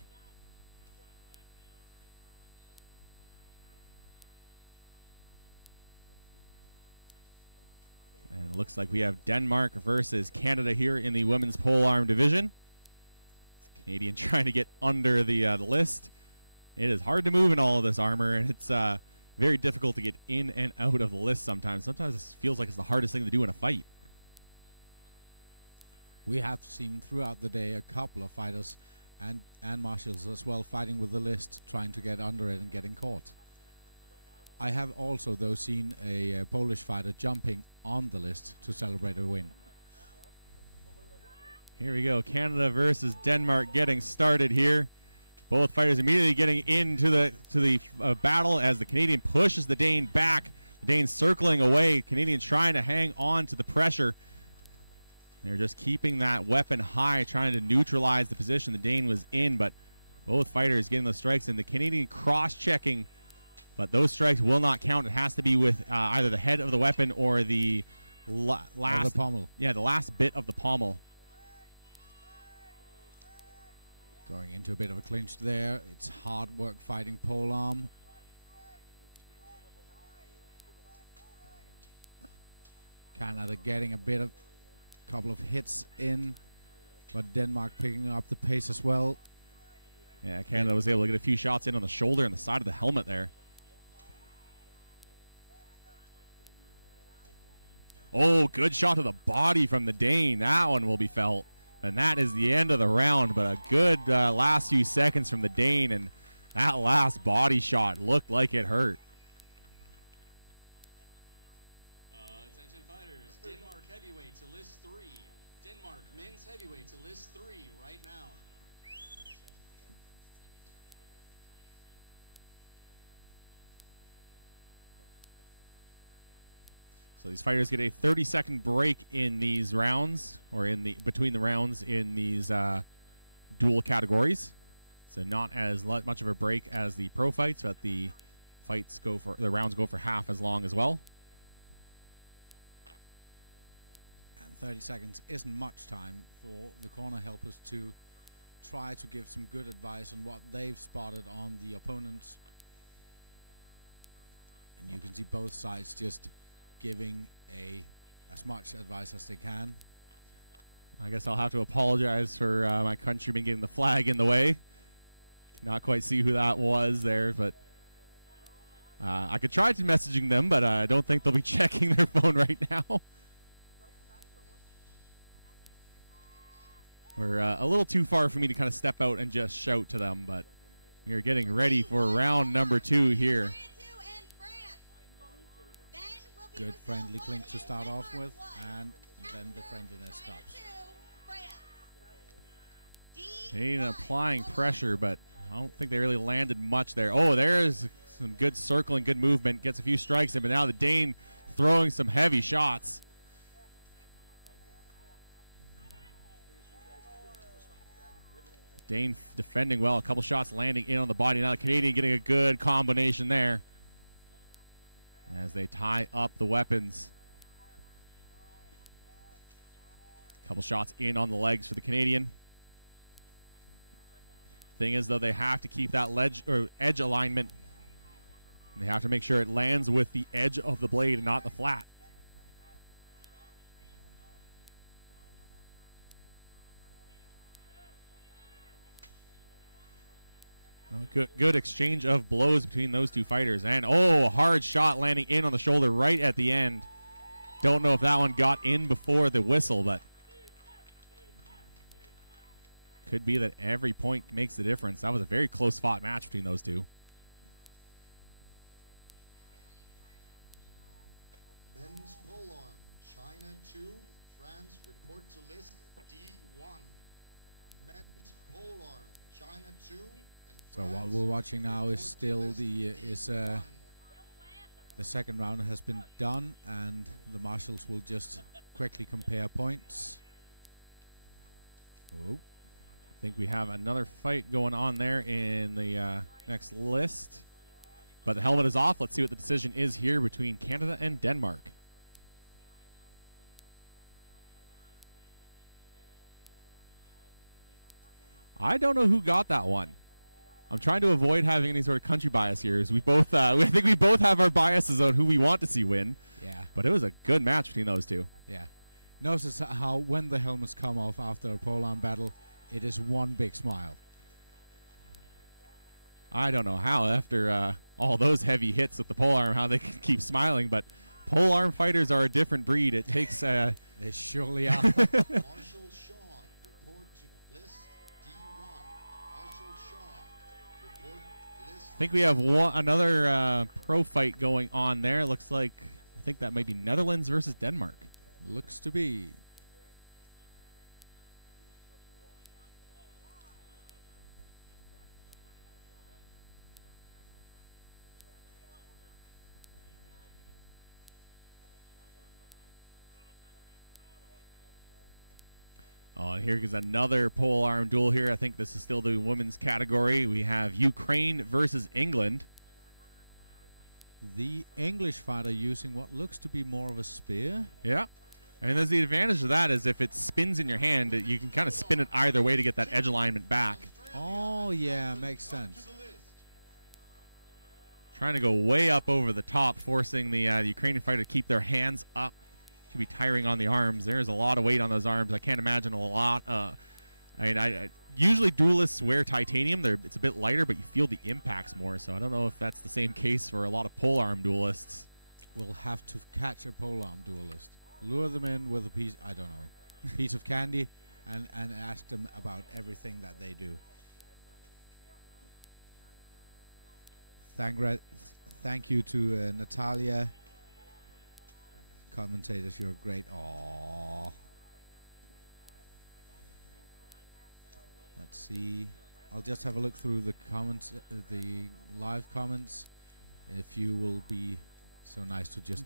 And it looks like we have Denmark versus Canada here in the women's polearm division. Canadian trying to get under the list. It is hard to move in all of this armor, and it's very difficult to get in and out of the list sometimes. Sometimes it feels like it's the hardest thing to do in a fight. We have seen throughout the day a couple of fighters and marshals as well, fighting with the list, trying to get under it and getting caught. I have also, though, seen a Polish fighter jumping on the list to celebrate a win. Here we go, Canada versus Denmark getting started here. Both fighters immediately getting into the battle as the Canadian pushes the Dane back. The Dane circling away. Canadian trying to hang on to the pressure. They're just keeping that weapon high, trying to neutralize the position the Dane was in, but both fighters getting those strikes, and the Canadian cross-checking, but those strikes will not count. It has to be with either the head of the weapon or the last... the pommel. Yeah, the last bit of the pommel. Going into a bit of a clinch there. It's hard work fighting polearm. Canada getting a couple of hits in, but Denmark picking up the pace as well. Yeah, Canada was able to get a few shots in on the shoulder and the side of the helmet there. Oh, good shot to the body from the Dane. That one will be felt. And that is the end of the round, but a good last few seconds from the Dane, and that last body shot looked like it hurt. Attention fighters, Denmark heavyweight to list 3. Denmark men's heavyweight to list 3 right now. So these fighters get a 30-second break in these rounds, or between the rounds in these dual categories. So not as much of a break as the pro fights, but the rounds go for half as long as well. And 30 seconds isn't much time for the corner helpers to try to give some good advice on what they've spotted on the opponents. And you can see both sides just giving as much advice as they can. I guess I'll have to apologize for my countryman getting the flag in the way. Not quite see who that was there, but I could try to messaging them, but I don't think they'll be checking their phone right now. We're a little too far for me to kind of step out and just shout to them, but we are getting ready for round number 2 here. Good friendly clink to start off with, and then the friendliness stops. Canadian applying pressure, but I don't think they really landed much there. Oh, there's some good circling, good movement, gets a few strikes in, but now the Dane throwing some heavy shots. Dane defending well, a couple shots landing in on the body. Now the Canadian getting a good combination there as they tie up the weapons. Couple shots in on the legs for the Canadian. Thing is, though, they have to keep that edge alignment. They have to make sure it lands with the edge of the blade and not the flat. Oh, good exchange of blows between those two fighters. And, a hard shot landing in on the shoulder right at the end. Don't know if that one got in before the whistle, but could be that every point makes the difference. That was a very close-fought match between those two. Men's polearm, China 2, France report to list D1. Men's polearm, China 2. So what we're watching now is still the second round has been done, and the marshals will just quickly compare points. Oh, I think we have another fight going on there in the next list, but the helmet is off. Let's see what the decision is here between Canada and Denmark. I don't know who got that one. I'm trying to avoid having any sort of country bias here, as we both, I think we both have our biases on who we want to see win. Yeah. But it was a good match between those two. Yeah. Notice how when the helmets come off after a polearm battle, it is one big smile. I don't know how, after all those heavy hits with the polearm, how they can keep smiling, but polearm fighters are a different breed. It takes... they surely are. Marshal Sean, report to list D1. I think we have another pro fight going on there. Looks like, I think that might be Netherlands versus Denmark. Looks to be. Oh, and here is another pole arm duel here. I think this is still the women's category. We have Ukraine versus England. The English fighter using what looks to be more of a spear. Yeah. And there's the advantage of that is if it spins in your hand, you can kind of spin it either way to get that edge alignment back. Oh, yeah, makes sense. Trying to go way up over the top, forcing the Ukrainian fighter to keep their hands up. Could be tiring on the arms. There's a lot of weight on those arms. I can't imagine a lot. I usually duelists wear titanium. It's a bit lighter, but you feel the impacts more. So I don't know if that's the same case for a lot of pole arm duelists. We'll have to catch a pole arm duelist. Lure them in with a piece, I don't know, piece of candy, and ask them about everything that they do. Thank you to Natalia. Commentators, you're great. Aww. Let's see. I'll just have a look through the comments, the live comments. If you will be so nice to just...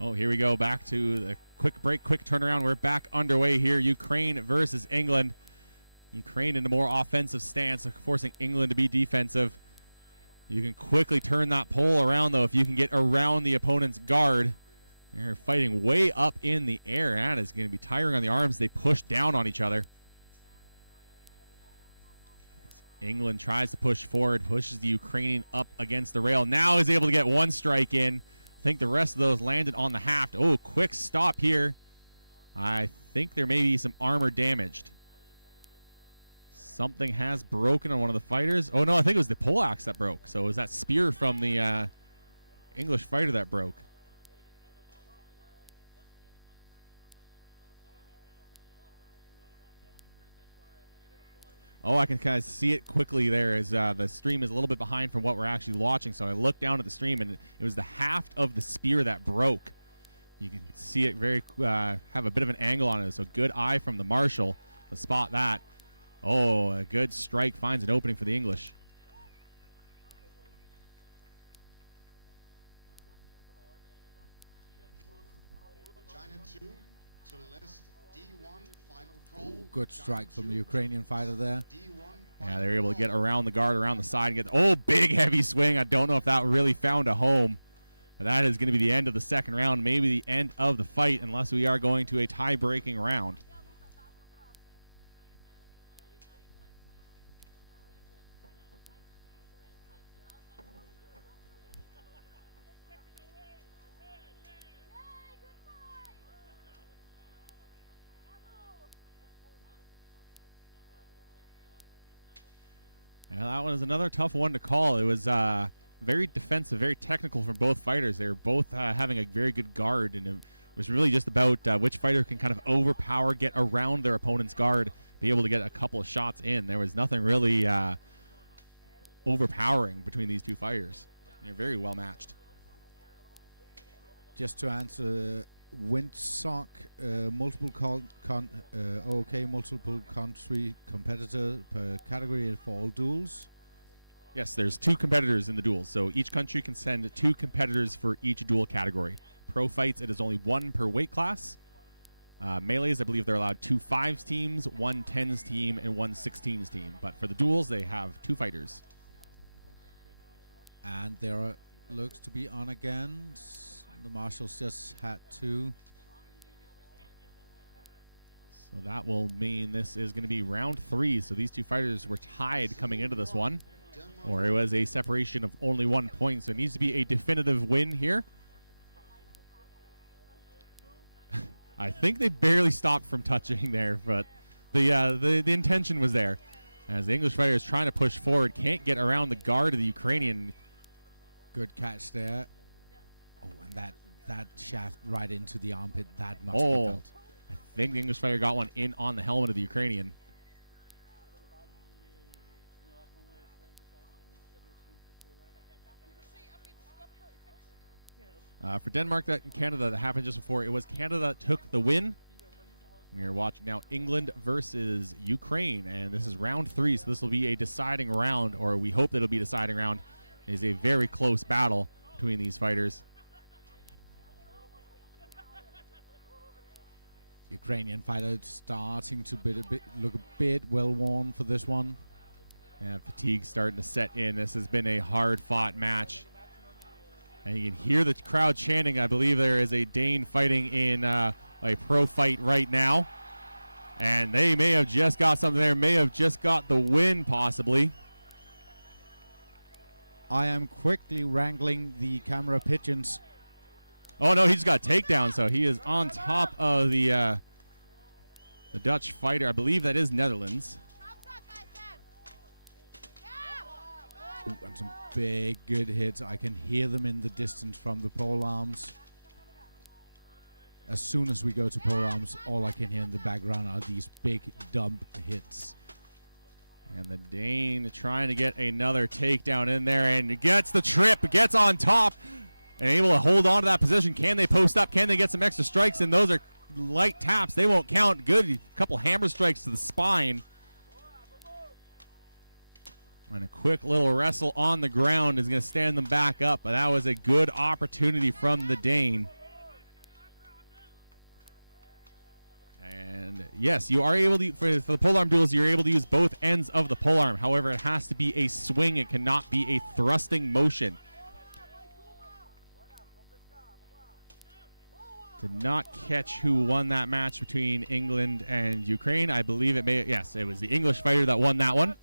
Oh, here we go. Back to the quick break, quick turnaround. We're back underway here. Ukraine versus England. Ukraine in a more offensive stance, forcing England to be defensive. You can quickly turn that pole around, though, if you can get around the opponent's guard. They're fighting way up in the air. That is going to be tiring on the arms. They push down on each other. England tries to push forward, pushes the Ukrainian up against the rail. Now is able to get one strike in. I think the rest of those landed on the haft. Oh, quick stop here. I think there may be some armor damaged. Something has broken on one of the fighters. Oh, no, I think it was the pole axe that broke. So it was that spear from the English fighter that broke. Oh, I can kind of see it quickly there as the stream is a little bit behind from what we're actually watching. So I looked down at the stream, and it was the haft of the spear that broke. You can see it very have a bit of an angle on it. So good eye from the marshal to spot that. Oh, a good strike finds an opening for the English. China 2 to list D1 final call. Oh, good strike from the Ukrainian fighter there. Yeah, they're able to get around the guard, around the side, and get. Oh, big heavy swing. I don't know if that really found a home. But that is going to be the end of the second round, maybe the end of the fight, unless we are going to a tie-breaking round. Yeah, that one is another tough one to call. It was very defensive, very technical from both fighters. They were both having a very good guard, and it was really just about which fighter can kind of overpower, get around their opponent's guard, be able to get a couple of shots in. There was nothing really overpowering between these two fighters. They're very well matched. Just to answer, Windsock, multiple country competitor per category for all duels. Yes, there's 2 competitors in the duels, so each country can send 2 competitors for each duel category. Pro fights, it is only 1 per weight class. Melees, I believe they're allowed 2 5s teams, 1 10s team, and 1 16s team. But for the duels, they have 2 fighters. And there looks to be on again. The marshals just had 2. So that will mean this is going to be round 3. So these 2 fighters were tied coming into this one. Or it was a separation of only 1 point. So it needs to be a definitive win here. I think they barely stopped from touching there, but the intention was there. As the English fighter is trying to push forward, can't get around the guard of the Ukrainian. Good catch there. Oh, and that shaft right into the armpit, that must be felt. I think the English fighter got one in on the helmet of the Ukrainian. For Denmark and Canada, that happened just before. It was Canada that took the win. We are watching now England versus Ukraine, and this is round 3, so this will be a deciding round, or we hope that it'll be a deciding round. It is a very close battle between these fighters. Ukrainian fighter starting to look a bit well-worn for this one. Yeah, fatigue starting to set in. This has been a hard-fought match. And you can hear the crowd chanting. I believe there is a Dane fighting in a pro fight right now. And they may have just got something there, may have just got the win, possibly. I am quickly wrangling the camera pigeons. Oh, no, he just got takedown, so he is on top of the Dutch fighter. I believe that is Netherlands. Ooh, and some big, good hits. I can hear them in the distance from the pole arms. As soon as we go to pole arms, all I can hear in the background are these big dump hits. And the Dane trying to get another takedown in there and gets the trip, gets on top, and able to hold on to that position. Can they post up? Can they get some extra strikes? And those are light taps. They won't count. Good. Couple hammer strikes to the spine. And a quick little wrestle on the ground is going to stand them back up. But that was a good opportunity from the Dane. And yes, you are able to, for the polearm duels, you're able to use both ends of the polearm. However, it has to be a swing. It cannot be a thrusting motion. Did not catch who won that match between England and Ukraine. I believe it may, yes, it was the English fighter that won that one.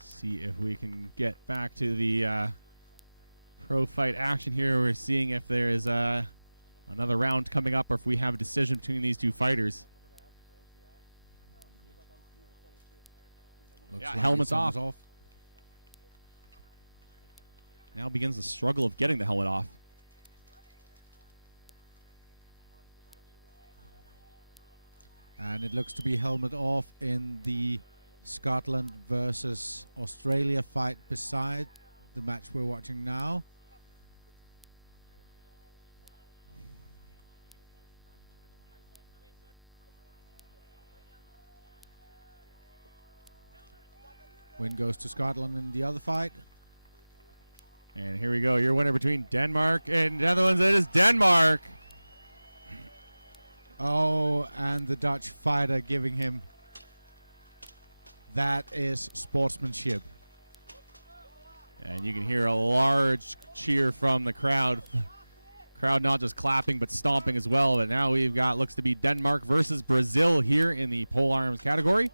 See if we can get back to the pro fight action here. We're seeing if there is another round coming up or if we have a decision between these two fighters. Looks yeah, like helmet's off. Now begins the struggle of getting the helmet off. And it looks to be helmet off in the Scotland versus Australia fight beside the match we're watching now. Win goes to Scotland in the other fight. And here we go. Your winner between Denmark and Netherlands. It is Denmark. Oh, and the Dutch fighter giving him. That is sportsmanship. And you can hear a large cheer from the crowd. Crowd not just clapping, but stomping as well. But now we've got, looks to be Denmark versus Brazil here in the pole arms category.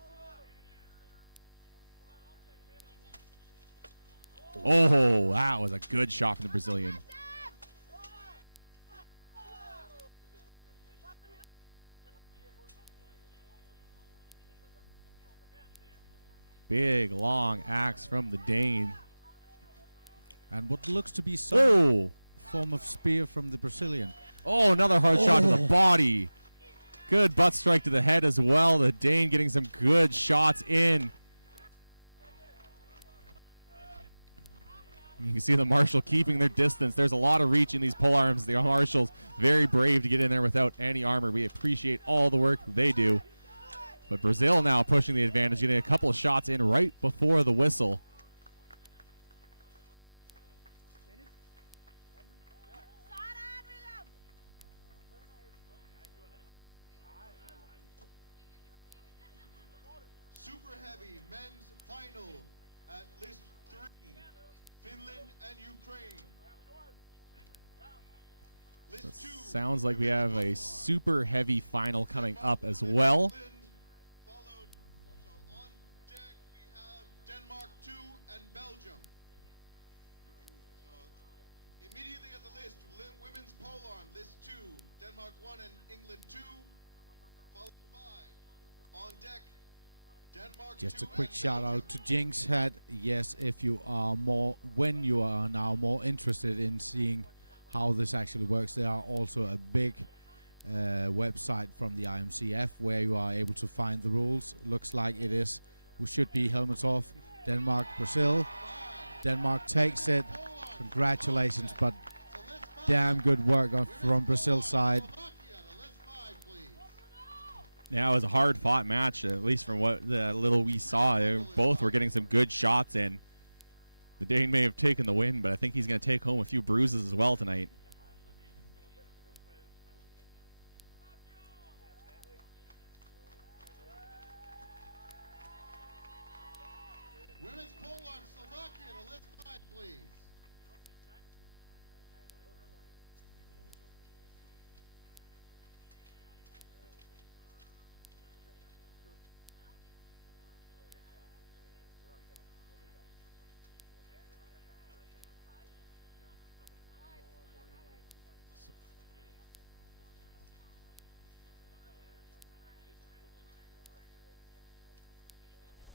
Oh, that was a good shot from the Brazilian. Big, long axe from the Dane. And what looks to be some form of spear from the Brazilian. Oh, another hard shot to the body. Good butt strike to the head as well. The Dane getting some good shots in. You can see the Marshal keeping their distance. There's a lot of reach in these pole arms. The Marshals very brave to get in there without any armor. We appreciate all the work they do. But Brazil now pushing the advantage, getting a couple of shots in right before the whistle. Super heavy men's final at list 3, Finland and Ukraine. So it sounds like we have a super heavy final coming up as well. Followed, so on deck we have Denmark 2 and Belgium. So immediately at the list, women's polearm, list 2, Denmark 1 and England 2. Followed by, on deck, Denmark Just 2 a quick and shout Belgium. out to Jinx Head. Yes, if you are when you are now more interested in seeing how this actually works, there are also a big website from the IMCF where you are able to find the rules. Looks like it is who should be helmets off. Denmark, Brazil. Denmark takes it. Congratulations, but damn good work from Brazil's side. Yeah, it was a hard-fought match, at least from what the little we saw. Both were getting some good shots in. The Dane may have taken the win, but I think he's going to take home a few bruises as well tonight. Women's polearm, Slovakia to list 5, please.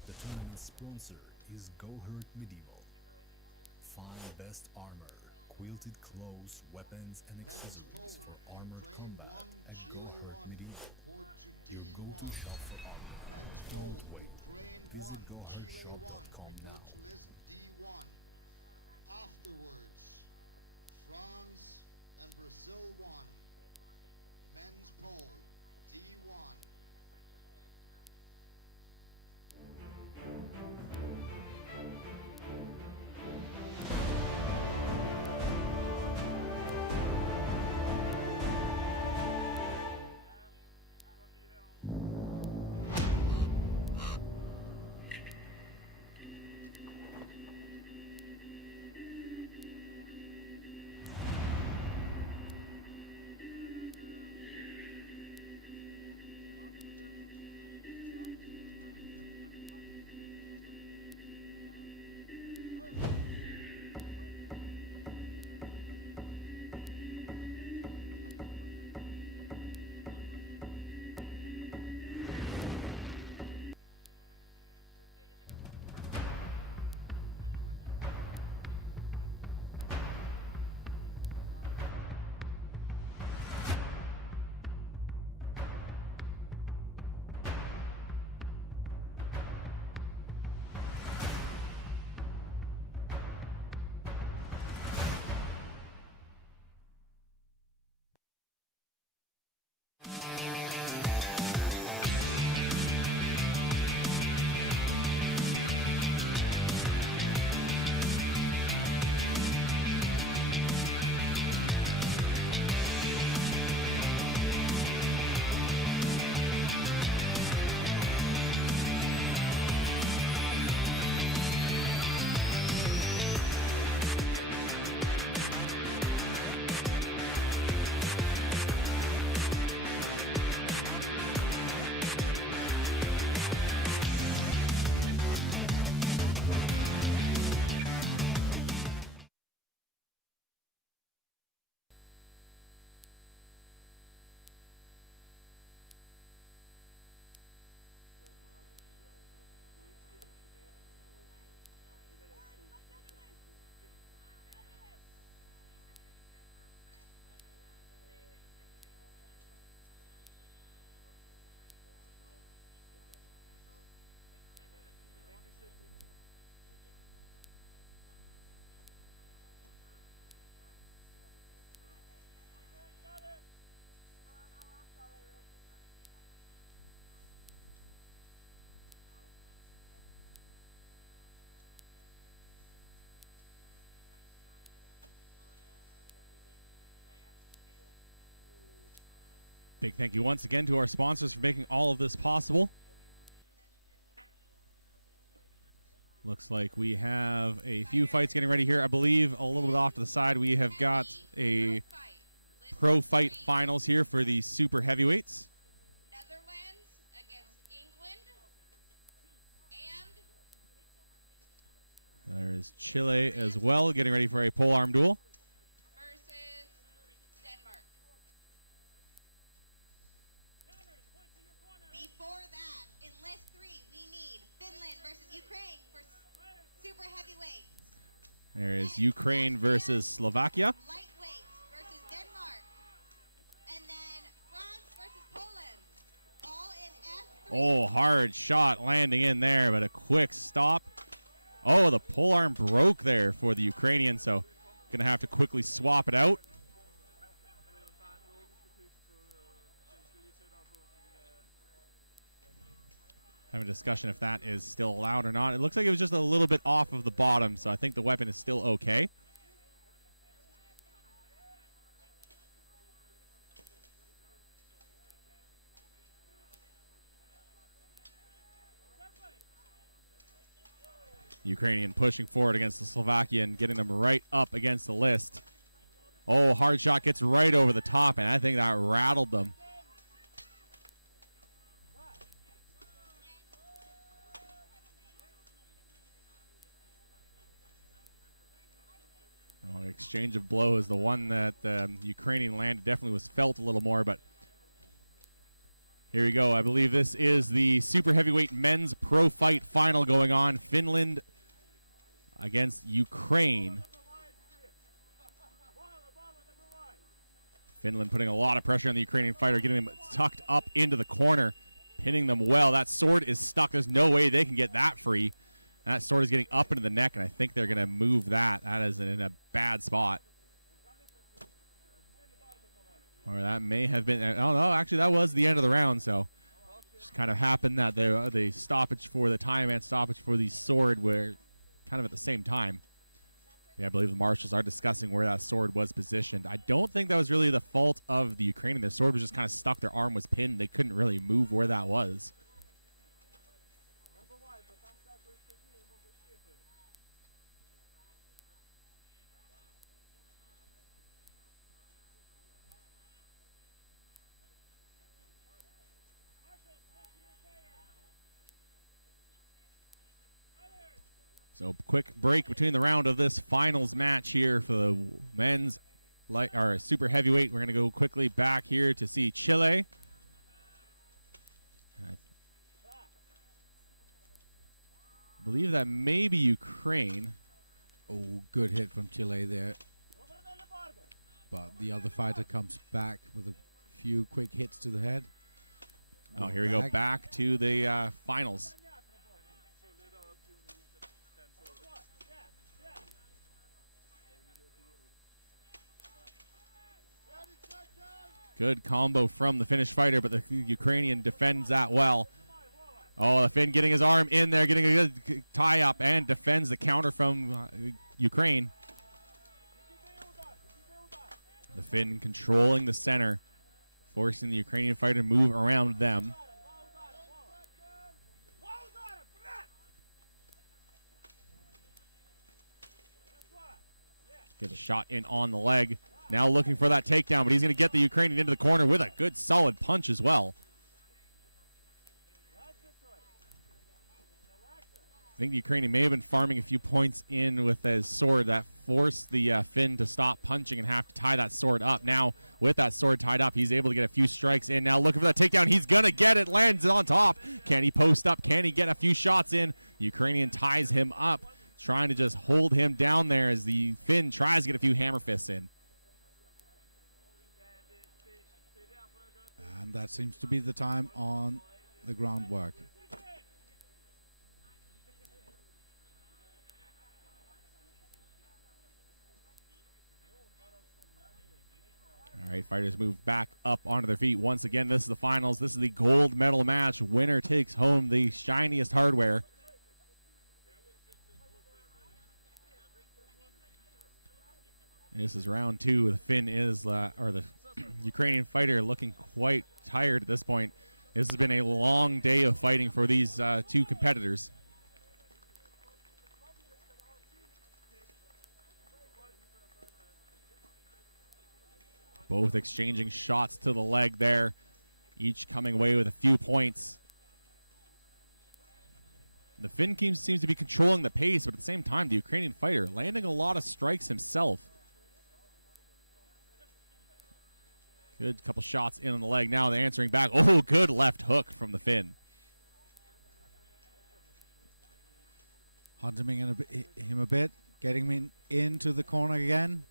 The tournament's sponsor is Go Hurt Medieval. Find best armor, quilted clothes, weapons, and accessories for armored combat at Go Hurt Medieval. Your go-to shop for armor. Don't wait. Visit GoHurtShop.com now. Report to list D1. Afterwards, France and Brazil won. Men's pole, D1. Big thank you once again to our sponsors for making all of this possible. Looks like we have a few fights getting ready here. I believe a little bit off to the side, we have got a pro fight finals here for the super heavyweights. Netherlands against England and There's Chile as well, getting ready for a polearm duel. versus Denmark. Before that, in list 3, we need Finland versus Ukraine for super heavyweight. There is Ukraine versus Slovakia. Lightweight versus Denmark. And then France versus Poland. All in F3. Oh, hard shot landing in there, but a quick stop. Oh, the pole arm broke there for the Ukrainian, so going to have to quickly swap it out. Have a discussion if that is still allowed or not. It looks like it was just a little bit off of the bottom, so I think the weapon is still okay. Ukrainian pushing forward against the Slovakian, getting them right up against the list. Oh, hard shot gets right over the top, and I think that rattled them. Oh, exchange of blows. The one that Ukrainian landed definitely was felt a little more, but here we go. I believe this is the super heavyweight men's pro fight final going on. Finland against Ukraine. Finland putting a lot of pressure on the Ukrainian fighter, getting them tucked up into the corner, pinning them well. That sword is stuck. There's no way they can get that free. That sword is getting up into the neck, and I think they're going to move that. That is in a bad spot. Or that may have been. Oh, no, actually, that was the end of the round, so just kind of happened that the stoppage for the time and stoppage for the sword were kind of at the same time. Yeah, I believe the marshals are discussing where that sword was positioned. I don't think that was really the fault of the Ukrainian. Their sword was just kind of stuck. Their arm was pinned. They couldn't really move where that was. So quick break between the round of this finals match here for the men's super heavyweight. We're going to go quickly back here to see Chile. I believe that may be Ukraine. Oh, good hit from Chile there. But the other fighter comes back with a few quick hits to the head. Oh, here we go. Back to the finals. Good combo from the Finnish fighter, but the Ukrainian defends that well. Oh, the Finn getting his arm in there, getting a good tie-up, and defends the counter from Ukraine. The Finn controlling the center, forcing the Ukrainian fighter to move around them. Gets a shot in on the leg. Now looking for that takedown, but he's going to get the Ukrainian into the corner with a good solid punch as well. I think the Ukrainian may have been farming a few points in with his sword that forced the Finn to stop punching and have to tie that sword up. Now, with that sword tied up, he's able to get a few strikes in. Now looking for that takedown. He's going to get it. Lands on top. Can he post up? Can he get a few shots in? The Ukrainian ties him up, trying to just hold him down there as the Finn tries to get a few hammer fists in. And that seems to be the time on the groundwork. All right, fighters move back up onto their feet. Once again, this is the finals. This is the gold medal match. Winner takes home the shiniest hardware. This is round two. The Finn is, or the Ukrainian fighter looking quite tired at this point. This has been a long day of fighting for these two competitors. Both exchanging shots to the leg there, each coming away with a few points. The Finn team seems to be controlling the pace, but at the same time, the Ukrainian fighter landing a lot of strikes himself. Good couple shots in on the leg. Now they're answering back. Oh, good left hook from the Finn. Hunting him a bit, getting him into the corner again.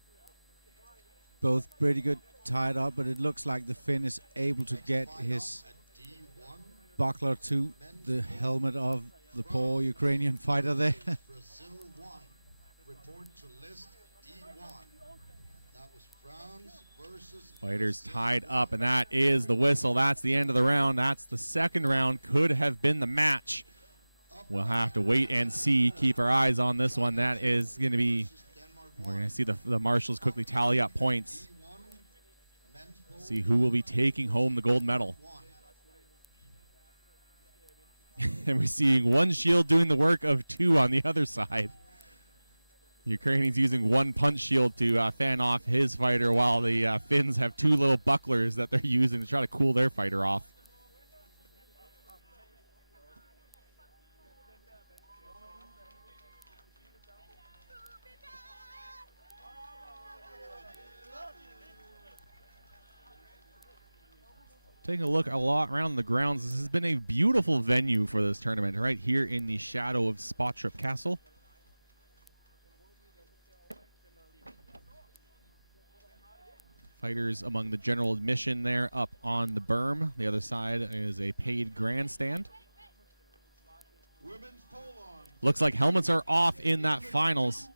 Both pretty good tied up, but it looks like the Finn is able to get his buckler to the helmet of the poor Ukrainian fighter there. Brazil 1. Report to list D1. That was France versus Fighters tied up, and that is the whistle. That's the end of the round. That's the second round. Could have been the match. We'll have to wait and see. Keep our eyes on this one. That is going to be, we're going to see the marshals quickly tally up points. See who will be taking home the gold medal. And we're seeing one shield doing the work of two on the other side. Ukrainians using one punch shield to fan off his fighter, while the Finns have two little bucklers that they're using to try to cool their fighter off. Taking a look a lot around the grounds, this has been a beautiful venue for this tournament, right here in the shadow of Spøttrup Castle. Fighters among the general admission there up on the berm. The other side is a paid grandstand. Looks like helmets are off in that finals.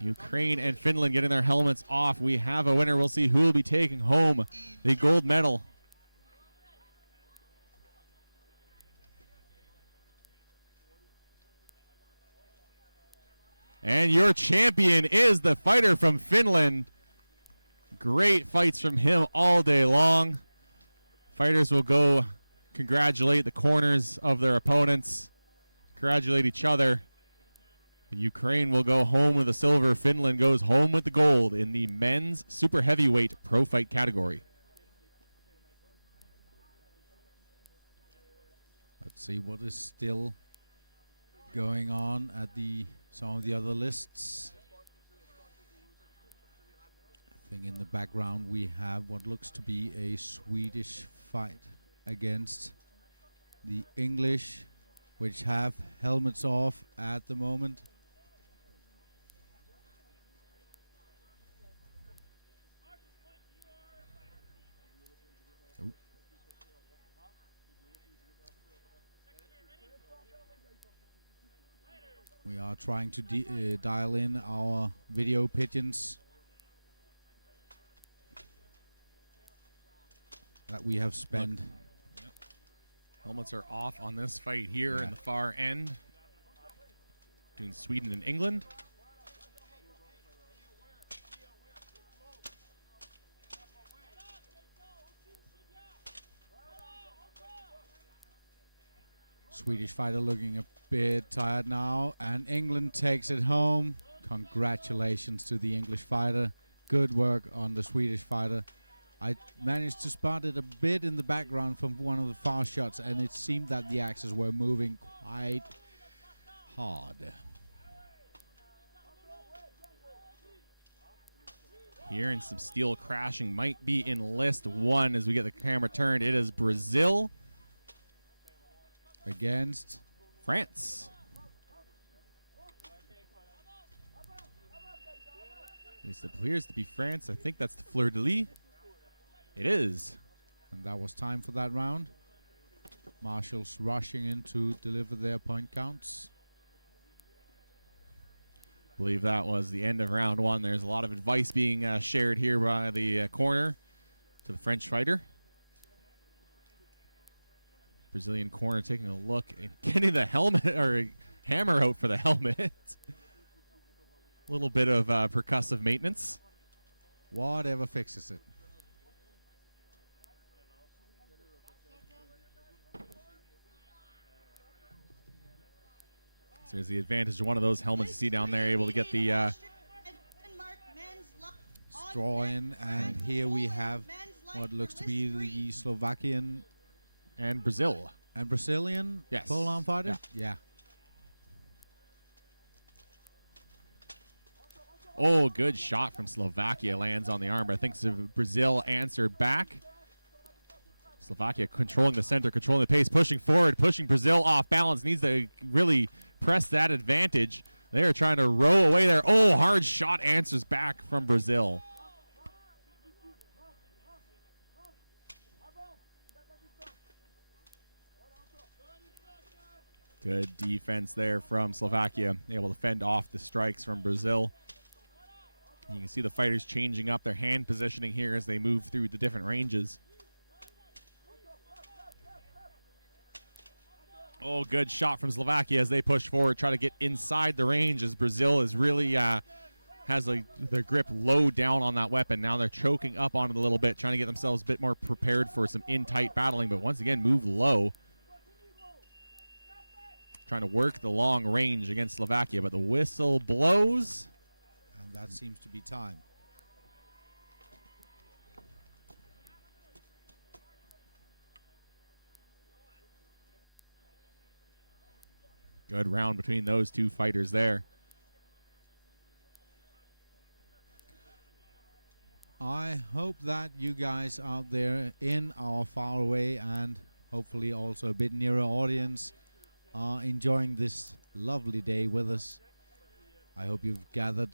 Ukraine and Finland getting their helmets off. We have a winner. We'll see who will be taking home the gold medal. And your champion is the fighter from Finland. Great fights from him all day long. Fighters will go congratulate the corners of their opponents, congratulate each other. Ukraine will go home with the silver. Finland goes home with the gold in the men's super heavyweight pro fight category. Let's see what is still going on at some of the other lists. I think in the background we have what looks to be a Swedish fight against the English, which have helmets off at the moment. We are trying to dial in our video pigeons that we have spent. Yep. Helmets are off on this fight here in the far end. Doing Sweden and England. Swedish fighter looking a bit tired now, and England takes it home. Congratulations to the English fighter. Good work on the Swedish fighter. I managed to spot it a bit in the background from one of the far shots, and it seemed that the axes were moving quite hard. Hearing some steel crashing, might be in list one as we get the camera turned. It is Brazil against France. It appears to be France. I think that's the fleur de lis. It is. And that was time for that round. Marshals rushing in to deliver their point counts. I believe that was the end of round one. There's a lot of advice being shared here by the corner to the French fighter. Brazilian corner taking a look and getting the helmet or hammer out for the helmet. A little bit of percussive maintenance. Whatever fixes it. So there's the advantage of one of those helmets you see down there, able to get the straw in, and here we have what looks to be the Slovakian and Brazil. And Brazilian pole-arm fighter? Yeah. Oh, good shot from Slovakia lands on the arm, but I think Brazil answered back. Slovakia controlling the center, controlling the pace, pushing forward, pushing Brazil off balance. Needs to really press that advantage. They are trying to row away there. Oh, hard shot answers back from Brazil. Good defense there from Slovakia, able to fend off the strikes from Brazil. You can see the fighters changing up their hand positioning here as they move through the different ranges. Oh, good shot from Slovakia as they push forward, try to get inside the range as Brazil is really has their grip low down on that weapon. Now they're choking up on it a little bit, trying to get themselves a bit more prepared for some in-tight battling, but once again, move low. Trying to work the long range against Slovakia, but the whistle blows. And that seems to be time. Good round between those two fighters there. I hope that you guys out there in our faraway and hopefully also a bit nearer audience are enjoying this lovely day with us. I hope you've gathered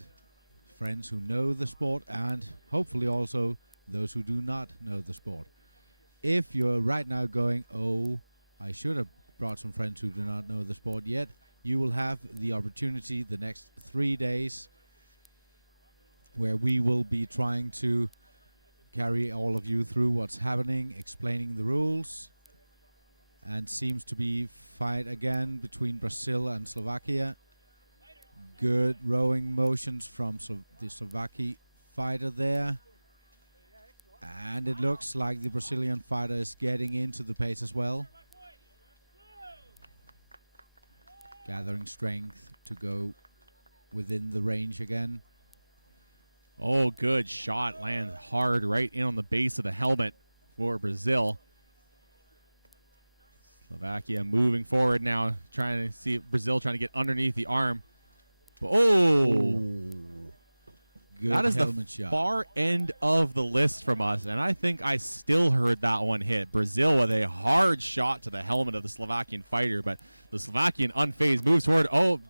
friends who know the sport and hopefully also those who do not know the sport. If you're right now going, oh, I should have brought some friends who do not know the sport yet, you will have the opportunity the next 3 days where we will be trying to carry all of you through what's happening, explaining the rules. And seems to be fight again between Brazil and Slovakia. Good rowing motions from the Slovakian fighter there. And it looks like the Brazilian fighter is getting into the pace as well. Gathering strength to go within the range again. Oh, good shot. Lands hard right in on the base of the helmet for Brazil. Slovakia moving forward now, trying to see Brazil trying to get underneath the arm. Oh! Good that is the shot. far end of the list from us, and I think I still heard that one hit. Brazil with a hard shot to the helmet of the Slovakian fighter, but the Slovakian unfazed moves forward. Oh,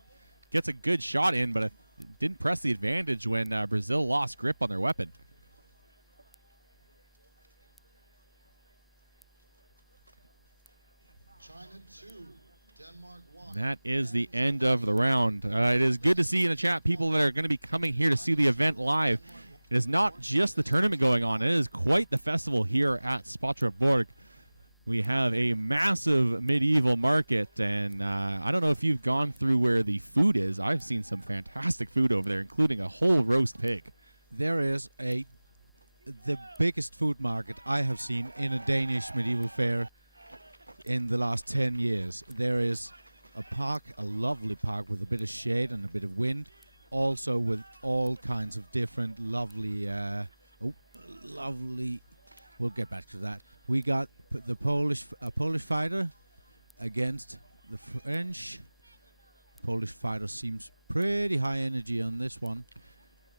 gets a good shot in, but it didn't press the advantage when Brazil lost grip on their weapon. That is the end of the round. It is good to see in the chat people that are going to be coming here to see the event live. It is not just the tournament going on. It is quite the festival here at Spøttrup Borg. We have a massive medieval market, and I don't know if you've gone through where the food is. I've seen some fantastic food over there, including a whole roast pig. There is the biggest food market I have seen in a Danish medieval fair in the last 10 years. There is a park, a lovely park with a bit of shade and a bit of wind, also with all kinds of different lovely, we'll get back to that. We got the Polish fighter against the French. Polish fighter seems pretty high energy on this one.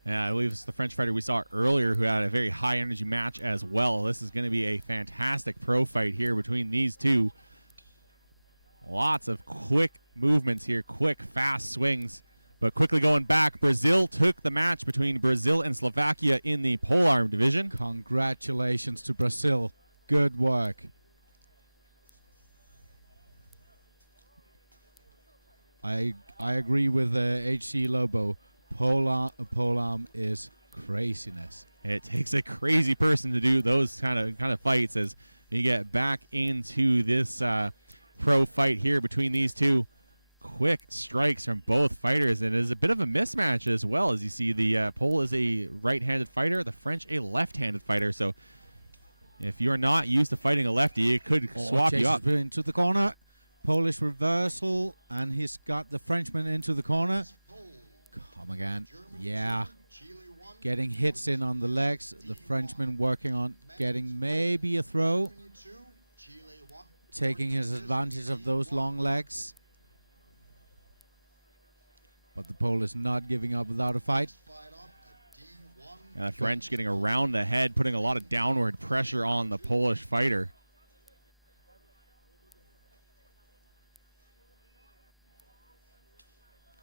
Yeah, I believe it's the French fighter we saw earlier who had a very high energy match as well. This is going to be a fantastic pro fight here between these two. Lots of quick movements here, quick, fast swings. But quickly going back, Brazil took the match between Brazil and Slovakia in the polearm division. Congratulations to Brazil. Good work. I agree with HC Lobo. Polearm is craziness. It takes a crazy person to do those kind of fights as we get back into this pro fight here between these two. Quick strikes from both fighters, and it is a bit of a mismatch as well. As you see, the Pole is a right-handed fighter, the French a left-handed fighter. So if you're not used to fighting a lefty, it could swap you up. Into the corner. Polish reversal, and he's got the Frenchman into the corner. Come again. Yeah. Getting hits in on the legs. The Frenchman working on getting maybe a throw. Taking his advantage of those long legs. But the Pole is not giving up without a fight. The French getting around the head, putting a lot of downward pressure on the Polish fighter.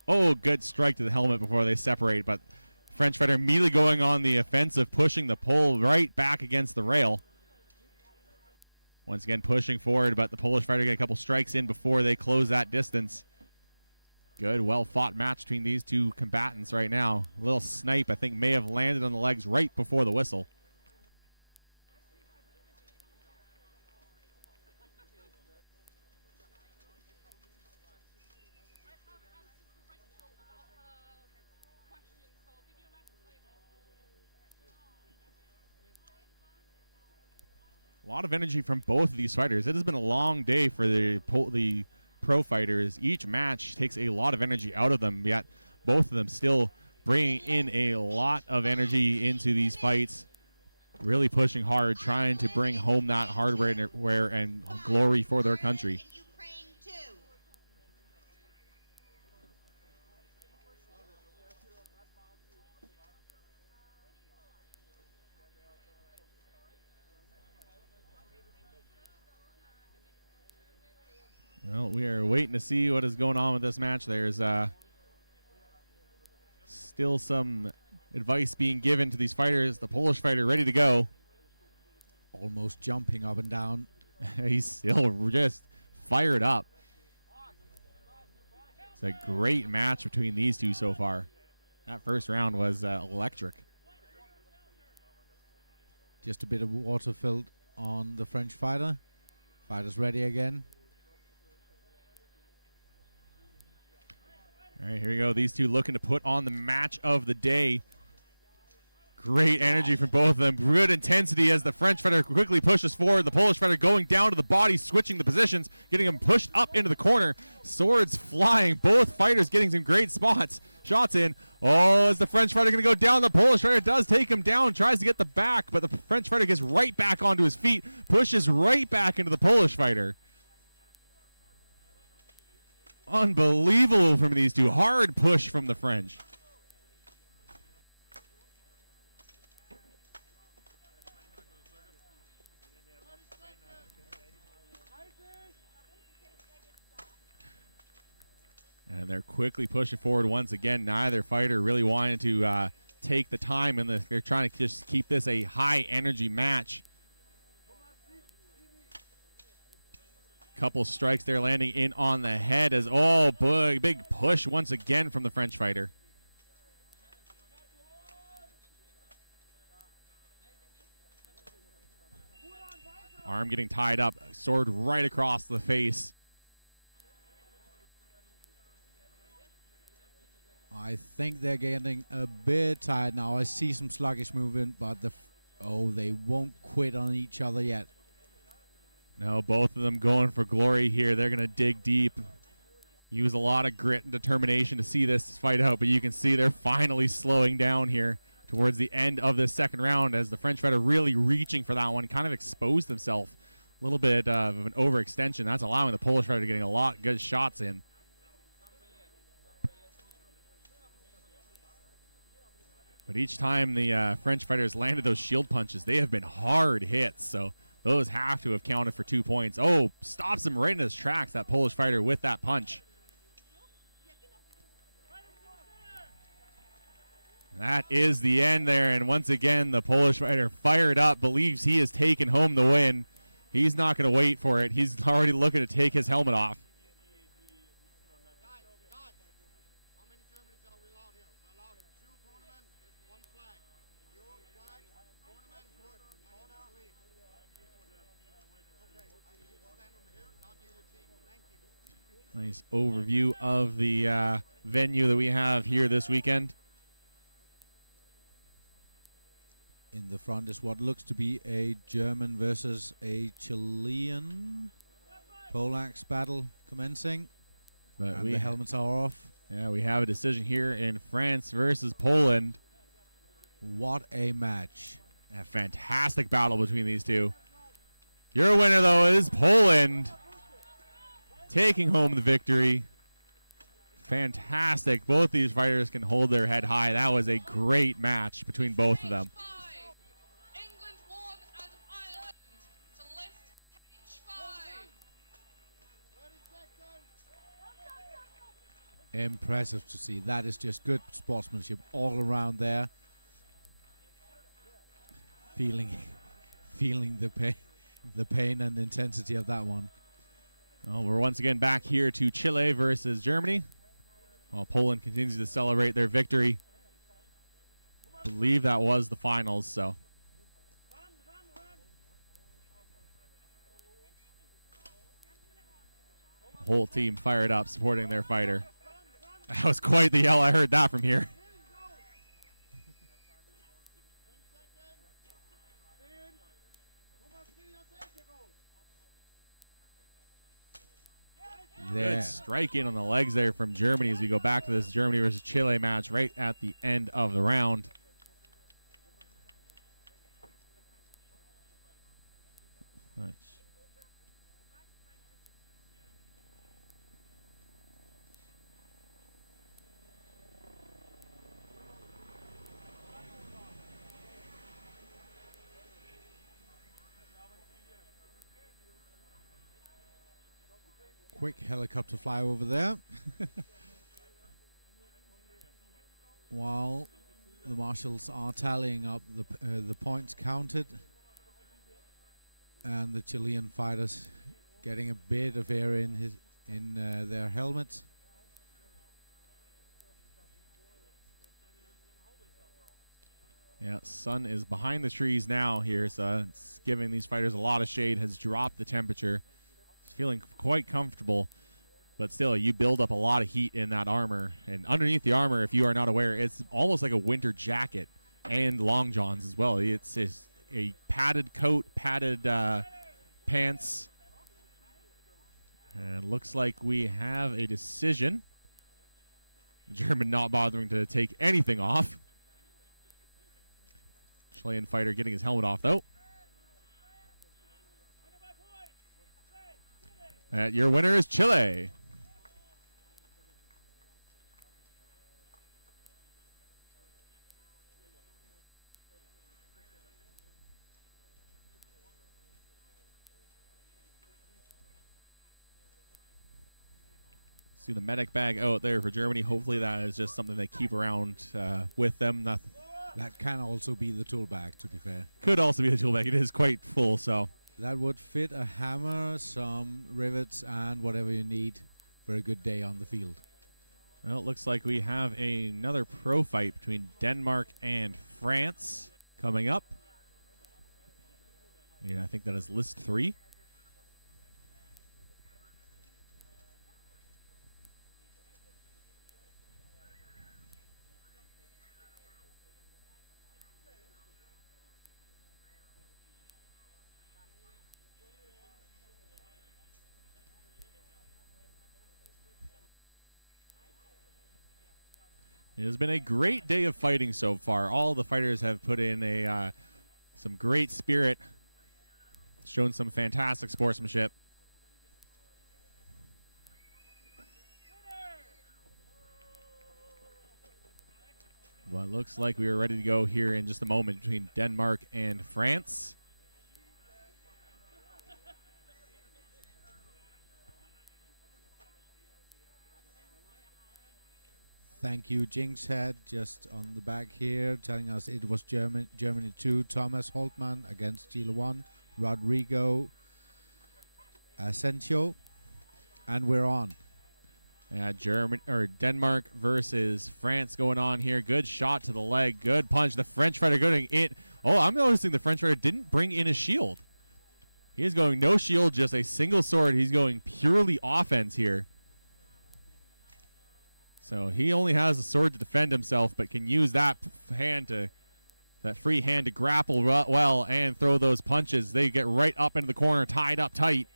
Oh, good strike to the helmet before they separate, but French fighter immediately going on the offensive, pushing the Pole right back against the rail. Once again pushing forward, but the Polish fighter get a couple strikes in before they close that distance. Good, well-fought match between these two combatants right now. A little snipe, I think, may have landed on the legs right before the whistle. A lot of energy from both of these fighters. It has been a long day for the pro fighters. Each match takes a lot of energy out of them, yet both of them still bringing in a lot of energy into these fights, really pushing hard, trying to bring home that hardware and glory for their country. Well, we are waiting to see what is going on with this match. There's still some advice being given to these fighters. The Polish fighter ready to go. Almost jumping up and down. He's still just fired up. It's a great match between these two so far. That first round was electric. Just a bit of water filled on the French fighter. Fighter's ready again. All right, here we go. These two looking to put on the match of the day. Great energy from both of them. Good intensity as the French fighter quickly pushes forward. The Polish fighter going down to the body, switching the positions, getting him pushed up into the corner. Swords flying. Both fighters getting some great spots. Shots in. Oh, is the French fighter going to go down? The Polish fighter does take him down, tries to get the back, but the French fighter gets right back onto his feet, pushes right back into the Polish fighter. Unbelievable from these two. Hard push from the French. And they're quickly pushing forward once again. Neither fighter really wanted to take the time, and they're trying to just keep this a high-energy match. Couple strikes there landing in on the head as, oh, big push once again from the French fighter. Arm getting tied up, sword right across the face. I think they're getting a bit tired now. I see some sluggish movement, but they won't quit on each other yet. No, both of them going for glory here. They're going to dig deep, use a lot of grit and determination to see this fight out, but you can see they're finally slowing down here towards the end of this second round as the French fighter really reaching for that one, kind of exposed himself. A little bit of an overextension. That's allowing the Polish fighter getting a lot of good shots in. But each time the French fighters landed those shield punches, they have been hard hits, so those have to have counted for 2 points. Oh, stops him right in his tracks, that Polish fighter, with that punch. That is the end there, and once again, the Polish fighter fired up, believes he has taken home the win. He's not going to wait for it. He's already looking to take his helmet off. Nice overview of the venue that we have here this weekend. In the front is what looks to be a German versus a Chilean Polacks battle commencing. But and the helmets are off. Yeah, we have a decision here in France versus Poland. What a match. A fantastic battle between these two. Your winner, though, is Poland, taking home the victory. Fantastic. Both these fighters can hold their head high. That was a great match between both of them. Impressive to see. That is just good sportsmanship all around there. Feeling the pain. the pain and intensity of that one. Well, we're once again back here to Chile versus Germany, while Poland continues to celebrate their victory. I believe that was the finals, so. The whole team fired up, supporting their fighter. That was quite the yell. I heard that from here. There. Good striking on the legs there from Germany as we go back to this Germany versus Chile match right at the end of the round. Quick helicopter fly over there. While the marshals are tallying up the points counted, and the Chilean fighters getting a bit of air in their helmets. Yeah, sun is behind the trees now here, so it's giving these fighters a lot of shade, has dropped the temperature. It's feeling quite comfortable, but still, you build up a lot of heat in that armor. And underneath the armor, if you are not aware, it's almost like a winter jacket and long johns as well. It's a padded coat, padded pants. And looks like we have a decision. The German not bothering to take anything off. Chilean fighter getting his helmet off, though. Your winner is Chile. See the medic bag out there for Germany. Hopefully that is just something they keep around with them. That can also be the tool bag, to be fair. Could also be the tool bag. It is quite full, so. That would fit a hammer, some rivets, and whatever you need for a good day on the field. Well, it looks like we have another pro fight between Denmark and France coming up. Yeah, I think that is list 3. It has been a great day of fighting so far. All the fighters have put in some great spirit, shown some fantastic sportsmanship. Well, it looks like we are ready to go here in just a moment between Denmark and France. Thank you, Jinx Head, just on the back here, telling us it was Germany 2, Thomas Holtmann against Chile 1, Rodrigo Asensio, and we're on. Denmark versus France going on here. Good shot to the leg, good punch. The French fighter going in. Oh, I'm noticing the French fighter didn't bring in a shield. He is going no shield, just a single sword. He's going purely offense here. So he only has a sword to defend himself, but can use that free hand to grapple well and throw those punches. They get right up into the corner, tied up tight.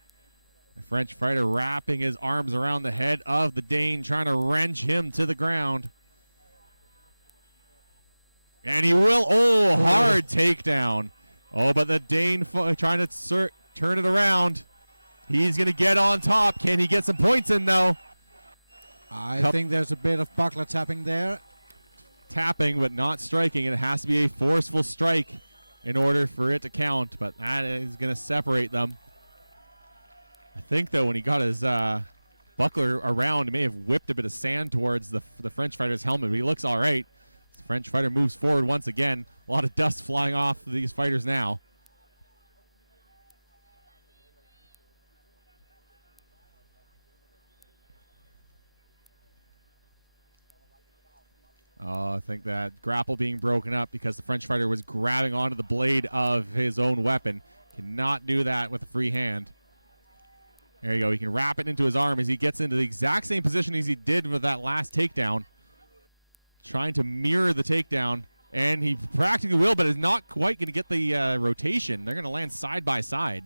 The French fighter wrapping his arms around the head of the Dane, trying to wrench him to the ground. And he will. Oh, hard takedown. Oh, but the Dane trying to turn it around. He's going to get on top. Can he get some points in, though? I think there's a bit of buckler tapping there. Tapping, but not striking. It has to be a forceful strike in order for it to count, but that is going to separate them. I think, though, when he got his buckler around, he may have whipped a bit of sand towards the French fighter's helmet, but he looks all right. The French fighter moves forward once again. A lot of dust flying off of these fighters now. I think that grapple being broken up because the French fighter was grabbing onto the blade of his own weapon. Cannot do that with a free hand. There you go. He can wrap it into his arm as he gets into the exact same position as he did with that last takedown. Trying to mirror the takedown, and he practically will, but is not quite going to get the rotation. They're going to land side by side.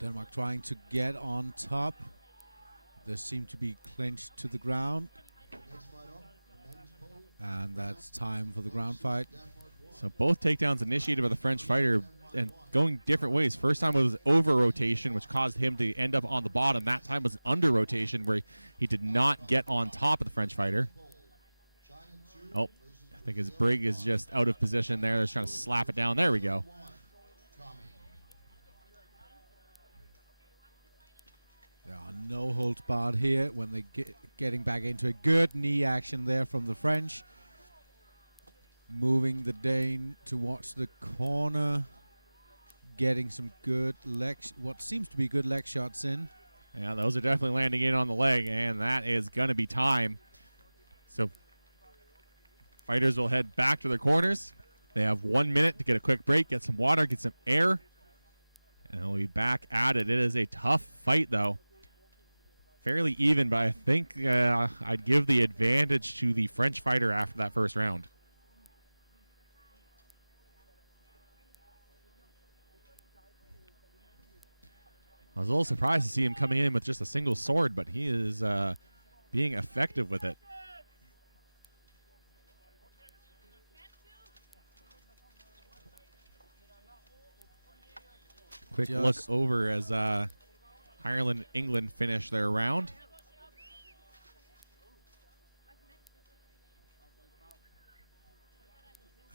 Denmark trying to get on top. They seem to be clinched to the ground. And that's time for the ground fight. So both takedowns initiated by the French fighter and going different ways. First time was over rotation, which caused him to end up on the bottom. That time was an under rotation where he did not get on top of the French fighter. Oh, I think his brig is just out of position there. They're trying to slap it down. There we go. There are no holds barred here when they getting back into a good knee action there from the French. Moving the Dane towards the corner. Getting some good what seems to be good leg shots in. Yeah, those are definitely landing in on the leg, and that is going to be time. So fighters will head back to their corners. They have 1 minute to get a quick break, get some water, get some air, and they'll be back at it. It is a tough fight, though. Fairly even, but I think I'd give the advantage to the French fighter after that first round. I was a little surprised to see him coming in with just a single sword, but he is being effective with it. Quick look over as Ireland and England finish their round.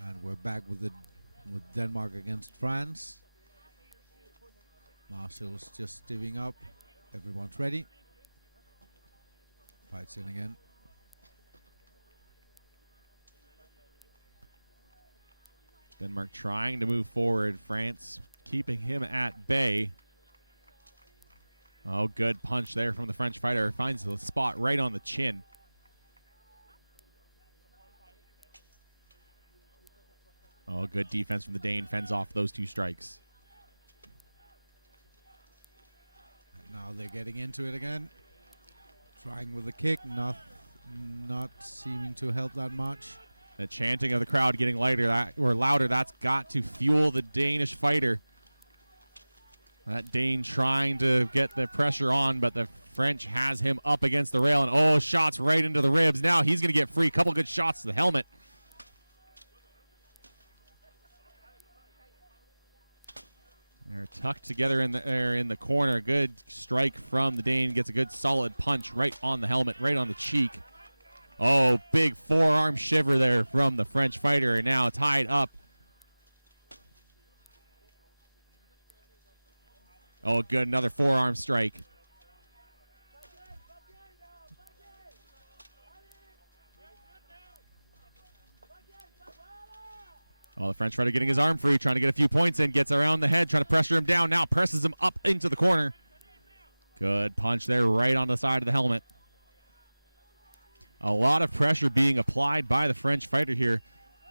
And we're back with Denmark against France. Marshall's just divvying up. Everyone's ready. Fights in again. Denmark trying to move forward. France keeping him at bay. Oh, good punch there from the French fighter. Finds the spot right on the chin. Oh, good defense from the Dane. Fends off those two strikes. Now they're getting into it again. Trying with the kick, not seeming to help that much. The chanting of the crowd getting louder. That's got to fuel the Danish fighter. That Dane trying to get the pressure on, but the French has him up against the rail. And oh, shots right into the ribs. Now he's going to get free. Couple good shots to the helmet. They're tucked together in the corner. Good strike from the Dane. Gets a good solid punch right on the helmet, right on the cheek. Oh, big forearm shiver there from the French fighter. And now tied up. Oh, good. Another forearm strike. Oh, the French fighter getting his arm free, trying to get a few points in. Gets around the head, trying to pressure him down. Now presses him up into the corner. Good punch there right on the side of the helmet. A lot of pressure being applied by the French fighter here.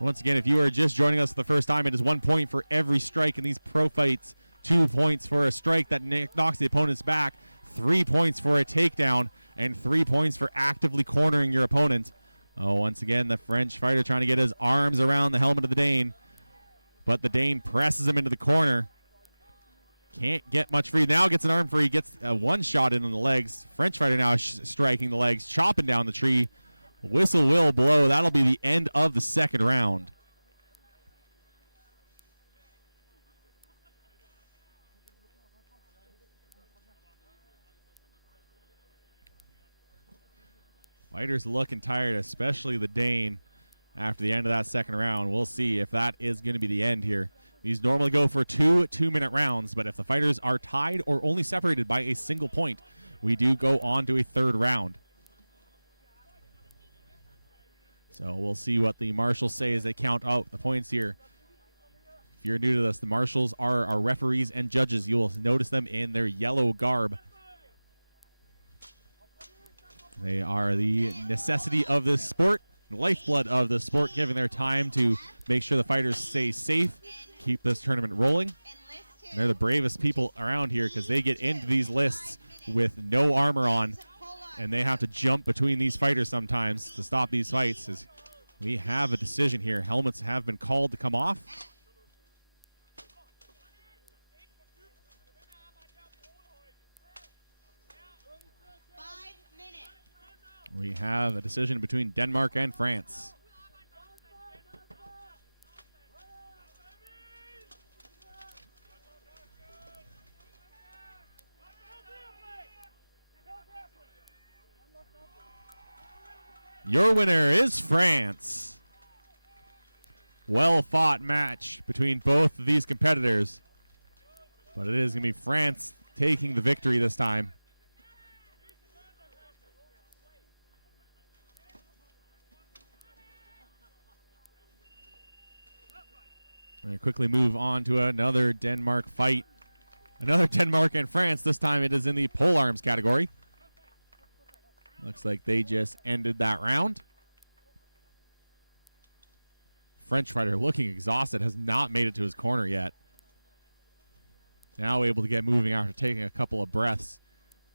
Once again, if you are just joining us for the first time, it is 1 point for every strike in these pro fights. 2 points for a strike that knocks the opponent's back. 3 points for a takedown. And 3 points for actively cornering your opponent. Oh, once again, the French fighter trying to get his arms around the helmet of the Dane. But the Dane presses him into the corner. Can't get much free. Now gets an arm free. Gets one shot in on the legs. French fighter now striking the legs, chopping down the tree. Whistle will blow. That'll be the end of the second round. Fighters looking tired, especially the Dane, after the end of that second round. We'll see if that is going to be the end here. These normally go for 2 2-minute rounds, but if the fighters are tied or only separated by a single point, we do go on to a third round. So we'll see what the marshals say as they count out the points here. If you're new to this, the marshals are our referees and judges. You will notice them in their yellow garb. They are the necessity of this sport, the lifeblood of the sport, giving their time to make sure the fighters stay safe, keep this tournament rolling. And they're the bravest people around here because they get into these lists with no armor on, and they have to jump between these fighters sometimes to stop these fights. As we have a decision here. Helmets have been called to come off. We have a decision between Denmark and France. Your winner is France. Well-fought match between both of these competitors. But it is going to be France taking the victory this time. We're going to quickly move on to another Denmark fight. Another Denmark and France. This time it is in the pole arms category. Looks like they just ended that round. French fighter looking exhausted, has not made it to his corner yet. Now able to get moving after taking a couple of breaths,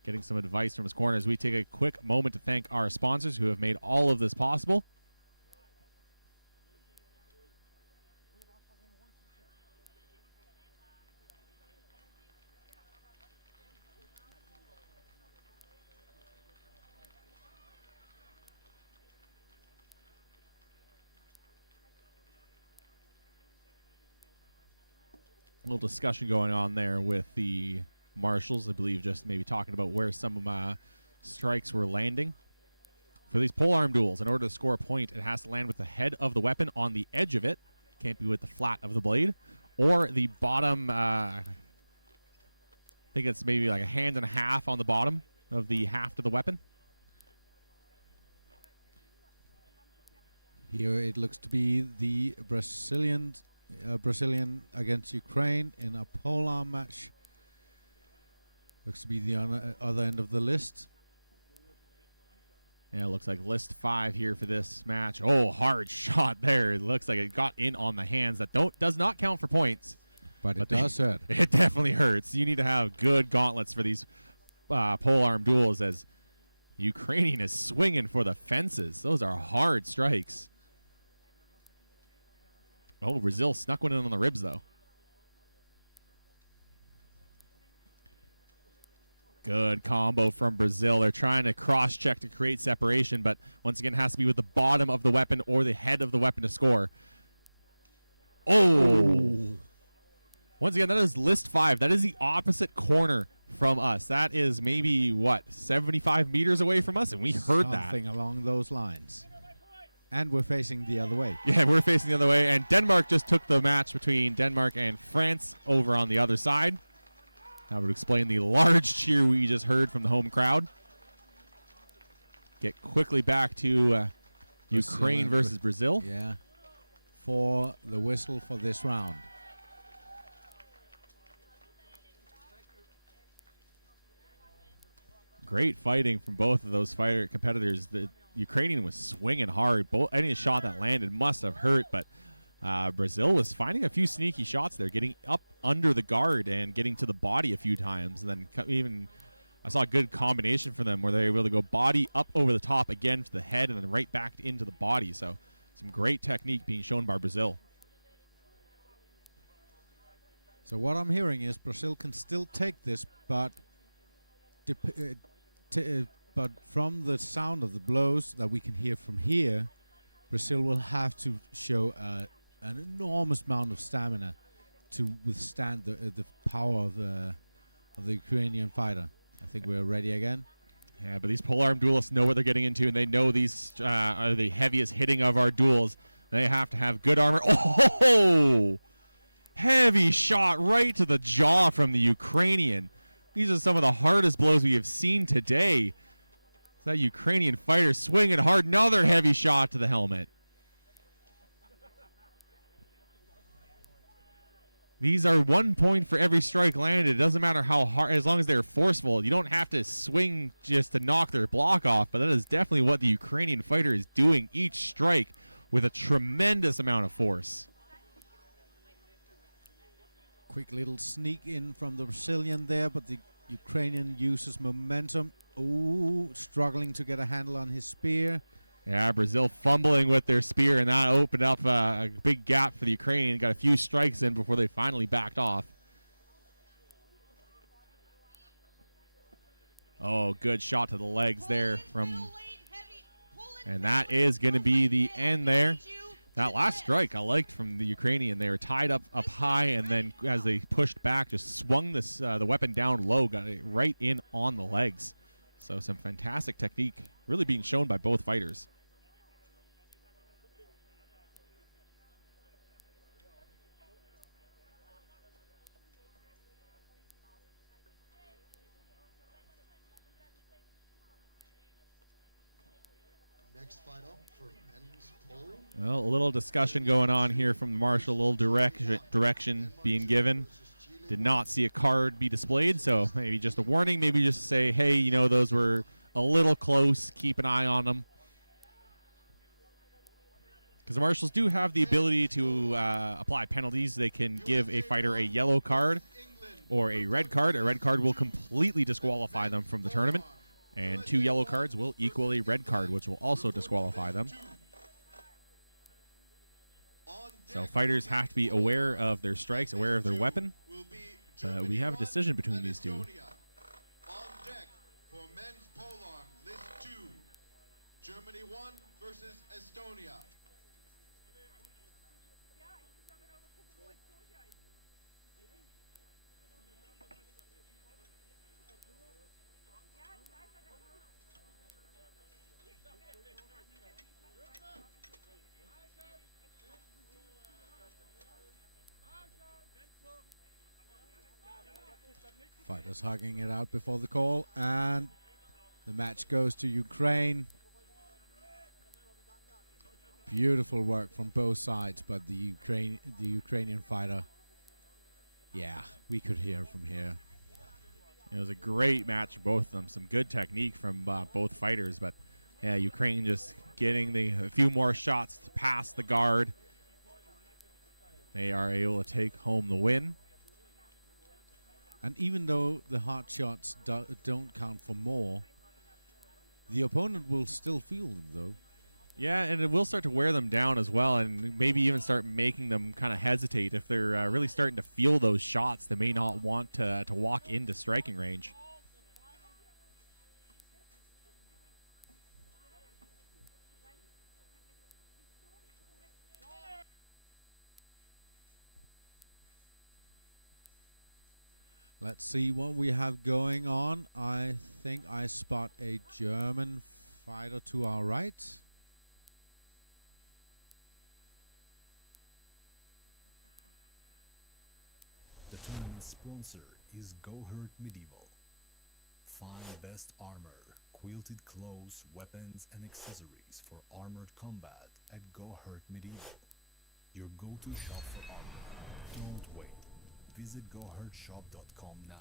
getting some advice from his corner as we take a quick moment to thank our sponsors who have made all of this possible. Little discussion going on there with the marshals, I believe, just maybe talking about where some of my strikes were landing. For these polearm duels, in order to score a point, it has to land with the head of the weapon on the edge of it. Can't be with the flat of the blade. Or the bottom, I think it's maybe like a hand and a half on the bottom of the haft of the weapon. Here it looks to be the Brazilian against Ukraine in a polearm match. Looks to be the other end of the list. Yeah, it looks like list 5 here for this match. Oh, hard shot there. It looks like it got in on the hands. That does not count for points. But it does hurt. It definitely hurts. You need to have good gauntlets for these polearm duels, as Ukrainian is swinging for the fences. Those are hard strikes. Oh, Brazil snuck one in on the ribs, though. Good combo from Brazil. They're trying to cross-check to create separation, but once again, it has to be with the bottom of the weapon or the head of the weapon to score. Oh! Once again, that is list 5. That is the opposite corner from us. That is maybe, what, 75 meters away from us, and we heard that. Something along those lines. And we're facing the other way. Yeah, we're facing the other way. And Denmark just took the match between Denmark and France over on the other side. That would explain the large cheer we just heard from the home crowd. Get quickly back to Ukraine versus Brazil. Yeah. For the whistle for this round. Great fighting from both of those competitors. The Ukrainian was swinging hard. Any shot that landed must have hurt, but Brazil was finding a few sneaky shots there, getting up under the guard and getting to the body a few times. And then I saw a good combination for them where they were able to go body up over the top again to the head and then right back into the body. So some great technique being shown by Brazil. So what I'm hearing is Brazil can still take this, but but from the sound of the blows that we can hear from here, Brazil will have to show an enormous amount of stamina to withstand the power of the Ukrainian fighter. I think we're ready again. Yeah, but these polearm duelists know what they're getting into, and they know these are the heaviest hitting of our duels. They have to have good armor. Oh! Heavy shot right to the jaw from the Ukrainian. These are some of the hardest blows we have seen today. That Ukrainian fighter swinging hard. Another heavy shot to the helmet. These are 1 point for every strike landed. It doesn't matter how hard, as long as they're forceful. You don't have to swing just to knock their block off, but that is definitely what the Ukrainian fighter is doing each strike with a tremendous amount of force. Quick little sneak in from the Brazilian there, but the Ukrainian uses momentum. Ooh, struggling to get a handle on his spear. Yeah, Brazil fumbling with their spear, and that opened up a big gap for the Ukrainian. Got a few strikes in before they finally backed off. Oh, good shot to the legs there from... And that is going to be the end there. That last strike I liked from the Ukrainian. They were tied up high, and then as they pushed back, just swung this the weapon down low, got it right in on the legs. So some fantastic technique really being shown by both fighters. Next fight up for men's pole. Well, a little discussion going on here from the marshal, a little direction being given. Did not see a card be displayed, so maybe just a warning, maybe just say, hey, you know, those were a little close, keep an eye on them. Because the marshals do have the ability to apply penalties. They can give a fighter a yellow card or a red card. A red card will completely disqualify them from the tournament, and 2 yellow cards will equal a red card, which will also disqualify them. So fighters have to be aware of their strikes, aware of their weapon. We have a decision between these two. On deck for men's polearm, list 2. Germany 1 versus Estonia. Fighters hugging it out before the call, and the match goes to Ukraine. Beautiful work from both sides, but the Ukrainian fighter, yeah, we could hear from here. It was a great match for both of them. Some good technique from both fighters, but yeah, Ukraine just getting a few more shots to pass the guard. They are able to take home the win. And even though the hard shots don't count for more, the opponent will still feel them, though. Yeah, and it will start to wear them down as well, and maybe even start making them kind of hesitate. If they're really starting to feel those shots, they may not want to walk into striking range. Let's see what we have going on. I think I spot a German fighter to our right. The tournament sponsor is Go Hurt Medieval. Find best armor, quilted clothes, weapons, and accessories for armored combat at Go Hurt Medieval. Your go-to shop for armor. Don't wait. Visit gohurtshop.com now.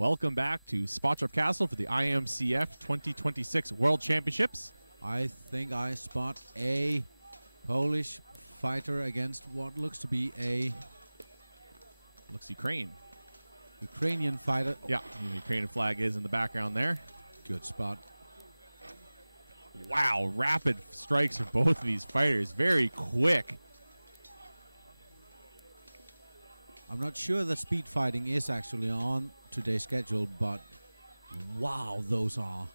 Welcome back to Spøttrup Castle for the IMCF 2026 World Championships. I think I spot a Polish fighter against what looks to be a Ukraine. Ukrainian fighter. Yeah, the Ukrainian flag is in the background there. Good spot. Wow, rapid strikes for both of these fighters. Very quick. I'm not sure that speed fighting is actually on today's schedule, but wow, those are.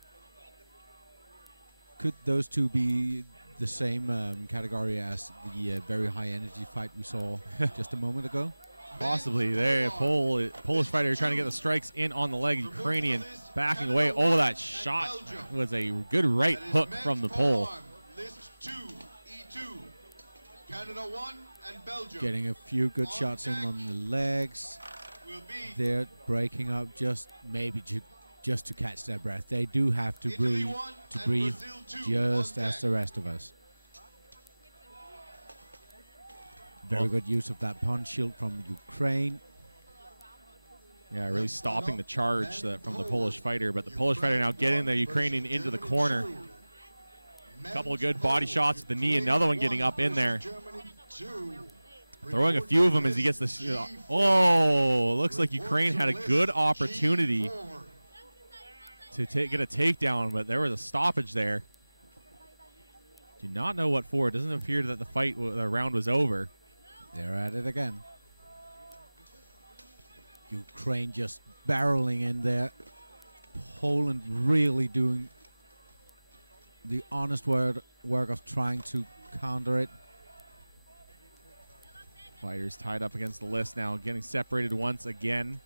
Could those two be the same category as the very high energy fight we saw just a moment ago? Possibly. There, Polish fighter trying to get the strikes in on the leg. Ukrainian backing away. Oh, that shot was a good right hook from the pole. List 2, E2. Canada 1 and Belgium. Getting a few good shots in on the legs. They're breaking up just maybe just to catch their breath. They do have to breathe just as the rest of us. Very good use of that punch shield from Ukraine. Yeah, really stopping the charge from the Polish fighter, but the Polish fighter now getting the Ukrainian into the corner. A couple of good body shots with the knee, another one getting up in there. Throwing a few of them as he gets this. Oh, looks like Ukraine had a good opportunity to get a takedown, but there was a stoppage there. Do not know what for. It doesn't appear that the round was over. They're at it again. Ukraine just barreling in there. Poland really doing the honest work of trying to counter it. Fighters tied up against the list now, getting separated once again.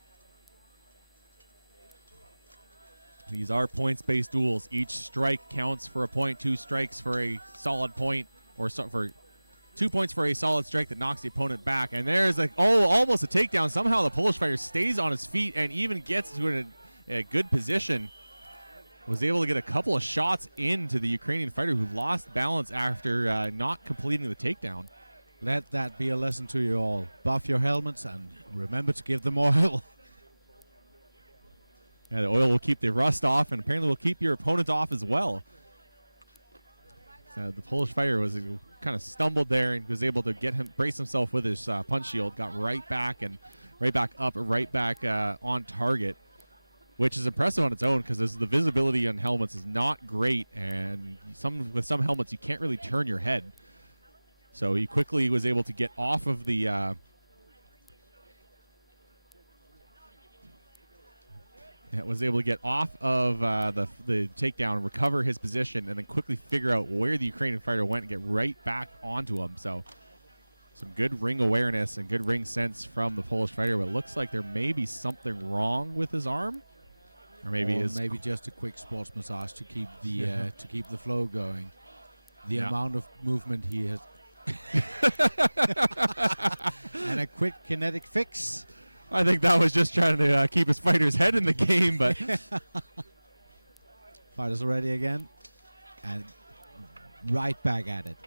These are points-based duels. Each strike counts for a point. 2 strikes for a solid point, or for 2 points for a solid strike that knocks the opponent back. And there's almost a takedown. Somehow the Polish fighter stays on his feet and even gets to a good position. Was able to get a couple of shots into the Ukrainian fighter who lost balance after not completing the takedown. Let that be a lesson to you all. Buff your helmets and remember to give them oil. Yeah, the oil will keep the rust off, and apparently will keep your opponent off as well. So the Polish fighter was kind of stumbled there and was able to brace himself with his punch shield. Got right back up, right back on target, which is impressive on its own because the visibility on helmets is not great, and with some helmets you can't really turn your head. So he quickly was able to get off of the the takedown, recover his position, and then quickly figure out where the Ukrainian fighter went and get right back onto him. So some good ring awareness and good ring sense from the Polish fighter, but it looks like there may be something wrong with his arm. Or maybe just a quick sports massage to keep the flow going. The amount of movement he has and a quick kinetic fix. I think that was just trying to keep his fighter's head in the game, but fighters are ready again, and right back at it.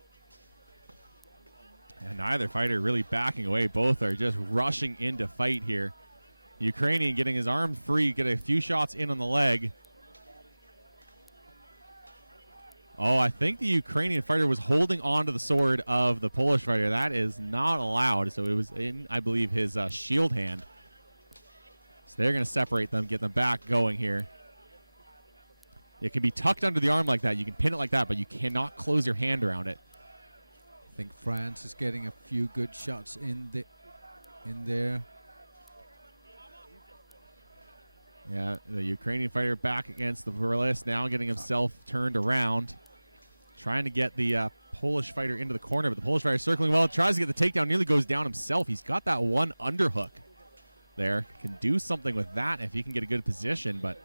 And neither fighter really backing away. Both are just rushing into fight here. Ukrainian getting his arm free, get a few shots in on the leg. Oh, I think the Ukrainian fighter was holding on to the sword of the Polish fighter. That is not allowed. So it was in, I believe, his shield hand. So they're going to separate them, get them back going here. It can be tucked under the arm like that. You can pin it like that, but you cannot close your hand around it. I think France is getting a few good shots in there. Yeah, the Ukrainian fighter back against the list, now getting himself turned around. Trying to get the Polish fighter into the corner, but the Polish fighter circling well, tries to get the takedown, nearly goes down himself. He's got that one underhook there. Can do something with that if he can get a good position, but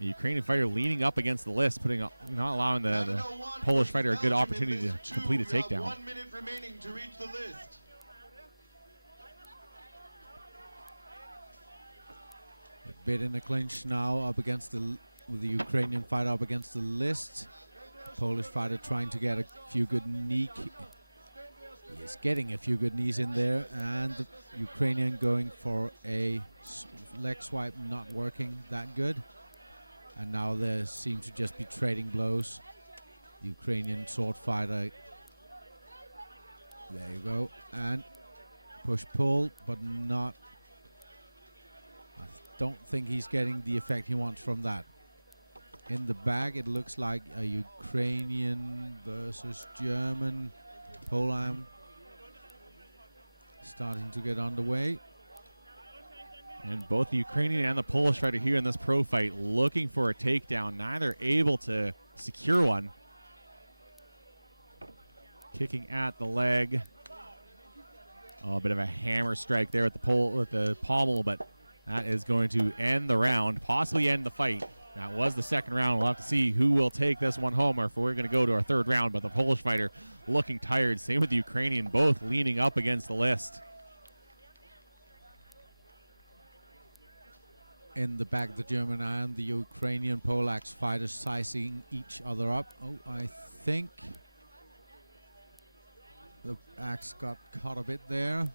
the Ukrainian fighter leaning up against the list, not allowing the Polish fighter a good opportunity to complete a takedown. 1 minute remaining to reach the list. A bit in the clinch now up against with the Ukrainian fighter up against the list. Polish fighter trying to get a few good knee He is getting a few good knees in there, and the Ukrainian going for a leg swipe, not working that good. And now they seem to just be trading blows. The Ukrainian sword fighter. There you go. And push-pull, but not. I don't think he's getting the effect he wants from that. In the back, it looks like a Ukrainian versus German pole arm starting to get underway. And both the Ukrainian and the Polish fighter here in this pro fight looking for a takedown, neither able to secure one. Kicking at the leg. Oh, a bit of a hammer strike there with the pommel, but that is going to end the round, possibly end the fight. That was the second round. We'll have to see who will take this one home or if we're going to go to our third round. But the Polish fighter looking tired. Same with the Ukrainian, both leaning up against the list. In the back, the German and the Ukrainian pole axe fighters sizing each other up. Oh, I think the axe got caught a bit there.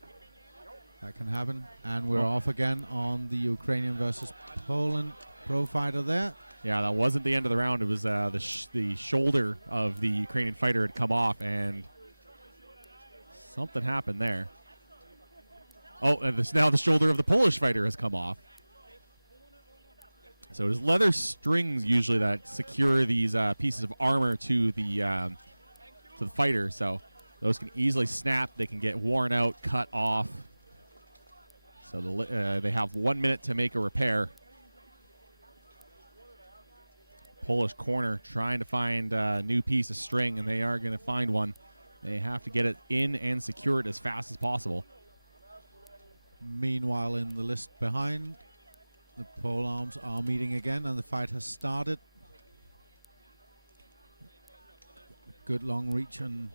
That can happen. And we're off again on the Ukrainian versus Poland pro fighter there. Yeah, that wasn't the end of the round. It was the shoulder of the Ukrainian fighter had come off, and something happened there. Oh, and now the shoulder of the Polish fighter has come off. So there's leather strings usually that secure these pieces of armor to the fighter. So those can easily snap. They can get worn out, cut off. So they have 1 minute to make a repair. Polish corner trying to find a new piece of string, and they are going to find one. They have to get it in and secure it as fast as possible. Meanwhile, in the list behind, the pole arms are meeting again, and the fight has started. Good long reach on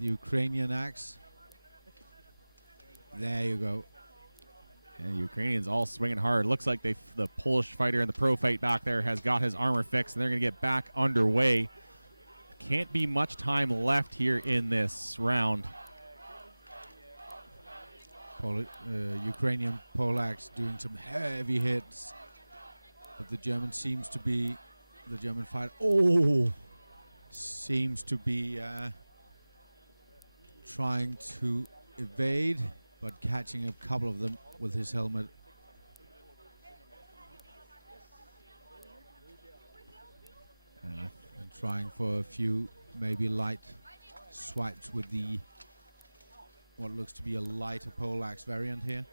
the Ukrainian axe. There you go. And the Ukrainians all swinging hard. Looks like the Polish fighter in the pro fight back there has got his armor fixed, and they're going to get back underway. Can't be much time left here in this round. Ukrainian pole axe doing some heavy hits, but the German seems to be the German fighter. Oh, seems to be trying to evade, but catching a couple of them with his helmet. And trying for a few maybe light swipes with the what looks to be a lighter pole axe variant here.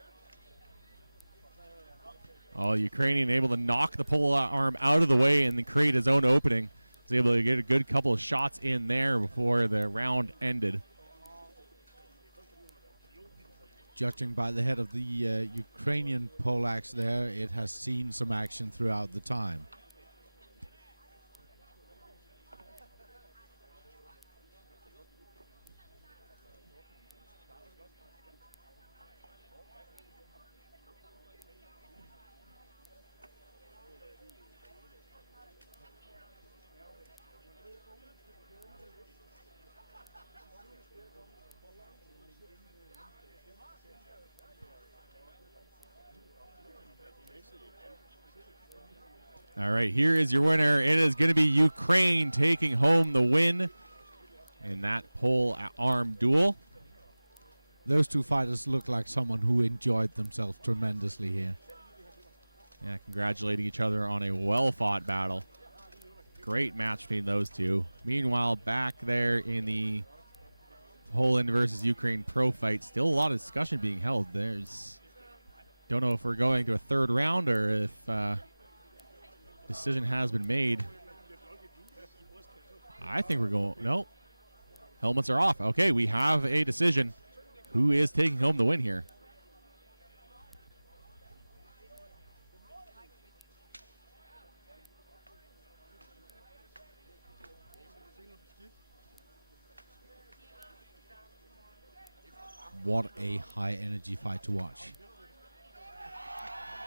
Oh, the Ukrainian able to knock the pole arm out of the way and then create his own opening. Was able to get a good couple of shots in there before the round ended. Judging by the head of the Ukrainian pole axe there, it has seen some action throughout the time. All right, here is your winner. It is going to be Ukraine taking home the win in that pole arm duel. Those two fighters look like someone who enjoyed themselves tremendously here. Yeah, congratulating each other on a well-fought battle. Great match between those two. Meanwhile, back there in the Poland versus Ukraine pro fight, still a lot of discussion being held. Don't know if we're going to a third round or if decision has been made. I think we're going. No. Helmets are off. Okay, we have a decision. Who is taking home the win here? What a high energy fight to watch.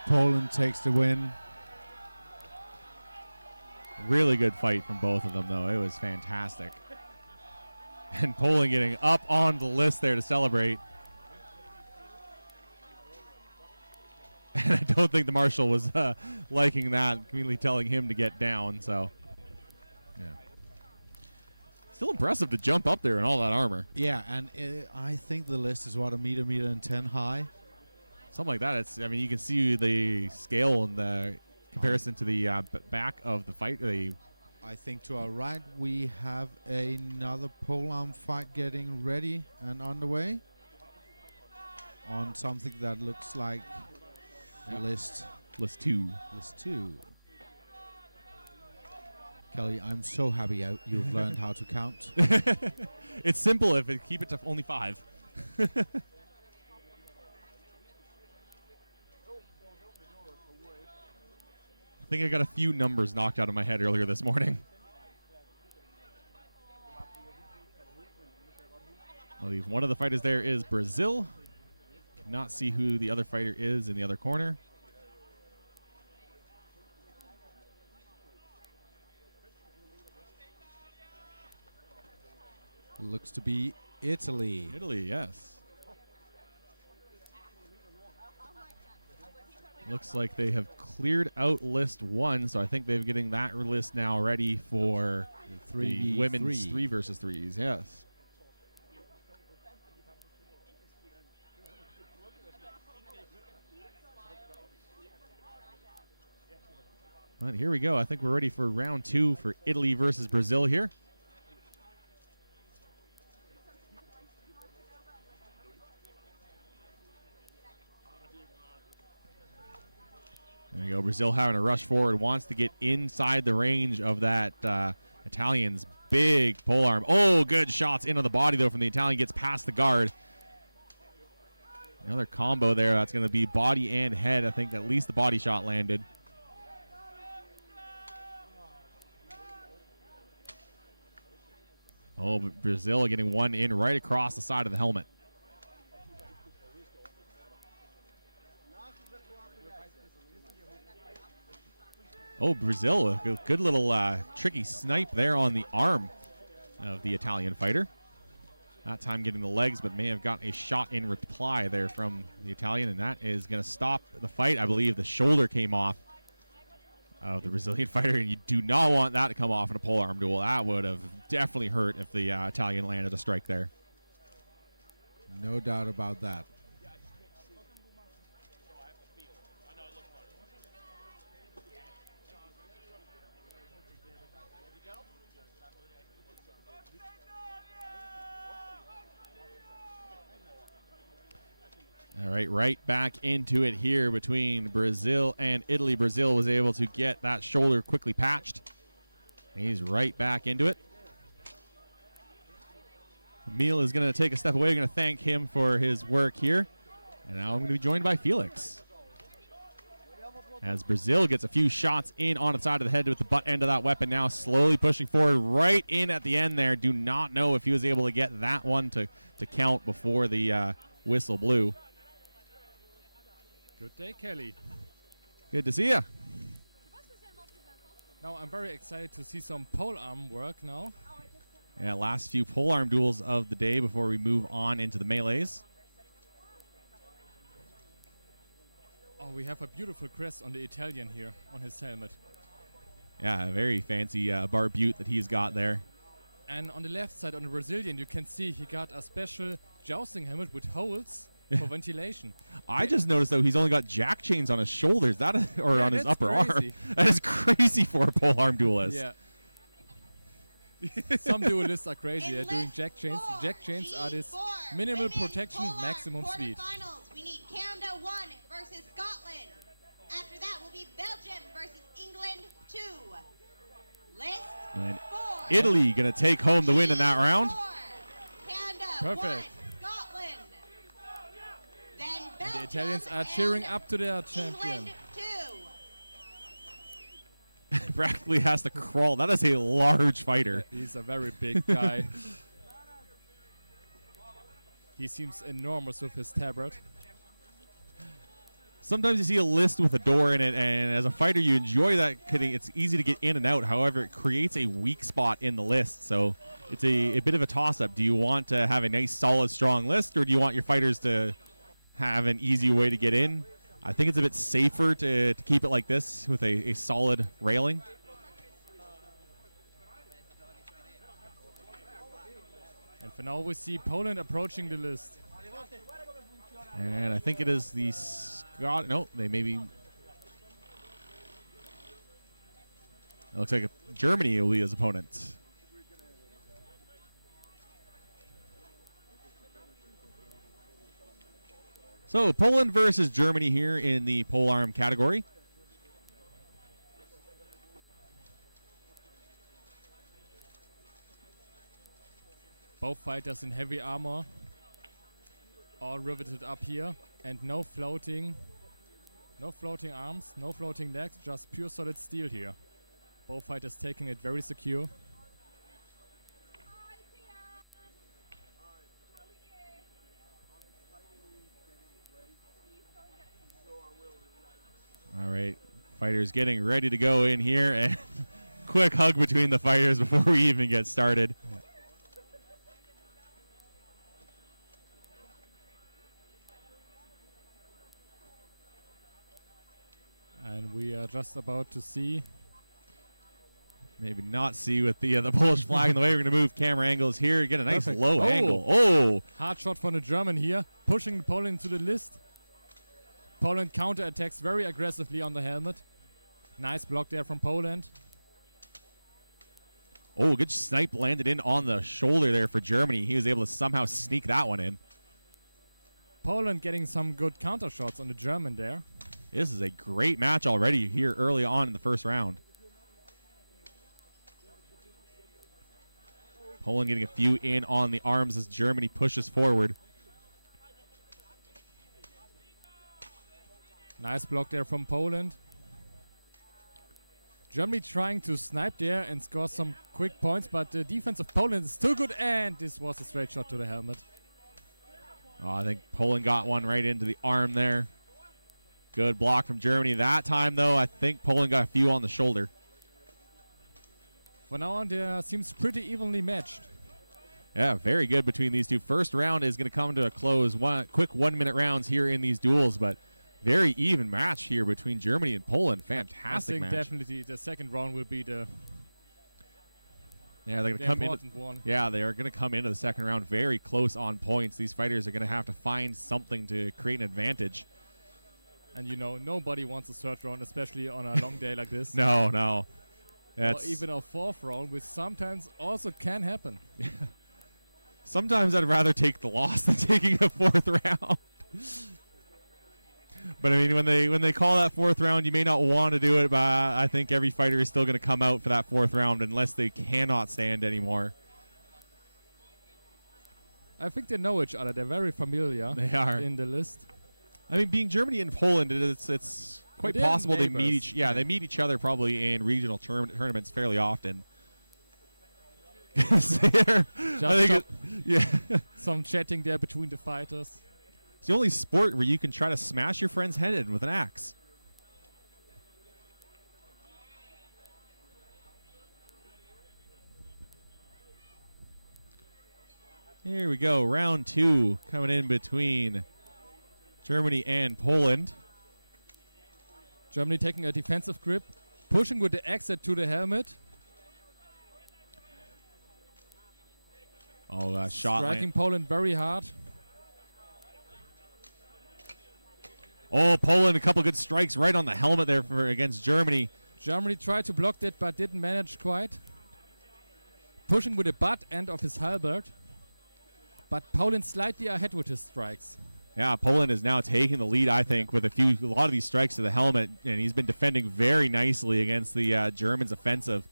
Poland takes the win. Really good fight from both of them, though. It was fantastic. And Poland getting up on the list there to celebrate. And I don't think the marshal was liking that, immediately telling him to get down. So, yeah. Still impressive to jump up there in all that armor. Yeah, and I think the list is what, a meter and 10 high. Something like that. It's. I mean, you can see the scale and the comparison to the back of the fight. I think to our right we have another polearm fight getting ready and underway on something that looks like list 2. List 2. Kelly, I'm so happy you've learned how to count. It's simple if you keep it to only 5. I think I got a few numbers knocked out of my head earlier this morning. I believe one of the fighters there is Brazil. Cannot see who the other fighter is in the other corner. Looks to be Italy. Italy, yes. Looks like they have cleared out list 1, so I think they're getting that list now ready for the women's 3 versus 3s, yes. But here we go. I think we're ready for round 2 for Italy versus Brazil here. There we go. Brazil having a rush forward, wants to get inside the range of that Italian's big polearm. Oh, good shots into the body, though, from the Italian. Gets past the guard. Another combo there. That's going to be body and head. I think at least the body shot landed. Oh, but Brazil getting one in right across the side of the helmet. Oh, Brazil, a good little tricky snipe there on the arm of the Italian fighter. That time getting the legs, but may have got a shot in reply there from the Italian, and that is going to stop the fight. I believe the shoulder came off of the Brazilian fighter, and you do not want that to come off in a polearm duel. That would have definitely hurt if the Italian landed a strike there. No doubt about that. All right, right back into it here between Brazil and Italy. Brazil was able to get that shoulder quickly patched. He's right back into it. Emil is going to take a step away. We're going to thank him for his work here. And now I'm going to be joined by Felix. As Brazil gets a few shots in on its side of the head with the butt end of that weapon, now slowly pushing forward right in at the end there. Do not know if he was able to get that one to count before the whistle blew. Good day, Kelly. Good to see you. Now I'm very excited to see some polearm work now. Yeah, last few polearm duels of the day before we move on into the melees. Oh, we have a beautiful crest on the Italian here on his helmet. Yeah, a very fancy barbute that he's got there. And on the left side, on the Brazilian, you can see he got a special jousting helmet with holes for ventilation. I just noticed, though, he's only got jack chains on his shoulders, or on his upper arm. That is crazy for a polearm duelist. Yeah. Some duelists are crazy. They're doing jack chains. Jack chains are this minimal protection, maximum speed. We need Canada 1 versus Scotland. After that will be Belgium versus England 2. List And 4. Italy going to take home the win in that round. Canada 1, Scotland. Then And Belgium the Italians are cheering up to their champion. England 2. Practically has to crawl. That is a large fighter. He's a very big guy. He seems enormous with his tabard. Sometimes you see a list with a door in it, and as a fighter, you enjoy that. It's easy to get in and out. However, it creates a weak spot in the list, so it's a bit of a toss-up. Do you want to have a nice, solid, strong list, or do you want your fighters to have an easy way to get in? I think it's a bit safer to keep it like this with a solid railing. And for now, we see Poland approaching the list. And I think it is the Scott. No, they maybe. It looks like Germany will be his opponent. So Poland versus Germany here in the polearm category. Both fighters in heavy armor, all riveted up here, and no floating arms, no floating legs, just pure solid steel here. Both fighters taking it very secure. All right, fighters getting ready to go in here, and quick hug between the fighters before we even get started. Yeah. And we are just about to see. Maybe not see with the Polish flag in the way. We're going to move camera angles here. Get a nice Perfect. low angle. Oh! Hard shot from the German here, pushing Poland to the list. Poland counterattacks very aggressively on the helmet. Nice block there from Poland. Oh, good snipe landed in on the shoulder there for Germany. He was able to somehow sneak that one in. Poland getting some good counter shots on the German there. This is a great match already here early on in the first round. Poland getting a few in on the arms as Germany pushes forward. Nice block there from Poland. Germany trying to snipe there and score some quick points, but the defense of Poland is still good, and this was a straight shot to the helmet. Oh, I think Poland got one right into the arm there. Good block from Germany. That time, though, I think Poland got a few on the shoulder. For now on, there seems pretty evenly matched. Yeah, very good between these two. First round is going to come to a close. Quick 1 minute rounds here in these duels, but very even match here between Germany and Poland. Fantastic match. I think definitely the second round will be the they're going to come important one. Yeah, they are going to come into the second round very close on points. These fighters are going to have to find something to create an advantage. And you know, nobody wants a third round, especially on a long day like this. No. Or even a fourth round, which sometimes also can happen. Sometimes I'd rather take the loss than taking a fourth round. But I mean, when they call that fourth round, you may not want to do it, but I think every fighter is still going to come out for that fourth round unless they cannot stand anymore. I think they know each other. They're very familiar. They are in the list. I mean, being Germany and Poland, it's quite possible they meet they meet each other probably in regional tournaments fairly often. Some chatting there between the fighters. It's the only sport where you can try to smash your friend's head in with an axe. Here we go, round two coming in between Germany and Poland. Germany taking a defensive grip, pushing with the exit to the helmet. Oh, that shot. Striking Poland very hard. Oh, Poland, a couple good strikes right on the helmet there against Germany. Germany tried to block that, but didn't manage quite. Pushing with the butt end of his halberd. But Poland slightly ahead with his strikes. Yeah, Poland is now taking the lead, I think, with a lot of these strikes to the helmet, and he's been defending very nicely against the Germans' offensive.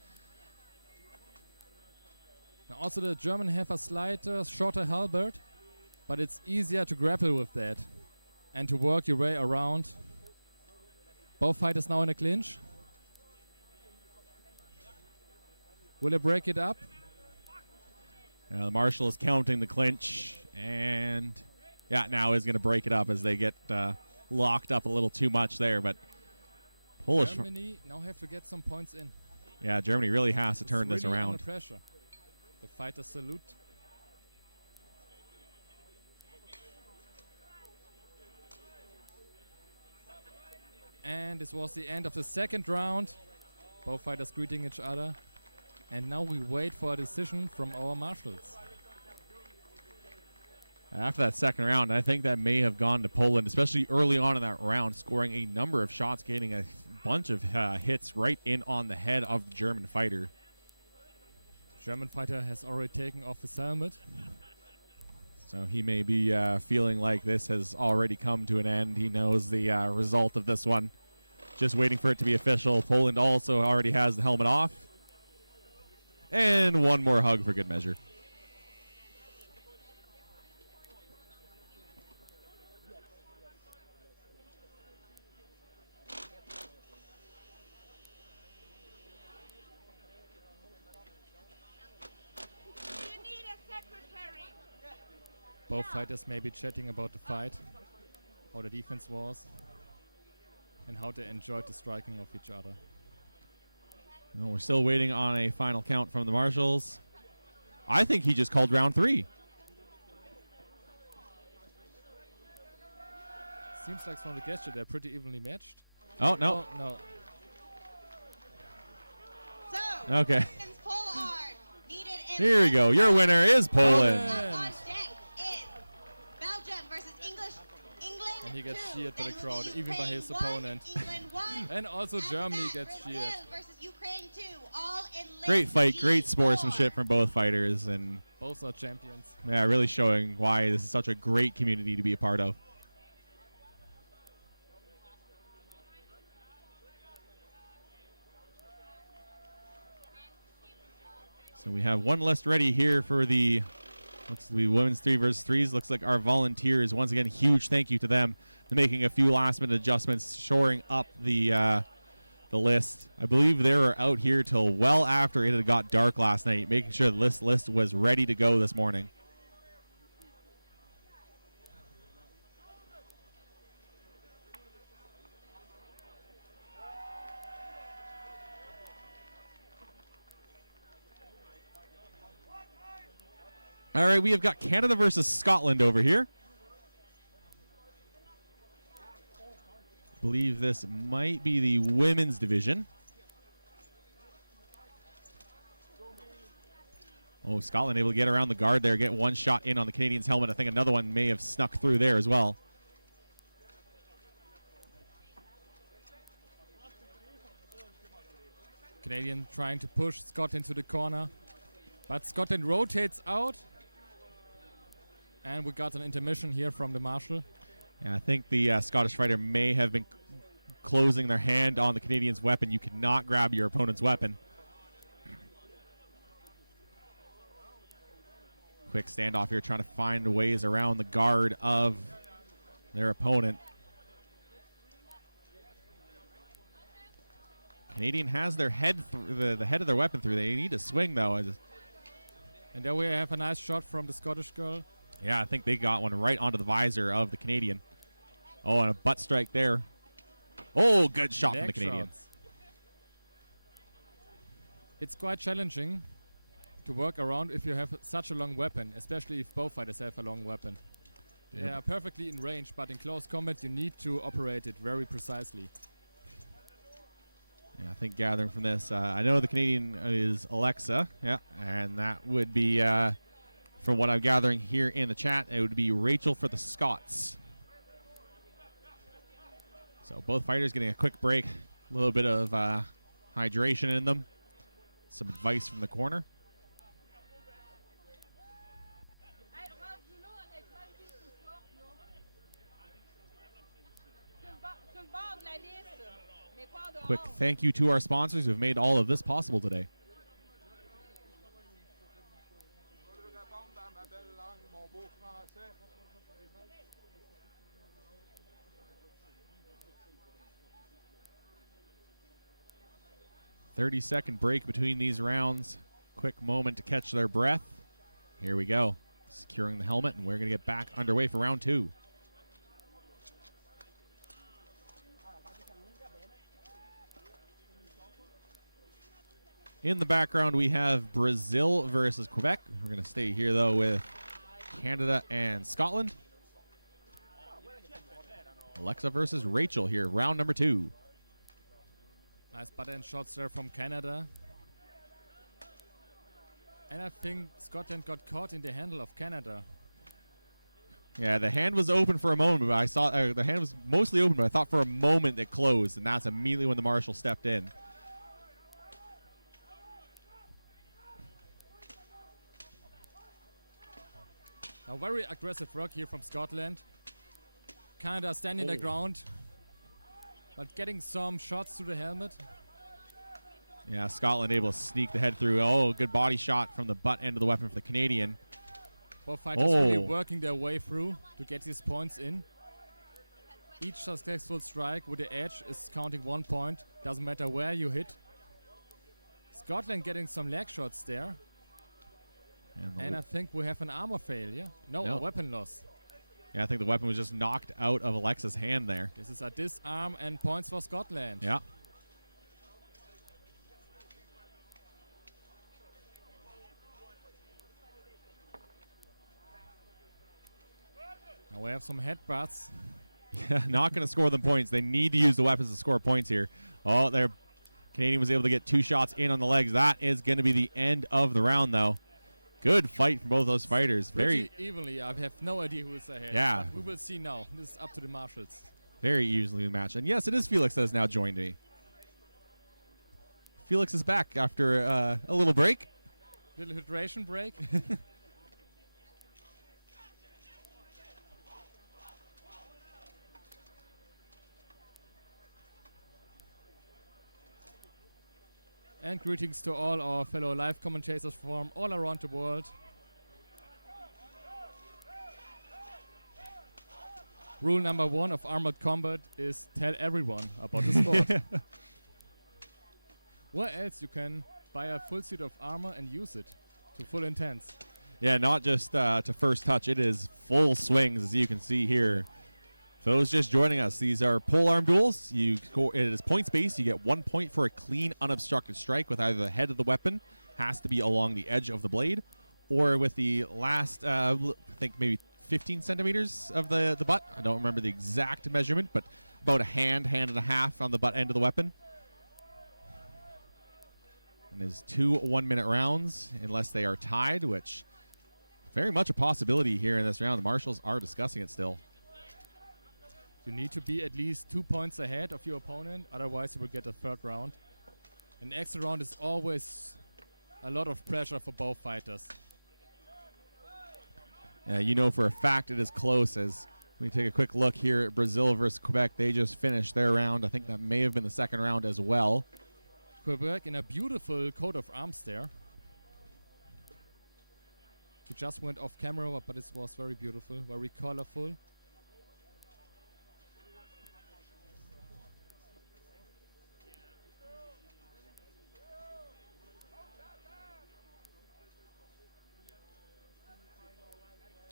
Now also, the German have a slight shorter halberd, but it's easier to grapple with that and to work your way around. Both fighters now in a clinch. Will they break it up? The marshal is counting the clinch, and yeah, now is going to break it up as they get locked up a little too much there, but Polish. Germany now have to get some points in. Yeah, Germany really has to turn It's this really around. Under pressure. The fighters salute. And this was the end of the second round. Both fighters greeting each other. And now we wait for a decision from our marshals. After that second round, I think that may have gone to Poland, especially early on in that round, scoring a number of shots, getting a bunch of hits right in on the head of the German fighter. German fighter has already taken off his helmet. So he may be feeling like this has already come to an end. He knows the result of this one. Just waiting for it to be official. Poland also already has the helmet off. And one more hug for good measure. Both fighters may be chatting about the fight, how the defense was, and how they enjoyed the striking of each other. No, we're still waiting on a final count from the marshals. I think he just called round 3. Seems like from the gesture they're pretty evenly matched. Oh, no. Oh, no. So, Okay. women's pole arm needed in Here we go. Your winner is Poland. Up on deck is Belgium versus England And he gets 2. cheered by the Then crowd, was even by his Ukraine 1, opponent. England 1. And also After Germany that, gets Brazil cheered. versus Ukraine 2, all in Great list fight, great G4. sportsmanship from both fighters, and Both are champions. yeah, really showing why this is such a great community to be a part of. So we have one list ready here for the looks to be women's 3 versus 3s. Looks like our volunteers, once again, huge thank you to them for making a few last minute adjustments, shoring up the list. I believe they were out here till well after it had got dark last night, making sure the list was ready to go this morning. All right, we have got Canada versus Scotland over here. Believe this might be the women's division. Oh, Scotland able to get around the guard there, get one shot in on the Canadians' helmet. I think another one may have snuck through there as well. Canadian trying to push Scotland to the corner. But Scotland rotates out. And we got an intermission here from the marshal. Yeah, I think the Scottish fighter may have been closing their hand on the Canadian's weapon. You cannot grab your opponent's weapon. Quick standoff here, trying to find ways around the guard of their opponent. Canadian has their head through the head of their weapon through. They need to swing though. And there we have a nice shot from the Scottish girl. Yeah, I think they got one right onto the visor of the Canadian. Oh, and a butt strike there. Oh, good shot from the Canadian. Shots. It's quite challenging to work around if you have such a long weapon, especially if both fighters have a long weapon. Yep. They are perfectly in range, but in close combat you need to operate it very precisely. Yeah, I think gathering from this, I know the Canadian is Alexa, yeah, and that would be, from what I'm gathering here in the chat, it would be Rachel for the Scots. So both fighters getting a quick break, a little bit of hydration in them, some advice from the corner. Quick thank you to our sponsors who have made all of this possible today. "30-second break between these rounds. Quick moment to catch their breath. Here we go. Securing the helmet, and we're going to get back underway for round 2. In the background, we have Brazil versus Quebec. We're going to stay here, though, with Canada and Scotland. Alexa versus Rachel here, round number 2. Nice butt-end shots there from Canada. And I think Scotland got caught in the handle of Canada. Yeah, the hand was open for a moment, but I saw the hand was mostly open, but I thought for a moment it closed, and that's immediately when the marshal stepped in. A very aggressive work here from Scotland. Canada standing their ground, but getting some shots to the helmet. Yeah, Scotland able to sneak the head through. Oh, good body shot from the butt end of the weapon for the Canadian. Both fighters really working their way through to get these points in. Each successful strike with the edge is counting 1 point. Doesn't matter where you hit. Scotland getting some leg shots there. And I think we have an armor failure. No, a weapon loss. Yeah, I think the weapon was just knocked out of Alexa's hand there. This is a disarm and points for Scotland. Yeah. Now we have some headbutts. Yeah, not going to score them points. They need to use the weapons to score points here. Oh, their Canadian was able to get 2 shots in on the legs. That is going to be the end of the round, though. Good fight from both those fighters. Very evenly. I have no idea who is ahead. Yeah. But we will see now. This is up to the marshals. Very easily matched. And yes, it is Felix that has now joined me. Felix is back after a little break. Little hydration break. And greetings to all our fellow live commentators from all around the world. Rule number 1 of armored combat is tell everyone about the sport. Where else you can buy a full suit of armor and use it to full intense? Yeah, not just to first touch. It is full swings, as you can see here. Those just joining us, these are polearm duels. It is points-based. You get 1 point for a clean, unobstructed strike with either the head of the weapon, has to be along the edge of the blade, or with the last, I think maybe 15 centimeters of the butt. I don't remember the exact measurement, but about a hand and a half on the butt end of the weapon. And there's 2 1-minute rounds, unless they are tied, which very much a possibility here in this round. The marshals are discussing it still. You need to be at least 2 points ahead of your opponent, otherwise you will get a third round. An extra round is always a lot of pressure for both fighters. You know for a fact it is close, as we take a quick look here at Brazil versus Quebec. They just finished their round. I think that may have been the second round as well. Quebec in a beautiful coat of arms there. It just went off camera, but it was very beautiful, very colorful.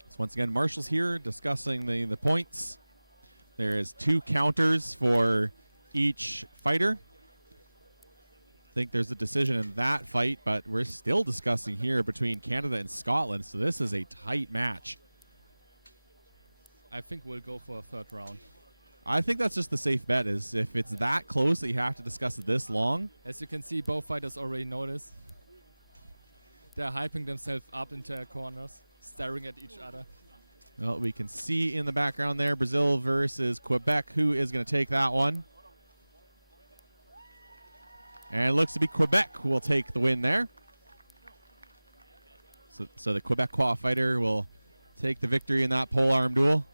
So once again, marshals here discussing the points. There is 2 counters for each fighter. I think there's a decision in that fight, but we're still discussing here between Canada and Scotland, so this is a tight match. I think we'll go for a third round. I think that's just the safe bet, is if it's that close that you have to discuss it this long. As you can see, both fighters already know this. They're hyping themselves up into their corners, staring at each other. Well, we can see in the background there, Brazil versus Quebec. Who is going to take that one? And it looks to be Quebec who will take the win there. So the Quebecois fighter will take the victory in that polearm duel.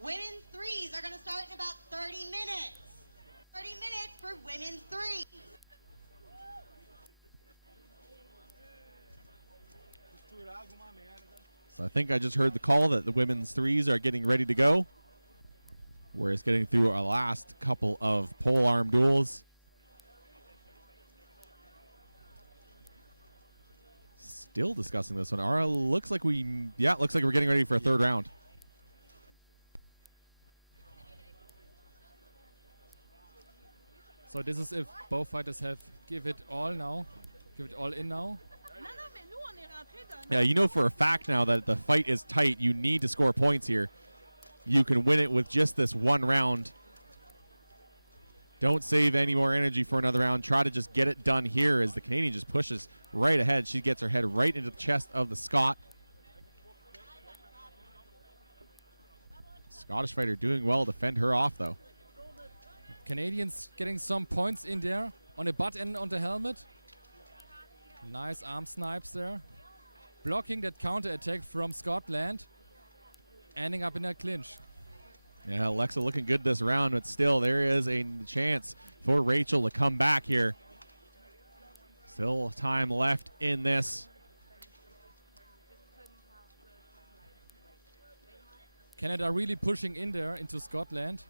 Women's threes are going to start in about 30 minutes. 30 minutes for women's threes. So I think I just heard the call that the women's threes are getting ready to go. We're just getting through our last couple of polearm duels. still discussing this one. Looks like we're getting ready for a third round. So this is if both fighters have give it all in now. Yeah, you know for a fact now that the fight is tight. You need to score points here. You can win it with just this one round. Don't save any more energy for another round. Try to just get it done here as the Canadian just pushes right ahead. She gets her head right into the chest of the Scot. Scottish fighter doing well to fend her off, though. Canadians getting some points in there on the butt and on the helmet. Nice arm snipes there. Blocking that counter attack from Scotland. Ending up in a clinch. Yeah, Alexa looking good this round, but still there is a chance for Rachel to come back here. Still time left in this. Canada really pushing in there into Scotland.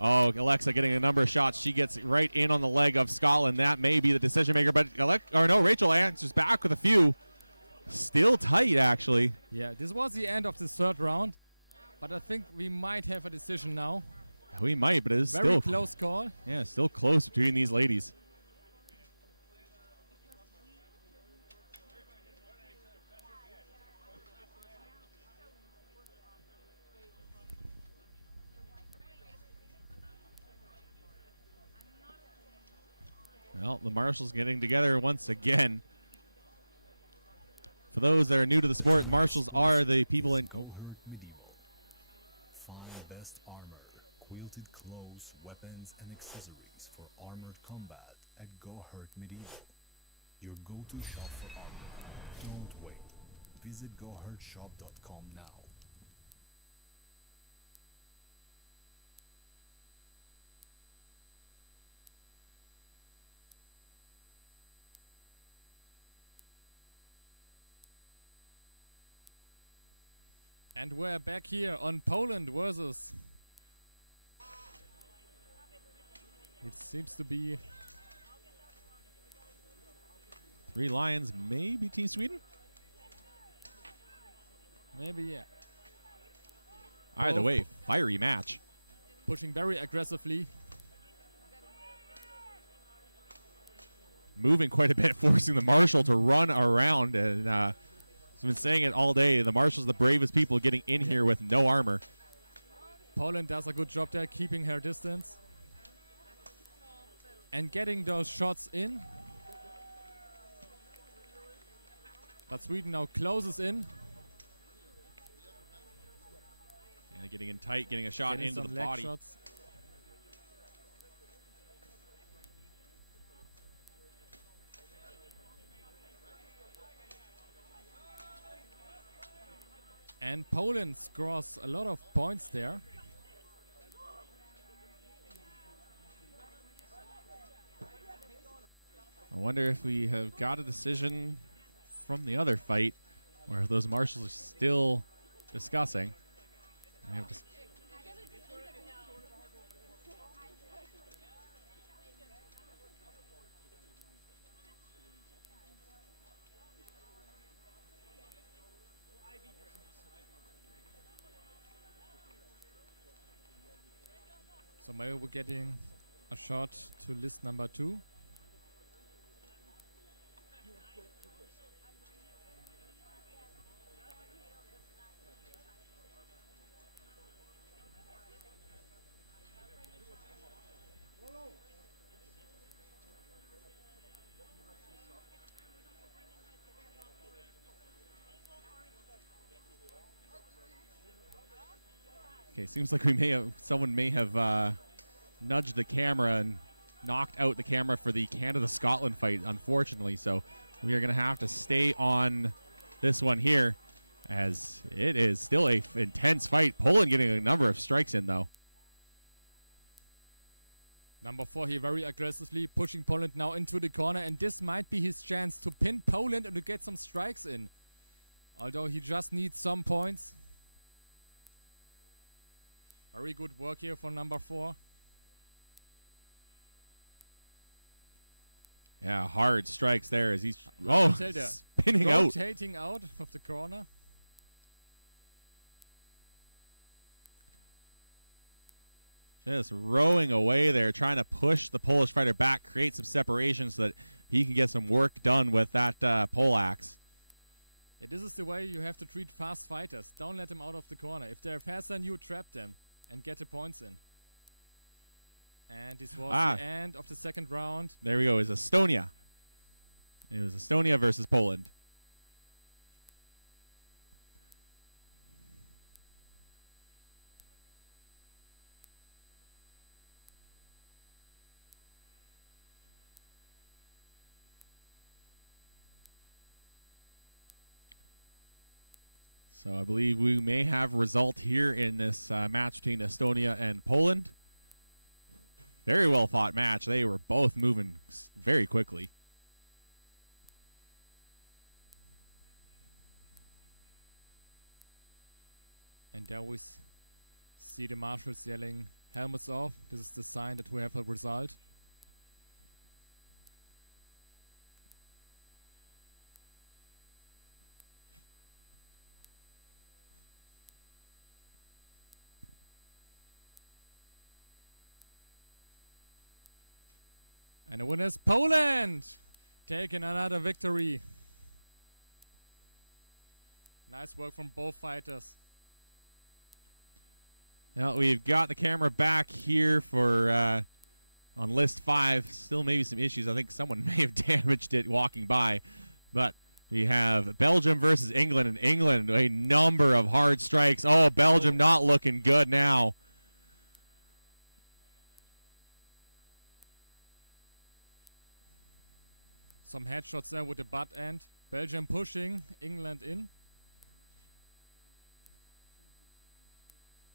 Oh, Alexa getting a number of shots. She gets right in on the leg of Scotland. That may be the decision maker, but Rachel answers back with a few. Still tight, actually. Yeah, this was the end of the third round, but I think we might have a decision now. We might, but it is very still close call. Yeah, still close between these ladies. Well, the marshals getting together once again. For those that are new to the sport, marshals are the people in... Go Hurt Medieval. Find best armor, quilted clothes, weapons, and accessories for armored combat at Go Hurt Medieval. Your go-to shop for armor. Don't wait. Visit gohurtshop.com now. And we're back here on Poland versus... It seems to be... 3 Lions, maybe Team Sweden? Maybe, yeah. Either way, fiery match. Pushing very aggressively. Moving quite a bit, forcing the marshal to run around. And I've been saying it all day. The marshals, the bravest people getting in here with no armor. Poland does a good job there, keeping her distance. And getting those shots in. But Sweden now closes in. And getting in tight, getting a shot into the body. Shots. And Poland scores a lot of points there. I wonder if we have got a decision from the other fight where those marshals are still discussing. We have to So maybe we're getting a shot to list number 2. Okay, seems like someone may have nudged the camera and knocked out the camera for the Canada-Scotland fight, unfortunately. So we are going to have to stay on this one here, as it is still a intense fight. Poland getting a number of strikes in, though. Number 4 here very aggressively pushing Poland now into the corner, and this might be his chance to pin Poland and to get some strikes in. Although he just needs some points. Very good work here for number 4. Yeah, hard strikes there as he's spinning out. Rotating out of the corner. Just rowing away there, trying to push the Polish fighter back, create some separation so that he can get some work done with that pole axe. Yeah, this is the way you have to treat fast fighters. Don't let them out of the corner. If they're faster than you, trap them and get the points in. And this was the end of the second round. There we go. It was Estonia. It was Estonia versus Poland. So I believe we may have a result here in this match between Estonia and Poland. Very well fought match. They were both moving very quickly. And there we see the marshals yelling, "Helmets off." This is the sign that we have a result. And the winner is Poland, taking another victory. Nice work from both fighters. Now we've got the camera back here for on list 5. Still maybe some issues. I think someone may have damaged it walking by. But we have Belgium versus England. And England, a number of hard strikes. Oh, Belgium not looking good now. Some headshots there with the butt end. Belgium pushing, England in.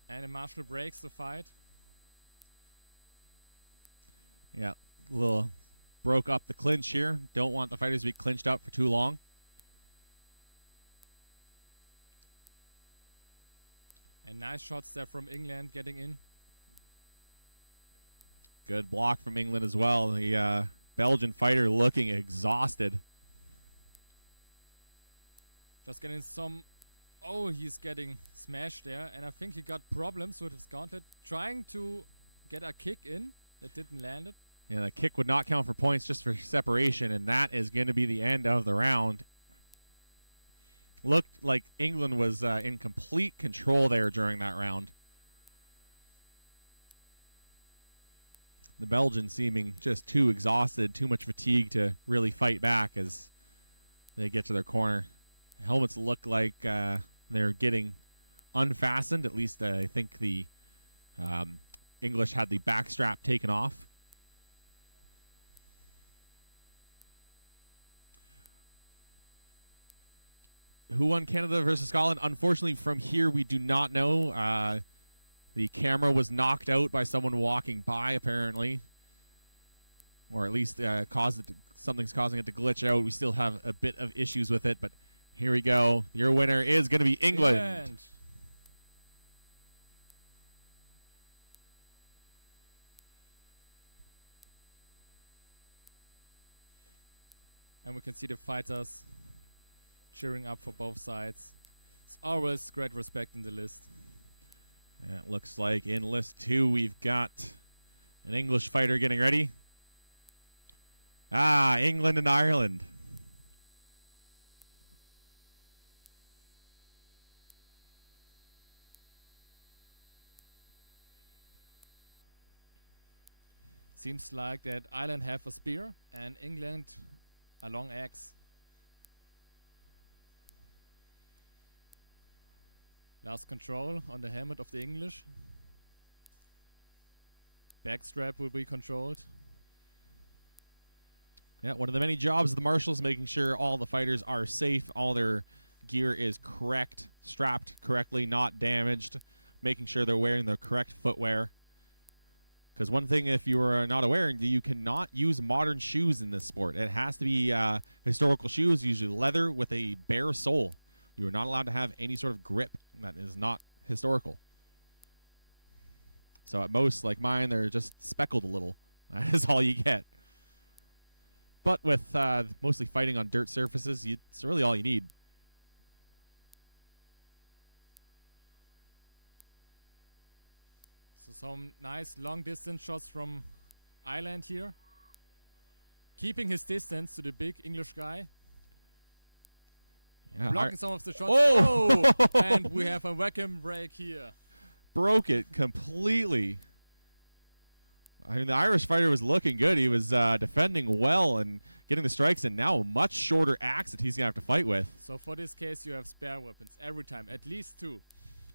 And the marshal breaks the fight. Yeah, a little broke up the clinch here. Don't want the fighters to be clinched up for too long. And nice shots there from England getting in. Good block from England as well. The Belgian fighter looking exhausted. Just getting some... Oh, he's getting smashed there. And I think he got problems with his gauntlet. Trying to get a kick in that didn't land it. Yeah, the kick would not count for points, just for separation. And that is going to be the end of the round. Looked like England was in complete control there during that round. The Belgians seeming just too exhausted, too much fatigue to really fight back as they get to their corner. Helmets look like they're getting unfastened. At least I think the English had the back strap taken off. Who won Canada versus Scotland? Unfortunately, from here, we do not know. The camera was knocked out by someone walking by, apparently. Or at least something's causing it to glitch out. We still have a bit of issues with it, but here we go. Your winner is going to be England. And we can see the fighters cheering up for both sides. It's always great respect in the list. It looks like in list 2 we've got an English fighter getting ready. England and Ireland. Seems like that Ireland have a spear and England a long axe. Last control on the helmet of the English. Backstrap will be controlled. Yeah, one of the many jobs of the marshals, making sure all the fighters are safe, all their gear is correct, strapped correctly, not damaged, making sure they're wearing the correct footwear. Because one thing, if you are not aware, you cannot use modern shoes in this sport. It has to be historical shoes, usually leather with a bare sole. You are not allowed to have any sort of grip that is not historical. So at most, like mine, they're just speckled a little. That is all you get. But with mostly fighting on dirt surfaces, it's really all you need. So some nice long distance shots from Ireland here. Keeping his distance to the big English guy. Yeah, Blocking some of the shots. Oh! Oh! And we have a vacuum break here. Broke it completely. I mean, the Irish fighter was looking good. He was defending well and getting the strikes, and now a much shorter axe that he's going to have to fight with. So for this case, you have spare weapons every time, at least 2.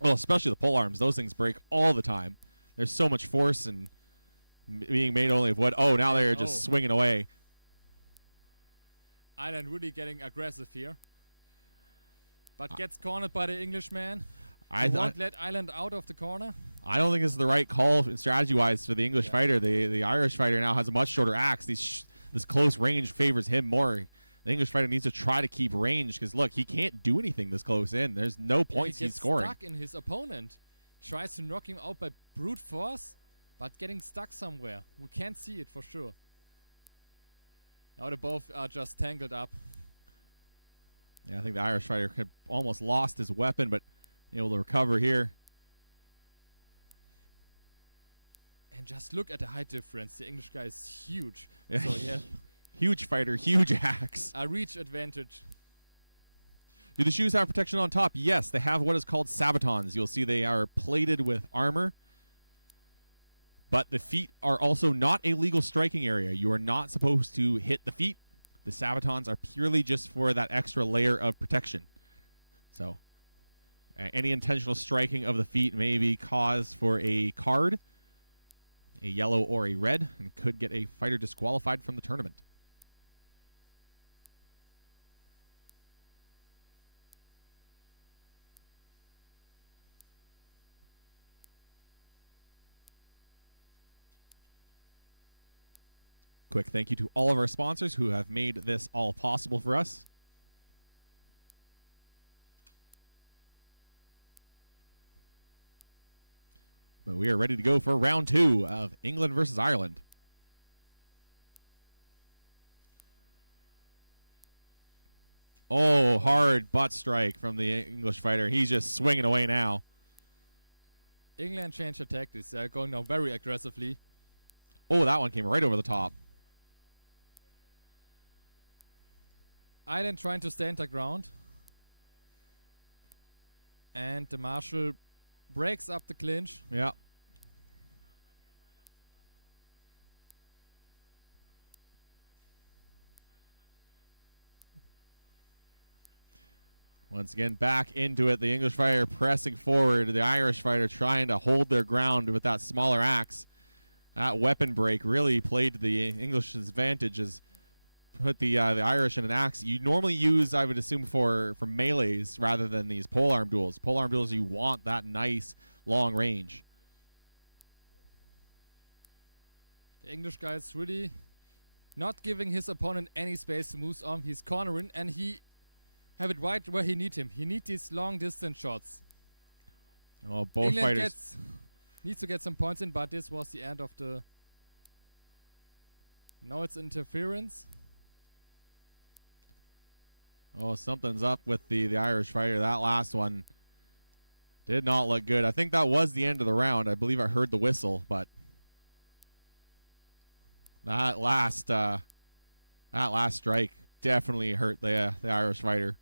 Well, especially the pole arms. Those things break all the time. There's so much force and being made only of wood. Oh, now they're just swinging away. Ireland really getting aggressive here. But gets cornered by the Englishman. I won't let Ireland out of the corner. I don't think this is the right call strategy-wise for the English fighter. The Irish fighter now has a much shorter axe. This close range favors him more. The English fighter needs to try to keep range because, look, he can't do anything this close in. There's no points he's scoring. He gets stuck in his opponent. Tries to knock him out by brute force, but getting stuck somewhere. We can't see it for sure. Now they both are just tangled up. Yeah, I think the Irish fighter had almost lost his weapon, but able to recover here. And just look at the height difference. The English guy is huge. Yeah. So yeah. Huge fighter, huge axe. A reach advantage. Do the shoes have protection on top? Yes, they have what is called sabatons. You'll see they are plated with armor. But the feet are also not a legal striking area. You are not supposed to hit the feet. The sabatons are purely just for that extra layer of protection. So any intentional striking of the feet may be cause for a card, a yellow or a red, and could get a fighter disqualified from the tournament. Quick thank you to all of our sponsors who have made this all possible for us. But we are ready to go for round 2 of England versus Ireland. Oh, hard butt strike from the English fighter. He's just swinging away now. England changed their tactics. They're going now very aggressively. Oh, that one came right over the top. Ireland trying to stand their ground. And the marshal breaks up the clinch. Yeah. Once again, back into it. The English fighter pressing forward. The Irish fighter trying to hold their ground with that smaller axe. That weapon break really played to the English's advantage as put the Irish in an axe. You normally use, I would assume, for melees rather than these polearm duels. Polearm duels, you want that nice long range. The English guy is really not giving his opponent any space to move on. He's cornering, and he have it right where he need him. He needs these long distance shots. Oh, both England fighters needs to get some points in, but this was the end of the. Now it's interference. Oh, something's up with the Irish fighter. That last one did not look good. I think that was the end of the round. I believe I heard the whistle, but that last strike definitely hurt the Irish fighter.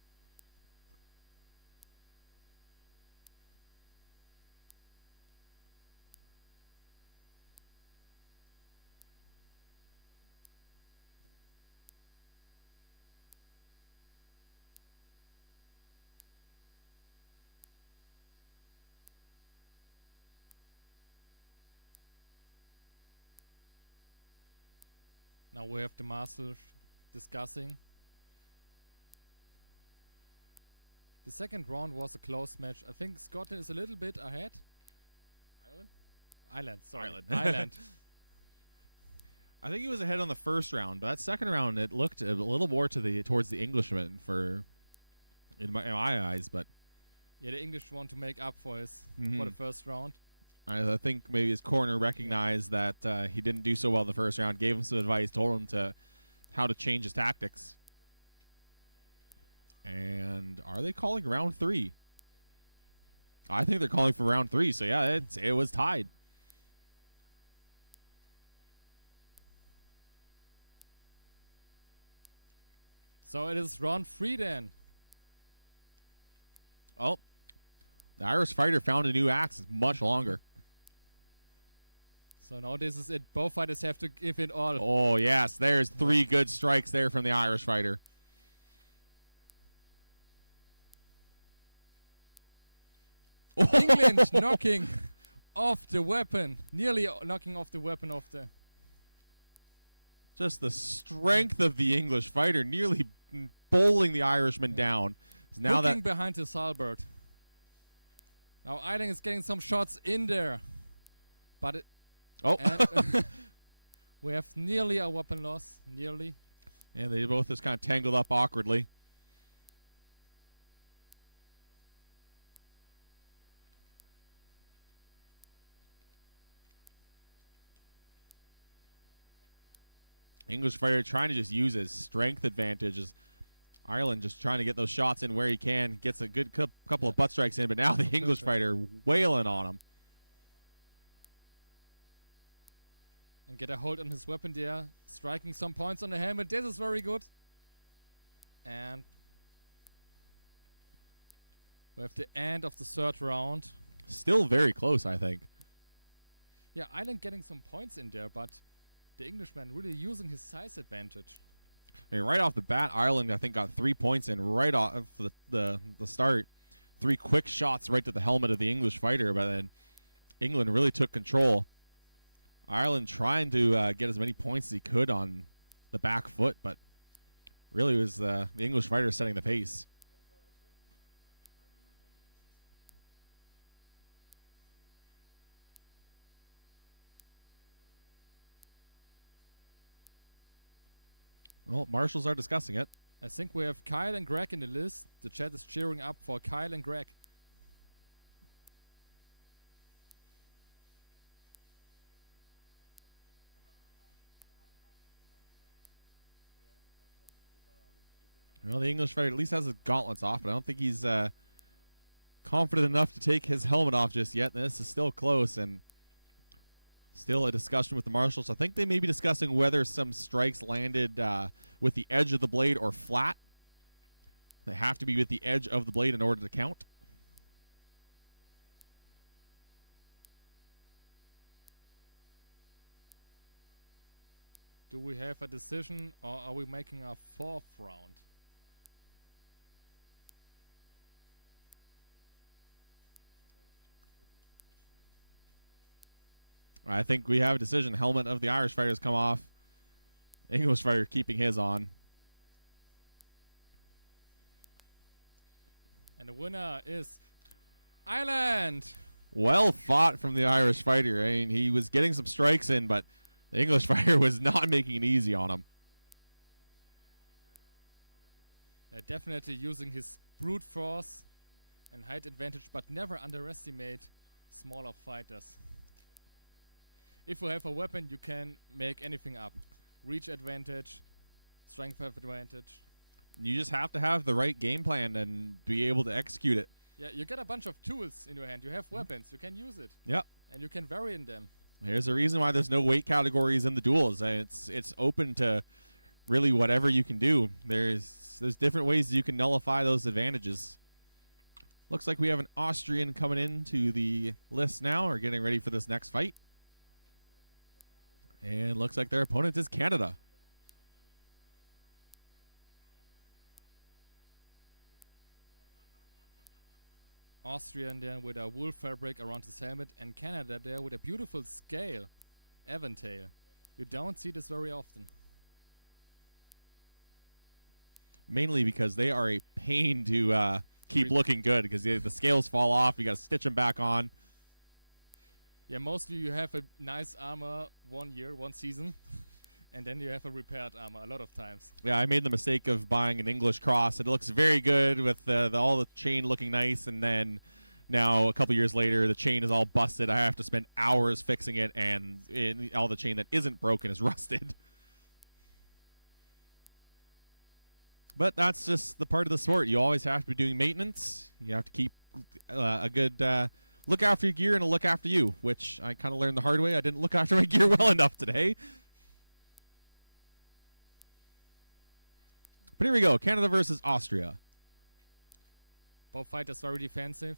Now we have the master discussing. The second round was a close match. I think Scotland is a little bit ahead. Ireland, sorry. Ireland. I think he was ahead on the first round, but that second round it looked a little more towards the Englishman in my eyes. But yeah, the English want to make up for for the first round. I think maybe his corner recognized that he didn't do so well in the first round, gave him some advice, told him to how to change his tactics. And are they calling round 3? I think they're calling for round 3. So yeah, it was tied. So it is round 3 then. Oh, the Irish fighter found a new axe. It's much longer. So now this is it. Both fighters have to give it all. Oh, yes. There's 3 good strikes there from the Irish fighter. England knocking off the weapon. Nearly knocking off the weapon of the... Just the strength of the English fighter, nearly bowling the Irishman down. Now Looking behind his halberd. Now Eiling is getting some shots in there. But it... Oh. And, we have nearly a weapon loss. Nearly. And they both just kind of tangled up awkwardly. English fighter trying to just use his strength advantages. Ireland just trying to get those shots in where he can. Gets a good couple of butt strikes in, but now the English fighter wailing on him. And get a hold on his weapon there. Striking some points on the helmet. This is very good. And we have the end of the 3rd round. Still very close, I think. Yeah, Ireland getting some points in there, but the Englishman really using his size advantage. I mean, right off the bat, Ireland, I think, got 3 points in right off the start. 3 quick shots right to the helmet of the English fighter, but then England really took control. Ireland trying to get as many points as he could on the back foot, but really was the English fighter setting the pace. Well, marshals are discussing it. I think we have Kyle and Greg in the list. The chat is cheering up for Kyle and Greg. Well, the English fighter at least has his gauntlets off, but I don't think he's confident enough to take his helmet off just yet. And this is still close and still a discussion with the marshals. I think they may be discussing whether some strikes landed with the edge of the blade or flat. They have to be with the edge of the blade in order to count. Do we have a decision, or are we making a 4th round? I think we have a decision. Helmet of the Irish fighter has come off. English fighter keeping his on. And the winner is Ireland. Well fought from the Irish fighter. I mean, he was getting some strikes in, but the English fighter was not making it easy on him. Definitely using his brute force and height advantage, but never underestimate smaller fighters. If you have a weapon, you can make anything up. Reach advantage, strength advantage. You just have to have the right game plan and be able to execute it. Yeah, you get a bunch of tools in your hand. You have weapons. You can use it. Yep. And you can vary in them. Here's the reason why there's no weight categories in the duels. It's open to really whatever you can do. There's different ways you can nullify those advantages. Looks like we have an Austrian coming into the list now, or getting ready for this next fight. And looks like their opponent is Canada. Austrian there with a wool fabric around his helmet, and Canada there with a beautiful scale, Aventail. You don't see this very often. Mainly because they are a pain to keep looking good, because the scales fall off. You got to stitch them back on. Yeah, mostly you have a nice armor 1 year, 1 season, and then you have a repaired armor a lot of times. Yeah, I made the mistake of buying an English cross. It looks very good with all the chain looking nice, and then now a couple years later, the chain is all busted. I have to spend hours fixing it, and all the chain that isn't broken is rusted. But that's just the part of the sport. You always have to be doing maintenance. You have to keep a good look after your gear and a look after you, which I kind of learned the hard way. I didn't look after my gear well enough today. But here we go. Canada versus Austria. Both fighters very defensive.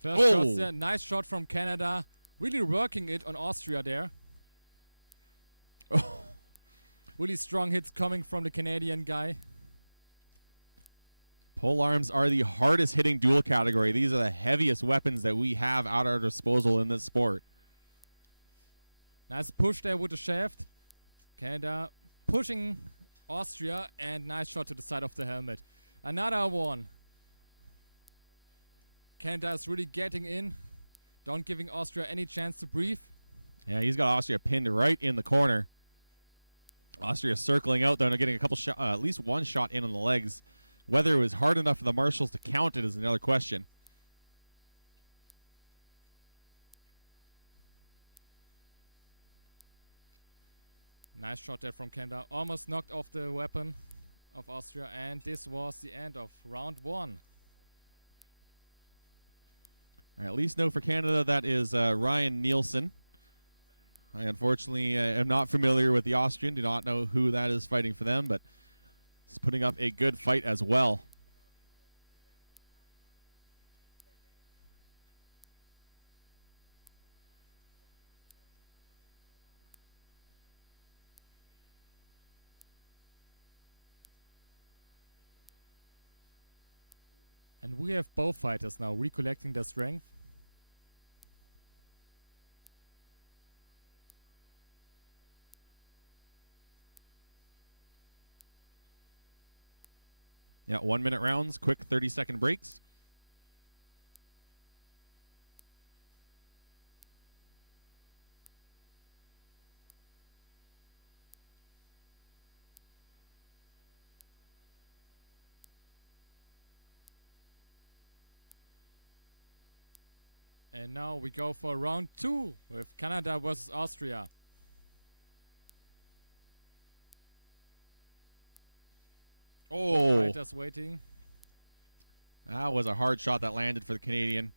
First shots there. Nice shot from Canada. Really working it on Austria there. Really strong hits coming from the Canadian guy. Pole arms are the hardest hitting duel category. These are the heaviest weapons that we have at our disposal in this sport. Nice push there with the shaft. Canada pushing Austria, and nice shot to the side of the helmet. Another one. Canada is really getting in. Don't giving Austria any chance to breathe. Yeah, he's got Austria pinned right in the corner. Austria circling out there and getting a couple shot, at least one shot in on the legs. Whether it was hard enough for the marshals to count it is another question. Nice shot there from Canada. Almost knocked off the weapon of Austria, and this was the end of round 1. At least know for Canada that is Ryan Nielsen. I unfortunately am not familiar with the Austrian. Do not know who that is fighting for them, but he's putting up a good fight as well. And we have both fighters now recollecting their strength. Yeah, 1 minute rounds, quick 30-second breaks. And now we go for round 2 with Canada versus Austria. Oh, Both fighters waiting. That was a hard shot that landed for the Canadian.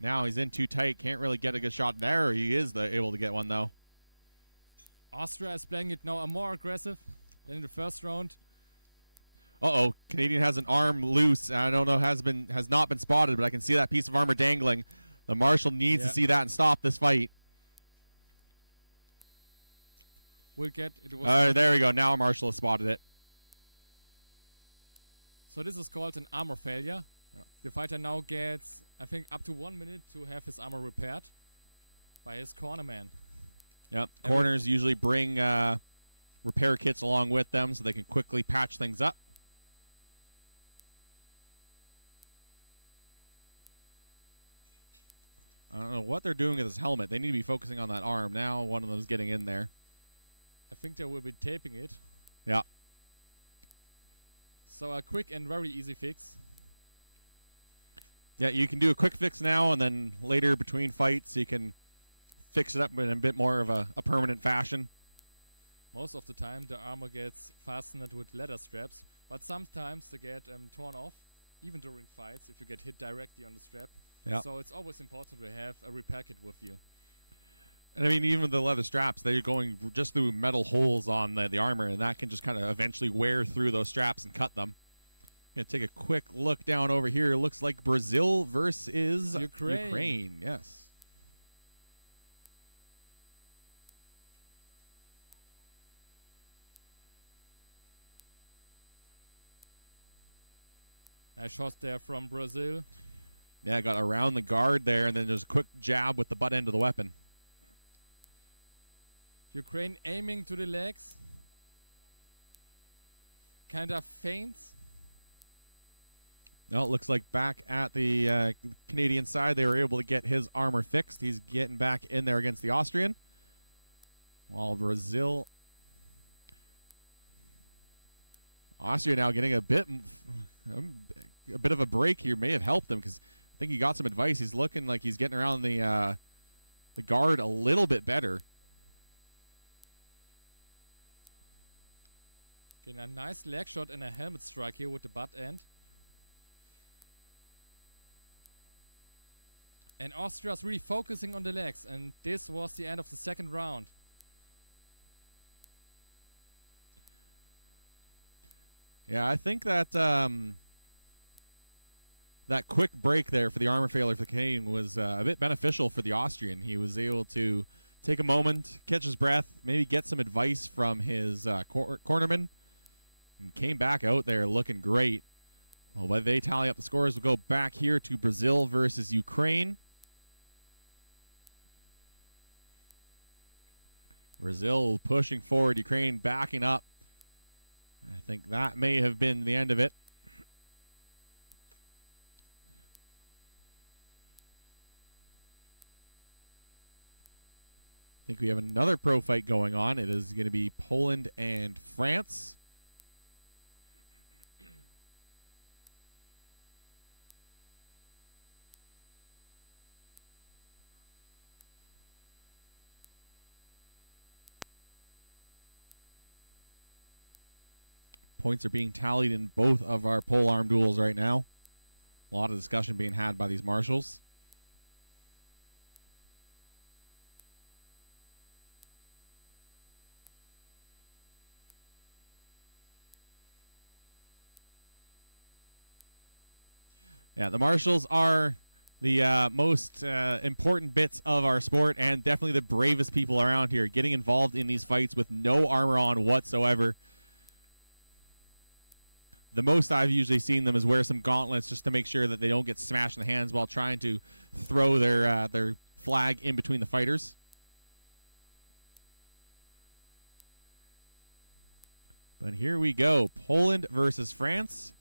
Now he's in too tight. Can't really get a good shot there. He is able to get one, though. Austria is playing it now more aggressive than in the first round. Uh-oh. Canadian has an arm loose. I don't know, has not been spotted, but I can see that piece of armor dangling. The marshal needs to see that and stop this fight. We'll get it. There we go. Now marshal has spotted it. So this is called an armor failure. Yeah. The fighter now gets, I think, up to 1 minute to have his armor repaired by his cornerman. Yep. Corners usually bring repair kits along with them so they can quickly patch things up. I don't know what they're doing with his helmet. They need to be focusing on that arm. Now one of them's getting in there. I think they will be taping it. Yeah. So a quick and very easy fix. Yeah, you can do a quick fix now, and then later between fights you can fix it up in a bit more of a permanent fashion. Most of the time the armor gets fastened with leather straps, but sometimes they get torn off, even during fights, if you get hit directly on the strap. Yep. So it's always important to have a repair kit with you. And I mean, even the leather straps, they're going just through metal holes on the armor, and that can just kind of eventually wear through those straps and cut them. Going to take a quick look down over here. It looks like Brazil versus Ukraine. Yes. Nice shot there from Brazil. Yeah, got around the guard there, and then there's a quick jab with the butt end of the weapon. Ukraine aiming to the legs. Kind of feints. No, it looks like back at the Canadian side, they were able to get his armor fixed. He's getting back in there against the Austrian. While Brazil... Austria now getting a bit of a break here may have helped him, because I think he got some advice. He's looking like he's getting around the guard a little bit better. Getting a nice leg shot and a helmet strike here with the butt end. And Austria's really focusing on the legs, and this was the end of the second round. Yeah, I think that that quick break there for the armor failure for the Canadian was a bit beneficial for the Austrian. He was able to take a moment, catch his breath, maybe get some advice from his cornerman, and came back out there looking great. Well, while they tally up the scores, we'll go back here to Brazil versus Ukraine. Brazil pushing forward, Ukraine backing up. I think that may have been the end of it. I think we have another pro fight going on. It is going to be Poland and France. Points are being tallied in both of our pole arm duels right now. A lot of discussion being had by these marshals. Yeah, the marshals are the most important bits of our sport and definitely the bravest people around here, getting involved in these fights with no armor on whatsoever. The most I've usually seen them is wear some gauntlets just to make sure that they don't get smashed in the hands while trying to throw their flag in between the fighters. But here we go. Poland versus France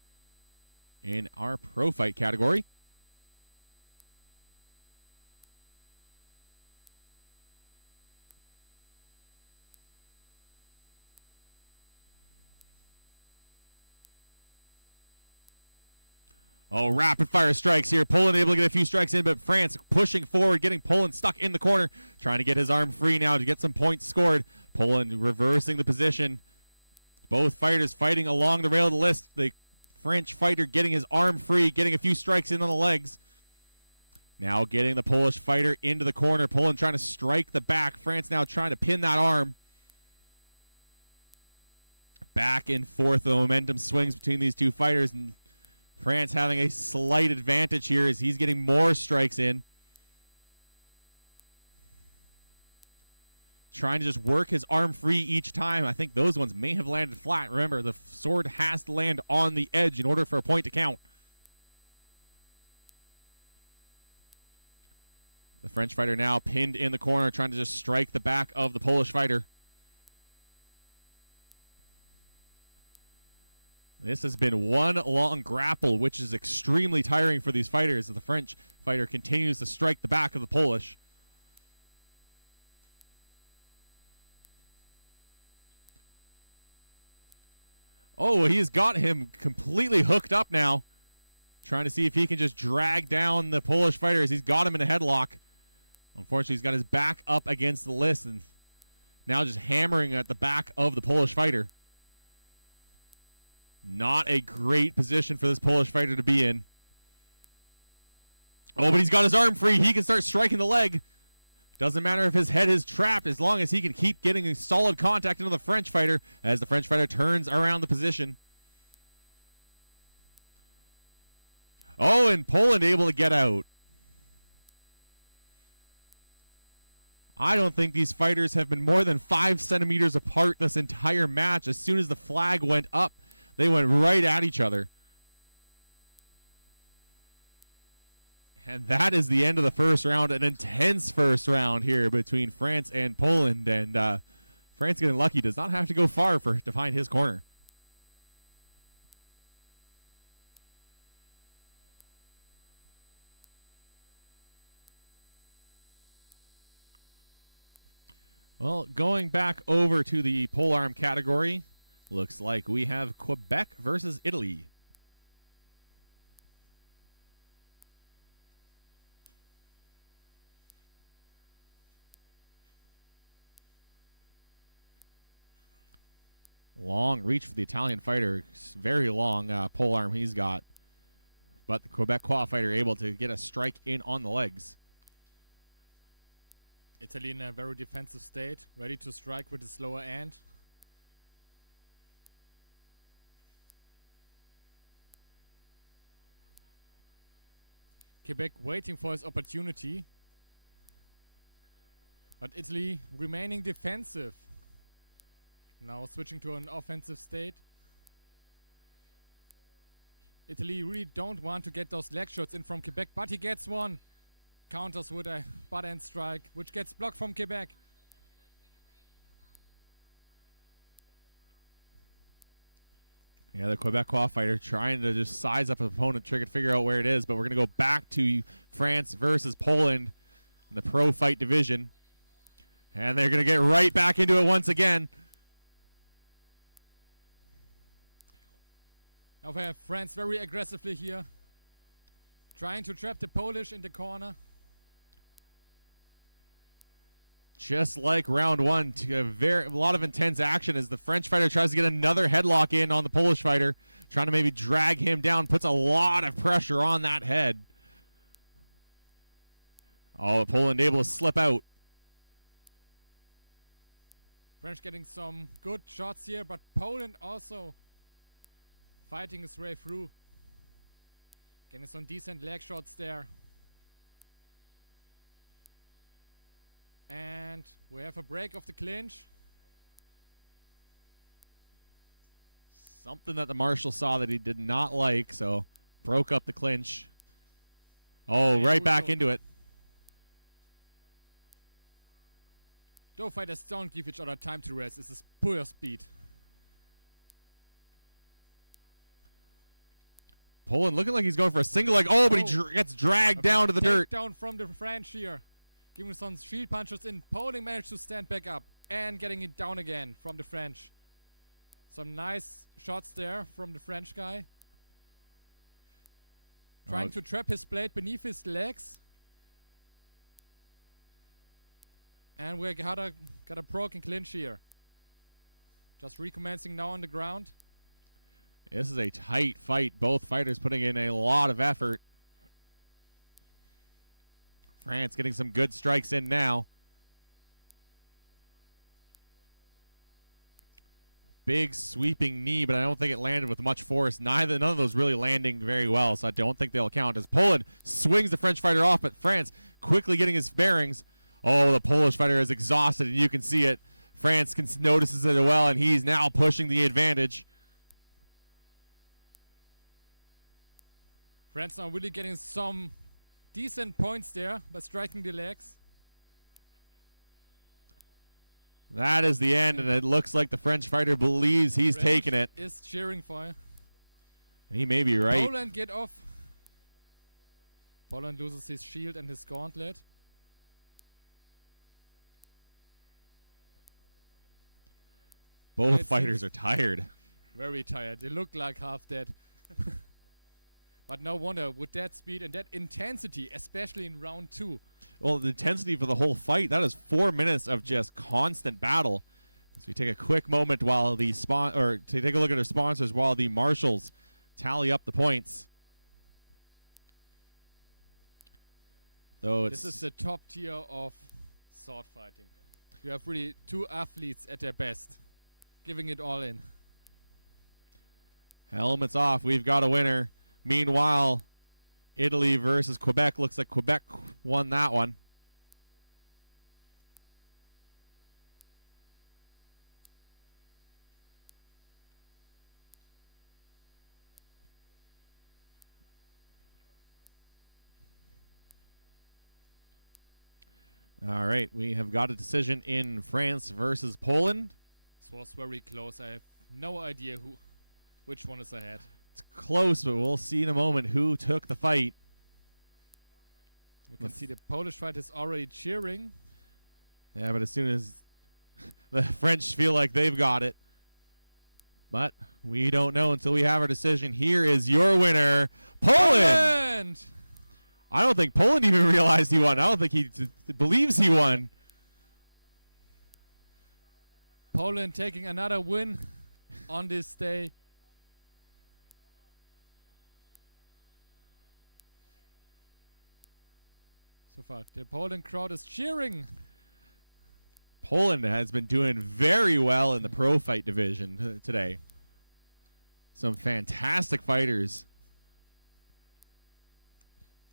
in our pro fight category. Oh, rapid fire strikes here. Poland able to get a few strikes in, but France pushing forward, getting Poland stuck in the corner, trying to get his arm free now to get some points scored. Poland reversing the position. Both fighters fighting along the rail of the list. The French fighter getting his arm free, getting a few strikes in on the legs. Now getting the Polish fighter into the corner. Poland trying to strike the back. France now trying to pin that arm. Back and forth, the momentum swings between these two fighters, and France having a slight advantage here as he's getting more strikes in. Trying to just work his arm free each time. I think those ones may have landed flat. Remember, the sword has to land on the edge in order for a point to count. The French fighter now pinned in the corner, trying to just strike the back of the Polish fighter. This has been one long grapple, which is extremely tiring for these fighters as the French fighter continues to strike the back of the Polish. Oh, he has got him completely hooked up now. Trying to see if he can just drag down the Polish fighter as he's got him in a headlock. Unfortunately, he's got his back up against the list and now just hammering at the back of the Polish fighter. Not a great position for this Polish fighter to be in. Oh, but he's got his arm free. He can start striking the leg. Doesn't matter if his head is trapped as long as he can keep getting a solid contact into the French fighter as the French fighter turns around the position. Oh, and Poland able to get out. I don't think these fighters have been more than 5 centimeters apart this entire match. As soon as the flag went up, they went right at each other. And that is the end of the first round. An intense first round here between France and Poland. And France getting lucky, does not have to go far to find his corner. Well, going back over to the polearm category, looks like we have Quebec versus Italy. Long reach for the Italian fighter. Very long pole arm he's got. But the Quebecois fighter able to get a strike in on the legs. Italy in a very defensive state, ready to strike with his lower end. Quebec waiting for his opportunity. But Italy remaining defensive. Now switching to an offensive state. Italy really don't want to get those leg shots in from Quebec, but he gets one. Counters with a butt end strike, which gets blocked from Quebec. Yeah, the Quebecois fighter trying to just size up an opponent, try to figure out where it is, but we're going to go back to France versus Poland in the pro fight division. And they're going to get right back into it once again. Now we have France very aggressively here, trying to trap the Polish in the corner. Just like round one, a lot of intense action as the French fighter tries to get another headlock in on the Polish fighter, trying to maybe drag him down, puts a lot of pressure on that head. Oh, Poland able to slip out. French getting some good shots here, but Poland also fighting his way through. Getting some decent leg shots there. And we have a break of the clinch. Something that the marshal saw that he did not like, so broke up the clinch. Oh, right back into it. Though fighters don't give each other time to rest. This is pure speed. Poland looking like he's going for a single leg. Oh, but he gets dragged down to the dirt. Down from the French here. Giving some shield punches in. Poland managed to stand back up and getting it down again from the French. Some nice shots there from the French guy. Trying to trap his blade beneath his legs. And we got a broken clinch here. Just recommencing now on the ground. This is a tight fight. Both fighters putting in a lot of effort. France getting some good strikes in now. Big sweeping knee, but I don't think it landed with much force. None of those really landing very well, so I don't think they'll count. As Poland swings the French fighter off, but France quickly getting his bearings. Oh, the Polish fighter is exhausted, and you can see it. France notices it well, and he's now pushing the advantage. France now really getting some decent points there by striking the legs. That is the end, and it looks like the French fighter believes he's taking it. Is cheering for him. And he may be right. Poland get off. Poland loses his shield and his gauntlet. Both fighters are tired. Very tired. They look like half dead. But no wonder, with that speed and that intensity, especially in round 2. Well, the intensity for the whole fight, that is 4 minutes of just constant battle. As we take a quick moment while the to take a look at our sponsors while the marshals tally up the points. Though this is the top tier of sword fighting. You have really 2 athletes at their best, giving it all in. Helmets off. We've got a winner. Meanwhile, Italy versus Quebec. Looks like Quebec won that one. All right, we have got a decision in France versus Poland. This was very close. I have no idea which one is ahead. It's close, but we'll see in a moment who took the fight. We can see the Polish fighters already cheering. Yeah, but as soon as the French feel like they've got it. But we don't know until we have our decision. Here is your winner, Poland! I don't think Poland even realized he won. I don't think he believes he won. Poland taking another win on this day. So far, the Poland crowd is cheering. Poland has been doing very well in the pro fight division today. Some fantastic fighters.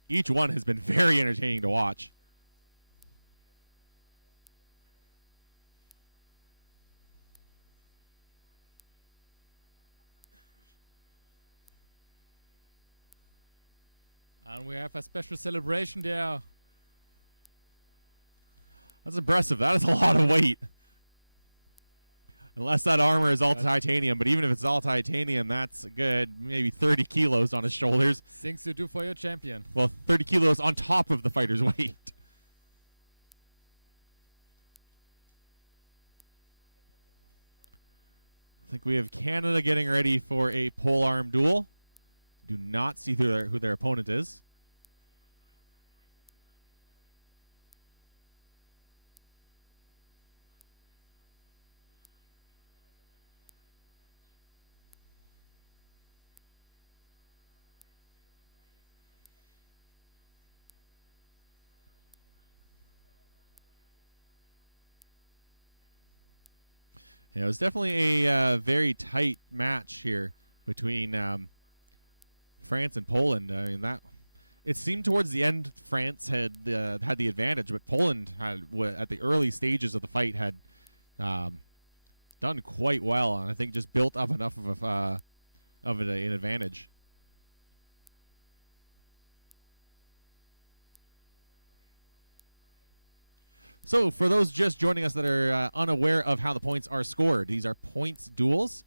Each one has been very entertaining to watch. And we have a special celebration there. That's impressive. That is a lot of weight. Unless that armor is all titanium, but even if it's all titanium, that's a good maybe 30 kilos on his shoulders. Things to do for your champion. Well, 30 kilos on top of the fighter's weight. I think we have Canada getting ready for a polearm duel. Do not see who their opponent is. Yeah, it was definitely a very tight match here between France and Poland. I mean, that it seemed towards the end France had the advantage, but Poland had at the early stages of the fight had done quite well, and I think just built up enough of an advantage. So, for those just joining us that are unaware of how the points are scored, these are points duels.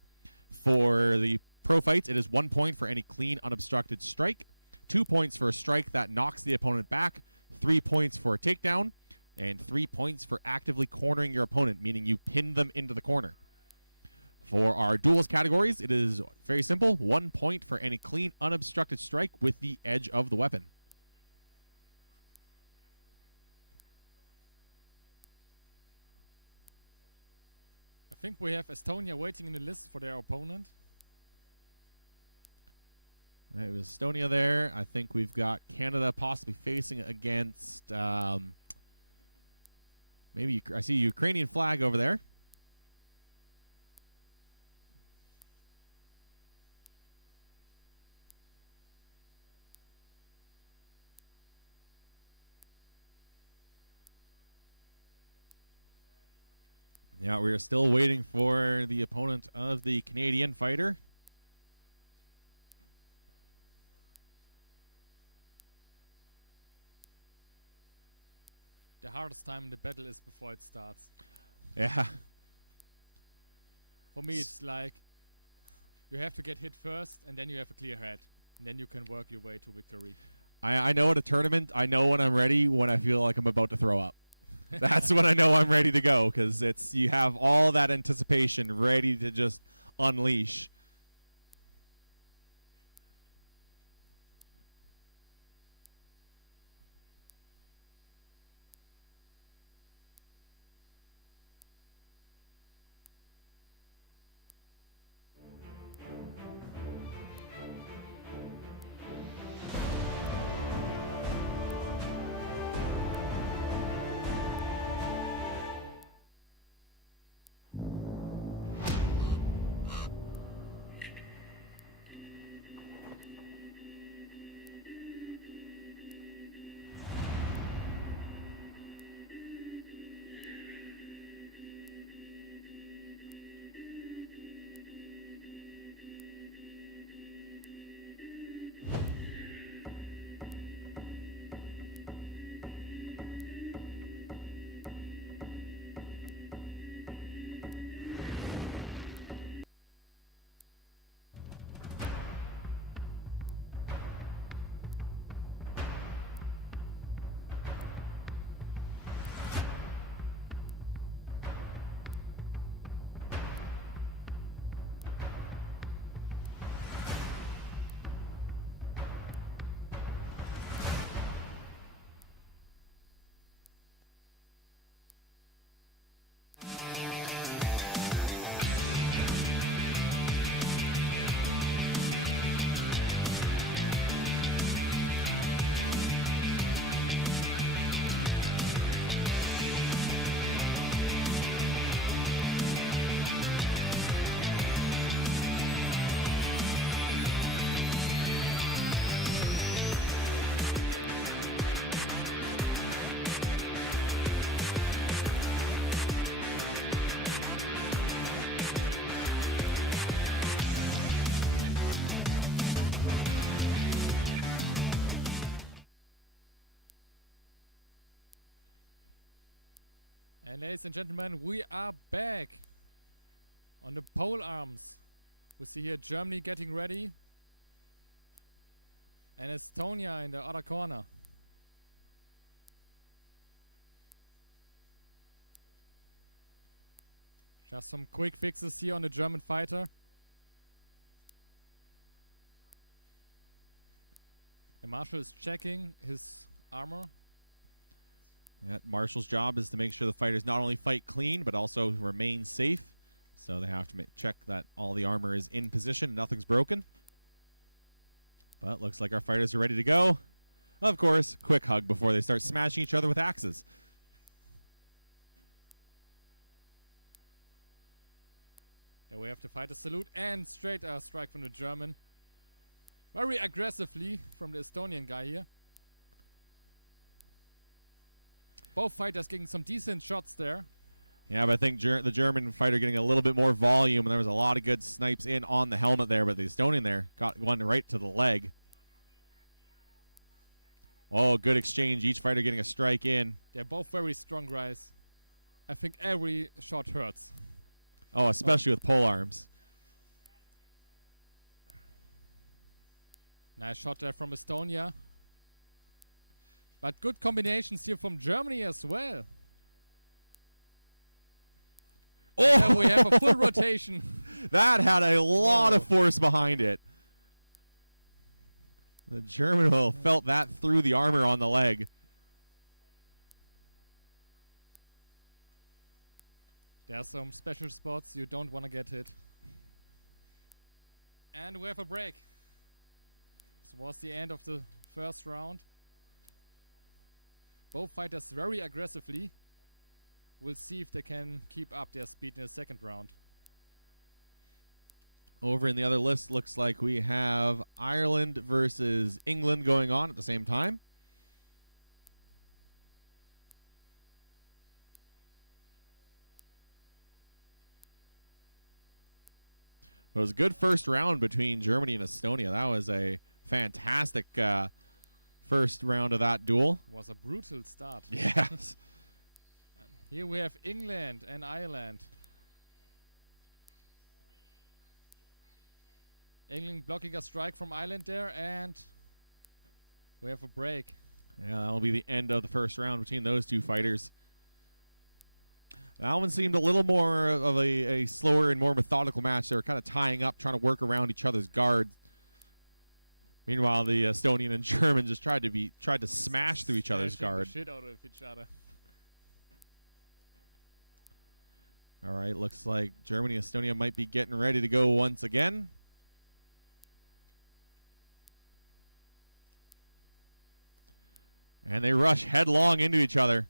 For the pro fights, it is 1 point for any clean, unobstructed strike, 2 points for a strike that knocks the opponent back, 3 points for a takedown, and 3 points for actively cornering your opponent, meaning you pin them into the corner. For our duels categories, it is very simple, 1 point for any clean, unobstructed strike with the edge of the weapon. I think we have Estonia waiting in the list for their opponent. It was Estonia there. I think we've got Canada possibly facing against maybe I see a Ukrainian flag over there. Yeah, we are still waiting for the opponent of the Canadian fighter. The hardest time in the battle is before it starts. Yeah. For me, it's like you have to get hit first, and then you have a clear head. And then you can work your way to victory. I know at a tournament, I know when I'm ready when I feel like I'm about to throw up. That's when I know I'm ready to go, because you have all that anticipation ready to just unleash. And ladies and gentlemen, we are back on the pole arms. We see here Germany getting ready. And Estonia in the other corner. Just some quick fixes here on the German fighter. The Marshal is checking his armor. Yeah, Marshall's job is to make sure the fighters not only fight clean, but also remain safe. So they have to check that all the armor is in position, nothing's broken. But looks like our fighters are ready to go. Of course, quick hug before they start smashing each other with axes. There we have to fight a salute and straight strike from the German. Very aggressively from the Estonian guy here. Both fighters getting some decent shots there. Yeah, but I think the German fighter getting a little bit more volume, and there was a lot of good snipes in on the helmet there, but the Estonian there got one right to the leg. Oh, good exchange. Each fighter getting a strike in. They're both very strong guys. I think every shot hurts. Oh, especially with pole arms. Nice shot there from Estonia. But good combinations here from Germany as well. Oh, we have a full rotation. That had a lot of force behind it. The German felt that through the armor on the leg. There are some special spots you don't want to get hit. And we have a break. This was the end of the first round. Both fighters very aggressively. We'll see if they can keep up their speed in the second round. Over in the other list, looks like we have Ireland versus England going on at the same time. It was a good first round between Germany and Estonia. That was a fantastic first round of that duel. It was a brutal start. Yes. Here we have England and Ireland. England blocking a strike from Ireland there, and we have a break. Yeah, that'll be the end of the first round between those two fighters. That one seemed a little more of a slower and more methodical match. They were kind of tying up, trying to work around each other's guards. Meanwhile, the Estonian and German just tried to smash through each other's guard. The shit out of each other. All right, looks like Germany and Estonia might be getting ready to go once again. And they rush headlong into each other.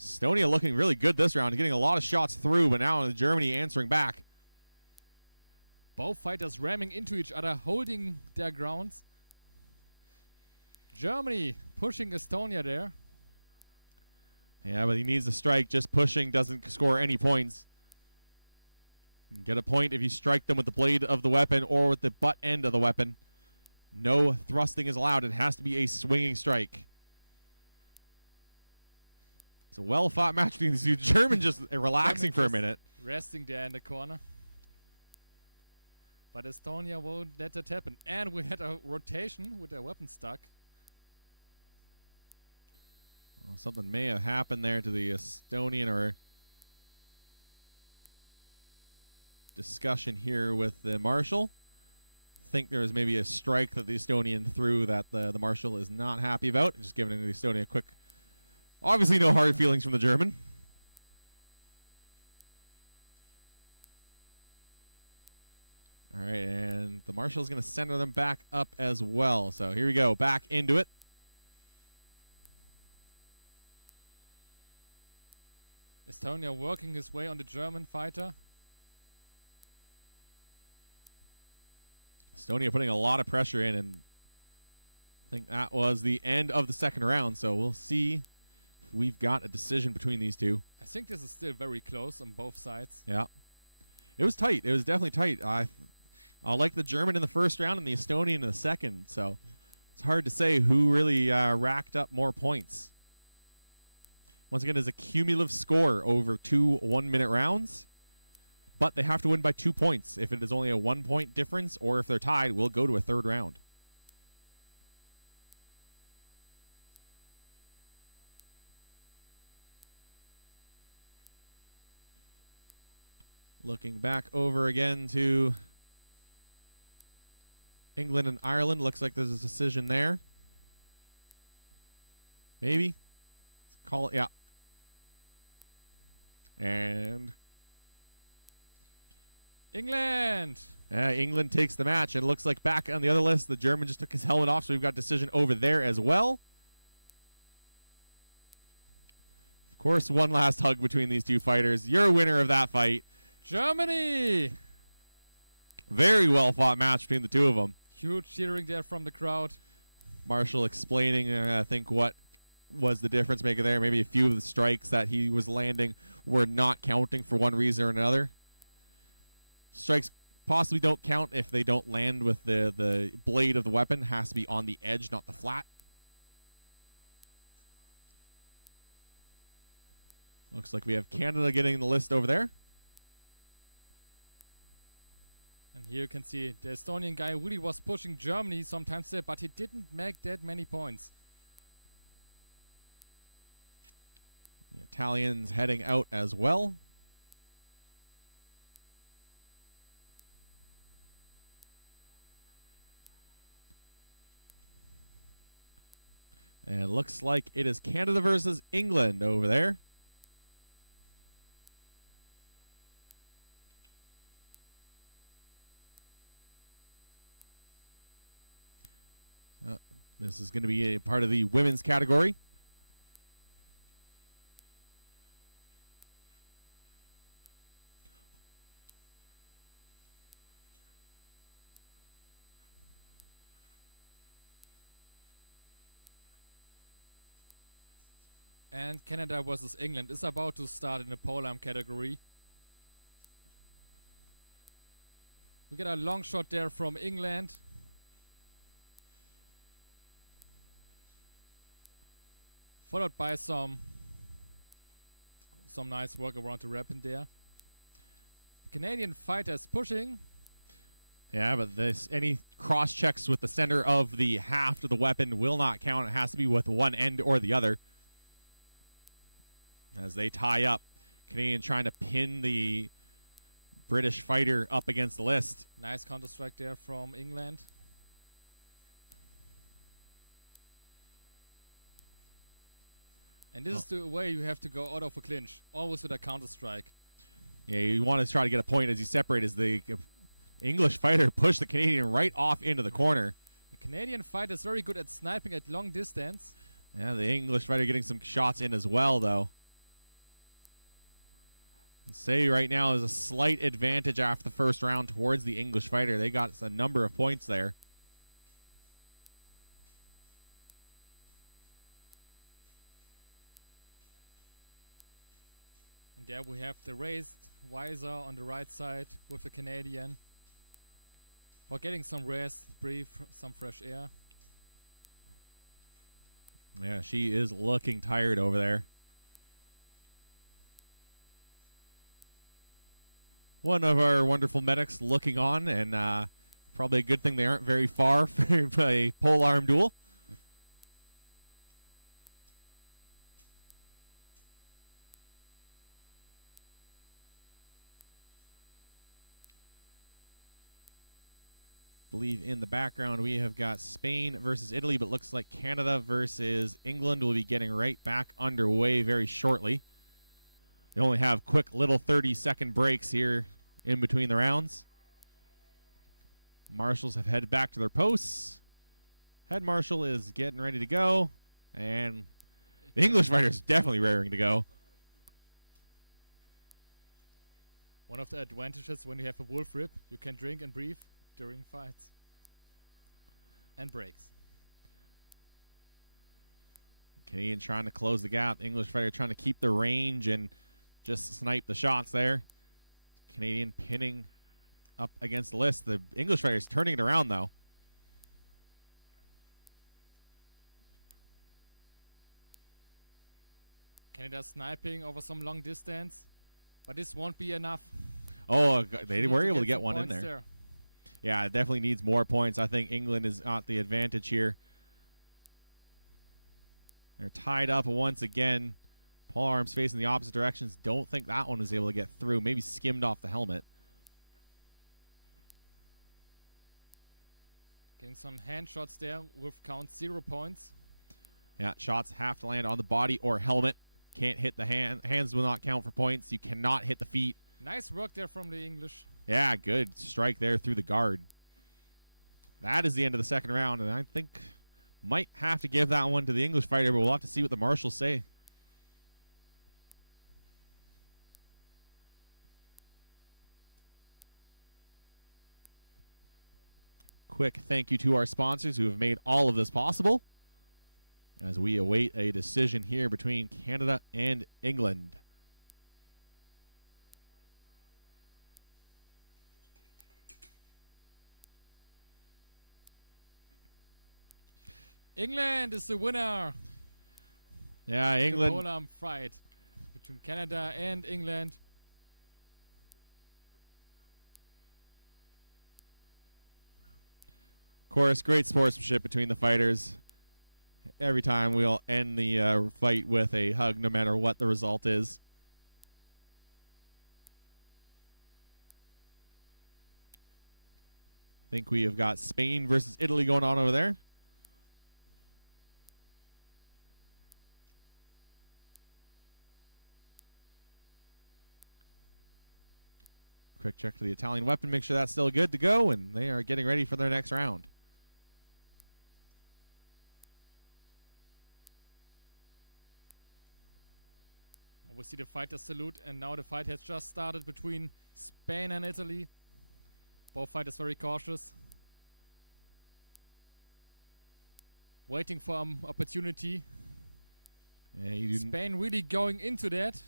Estonia looking really good this round, getting a lot of shots through, but now Germany answering back. Both fighters ramming into each other, holding their grounds. Germany pushing Estonia there. Yeah, but he needs a strike. Just pushing doesn't score any points. You can get a point if you strike them with the blade of the weapon or with the butt end of the weapon. No thrusting is allowed. It has to be a swinging strike. It's a well-fought match between these two. German just relaxing for a minute. Resting there in the corner. But Estonia won't let that happen. And we had a rotation with their weapon stuck. Well, something may have happened there to the Estonian, or discussion here with the Marshal. Think there was maybe a strike that the Estonian threw that the Marshal is not happy about. Just giving the Estonian a quick... Obviously no hard feelings from the German. All right, and the Marshal is going to center them back up as well. So here we go, back into it. Estonia working his way on the German fighter. Estonia putting a lot of pressure in, and I think that was the end of the second round. So we'll see if we've got a decision between these two. I think this is still very close on both sides. Yeah. It was tight. It was definitely tight. I like the German in the first round and the Estonian in the second. So It's hard to say who really racked up more points. Once again, it's a cumulative score over 2 1-minute rounds, but they have to win by 2 points. If it is only a 1-point difference or if they're tied, we'll go to a third round. Looking back over again to England and Ireland. Looks like there's a decision there. Maybe. Let's call it, yeah. And England! England takes the match. And it looks like back on the other list, the German just took his helmet off, so we've got decision over there as well. Of course, one last hug between these two fighters. You're a winner of that fight. Germany! Very well fought match between the two of them. Huge cheering there from the crowd. Marshall explaining, I think, what was the difference maker there. Maybe a few of the strikes that he was landing were not counting for one reason or another. Strikes possibly don't count if they don't land with the blade of the weapon. Has to be on the edge, not the flat. Looks like we have Canada getting the list over there. And here you can see the Estonian guy really was pushing Germany sometimes there, but he didn't make that many points. The Italians heading out as well. And it looks like it is Canada versus England over there. This is going to be a part of the women's category. And Canada versus England is about to start in the polearm category. We get a long shot there from England. Followed by some nice work around the weapon there. Canadian fighters pushing. Yeah, but any cross checks with the center of the haft of the weapon will not count. It has to be with one end or the other. As they tie up, Canadian trying to pin the British fighter up against the list. Nice counter strike there from England. And this is the way you have to go out of a clinch, always with a counter strike. Yeah, you want to try to get a point as you separate, as the English fighter pushed the Canadian right off into the corner. The Canadian fighter is very good at sniping at long distance. Yeah, the English fighter getting some shots in as well, though. Say right now is a slight advantage after the first round towards the English fighter. They got a number of points there. And there we have the raised visor on the right side with the Canadian. For getting some rest, breathe some fresh air. Yeah, she is looking tired over there. One of our wonderful medics looking on, and probably a good thing they aren't very far for a polearm duel. Believe in the background we have got Spain versus Italy, but looks like Canada versus England will be getting right back underway very shortly. They only have quick little 30-second breaks here in between the rounds. Marshals have headed back to their posts. Head marshal is getting ready to go, and the English fighter is definitely raring to go. One of the advantages when you have a wolf rib, you can drink and breathe during fights and breaks. Canadian trying to close the gap. English fighter trying to keep the range and just snipe the shots there. Canadian pinning up against the list. The English fighter is turning it around, though. Canada sniping over some long distance, but this won't be enough. Oh, She they needs were to able to get some one in points there. Yeah, it definitely needs more points. I think England has got the advantage here. They're tied up once again. Pole arms facing the opposite directions. Don't think that one was able to get through. Maybe skimmed off the helmet. Getting some hand shots there with count 0 points. Yeah, shots have to land on the body or helmet. Can't hit the hand. Hands will not count for points. You cannot hit the feet. Nice work there from the English. Yeah, good strike there through the guard. That is the end of the second round, and I think might have to give that one to the English fighter, but we'll have to see what the marshals say. Quick thank you to our sponsors who have made all of this possible as we await a decision here between Canada and England. England is the winner. Yeah, England. The pole-arm fight between Canada and England. Of course, great sportsmanship between the fighters. Every time we'll end the fight with a hug, no matter what the result is. I think we have got Spain versus Italy going on over there. Quick check to the Italian weapon, make sure that's still good to go, and they are getting ready for their next round. We see the fighter salute, and now the fight has just started between Spain and Italy. Both fighters very cautious. Waiting for an opportunity. Yeah, Spain really going into that.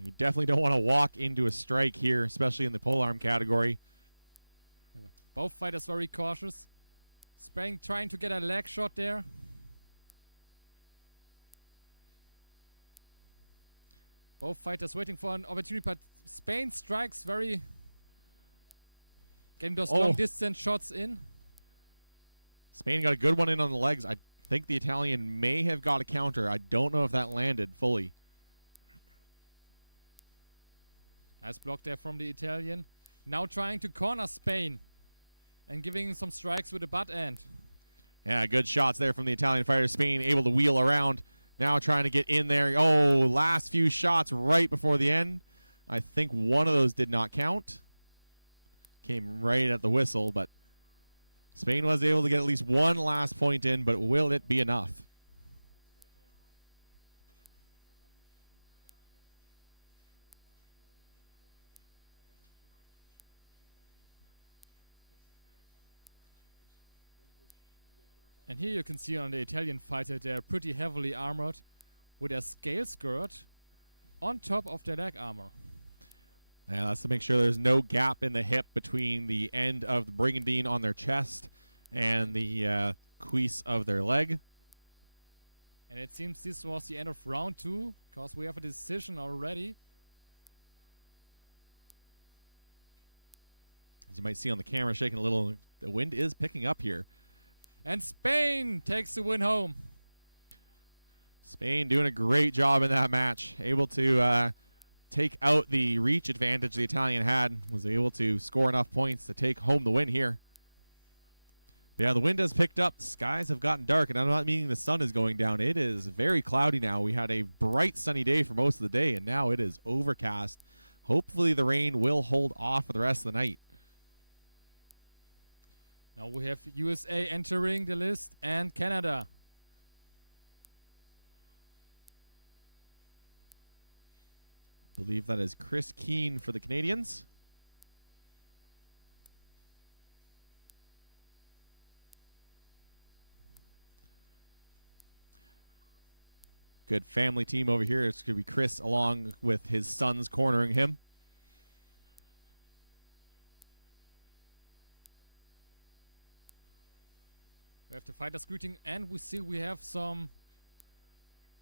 You definitely don't want to walk into a strike here, especially in the polearm category. Both fighters very cautious. Spain trying to get a leg shot there. Both fighters waiting for an opportunity, but Spain strikes very... Getting those long distance shots in. Spain got a good one in on the legs. I think the Italian may have got a counter. I don't know if that landed fully. Nice block there from the Italian. Now trying to corner Spain and giving some strikes with the butt end. Yeah, good shots there from the Italian fighter. Spain able to wheel around. Now trying to get in there. Oh, last few shots right before the end. I think one of those did not count. Came right at the whistle, but Spain was able to get at least one last point in, but will it be enough? And here you can see on the Italian fighter they're pretty heavily armored with a scale skirt on top of their leg armor. Yeah, that's to make sure there's no gap in the hip between the end of the brigandine on their chest and the crease of their leg. And it seems this was the end of round 2, because we have a decision already. As you might see on the camera shaking a little, the wind is picking up here. And Spain takes the win home. Spain doing a great job in that match. Able to take out the reach advantage the Italian had. Was able to score enough points to take home the win here. But yeah, the wind has picked up. Skies have gotten dark, and I'm not meaning the sun is going down. It is very cloudy now. We had a bright sunny day for most of the day, and now it is overcast. Hopefully the rain will hold off for the rest of the night. Now we have USA entering the list and Canada. I believe that is Chris Keane for the Canadians. Good family team over here. It's going to be Chris along with his sons cornering him. We have the fighters greeting, and we see we have some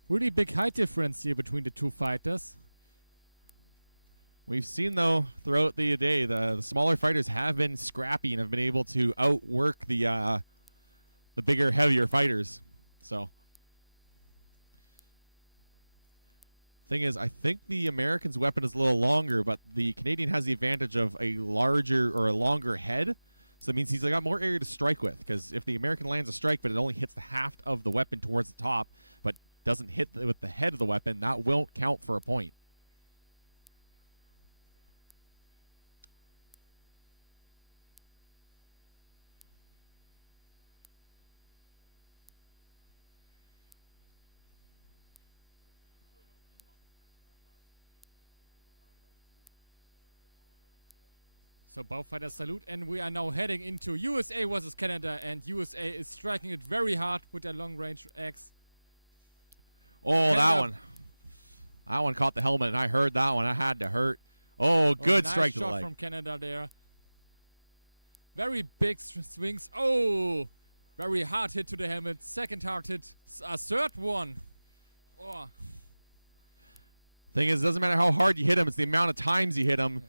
really big height difference here between the two fighters. We've seen, though, throughout the day, the smaller fighters have been scrappy and have been able to outwork the bigger, heavier fighters. So, thing is, I think the American's weapon is a little longer, but the Canadian has the advantage of a larger or a longer head. So that means he's got more area to strike with, because if the American lands a strike, but it only hits the haft of the weapon towards the top, but doesn't hit with the head of the weapon, that won't count for a point. So both fighters salute, and we are now heading into USA versus Canada, and USA is striking it very hard with their long-range axe. Oh, Canada, that one. That one caught the helmet, and I heard that one. I had to hurt. Oh, good nice strike to the shot leg. from Canada there. Very big swings. Oh, very hard hit to the helmet. Second hard hit. A third one. Oh. Thing is, it doesn't matter how hard you hit him. It's the amount of times you hit him.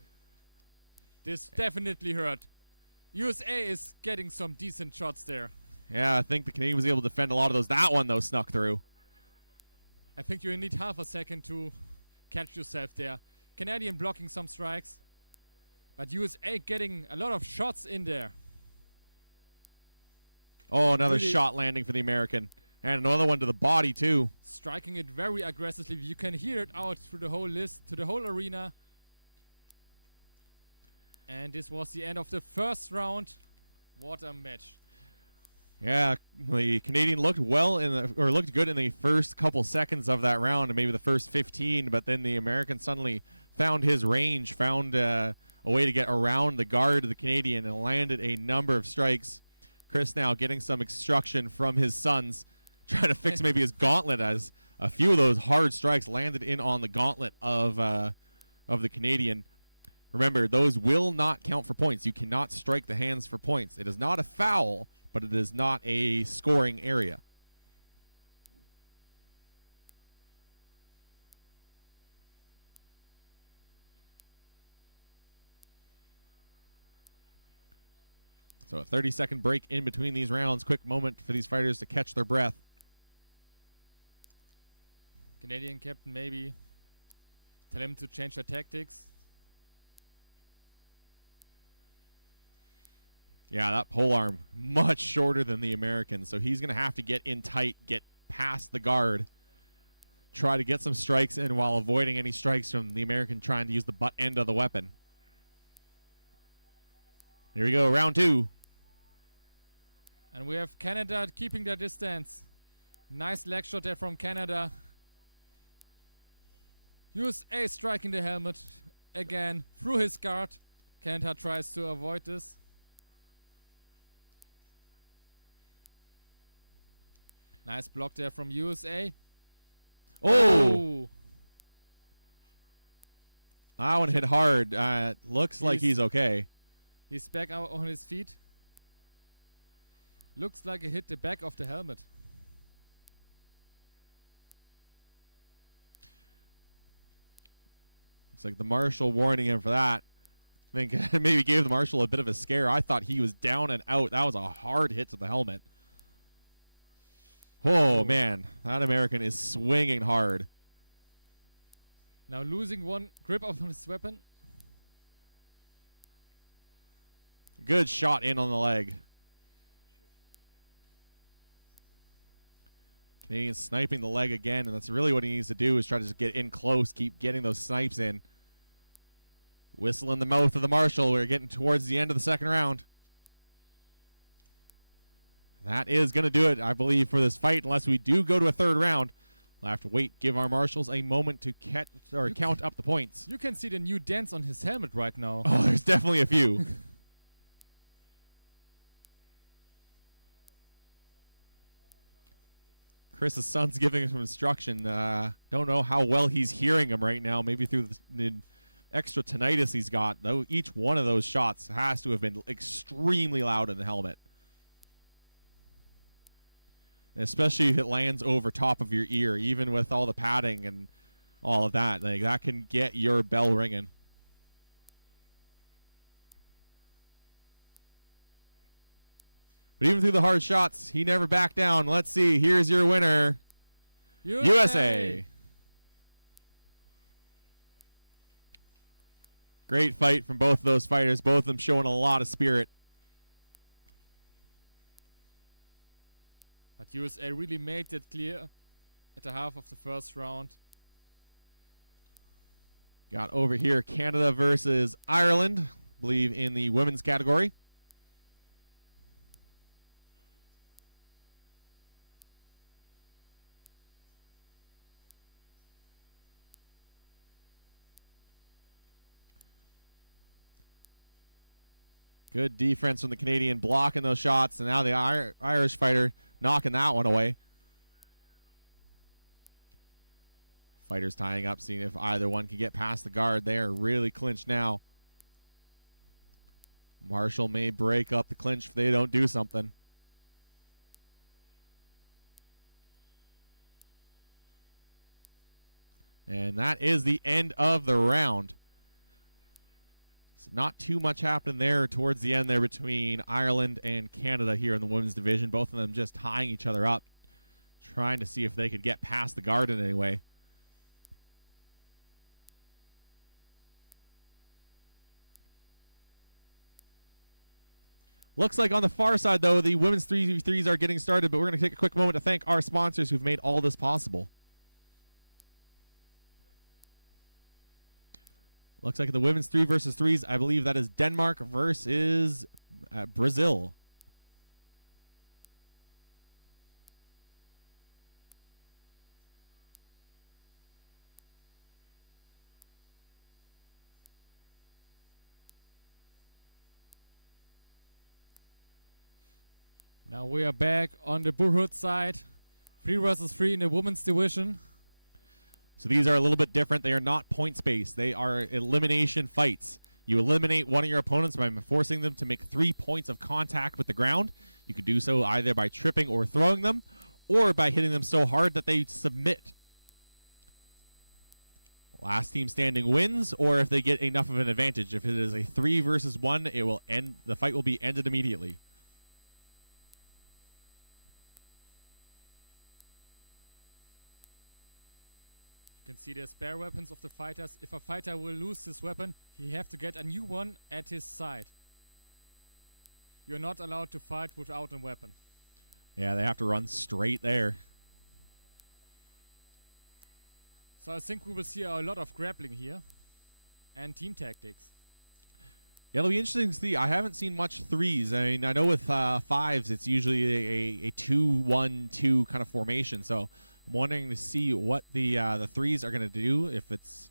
This definitely hurt. USA is getting some decent shots there. Yeah, I think the Canadian was able to defend a lot of those. That one, though, snuck through. I think you need half a second to catch yourself there. Canadian blocking some strikes, but USA getting a lot of shots in there. Oh, another Really shot landing for the American. And another one to the body, too. Striking it very aggressively. You can hear it out through the whole list, to the whole arena. And this was the end of the first round. What a match. Yeah, the Canadian looked looked good in the first couple seconds of that round, and maybe the first 15, but then the American suddenly found his range, found a way to get around the guard of the Canadian and landed a number of strikes. Chris now getting some instruction from his sons, trying to fix maybe his gauntlet, as a few of those hard strikes landed in on the gauntlet of the Canadian. Remember, those will not count for points. You cannot strike the hands for points. It is not a foul, but it is not a scoring area. So a 30-second break in between these rounds. Quick moment for these fighters to catch their breath. Canadian captain maybe tell him to change their tactics. Yeah, that polearm much shorter than the American, so he's going to have to get in tight, get past the guard, try to get some strikes in while avoiding any strikes from the American trying to use the butt end of the weapon. Here we go, round two. And we have Canada keeping their distance. Nice leg shot there from Canada. USA striking the helmet again through his guard. Canada tries to avoid this. Nice block there from USA. Oh! That one hit hard. Looks like he's okay. He's back out on his feet. Looks like he hit the back of the helmet. Looks like the marshal warning him for that. I think maybe gave the marshal a bit of a scare. I thought he was down and out. That was a hard hit to the helmet. Oh, man. That American is swinging hard. Now losing one grip of his weapon. Good shot in on the leg. Canadian sniping the leg again, and that's really what he needs to do, is try to just get in close, keep getting those snipes in. Whistle in the mouth of the marshal. We're getting towards the end of the second round. That is going to do it, I believe, for this fight, unless we do go to a third round. We'll have to wait, give our marshals a moment to count up the points. You can see the new dents on his helmet right now. Oh, there's definitely a few. Chris's son's giving him some instruction. Don't know how well he's hearing him right now. Maybe through the extra tinnitus he's got. Though each one of those shots has to have been extremely loud in the helmet. especially if it lands over top of your ear, even with all the padding and all of that. Like, that can get your bell ringing. But even through the hard shots, he never backed down. Let's see. Here's your winner, USA. Great fight from both of those fighters. Both of them showing a lot of spirit. But USA really made it clear at the half of the first round. Got over here Canada versus Ireland, I believe in the women's category. Good defense from the Canadian, blocking those shots, and now the Irish fighter knocking that one away. Fighters tying up, seeing if either one can get past the guard. They are really clinched now. Marshall may break up the clinch if they don't do something. And that is the end of the round. Not too much happened there towards the end there between Ireland and Canada here in the women's division. Both of them just tying each other up, trying to see if they could get past the guard in any way. Looks like on the far side, though, the women's 3v3s are getting started, but we're going to take a quick moment to thank our sponsors who've made all this possible. Looks like the women's 3 versus 3s, I believe that is Denmark versus Brazil. Now we are back on the Burhood side. 3 versus 3 in the women's division. So these are a little bit different. They are not points-based. They are elimination fights. You eliminate one of your opponents by forcing them to make 3 points of contact with the ground. You can do so either by tripping or throwing them, or by hitting them so hard that they submit. Last team standing wins, or if they get enough of an advantage. If it is a 3 versus 1, it will end. The fight will be ended immediately. You can see the spare weapons of the fighters. If a fighter will lose his weapon, he have to get a new one at his side. You're not allowed to fight without a weapon. Yeah, they have to run straight there. So I think we will see a lot of grappling here and team tactics. Yeah, it'll be interesting to see. I haven't seen much 3s. I mean, I know with 5s, it's usually a 2-1-2 kind of formation. So I'm wondering to see what the 3s are going to do. If it's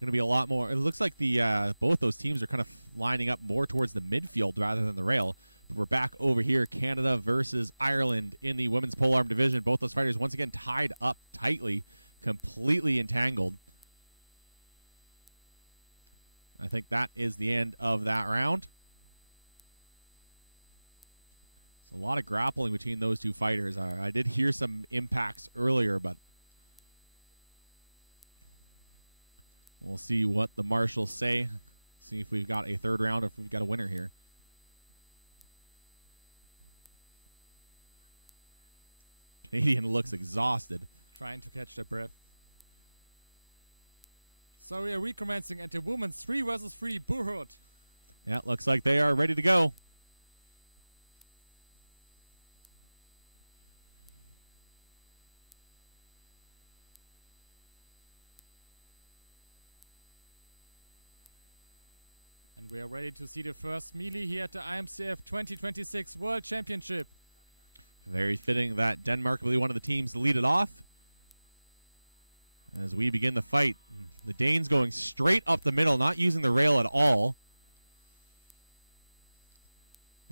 going to be a lot more. It looks like the both those teams are kind of lining up more towards the midfield rather than the rail. But we're back over here, Canada versus Ireland in the women's polearm division. Both those fighters once again tied up tightly, completely entangled. I think that is the end of that round. A lot of grappling between those two fighters. I did hear some impacts earlier, but we'll see what the marshals say. See if we've got a third round or if we've got a winner here. Canadian looks exhausted. Trying to catch their breath. So we are recommencing at the women's 3 versus 3 Burhood. Yeah, looks like they are ready to go. And we are ready to see the first melee here at the IMCF 2026 World Championship. Very fitting that Denmark will be one of the teams to lead it off. As we begin the fight, the Danes going straight up the middle, not using the rail at all.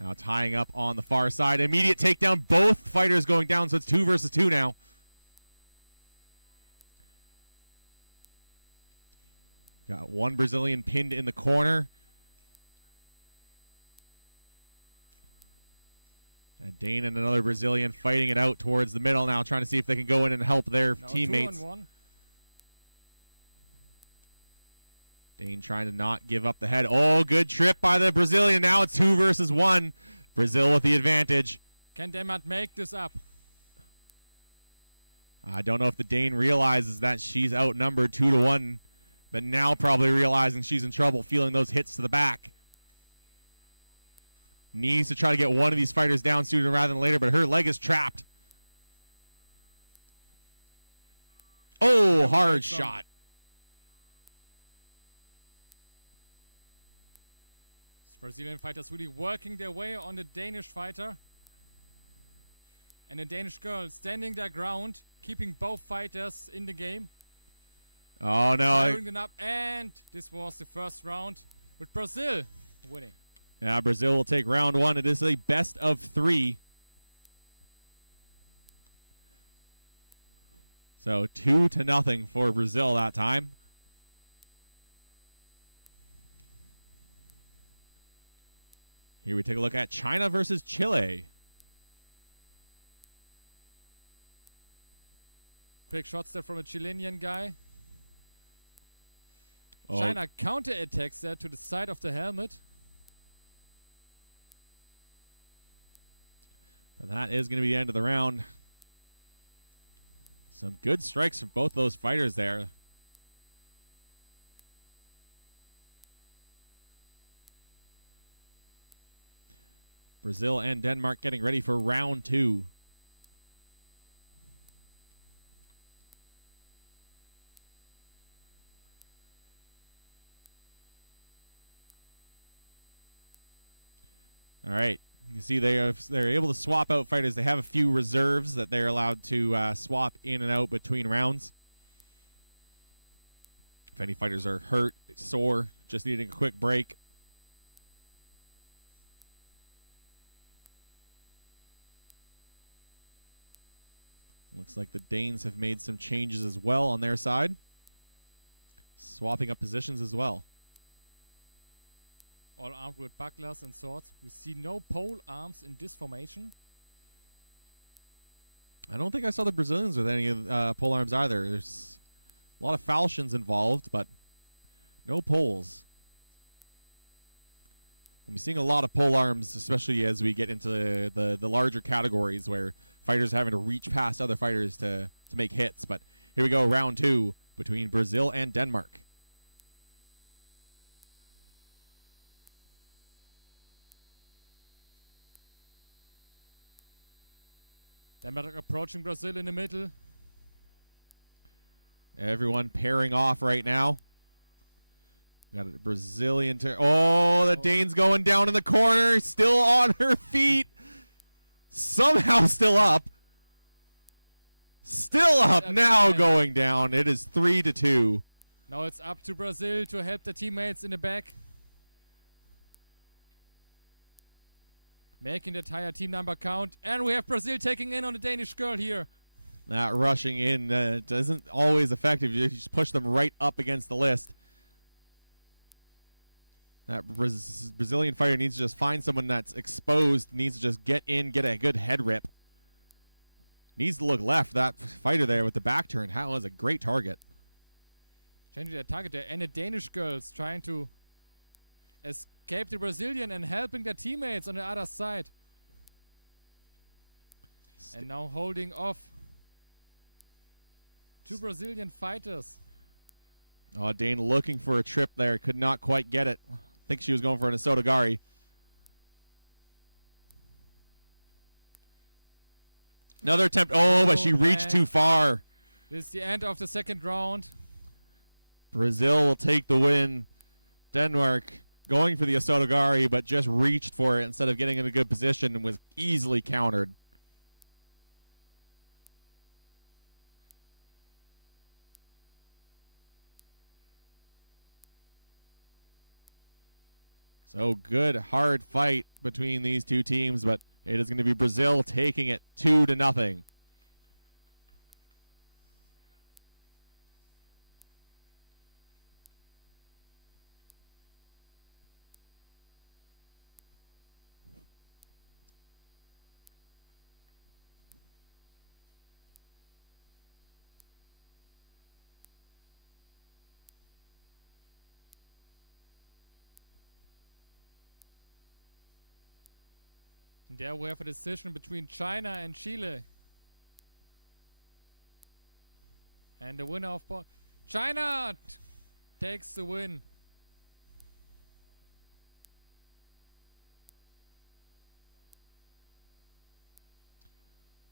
Now tying up on the far side. Immediate takedown. Both fighters going down, so it's 2 versus 2 now. Got one Brazilian pinned in the corner. Dane and another Brazilian fighting it out towards the middle now, trying to see if they can go in and help their Now teammates. 2-on-1. Dane trying to not give up the head. Oh, good trip by the Brazilian. Now it's 2 versus 1. Brazil with the advantage. Can Denmark make this up? I don't know if the Dane realizes that she's outnumbered 2-1, but now probably realizing she's in trouble, feeling those hits to the back. Needs to try to get one of these fighters down sooner rather than later, but her leg is trapped. Oh, hard shot. Brazilian fighters really working their way on the Danish fighter. And the Danish girl standing their ground, keeping both fighters in the game. Oh, no. Firing them up, and this was the first round with Brazil winning. Yeah, Brazil will take round 1. It is a best of 3. So 2-0 for Brazil that time. Here we take a look at China versus Chile. Quick shots there from a Chilean guy. Oh. China counter-attacks there to the side of the helmet. But that is going to be the end of the round. Some good strikes from both those fighters there. Brazil and Denmark getting ready for round 2. All right. You can see they're able to swap out fighters. They have a few reserves that they're allowed to swap in and out between rounds. If any fighters are hurt, sore, just needing a quick break. Looks like the Danes have made some changes as well on their side. Swapping up positions as well. All armed with bucklers and swords. We see no pole arms in this formation. I don't think I saw the Brazilians with any pole arms either. There's a lot of falchions involved, but no poles. We'll be seeing a lot of pole arms, especially as we get into the larger categories where fighters are having to reach past other fighters to make hits. But here we go, round 2 between Brazil and Denmark. Denmark approaching Brazil in the middle. Everyone pairing off right now. Got a Brazilian. Oh, the Dane's going down in the corner. Still on her feet. Somehow still up. Still up. Now going down. It is 3-2. Now it's up to Brazil to help the teammates in the back. Making the entire team number count. And we have Brazil taking in on the Danish girl here. That rushing in isn't always effective. You just push them right up against the list. That Brazilian fighter needs to just find someone that's exposed, needs to just get in, get a good head rip. Needs to look left. That fighter there with the back turn, that was a great target. Changing their target there. And the Danish girls trying to escape the Brazilian and helping their teammates on the other side. And now holding off 2 Brazilian fighters. Oh, Dane looking for a trip there. Could not quite get it. I think she was going for an Asotogari. Another attempt. Oh, but she reached too far. This is the end of the second round. Brazil will take the win. Denmark going for the Asotogari, but just reached for it instead of getting in a good position and was easily countered. So good, hard fight between these two teams, but it is going to be Brazil taking it 2-0. And there we have a decision between China and Chile. And the winner of China takes the win.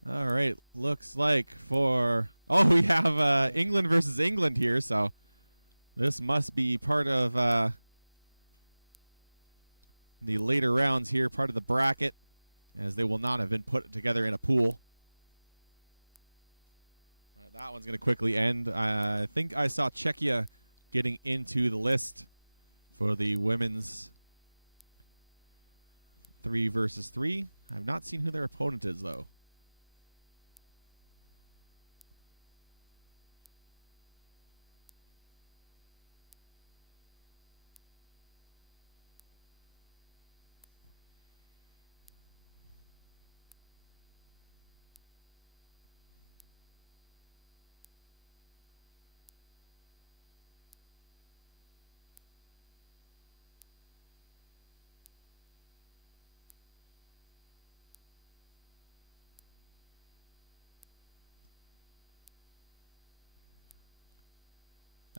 All right, looks like for... Oh, we have England versus England here, so this must be part of the later rounds here, part of the bracket, as they will not have been put together in a pool. That one's going to quickly end. I think I saw Czechia getting into the list for the women's 3 versus 3. I've not seen who their opponent is, though.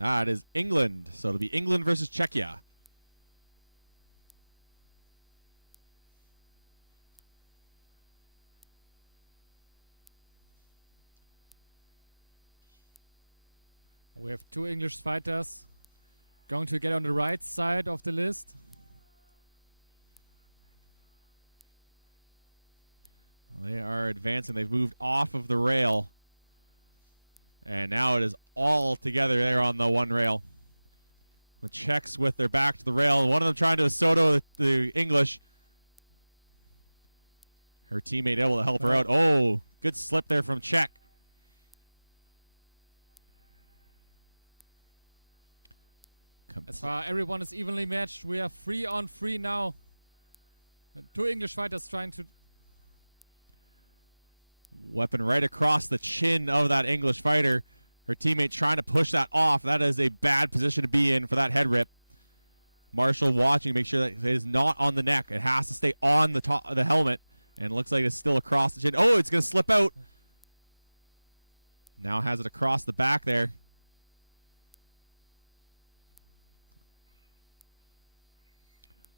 It is England. So it'll be England versus Czechia. We have 2 English fighters going to get on the right side of the list. They are advancing. They've moved off of the rail. And now it is all together there on the one rail. The Czechs with their back to the rail. One of them trying to Soto the English. Her teammate able to help her out. Oh, good slip there from Czech. As far everyone is evenly matched, we are 3 on 3 now. 2 English fighters trying to... Weapon right across the chin of that English fighter. Her teammate trying to push that off. That is a bad position to be in for that head rip. Marshall watching, make sure that it is not on the neck. It has to stay on the top of the helmet. And it looks like it's still across the chin. Oh, it's going to slip out. Now has it across the back there.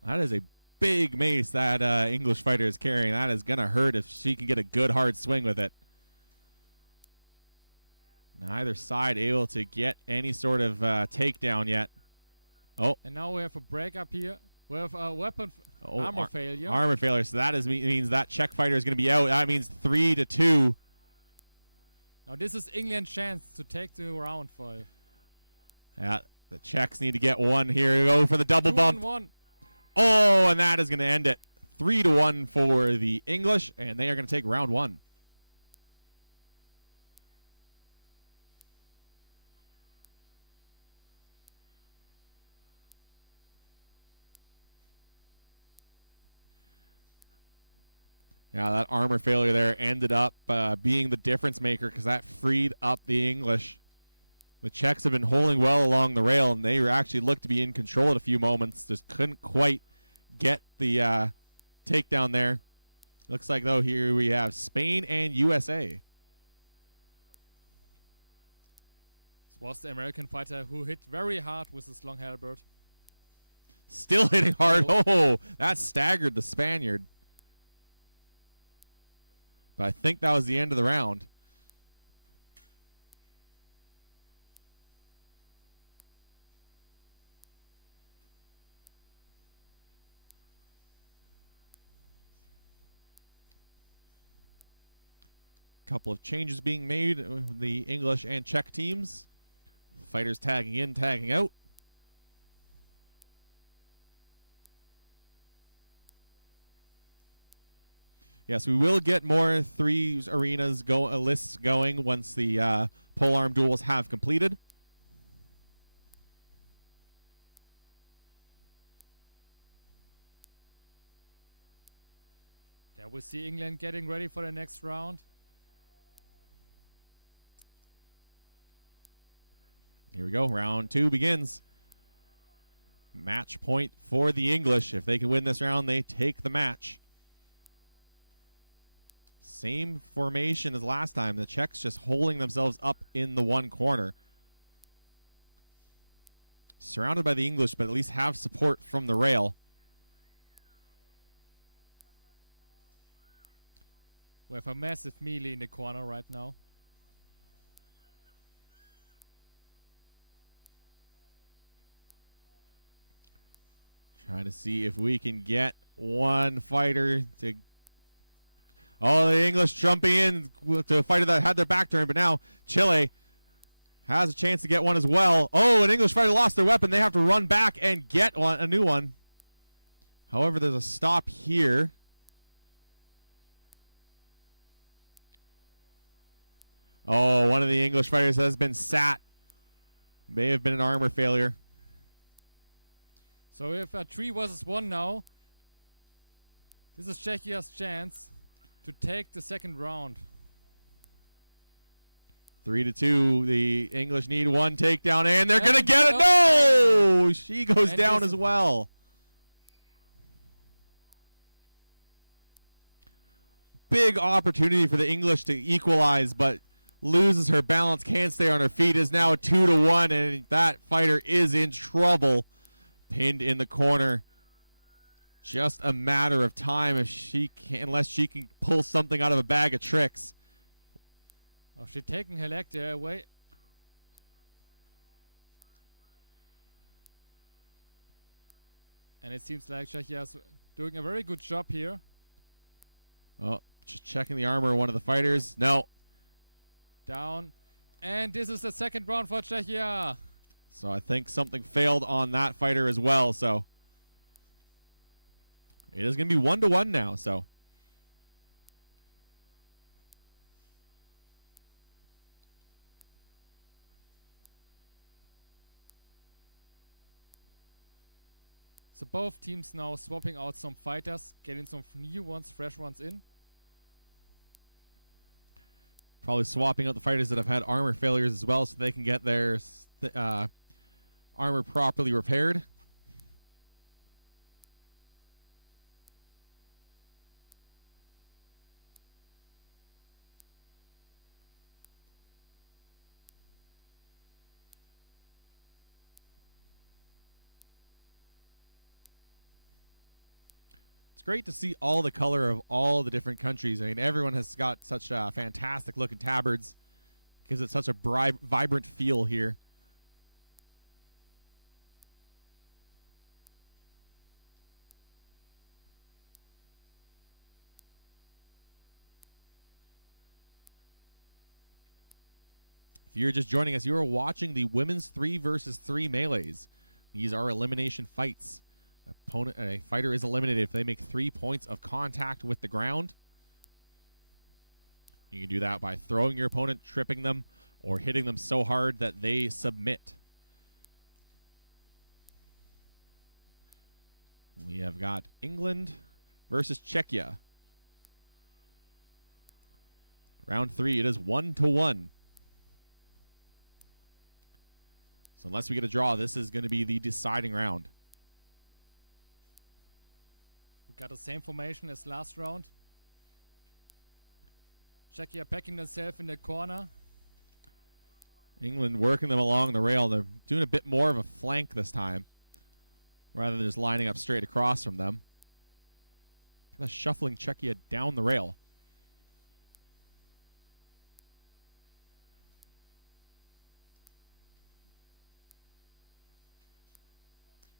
That is a big mace that English fighter is carrying. That is going to hurt if she can get a good hard swing with it. Neither side able to get any sort of takedown yet. Oh. And now we have a break up here. We have a weapon armor failure. Armor failure. So that means that Czech fighter is going to be out. That means 3-2. Now this is England's chance to take the round for it. Yeah, the Czechs need to get one here. Go for the double bump. 2-on-1. Oh, and that is going to end it. 3-1 for the English, and they are going to take round 1. Yeah, that armor failure there ended up being the difference maker because that freed up the English. The Czechs have been holding well along the rail, and they actually looked to be in control at a few moments. Just couldn't quite get the takedown there. Looks like, though, here we have Spain and USA. This was the American fighter who hit very hard with his long halberd. Still hitting hard. Oh, that staggered the Spaniard. But I think that was the end of the round. Couple of changes being made with the English and Czech teams. Fighters tagging in, tagging out. Yes, we will get more 3 arenas lists going once the polearm duels have completed. There we see England getting ready for the next round. Here we go. Round 2 begins. Match point for the English. If they can win this round, they take the match. Same formation as last time. The Czechs just holding themselves up in the one corner. Surrounded by the English, but at least have support from the rail. We have a massive melee in the corner right now. Trying to see if we can get one fighter to... Oh, the English jumping in to a fighter that had their back turned, but now Chile has a chance to get one as well. Oh, an English fighter lost their weapon. They have to run back and get a new one. However, there's a stop here. Oh, one of the English fighters has been sat. May have been an armor failure. So we have a 3 versus 1 now. This is Czechia's chance to take the second round. 3-2. The English need one takedown, and they're going to get it. No! She goes down as well. Big opportunity for the English to equalize, but loses her balance, can't stay on her feet, is now a 2-1, and that fighter is in trouble. Pinned in the corner. Just a matter of time if she can, unless she can pull something out of a bag of tricks. Oh, she's taking her leg there away. And it seems like Czechia's doing a very good job here. Oh, just checking the armor of one of the fighters. No. Down. And this is the second round for Czechia. So I think something failed on that fighter as well. So it is going to be 1-1 now. So both teams now swapping out some fighters, getting some new ones, fresh ones in. probably swapping out the fighters that have had armor failures as well so they can get their armor properly repaired. It's great to see all the color of all the different countries. I mean, everyone has got such fantastic looking tabards. Gives it such a vibrant feel here. If you're just joining us, you are watching the women's 3 versus 3 melees. These are elimination fights. A fighter is eliminated if they make 3 points of contact with the ground. You can do that by throwing your opponent, tripping them, or hitting them so hard that they submit. We have got England versus Czechia. Round 3, it is 1-1. So unless we get a draw, this is going to be the deciding round. We got the same formation as last round. Czechia packing themselves in the corner. England working them along the rail. They're doing a bit more of a flank this time, rather than just lining up straight across from them. Kind of shuffling Czechia down the rail.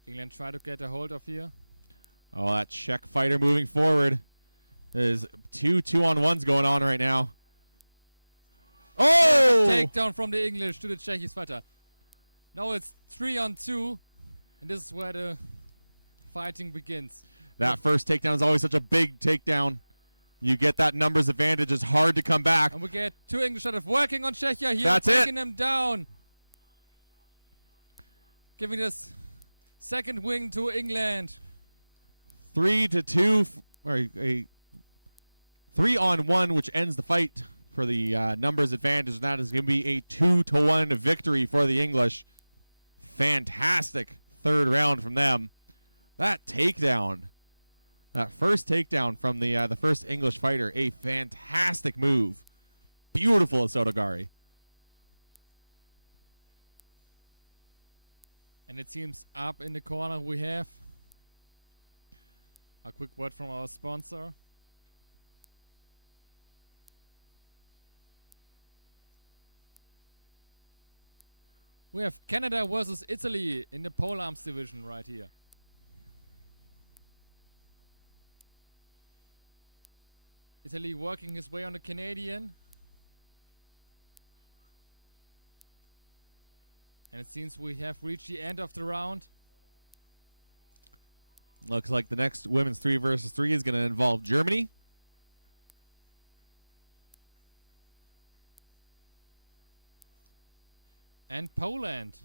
England try to get a hold of here. Oh, that Czech fighter moving forward. There's two 2-on-1s going on right now. Oh! Takedown from the English to the Czech fighter. Now it's 3-on-2, and this is where the fighting begins. That first takedown is always such a big takedown. You get that numbers advantage. It's hard to come back. And we get 2 English fighters working on Czechia here, That's taking them down. Giving this second win to England. 3-2, or a 3-on-1, which ends the fight for the numbers advantage. And that is going to be a 2-1 victory for the English. Fantastic third round from them. That takedown That first takedown from the first English fighter, a fantastic move. Beautiful Asotogari. And it seems up in the corner we have a quick word from our sponsor. We have Canada versus Italy in the pole arms division right here. Italy working his way on the Canadian. And it seems we have reached the end of the round. Looks like the next women's 3 versus 3 is going to involve Germany. And Poland.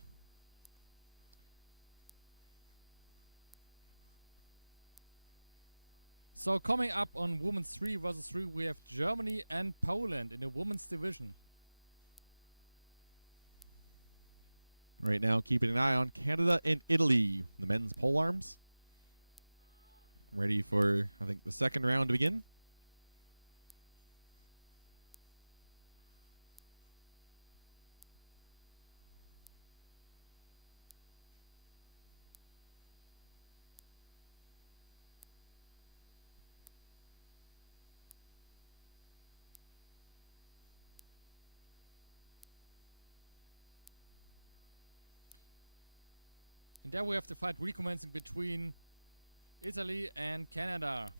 So coming up on women's 3 versus 3, we have Germany and Poland in the women's division. Right now, keeping an eye on Canada and Italy, the men's pole arms. Ready for, I think, the second round to begin. And there we have the fight recommencing between Italy and Canada.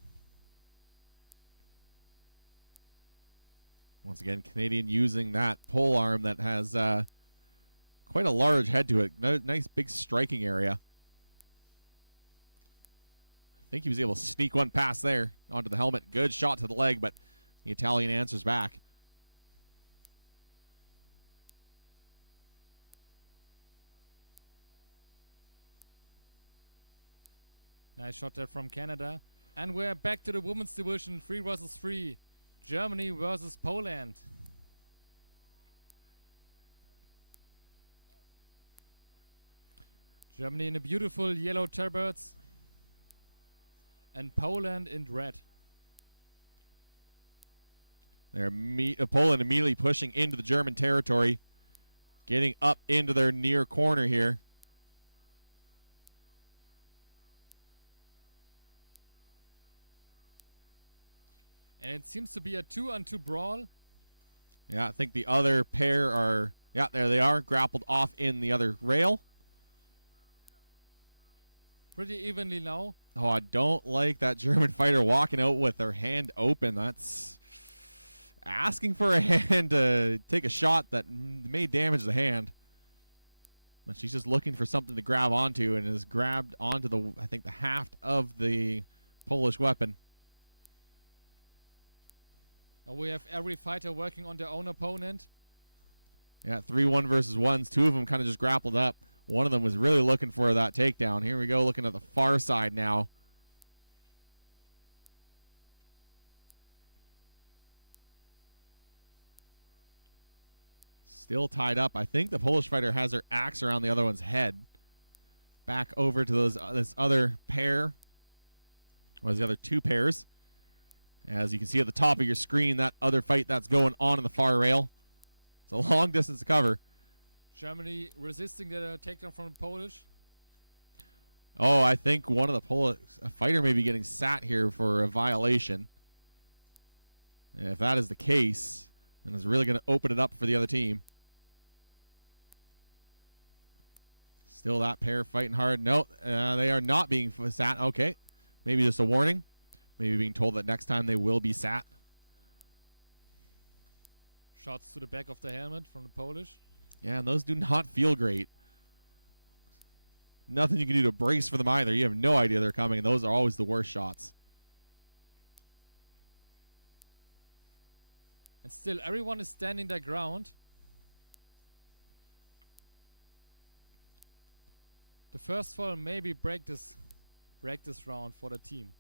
Once again, Canadian using that pole arm that has quite a large head to it. Nice big striking area. I think he was able to sneak one past there onto the helmet. Good shot to the leg, but the Italian answers back. Nice shot there from Canada. And we're back to the women's division, 3 versus 3. Germany versus Poland. Germany in the beautiful yellow turbans. And Poland in red. Poland immediately pushing into the German territory. Getting up into their near corner here. And it seems to be a 2-on-2 brawl. Yeah, I think the other pair are, yeah, there they are, grappled off in the other rail. Pretty evenly now. Oh, I don't like that German fighter walking out with her hand open. That's asking for a hand to take a shot that may damage the hand. But she's just looking for something to grab onto and has grabbed onto the, I think, the haft of the Polish weapon. Now we have every fighter working on their own opponent. Yeah, 3-1 versus 1s. 2 of them kind of just grappled up. One of them was really looking for that takedown. Here we go, looking at the far side now. Still tied up. I think the Polish fighter has her axe around the other one's head. Back over to this other pair. Or the other 2 pairs. As you can see at the top of your screen, that other fight that's going on in the far rail. It's a long distance to cover. Germany resisting the takedown from the Polish. Oh, I think one of the Polish fighter may be getting sat here for a violation. And if that is the case, then it's really going to open it up for the other team. Still that pair fighting hard. No, they are not being sat. Okay, maybe just a warning. Maybe being told that next time they will be sat. Shots to the back of the helmet from the Polish. Yeah, and those do not feel great. Nothing you can do to brace for them either. You have no idea they're coming, and those are always the worst shots. And still, everyone is standing their ground. The first fall maybe break this round for the team.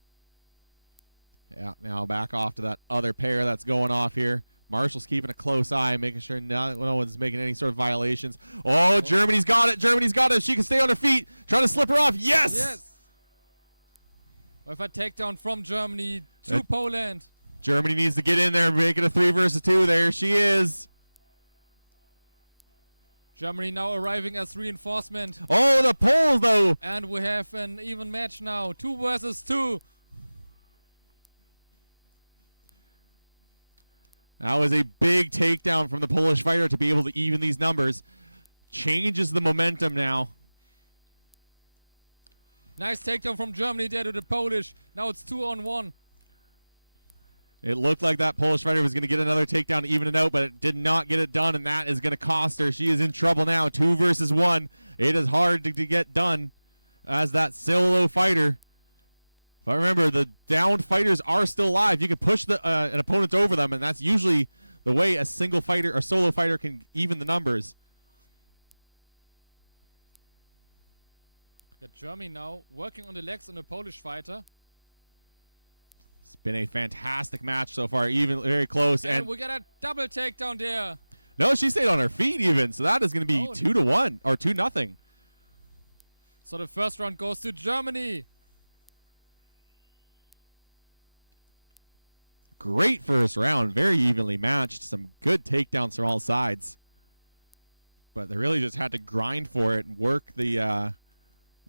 Yeah, now back off to that other pair that's going off here. Marshall's keeping a close eye, making sure no one's making any sort of violations. Oh, Germany's got it. Germany's got it. She can stay on her feet. Trying to slip her off. Yes! With a takedown from Germany to Poland. Germany needs to get in there and make it a 3 versus 2. There she is. Germany now arriving as reinforcement. Oh, the Poles, though. And we have an even match now. 2 versus 2. That was a big takedown from the Polish fighter to be able to even these numbers. Changes the momentum now. Nice takedown from Germany there to the Polish. Now it's 2-on-1. It looked like that Polish fighter was going to get another takedown to even it out, but it did not get it done, and that is going to cost her. She is in trouble now. 2 versus 1. It is hard to get done as that solo fighter. But remember, the downed fighters are still alive. You can push an opponent over them, and that's usually the way a single fighter or solo fighter can even the numbers. Got Germany now working on the legs on the Polish fighter. It's been a fantastic match so far, even very close. And we got a double takedown there. No, she stayed on her feet even, so that is going to be 2-1 or 2-0. So the first round goes to Germany. Great first round, very evenly matched. Some good takedowns from all sides, but they really just had to grind for it and work the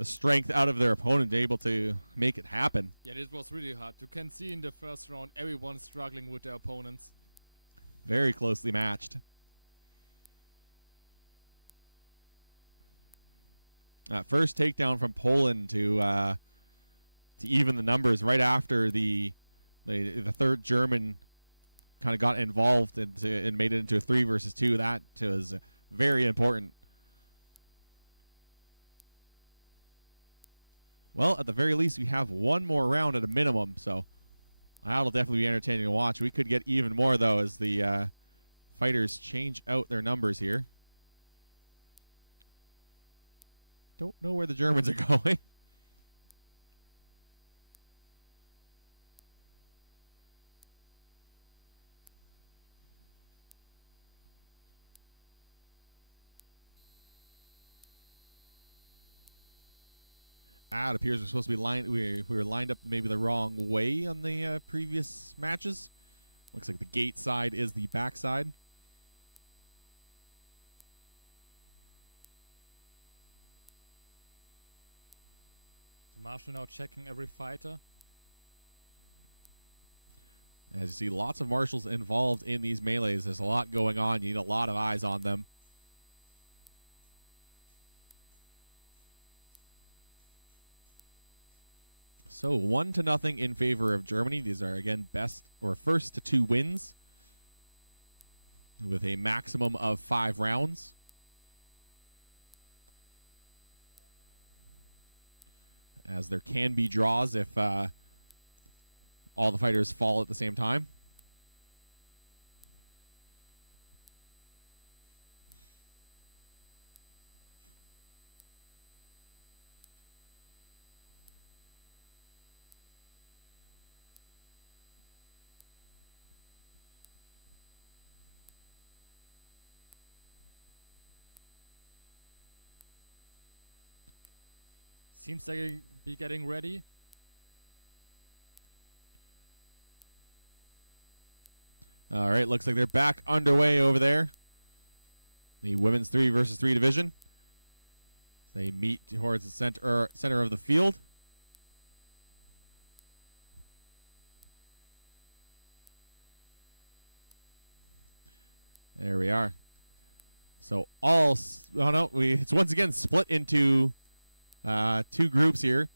strength out of their opponent, able to make it happen. Yeah, this was really hard. You can see in the first round everyone struggling with their opponents. Very closely matched. First takedown from Poland to even the numbers right after the third German kind of got involved and made it into a 3 versus 2. That was very important. Well, at the very least, we have one more round at a minimum, so that'll definitely be entertaining to watch. We could get even more, though, as the fighters change out their numbers here. Don't know where the Germans are going. It appears we're supposed to be lined. We were lined up maybe the wrong way on the previous matches. Looks like the gate side is the back side. The marshal now checking every fighter. As you see, lots of marshals involved in these melees. There's a lot going on. You need a lot of eyes on them. So 1-0 in favor of Germany. These are, again, first to 2 wins with a maximum of 5 rounds. As there can be draws if all the fighters fall at the same time. Seems like be getting ready. All right, looks like they're back underway over there. The women's 3 versus 3 division. They meet towards the center of the field. There we are. So it's once again split into 2 groups here.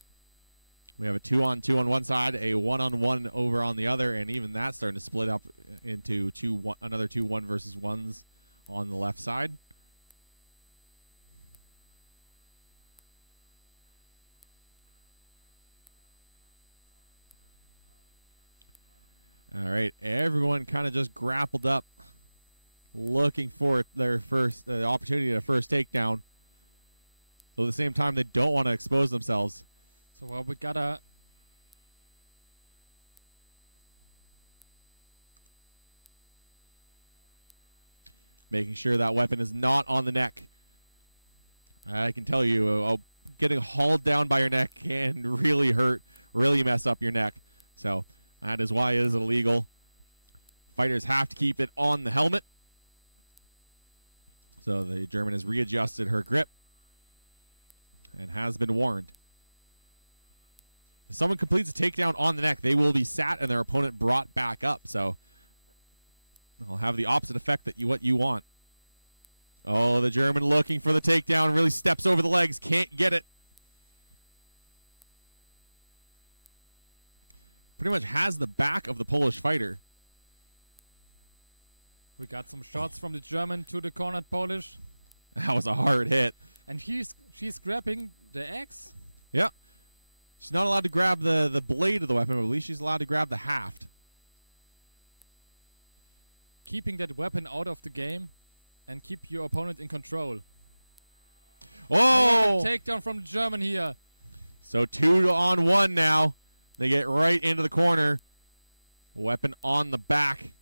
We have a 2-on-2 on one side, a 1-on-1 over on the other, and even that's starting to split up into another 2 1 versus 1s on the left side. All right, everyone kind of just grappled up, looking for their first opportunity at a first takedown. Though at the same time, they don't want to expose themselves. So well, we gotta making sure that weapon is not on the neck. I can tell you, getting hauled down by your neck can really hurt really mess up your neck. So that is why it is illegal. Fighters have to keep it on the helmet. So the German has readjusted her grip and has been warned. If someone completes a takedown on the neck, they will be sat and their opponent brought back up. So it'll have the opposite effect that what you want. Oh, the German looking for the takedown, really steps over the legs, can't get it. Pretty much has the back of the Polish fighter. We got some shots from the German to the cornered Polish. That was a hard hit. And she's grabbing the axe. Yeah. She's not allowed to grab the blade of the weapon, but at least she's allowed to grab the haft. Keeping that weapon out of the game and keep your opponent in control. Oh! Takedown from the German here. So 2-on-1 now. They get right into the corner. Weapon on the back.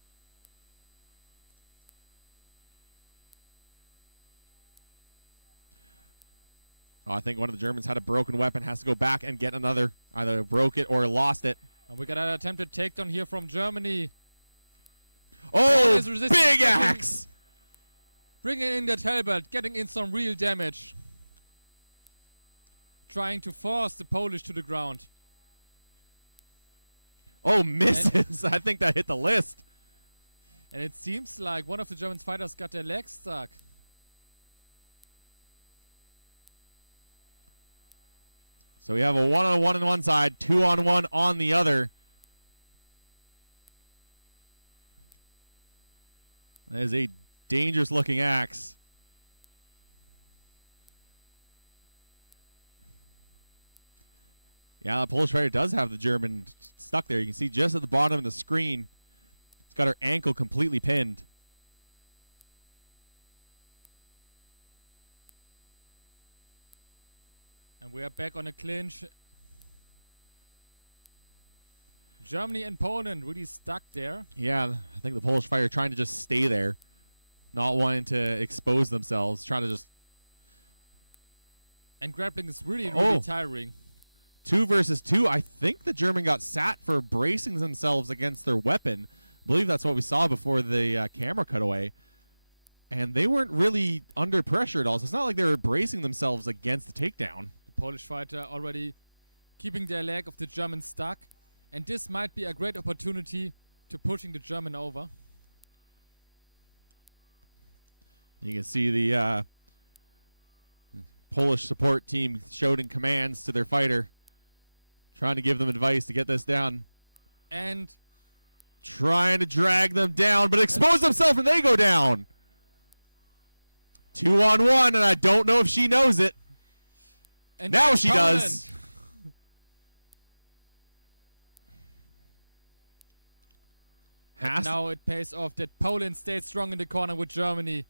Oh, I think one of the Germans had a broken weapon, has to go back and get another. Either broke it or lost it. And we got an attempted takedown here from Germany. Oh, big axe! Bringing in that halberd, getting in some real damage. Trying to force the Polish to the ground. Oh, misses. I think that hit the list. And it seems like one of the German fighters got their leg stuck. So we have a 1-on-1 on one side, 2-on-1 on the other. That is a dangerous looking axe. Yeah, the Polish fighter does have the German stuck there. You can see just at the bottom of the screen, it's got her ankle completely pinned. And we are back on a clinch. Germany and Poland really stuck there. Yeah, I think the Polish fighter trying to just stay there, not wanting to expose themselves, trying to just... And grappling is really tiring. 2 versus 2. I think the German got sat for bracing themselves against their weapon. I believe that's what we saw before the camera cut away. And they weren't really under pressure at all, so it's not like they were bracing themselves against the takedown. The Polish fighter already keeping their leg of the German stuck. And this might be a great opportunity to pushing the German over. You can see the Polish support team shouting commands to their fighter, trying to give them advice to get this down. And trying to drag them down, but expose themselves and they go down. 2-on-1, and I don't know if she knows it. And now she does. Now it pays off that Poland stayed strong in the corner with Germany.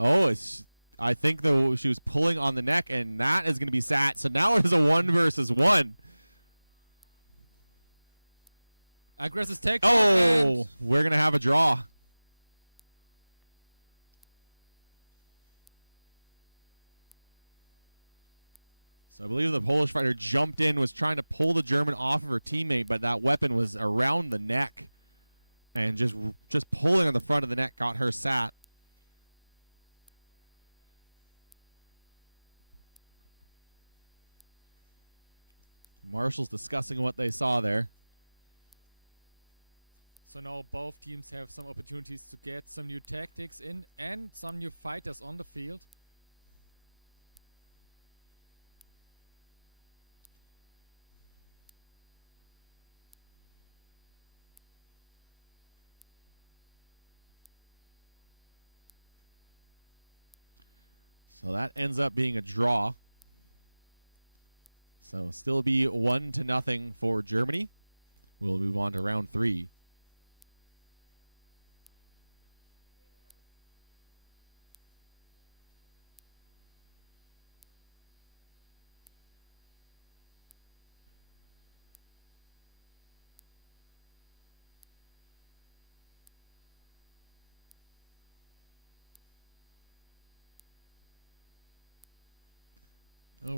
Oh, I think she was pulling on the neck, and that is going to be sat. So now it is a 1 versus 1. Aggressive takedown. Oh, we're going to have a draw. So I believe the Polish fighter jumped in, was trying to pull the German off of her teammate, but that weapon was around the neck. And just pulling on the front of the neck got her sat. Marshall's discussing what they saw there. So now both teams have some opportunities to get some new tactics in and some new fighters on the field. So that ends up being a draw. So still be 1-0 for Germany. We'll move on to round 3.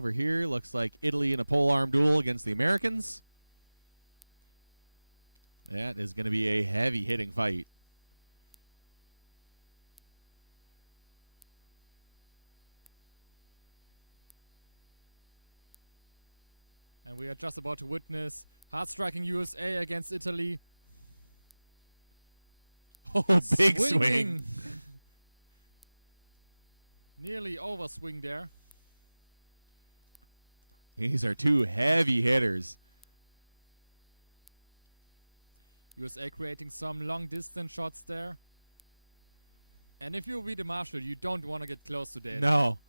over here, looks like Italy in a pole arm duel against the Americans. That is going to be a heavy hitting fight. And we are just about to witness hard striking USA against Italy. Oh, big Swinging. swing. Nearly overswing there. These are two heavy hitters. USA creating some long distance shots there. And if you be the marshal, you don't want to get close to that. No.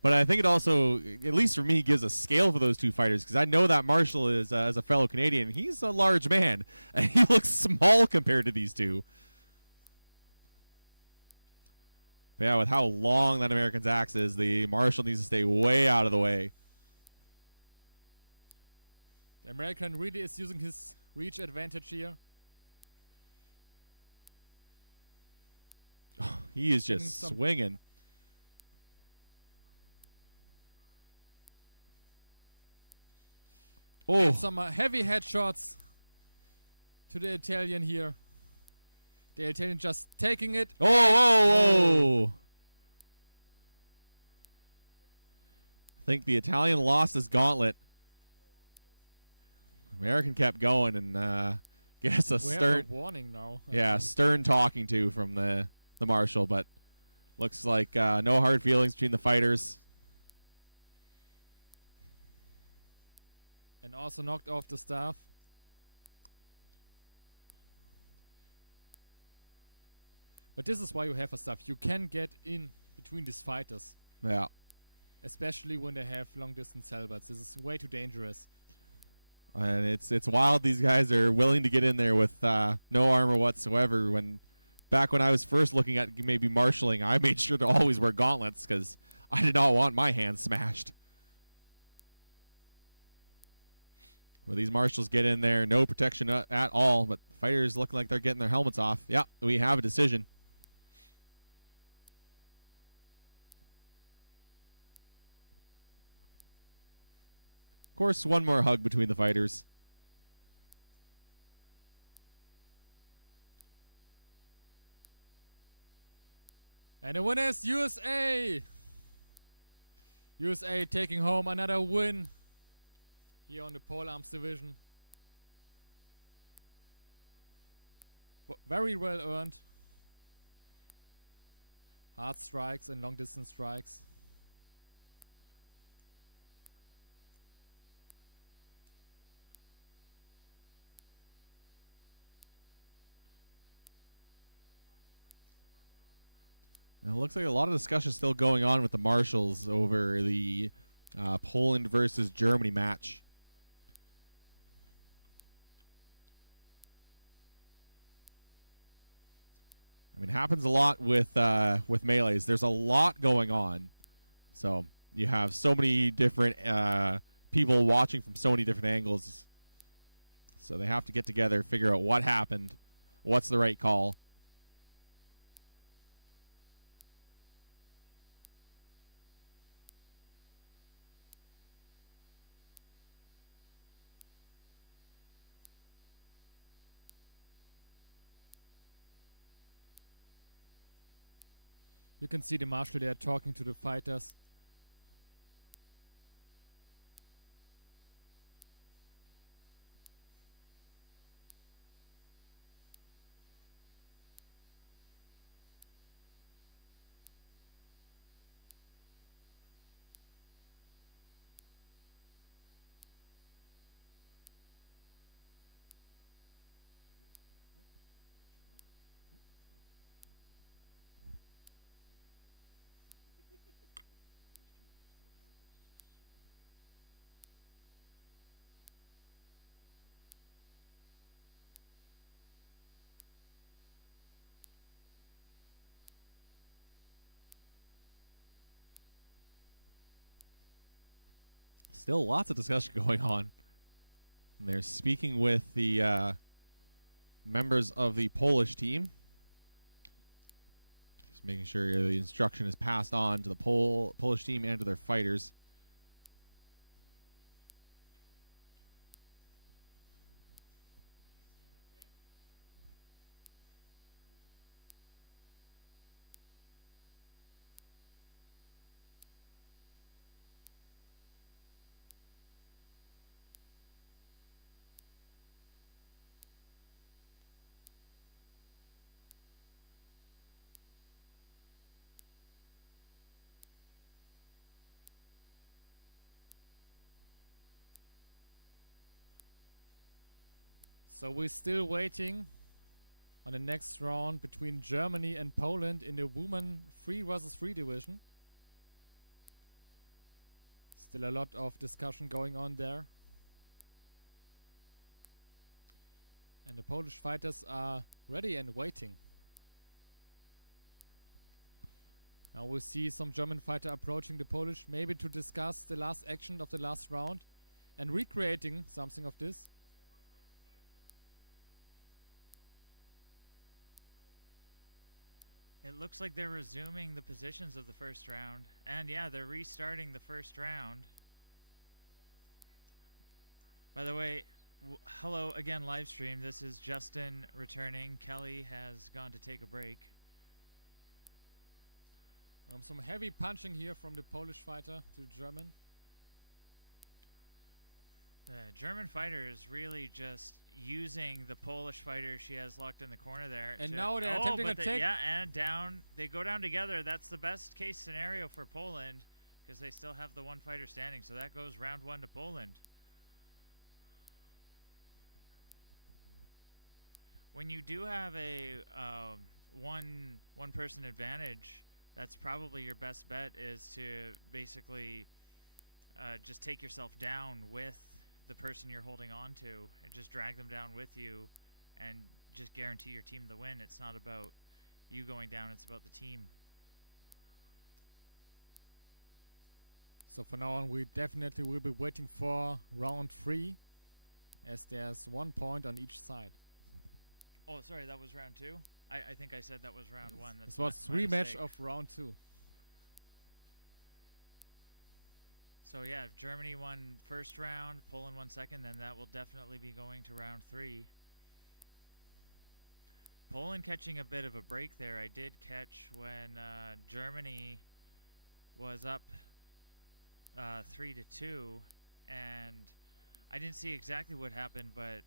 But I think it also, at least for me, gives a scale for those two fighters, because I know that Marshall is, as a fellow Canadian, he's a large man, and he looks small compared to these two. But yeah, with how long that American's axe is, the Marshall needs to stay way out of the way. The American really is using his reach advantage here. He is just swinging. Oh, and some heavy headshots to the Italian here. The Italian just taking it. Oh, oh, oh. I think the Italian lost his gauntlet. American kept going and gets a we stern have a warning now. Yeah, stern talking to from the marshal, but looks like no hard feelings between the fighters. And also knocked off the staff. But this is why you have a staff. You can get in between these fighters. Yeah. Especially when they have long distance halberds. This is way too dangerous. And it's wild these guys are willing to get in there with no armor whatsoever. Back when I was first looking at maybe marshalling, I made sure to always wear gauntlets because I did not want my hands smashed. Well, these marshals get in there, no protection at all, but the fighters look like they're getting their helmets off. Yeah, we have a decision. Of course, one more hug between the fighters. And the winner is USA! USA taking home another win here on the pole arms division. Very well earned. Hard strikes and long distance strikes. It looks like a lot of discussion still going on with the marshals over the Poland versus Germany match. I mean, it happens a lot with melees. There's a lot going on, so you have so many different people watching from so many different angles. So they have to get together, figure out what happened, what's the right call. You can see the marshal there talking to the fighters. Still lots of discussion going on. And they're speaking with the members of the Polish team. Just making sure the instruction is passed on to the Polish team and to their fighters. So we're still waiting on the next round between Germany and Poland in the women 3 versus 3 division. Still a lot of discussion going on there. And the Polish fighters are ready and waiting. Now we see some German fighter approaching the Polish, maybe to discuss the last action of the last round and recreating something of this. It looks like they're resuming the positions of the first round. And yeah, they're restarting the first round. By the way, hello again, live stream. This is Justin returning. Kelly has gone to take a break. Some heavy punching here from the Polish fighter to the German. The German fighter is really just using the Polish fighter she has locked in the corner there. And now they're attempting a take. Yeah, and down. They go down together. That's the best case scenario for Poland because they still have the one fighter standing. So that goes round 1 to Poland. When you do have a one person advantage, that's probably your best bet is to basically just take yourself down with the person you're holding on to and just drag them down with you and just guarantee your team the win. It's not about you going down, it's about the team. So for now on, we definitely will be waiting for round 3 as there's 1 point on each side. Oh, sorry, that was round 2? I think I said that was round 1. That's this was rematch of round 2. So yeah, if Germany won first round, Poland won second, then that will definitely be going to round 3. Poland catching a bit of a break there. I did catch when Germany was up 3-2, and I didn't see exactly what happened, but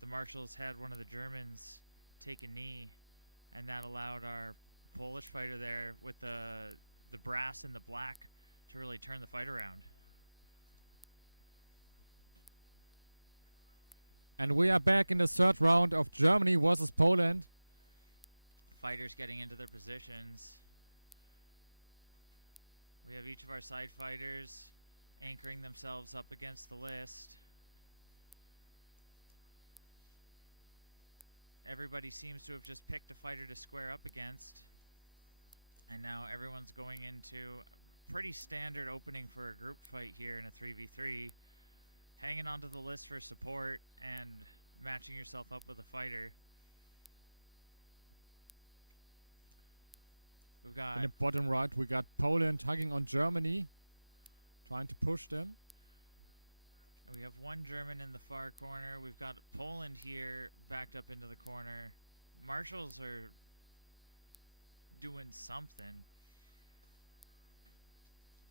the marshals had one of the Germans take a knee, and that allowed our Polish fighter there with the brass and the black to really turn the fight around. And we are back in the third round of Germany versus Poland. Fighters getting into their positions. We have each of our side fighters anchoring themselves up against the list. Everybody seems to have just picked a fighter to square up against. And now everyone's going into a pretty standard opening for a group fight here in a 3v3. Hanging onto the list for support and matching yourself up with a fighter. We've got in the bottom right, we got Poland hugging on Germany, trying to push them. And we have one German in the far corner. We've got Poland here backed up into the corner. Marshals are doing something.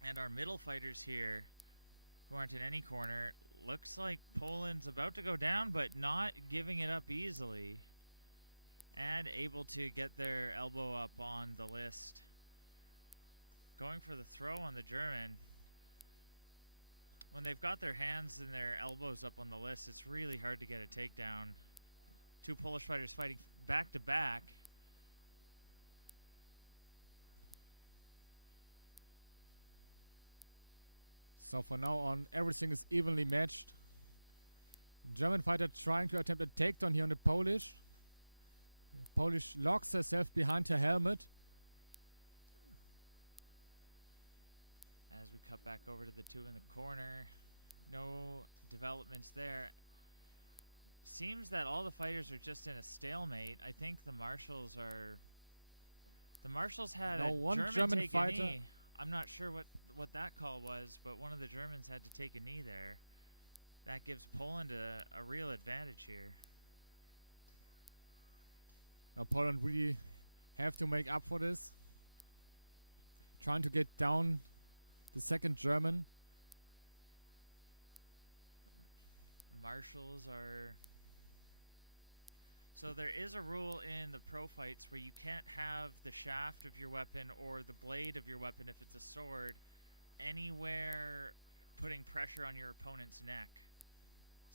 And our middle fighters here, who aren't in any corner, looks like Poland's about to go down, but not giving it up easily. And able to get their elbow up on the list. Going for the throw on the German. When they've got their hands and their elbows up on the list, it's really hard to get a takedown. Two Polish fighters fighting back to back. So for now on, everything is evenly matched. German fighter trying to attempt a takedown here on the Polish. Polish locks herself behind her helmet. As we cut back over to the two in the corner, no developments there. Seems that all the fighters are just in a stalemate. I think the marshals are. The marshals had No, a one German take fighter- a knee. I'm not sure what that call was, but one of the Germans had to take a knee there. That gives Poland a real advantage here. Now Poland really have to make up for this. Trying to get down the second German. Marshals are. So there is a rule in the pro fights where you can't have the shaft of your weapon or the blade of your weapon, if it's a sword, anywhere putting pressure on your opponent's neck.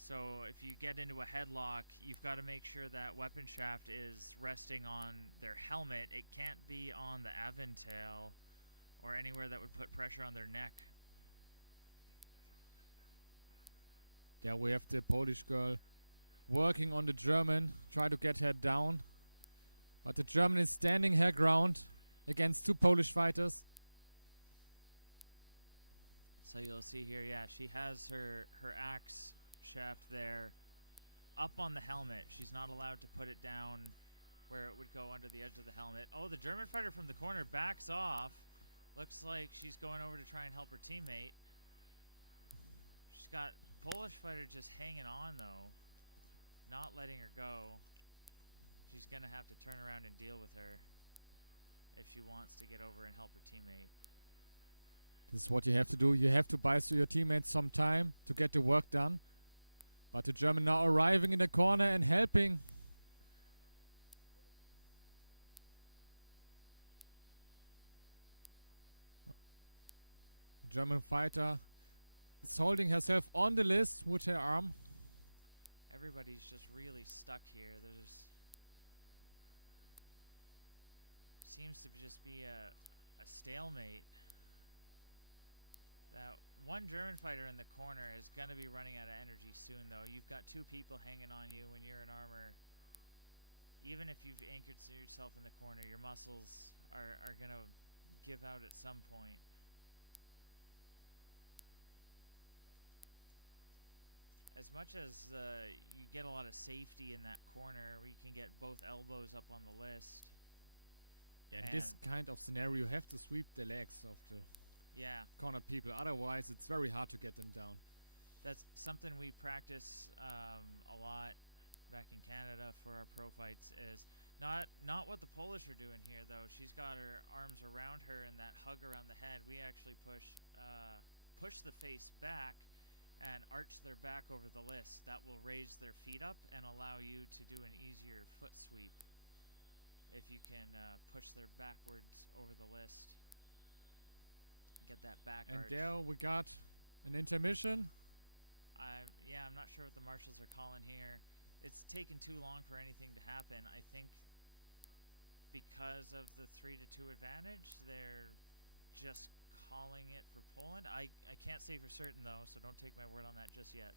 So if you get into a headlock, you've got to make sure that weapon shaft is resting on their helmet. It can't be on the aventail or anywhere that would put pressure on their neck. There we have the Polish girl working on the German, try to get her down. But the German is standing her ground against 2 Polish fighters. So you'll see here, yeah, she has her axe shaft there up on the helmet. She's not allowed to put it down where it would go under the edge of the helmet. Oh, the German fighter from the corner backs off. Looks like she's going over to try and help her teammate. She's got Polish fighter just hanging on, though. Not letting her go. She's going to have to turn around and deal with her if she wants to get over and help her teammate. This is what you have to do. You have to buy your teammates some time to get the work done. But the German now arriving in the corner and helping. The German fighter is holding herself on the list with her arm. Everybody's just really stuck here. There's seems to just be a stalemate. That one German fighter in the corner is going to be running out of energy soon, though. You've got 2 people hanging on you when you're in armor. Even if you've anchored yourself in the corner, your muscles are going to give out at some point. As much as you get a lot of safety in that corner where you can get both elbows up on the list. Yeah, in this kind of scenario, you have to sweep the legs of the cornered people. Otherwise, it's very hard to get them down. That's something we practice a lot back in Canada for our pro fights. Is not what the Polish are doing here, though. She's got her arms around her and that hug around the head. We actually push the face back and arch their back over the list. That will raise their feet up and allow you to do an easier foot sweep if you can push their backwards over the list. Get that back And arch. there we got an intermission. I'm not sure what the marshals are calling here. It's taken too long for anything to happen. I think because of the 3-2 advantage, they're just calling it for Poland. I can't say for certain, though, so don't take my word on that just yet.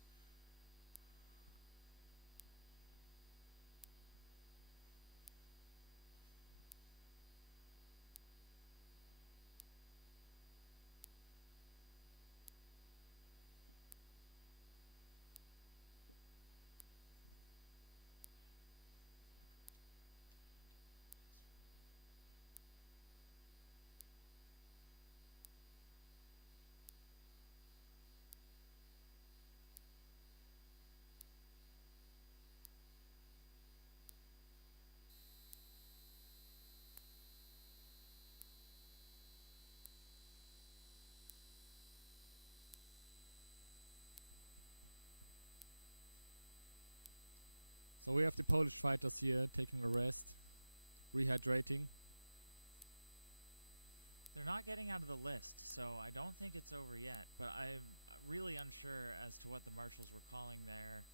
So we have the Polish fighters here taking a rest, rehydrating. They're not getting out of the list, so I don't think it's over yet. But I'm really unsure as to what the marshals were calling there.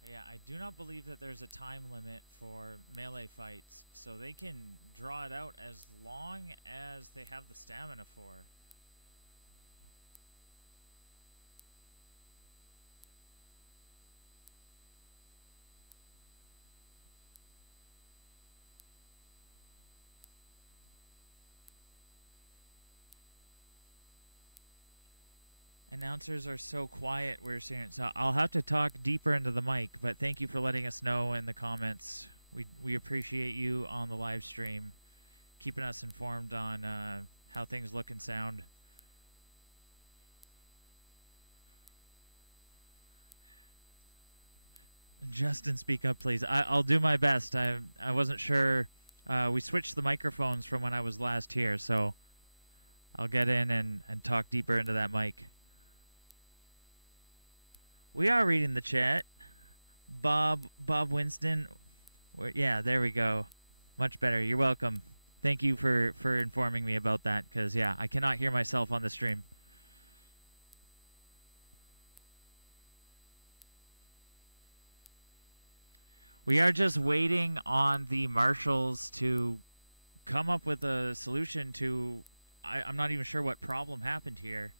But yeah, I do not believe that there's a time limit for melee fights, so they can draw it out as long as they have the stamina for. Announcers are so quiet, we're seeing. So I'll have to talk deeper into the mic, but thank you for letting us know in the comments. We appreciate you on the live stream, keeping us informed on how things look and sound. Justin, speak up, please. I'll do my best. I wasn't sure. We switched the microphones from when I was last here, so I'll get in and talk deeper into that mic. We are reading the chat. Bob Winston. Yeah, there we go. Much better. You're welcome. Thank you for informing me about that, because, yeah, I cannot hear myself on the stream. We are just waiting on the marshals to come up with a solution to... I'm not even sure what problem happened here.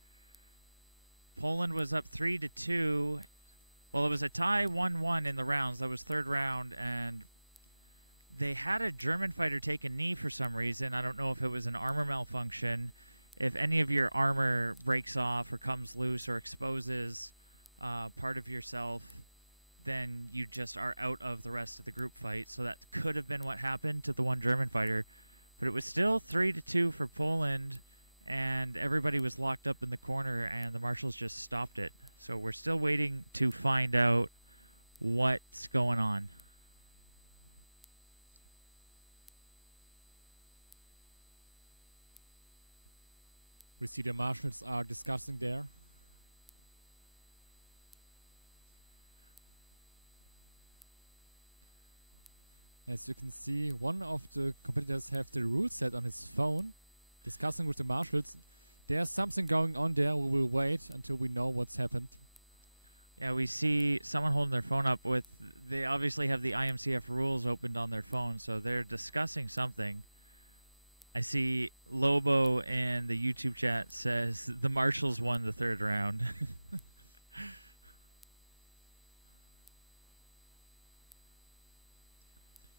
Poland was up 3-2. Well, it was a tie 1-1 in the rounds. That was third round, and they had a German fighter take a knee for some reason. I don't know if it was an armor malfunction. If any of your armor breaks off or comes loose or exposes part of yourself, then you just are out of the rest of the group fight. So that could have been what happened to the one German fighter. But it was still 3-2 for Poland, and everybody was locked up in the corner, and the marshals just stopped it. So we're still waiting to find out what's going on. We see the marshals are discussing there. As you can see, one of the competitors have the rule set on his phone, discussing with the marshals. There's something going on there. We will wait until we know what's happened. Yeah, we see someone holding their phone up with... They obviously have the IMCF rules opened on their phone, so they're discussing something. I see Lobo in the YouTube chat says the marshals won the third round.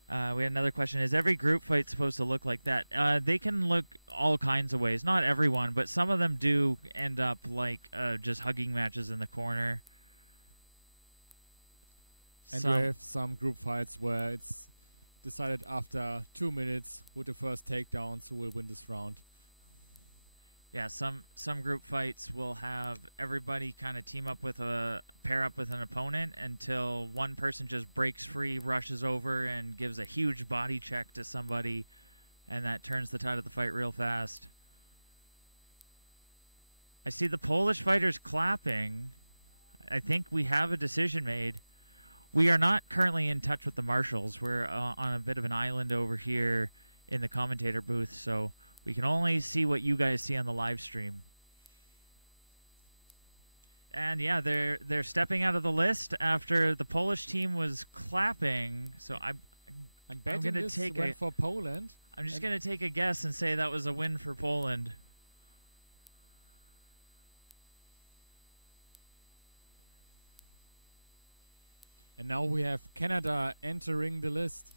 We had another question. Is every group fight supposed to look like that? They can look all kinds of ways. Not everyone, but some of them do end up like just hugging matches in the corner. And we have some group fights where it's decided after 2 minutes with the first takedowns who will win this round. Yeah, some group fights will have everybody kind of team up with pair up with an opponent until one person just breaks free, rushes over, and gives a huge body check to somebody, and that turns the tide of the fight real fast. I see the Polish fighters clapping. I think we have a decision made. We are not currently in touch with the marshals. We're on a bit of an island over here in the commentator booth, so we can only see what you guys see on the live stream. And yeah, they're stepping out of the list after the Polish team was clapping. So I'm betting going to this take went for Poland. I'm just going to take a guess and say that was a win for Poland. And now we have Canada entering the list.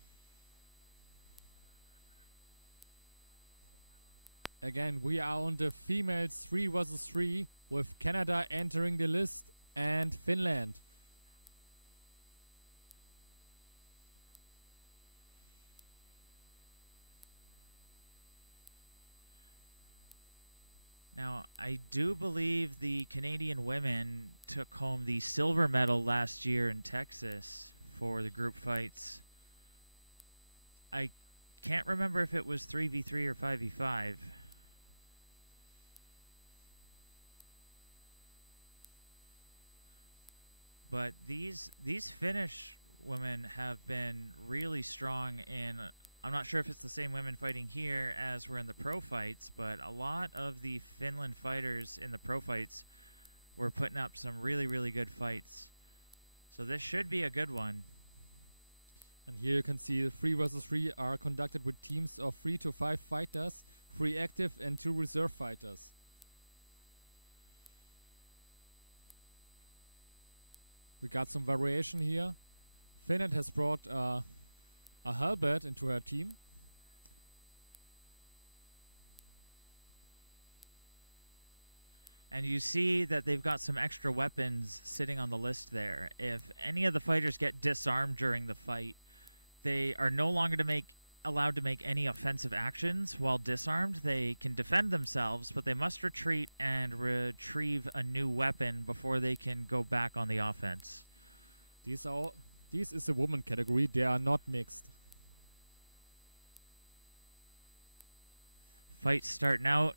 Again, we are on the females 3 versus 3 with Canada entering the list and Finland. Now, I do believe the Canadian women took home the silver medal last year in Texas for the group fights. I can't remember if it was 3v3 or 5v5. But these Finnish women have been really strong in... I'm not sure if it's the same women fighting here as were in the pro fights, but a lot of the Finland fighters in the pro fights were putting up some really, really good fights. So this should be a good one. And here you can see 3 versus 3 are conducted with teams of 3 to 5 fighters, 3 active and 2 reserve fighters. We got some variation here. Finland has brought a halberd into her team. And you see that they've got some extra weapons sitting on the list there. If any of the fighters get disarmed during the fight, they are no longer allowed to make any offensive actions while disarmed. They can defend themselves, but they must retreat and retrieve a new weapon before they can go back on the offense. This is a woman category. They are not mixed. Fight starting out.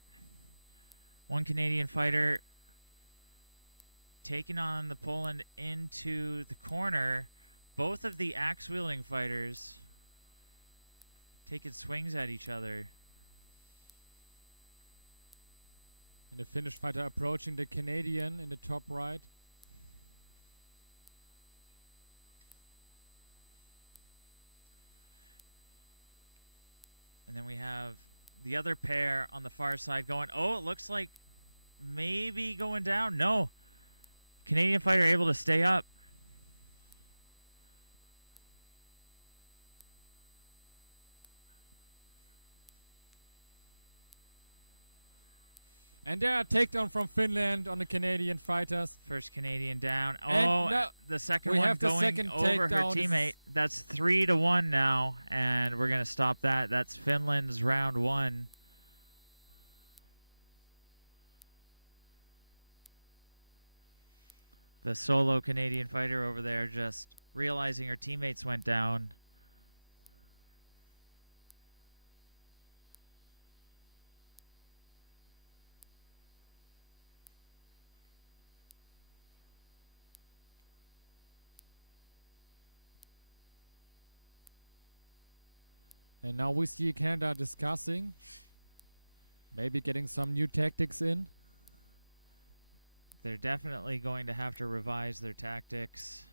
One Canadian fighter taking on the Poland into the corner. Both of the axe-wielding fighters taking swings at each other. And the Finnish fighter approaching the Canadian in the top right. And then we have the other pair on the far side going, oh, it looks like maybe going down. No. Canadian fighter able to stay up. And there, a takedown from Finland on the Canadian fighters. First Canadian down. And Oh, no, the second we one have the going second over her takedown. teammate. That's 3-1 now, and we're going to stop that. That's Finland's round 1. The solo Canadian fighter over there just realizing her teammates went down. And now we see Canada discussing, maybe getting some new tactics in. They're definitely going to have to revise their tactics.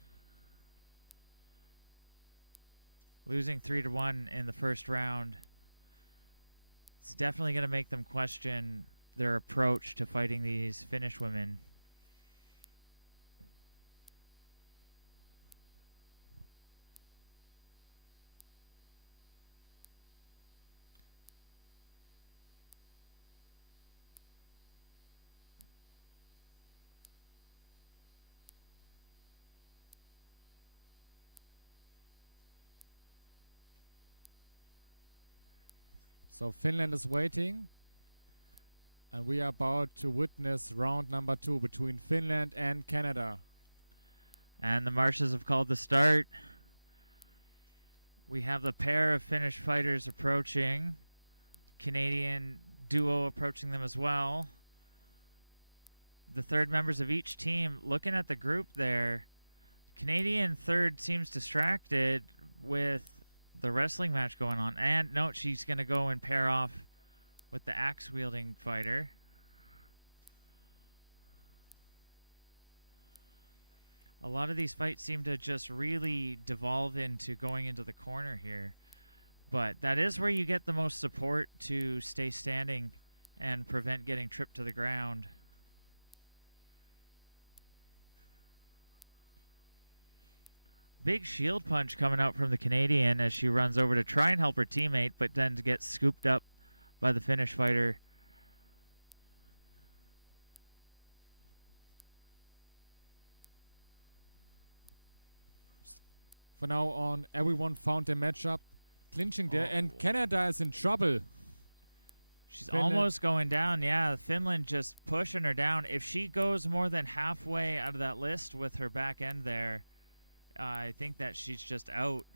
Losing 3-1 in the first round, it's definitely going to make them question their approach to fighting these Finnish women. So Finland is waiting. And we are about to witness round number 2 between Finland and Canada. And the marshals have called the start. We have the pair of Finnish fighters approaching. Canadian duo approaching them as well. The third members of each team looking at the group there. Canadian third seems distracted with the wrestling match going on. And no, she's going to go and pair off with the axe-wielding fighter. A lot of these fights seem to just really devolve into going into the corner here. But that is where you get the most support to stay standing and prevent getting tripped to the ground. Big shield punch coming out from the Canadian as she runs over to try and help her teammate, but then gets scooped up by the Finnish fighter. For now on, everyone found their matchup. Clinching there, and Canada is in trouble. She's almost going down. Yeah, Finland just pushing her down. If she goes more than halfway out of that list with her back end there, I think that she's just out.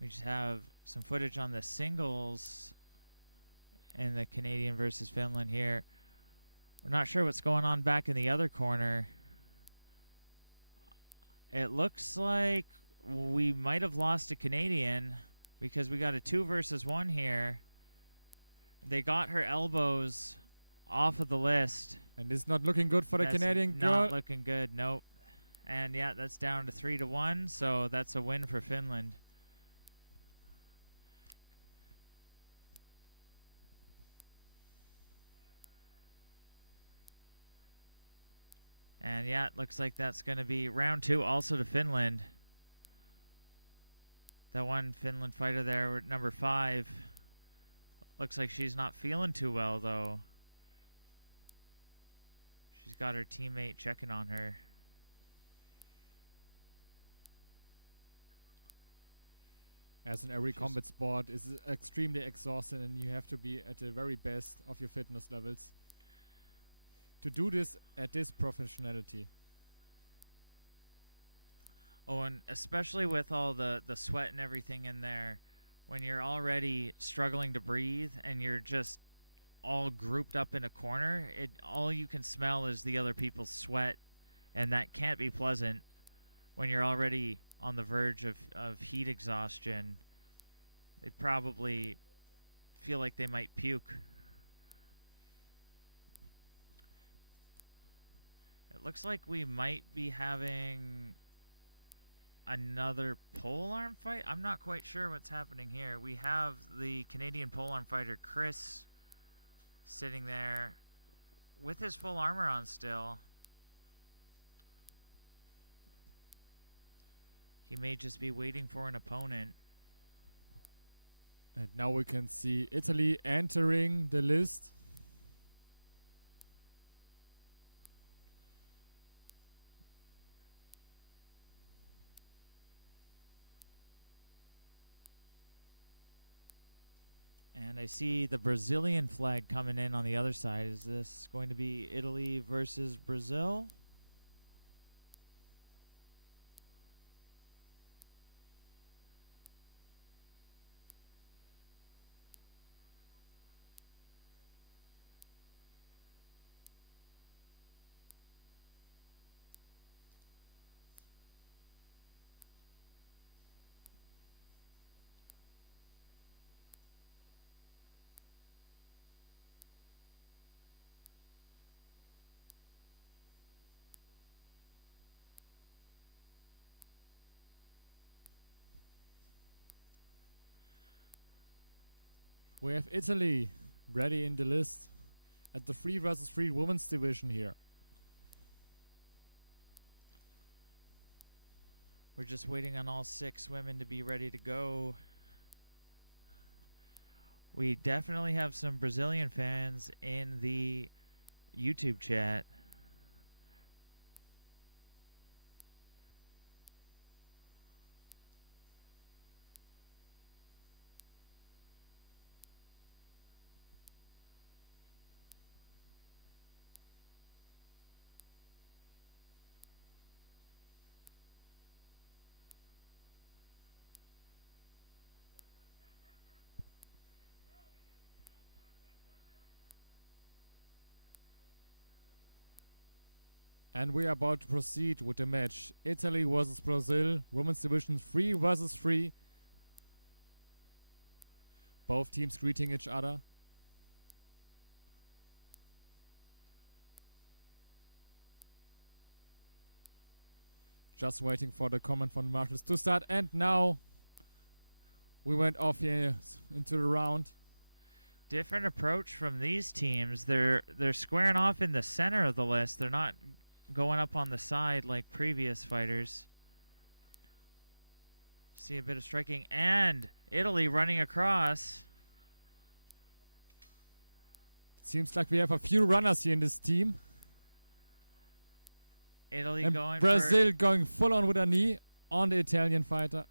We just have some footage on the singles in the Canadian versus Finland here. We're not sure what's going on back in the other corner. It looks like we might have lost a Canadian because we got a 2 versus 1 here. They got her elbows off of the list. And it's not looking good for the Canadian girl. Not looking good, nope. And yeah, that's down to 3-1, so that's a win for Finland. And yeah, it looks like that's going to be round 2 also to Finland. That one Finland fighter there, number 5. Looks like she's not feeling too well, though. She's got her teammate checking on her. As in every combat sport, is extremely exhausting, and you have to be at the very best of your fitness levels to do this at this professionality. Oh, and especially with all the sweat and everything in there, when you're already struggling to breathe and you're just all grouped up in a corner, all you can smell is the other people's sweat, and that can't be pleasant when you're already on the verge of heat exhaustion. They probably feel like they might puke. It looks like we might be having another polearm fight. I'm not quite sure what's happening here. We have the Canadian polearm fighter Chris sitting there with his full armor on still. He may just be waiting for an opponent. And now we can see Italy entering the list. And I see the Brazilian flag coming in on the other side. Is this going to be Italy versus Brazil? We have Italy ready in the list at the 3 versus 3 women's division here. We're just waiting on all 6 women to be ready to go. We definitely have some Brazilian fans in the YouTube chat. And we are about to proceed with the match. Italy versus Brazil, women's division 3 versus 3. Both teams greeting each other. Just waiting for the comment from the marshals to start. And now we went off here into the round. Different approach from these teams. They're squaring off in the center of the list. They're not going up on the side like previous fighters. See a bit of striking, and Italy running across. Seems like we have a few runners here in this team. Italy and going Brazil going full on with a knee on the Italian fighter.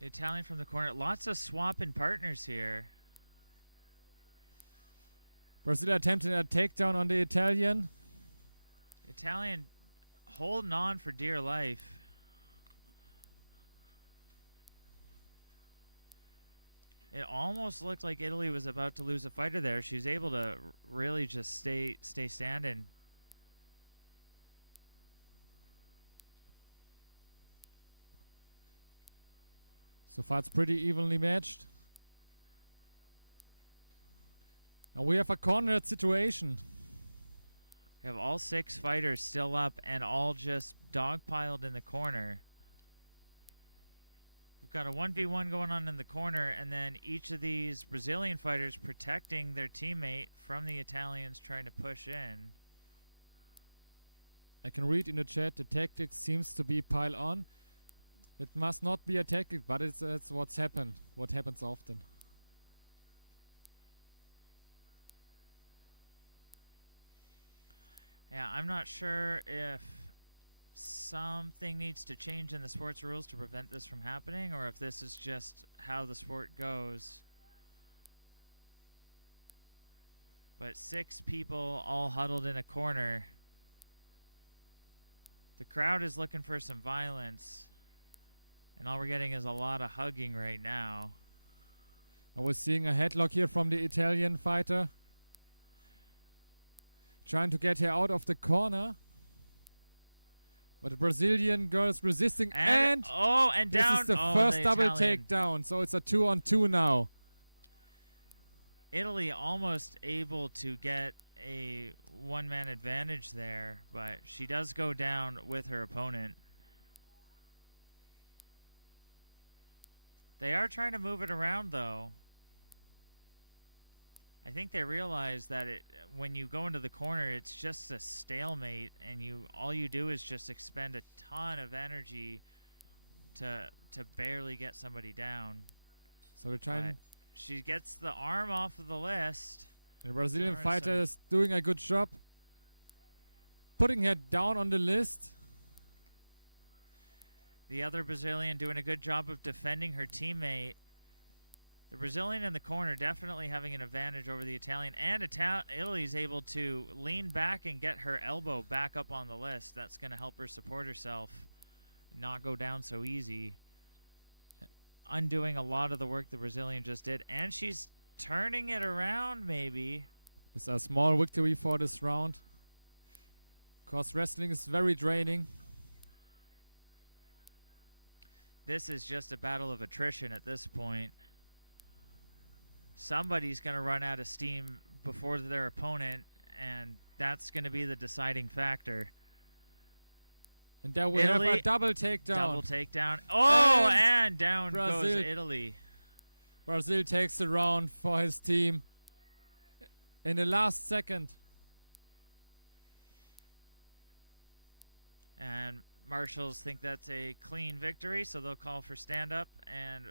The Italian from the corner. Lots of swapping partners here. Brazil attempting a takedown on the Italian. Italian holding on for dear life. It almost looked like Italy was about to lose a fighter there. She was able to really just stay standing. So far it's pretty evenly matched. And we have a cornered situation. We have all 6 fighters still up and all just dogpiled in the corner. We've got a 1v1 going on in the corner, and then each of these Brazilian fighters protecting their teammate from the Italians trying to push in. I can read in the chat the tactics seems to be pile on. It must not be a tactic, but it's what happens often. Yeah, I'm not sure if something needs to change in the sports rules to prevent this from happening, or if this is just how the sport goes. But 6 people all huddled in a corner. The crowd is looking for some violence. And all we're getting is a lot of hugging right now. I was seeing a headlock here from the Italian fighter. Trying to get her out of the corner. But the Brazilian girl is resisting, and this this is the first double Italian. takedown. So it's a 2-on-2 now. Italy almost able to get a one-man advantage there, but she does go down with her opponent. They are trying to move it around, though. I think they realize that when you go into the corner, it's just a stalemate, and all you do is just expend a ton of energy to barely get somebody down. So we're trying. But she gets the arm off of the list. The Brazilian There are fighter some- is doing a good job. Putting her down on the list. The other Brazilian doing a good job of defending her teammate. The Brazilian in the corner definitely having an advantage over the Italian, and Italy's able to lean back and get her elbow back up on the list. That's going to help her support herself, not go down so easy. Undoing a lot of the work the Brazilian just did, and she's turning it around maybe. It's a small victory for this round. Because wrestling is very draining. This is just a battle of attrition at this point. Somebody's going to run out of steam before their opponent, and that's going to be the deciding factor. And then we have a double takedown. Double takedown. Oh, and down Brazil. goes Italy. Brazil takes the round for his team in the last second. And marshals think that's a clean victory, so they'll call for stand-up and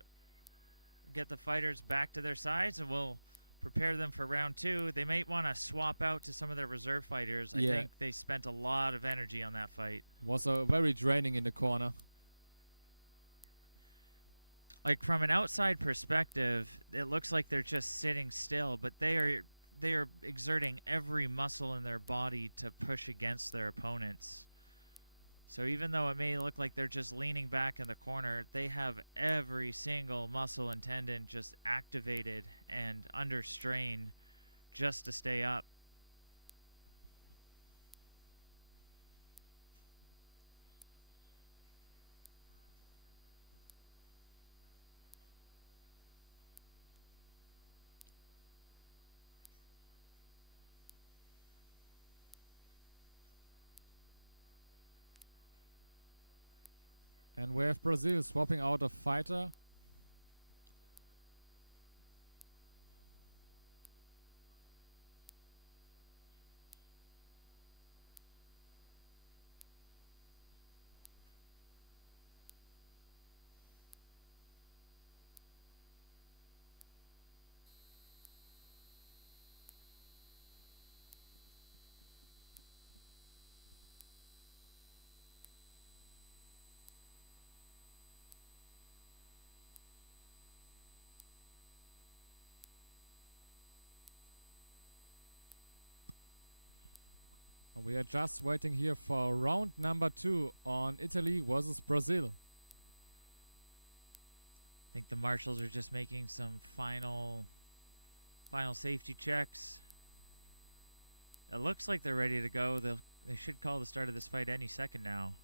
get the fighters back to their sides, and we'll prepare them for round 2. They might want to swap out to some of their reserve fighters. I think they spent a lot of energy on that fight. Was very draining in the corner. Like, from an outside perspective, it looks like they're just sitting still, but they are exerting every muscle in their body to push against their opponents. So even though it may look like they're just leaning back in the corner, they have every single muscle and tendon just activated and under strain just to stay up. And we have Brazil swapping out a fighter. And we are just waiting here for round number 2 on Italy versus Brazil. I think the marshals are just making some final safety checks. It looks like they're ready to go. They should call the start of this fight any second now.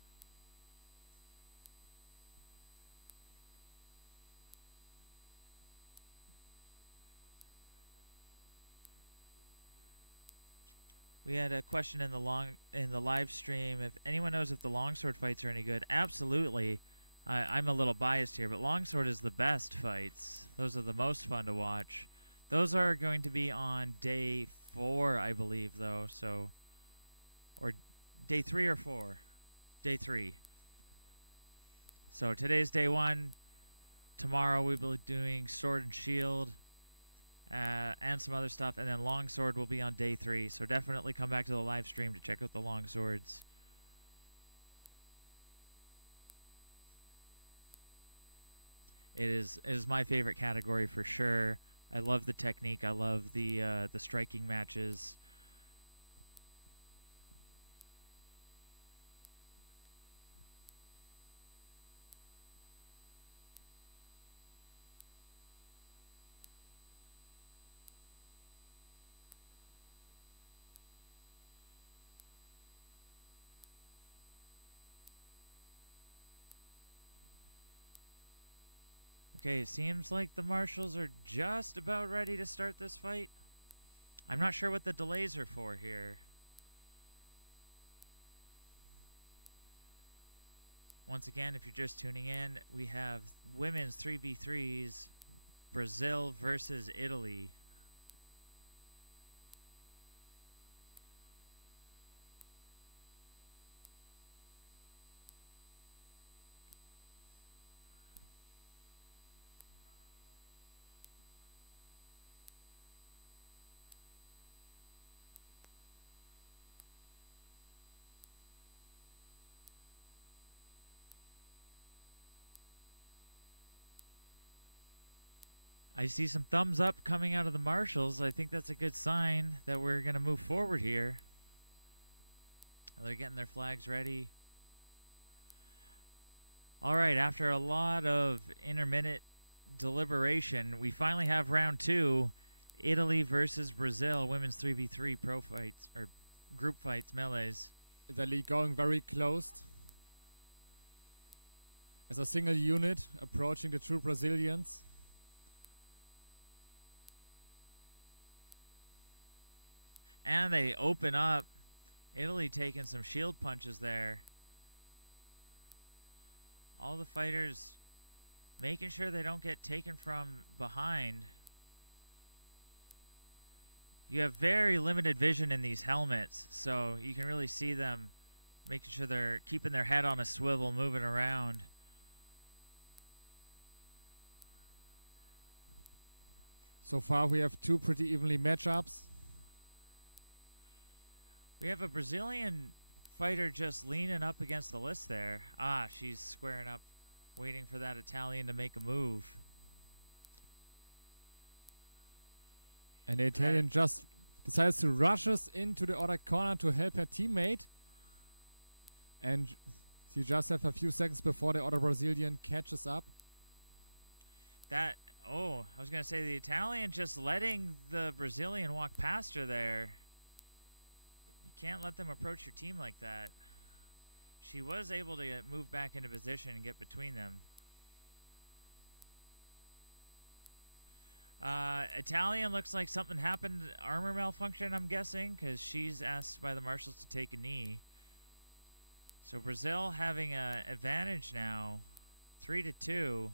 We had a question in the live stream if anyone knows if the longsword fights are any good. Absolutely. I'm a little biased here, but longsword is the best fights. Those are the most fun to watch. Those are going to be on day 4, I believe, though. So, or day 3 or 4? Day 3. So today's day 1. Tomorrow we will be doing sword and shield. And some other stuff, and then longsword will be on day 3. So definitely come back to the live stream to check out the longswords. It is my favorite category for sure. I love the technique. I love the striking matches. Okay, it seems like the marshals are just about ready to start this fight. I'm not sure what the delays are for here. Once again, if you're just tuning in, we have women's 3v3s, Brazil versus Italy. I see some thumbs up coming out of the marshals. I think that's a good sign that we're going to move forward here. They're getting their flags ready. All right, after a lot of intermittent deliberation, we finally have round 2, Italy versus Brazil, women's 3v3 pro fights, or group fights, melees. The league going very closed. As a single unit approaching the two Brazilians. And they open up. Italy taking some shield punches there. All the fighters making sure they don't get taken from behind. You have very limited vision in these helmets, so you can really see them making sure they're keeping their head on a swivel, moving around. So far we have two pretty evenly matchups. We have a Brazilian fighter just leaning up against the list there. Ah, she's squaring up, waiting for that Italian to make a move. And the Italian just decides to rush us into the other corner to help her teammate. And you just have a few seconds before the other Brazilian catches up. I was going to say the Italian just letting the Brazilian walk past her there. Can't let them approach your team like that. She was able to move back into position and get between them. Italian looks like something happened, armor malfunction, I'm guessing, because she's asked by the marshals to take a knee. So Brazil having an advantage now, 3-2.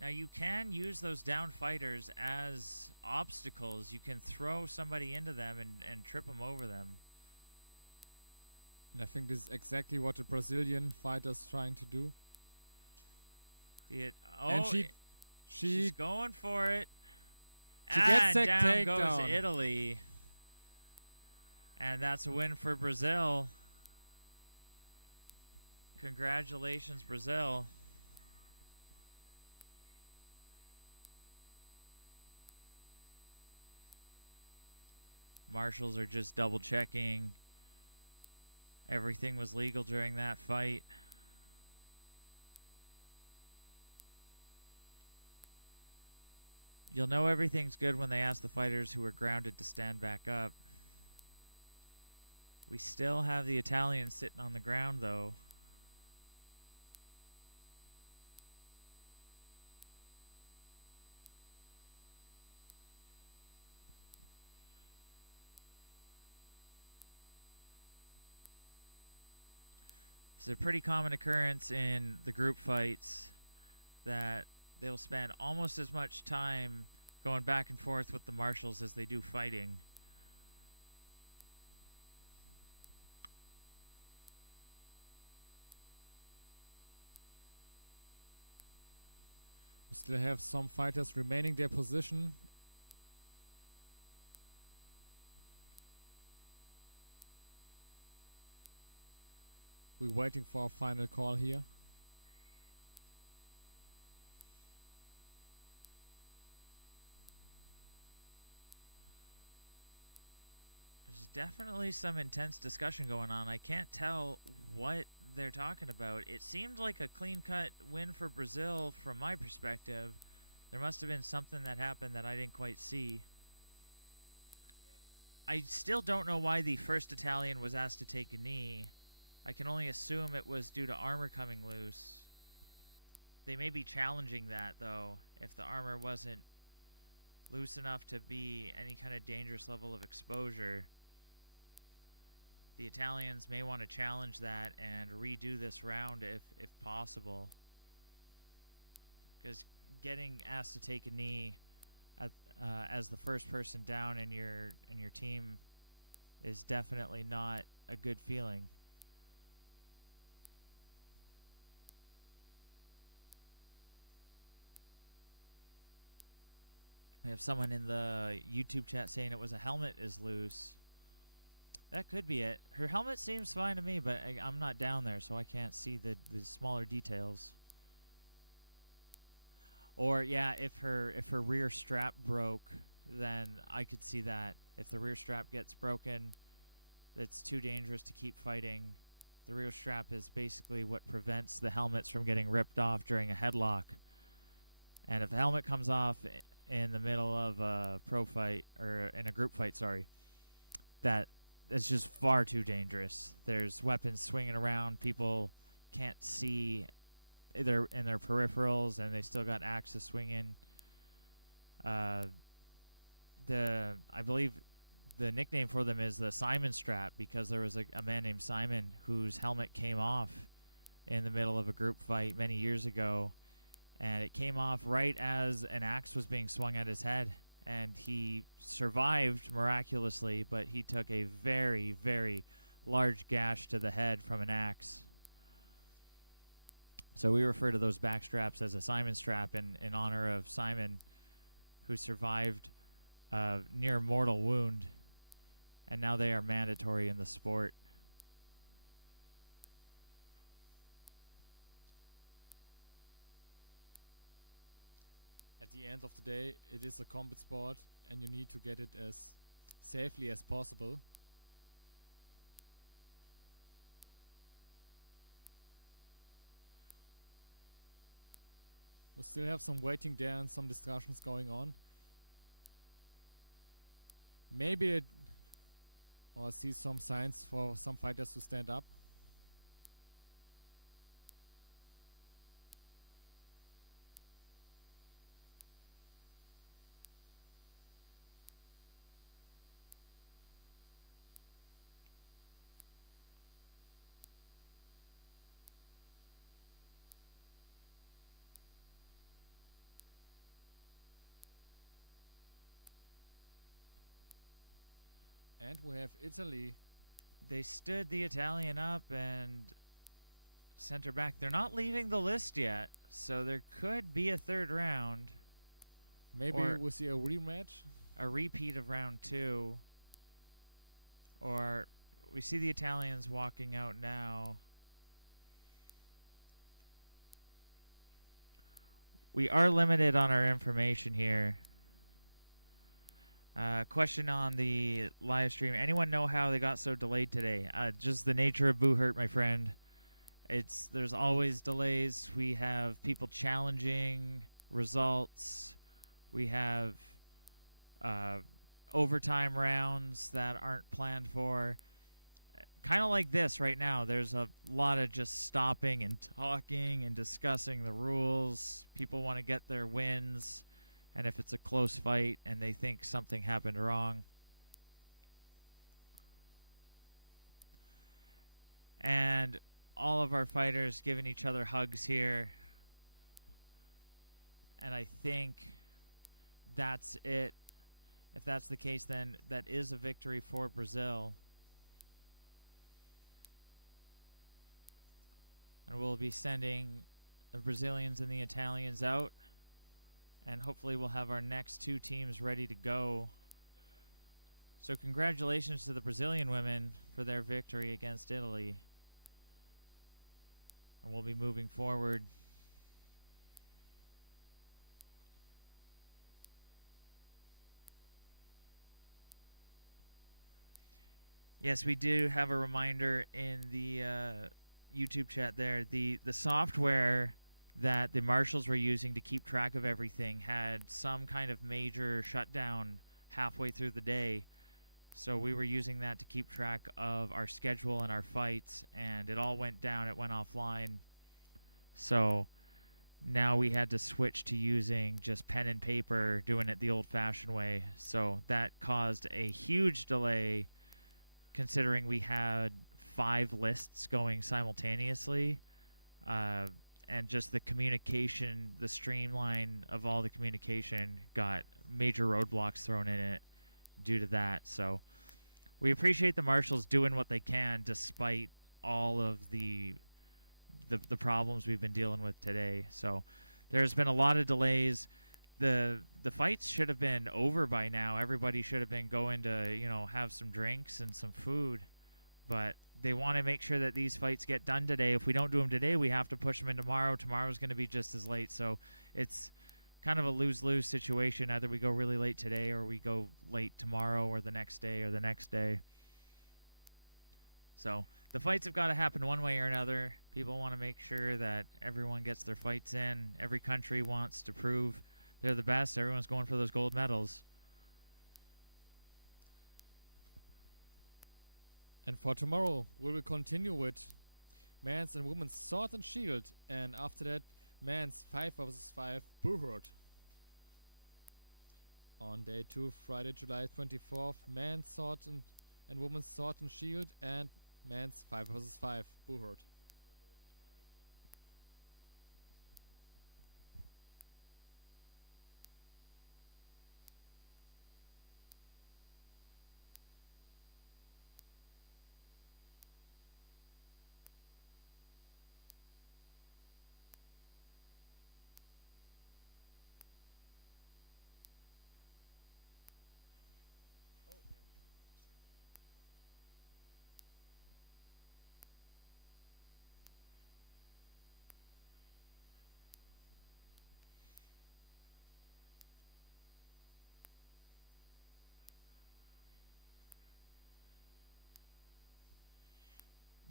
Now you can use those down fighters as obstacles. You can throw somebody into them and trip them over them. And I think this is exactly what the Brazilian fighter's trying to do. And she's going for it. She gets that down goes takedown. Italy. And that's a win for Brazil. Congratulations, Brazil. Marshals are just double checking. Everything was legal during that fight. You'll know everything's good when they ask the fighters who are grounded to stand back up. We still have the Italian sitting on the ground, though. It's a pretty common occurrence in the group fights that they'll spend almost as much time going back and forth with the marshals as they do fighting. We still have some fighters remaining their position. We're waiting for our final call here. There's definitely some intense discussion going on. I can't tell what they're talking about. It seemed like a clean-cut win for Brazil from my perspective. There must have been something that happened that I didn't quite see. I still don't know why the first Italian was asked to take a knee. I can only assume it was due to armor coming loose. They may be challenging that, though, if the armor wasn't loose enough to be any kind of dangerous level of exposure. The Italians may want to challenge that and redo this round if possible. Because getting asked to take a knee at, as the first person down in your team is definitely not a good feeling. We have someone in the YouTube chat saying it was a helmet is loose. That could be it. Her helmet seems fine to me, but I'm not down there, so I can't see the smaller details. Or yeah, if her rear strap broke, then I could see that. If the rear strap gets broken, that's too dangerous to keep fighting. The rear strap is basically what prevents the helmets from getting ripped off during a headlock. And if the helmet comes off in the middle of a pro fight, or in a group fight, sorry, that's just far too dangerous. There's weapons swinging around. People can't see in their peripherals, and they still got axes swinging. I believe the nickname for them is the Simon strap, because there was a man named Simon whose helmet came off in the middle of a group fight many years ago, and it came off right as an axe was being swung at his head, and he survived miraculously, but he took a very, very large gash to the head from an axe. So we refer to those back straps as a Simon strap in honor of Simon, who survived a near mortal wound, and now they are mandatory in the sport. At the end of the day, it is a combat sport, and you need to get it as safely as possible. We still have some waiting there and some discussions going on. Maybe it, or see some signs for some fighters to stand up. And we have Italy. They stood the Italian up and sent her back. They're not leaving the list yet, so there could be a third round. Maybe we'll see a rematch. A repeat of round 2. Or we see the Italians walking out now. We are limited on our information here. Question on the live stream. Anyone know how they got so delayed today? Just the nature of Boo Hurt, my friend. There's always delays. We have people challenging results. We have overtime rounds that aren't planned for. Kind of like this right now. There's a lot of just stopping and talking and discussing the rules. People want to get their wins. And if it's a close fight and they think something happened wrong. And all of our fighters giving each other hugs here. And I think that's it. If that's the case, then that is a victory for Brazil. And we'll be sending the Brazilians and the Italians out. And hopefully we'll have our next 2 teams ready to go. So congratulations to the Brazilian women for their victory against Italy. And we'll be moving forward. Yes, we do have a reminder in the YouTube chat there. The software that the marshals were using to keep track of everything had some kind of major shutdown halfway through the day. So we were using that to keep track of our schedule and our fights, and it all went down. It went offline. So now we had to switch to using just pen and paper, doing it the old-fashioned way. So that caused a huge delay, considering we had 5 lists going simultaneously, and just the communication, the streamline of all the communication got major roadblocks thrown in it due to that. So we appreciate the marshals doing what they can despite all of the problems we've been dealing with today. So there's been a lot of delays. The fights should have been over by now. Everybody should have been going to, have some drinks and some food. But they want to make sure that these fights get done today. If we don't do them today, we have to push them in tomorrow. Tomorrow's going to be just as late. So it's kind of a lose-lose situation. Either we go really late today or we go late tomorrow or the next day or the next day. So the fights have got to happen one way or another. People want to make sure that everyone gets their fights in. Every country wants to prove they're the best. Everyone's going for those gold medals. And for tomorrow, we will continue with men's and women's sword and shield. And after that, men's 5 vs 5 bullhurt. On day 2, Friday, July 24th, men's sword and women's sword and shield, and men's 5 vs 5 bullhurt.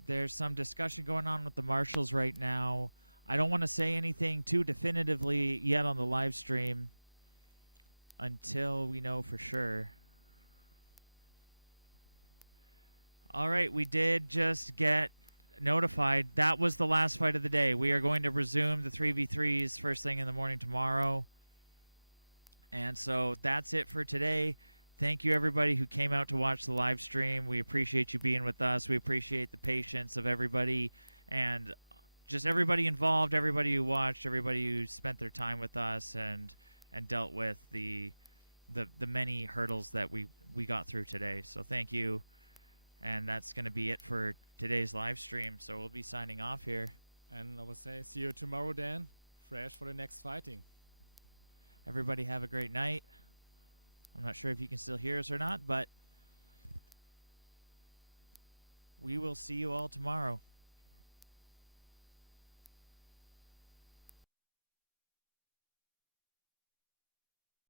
There's some discussion going on with the marshals right now. I don't want to say anything too definitively yet on the live stream until we know for sure. All right, we did just get notified. That was the last fight of the day. We are going to resume the 3v3s first thing in the morning tomorrow. And so that's it for today. Thank you, everybody who came out to watch the live stream. We appreciate you being with us. We appreciate the patience of everybody and just everybody involved, everybody who watched, everybody who spent their time with us and dealt with the many hurdles that we got through today. So thank you. And that's going to be it for today's live stream. So we'll be signing off here. And I will say, see you tomorrow, Dan. Fresh for the next fighting. Everybody have a great night. I'm not sure if you can still hear us or not, but we will see you all tomorrow.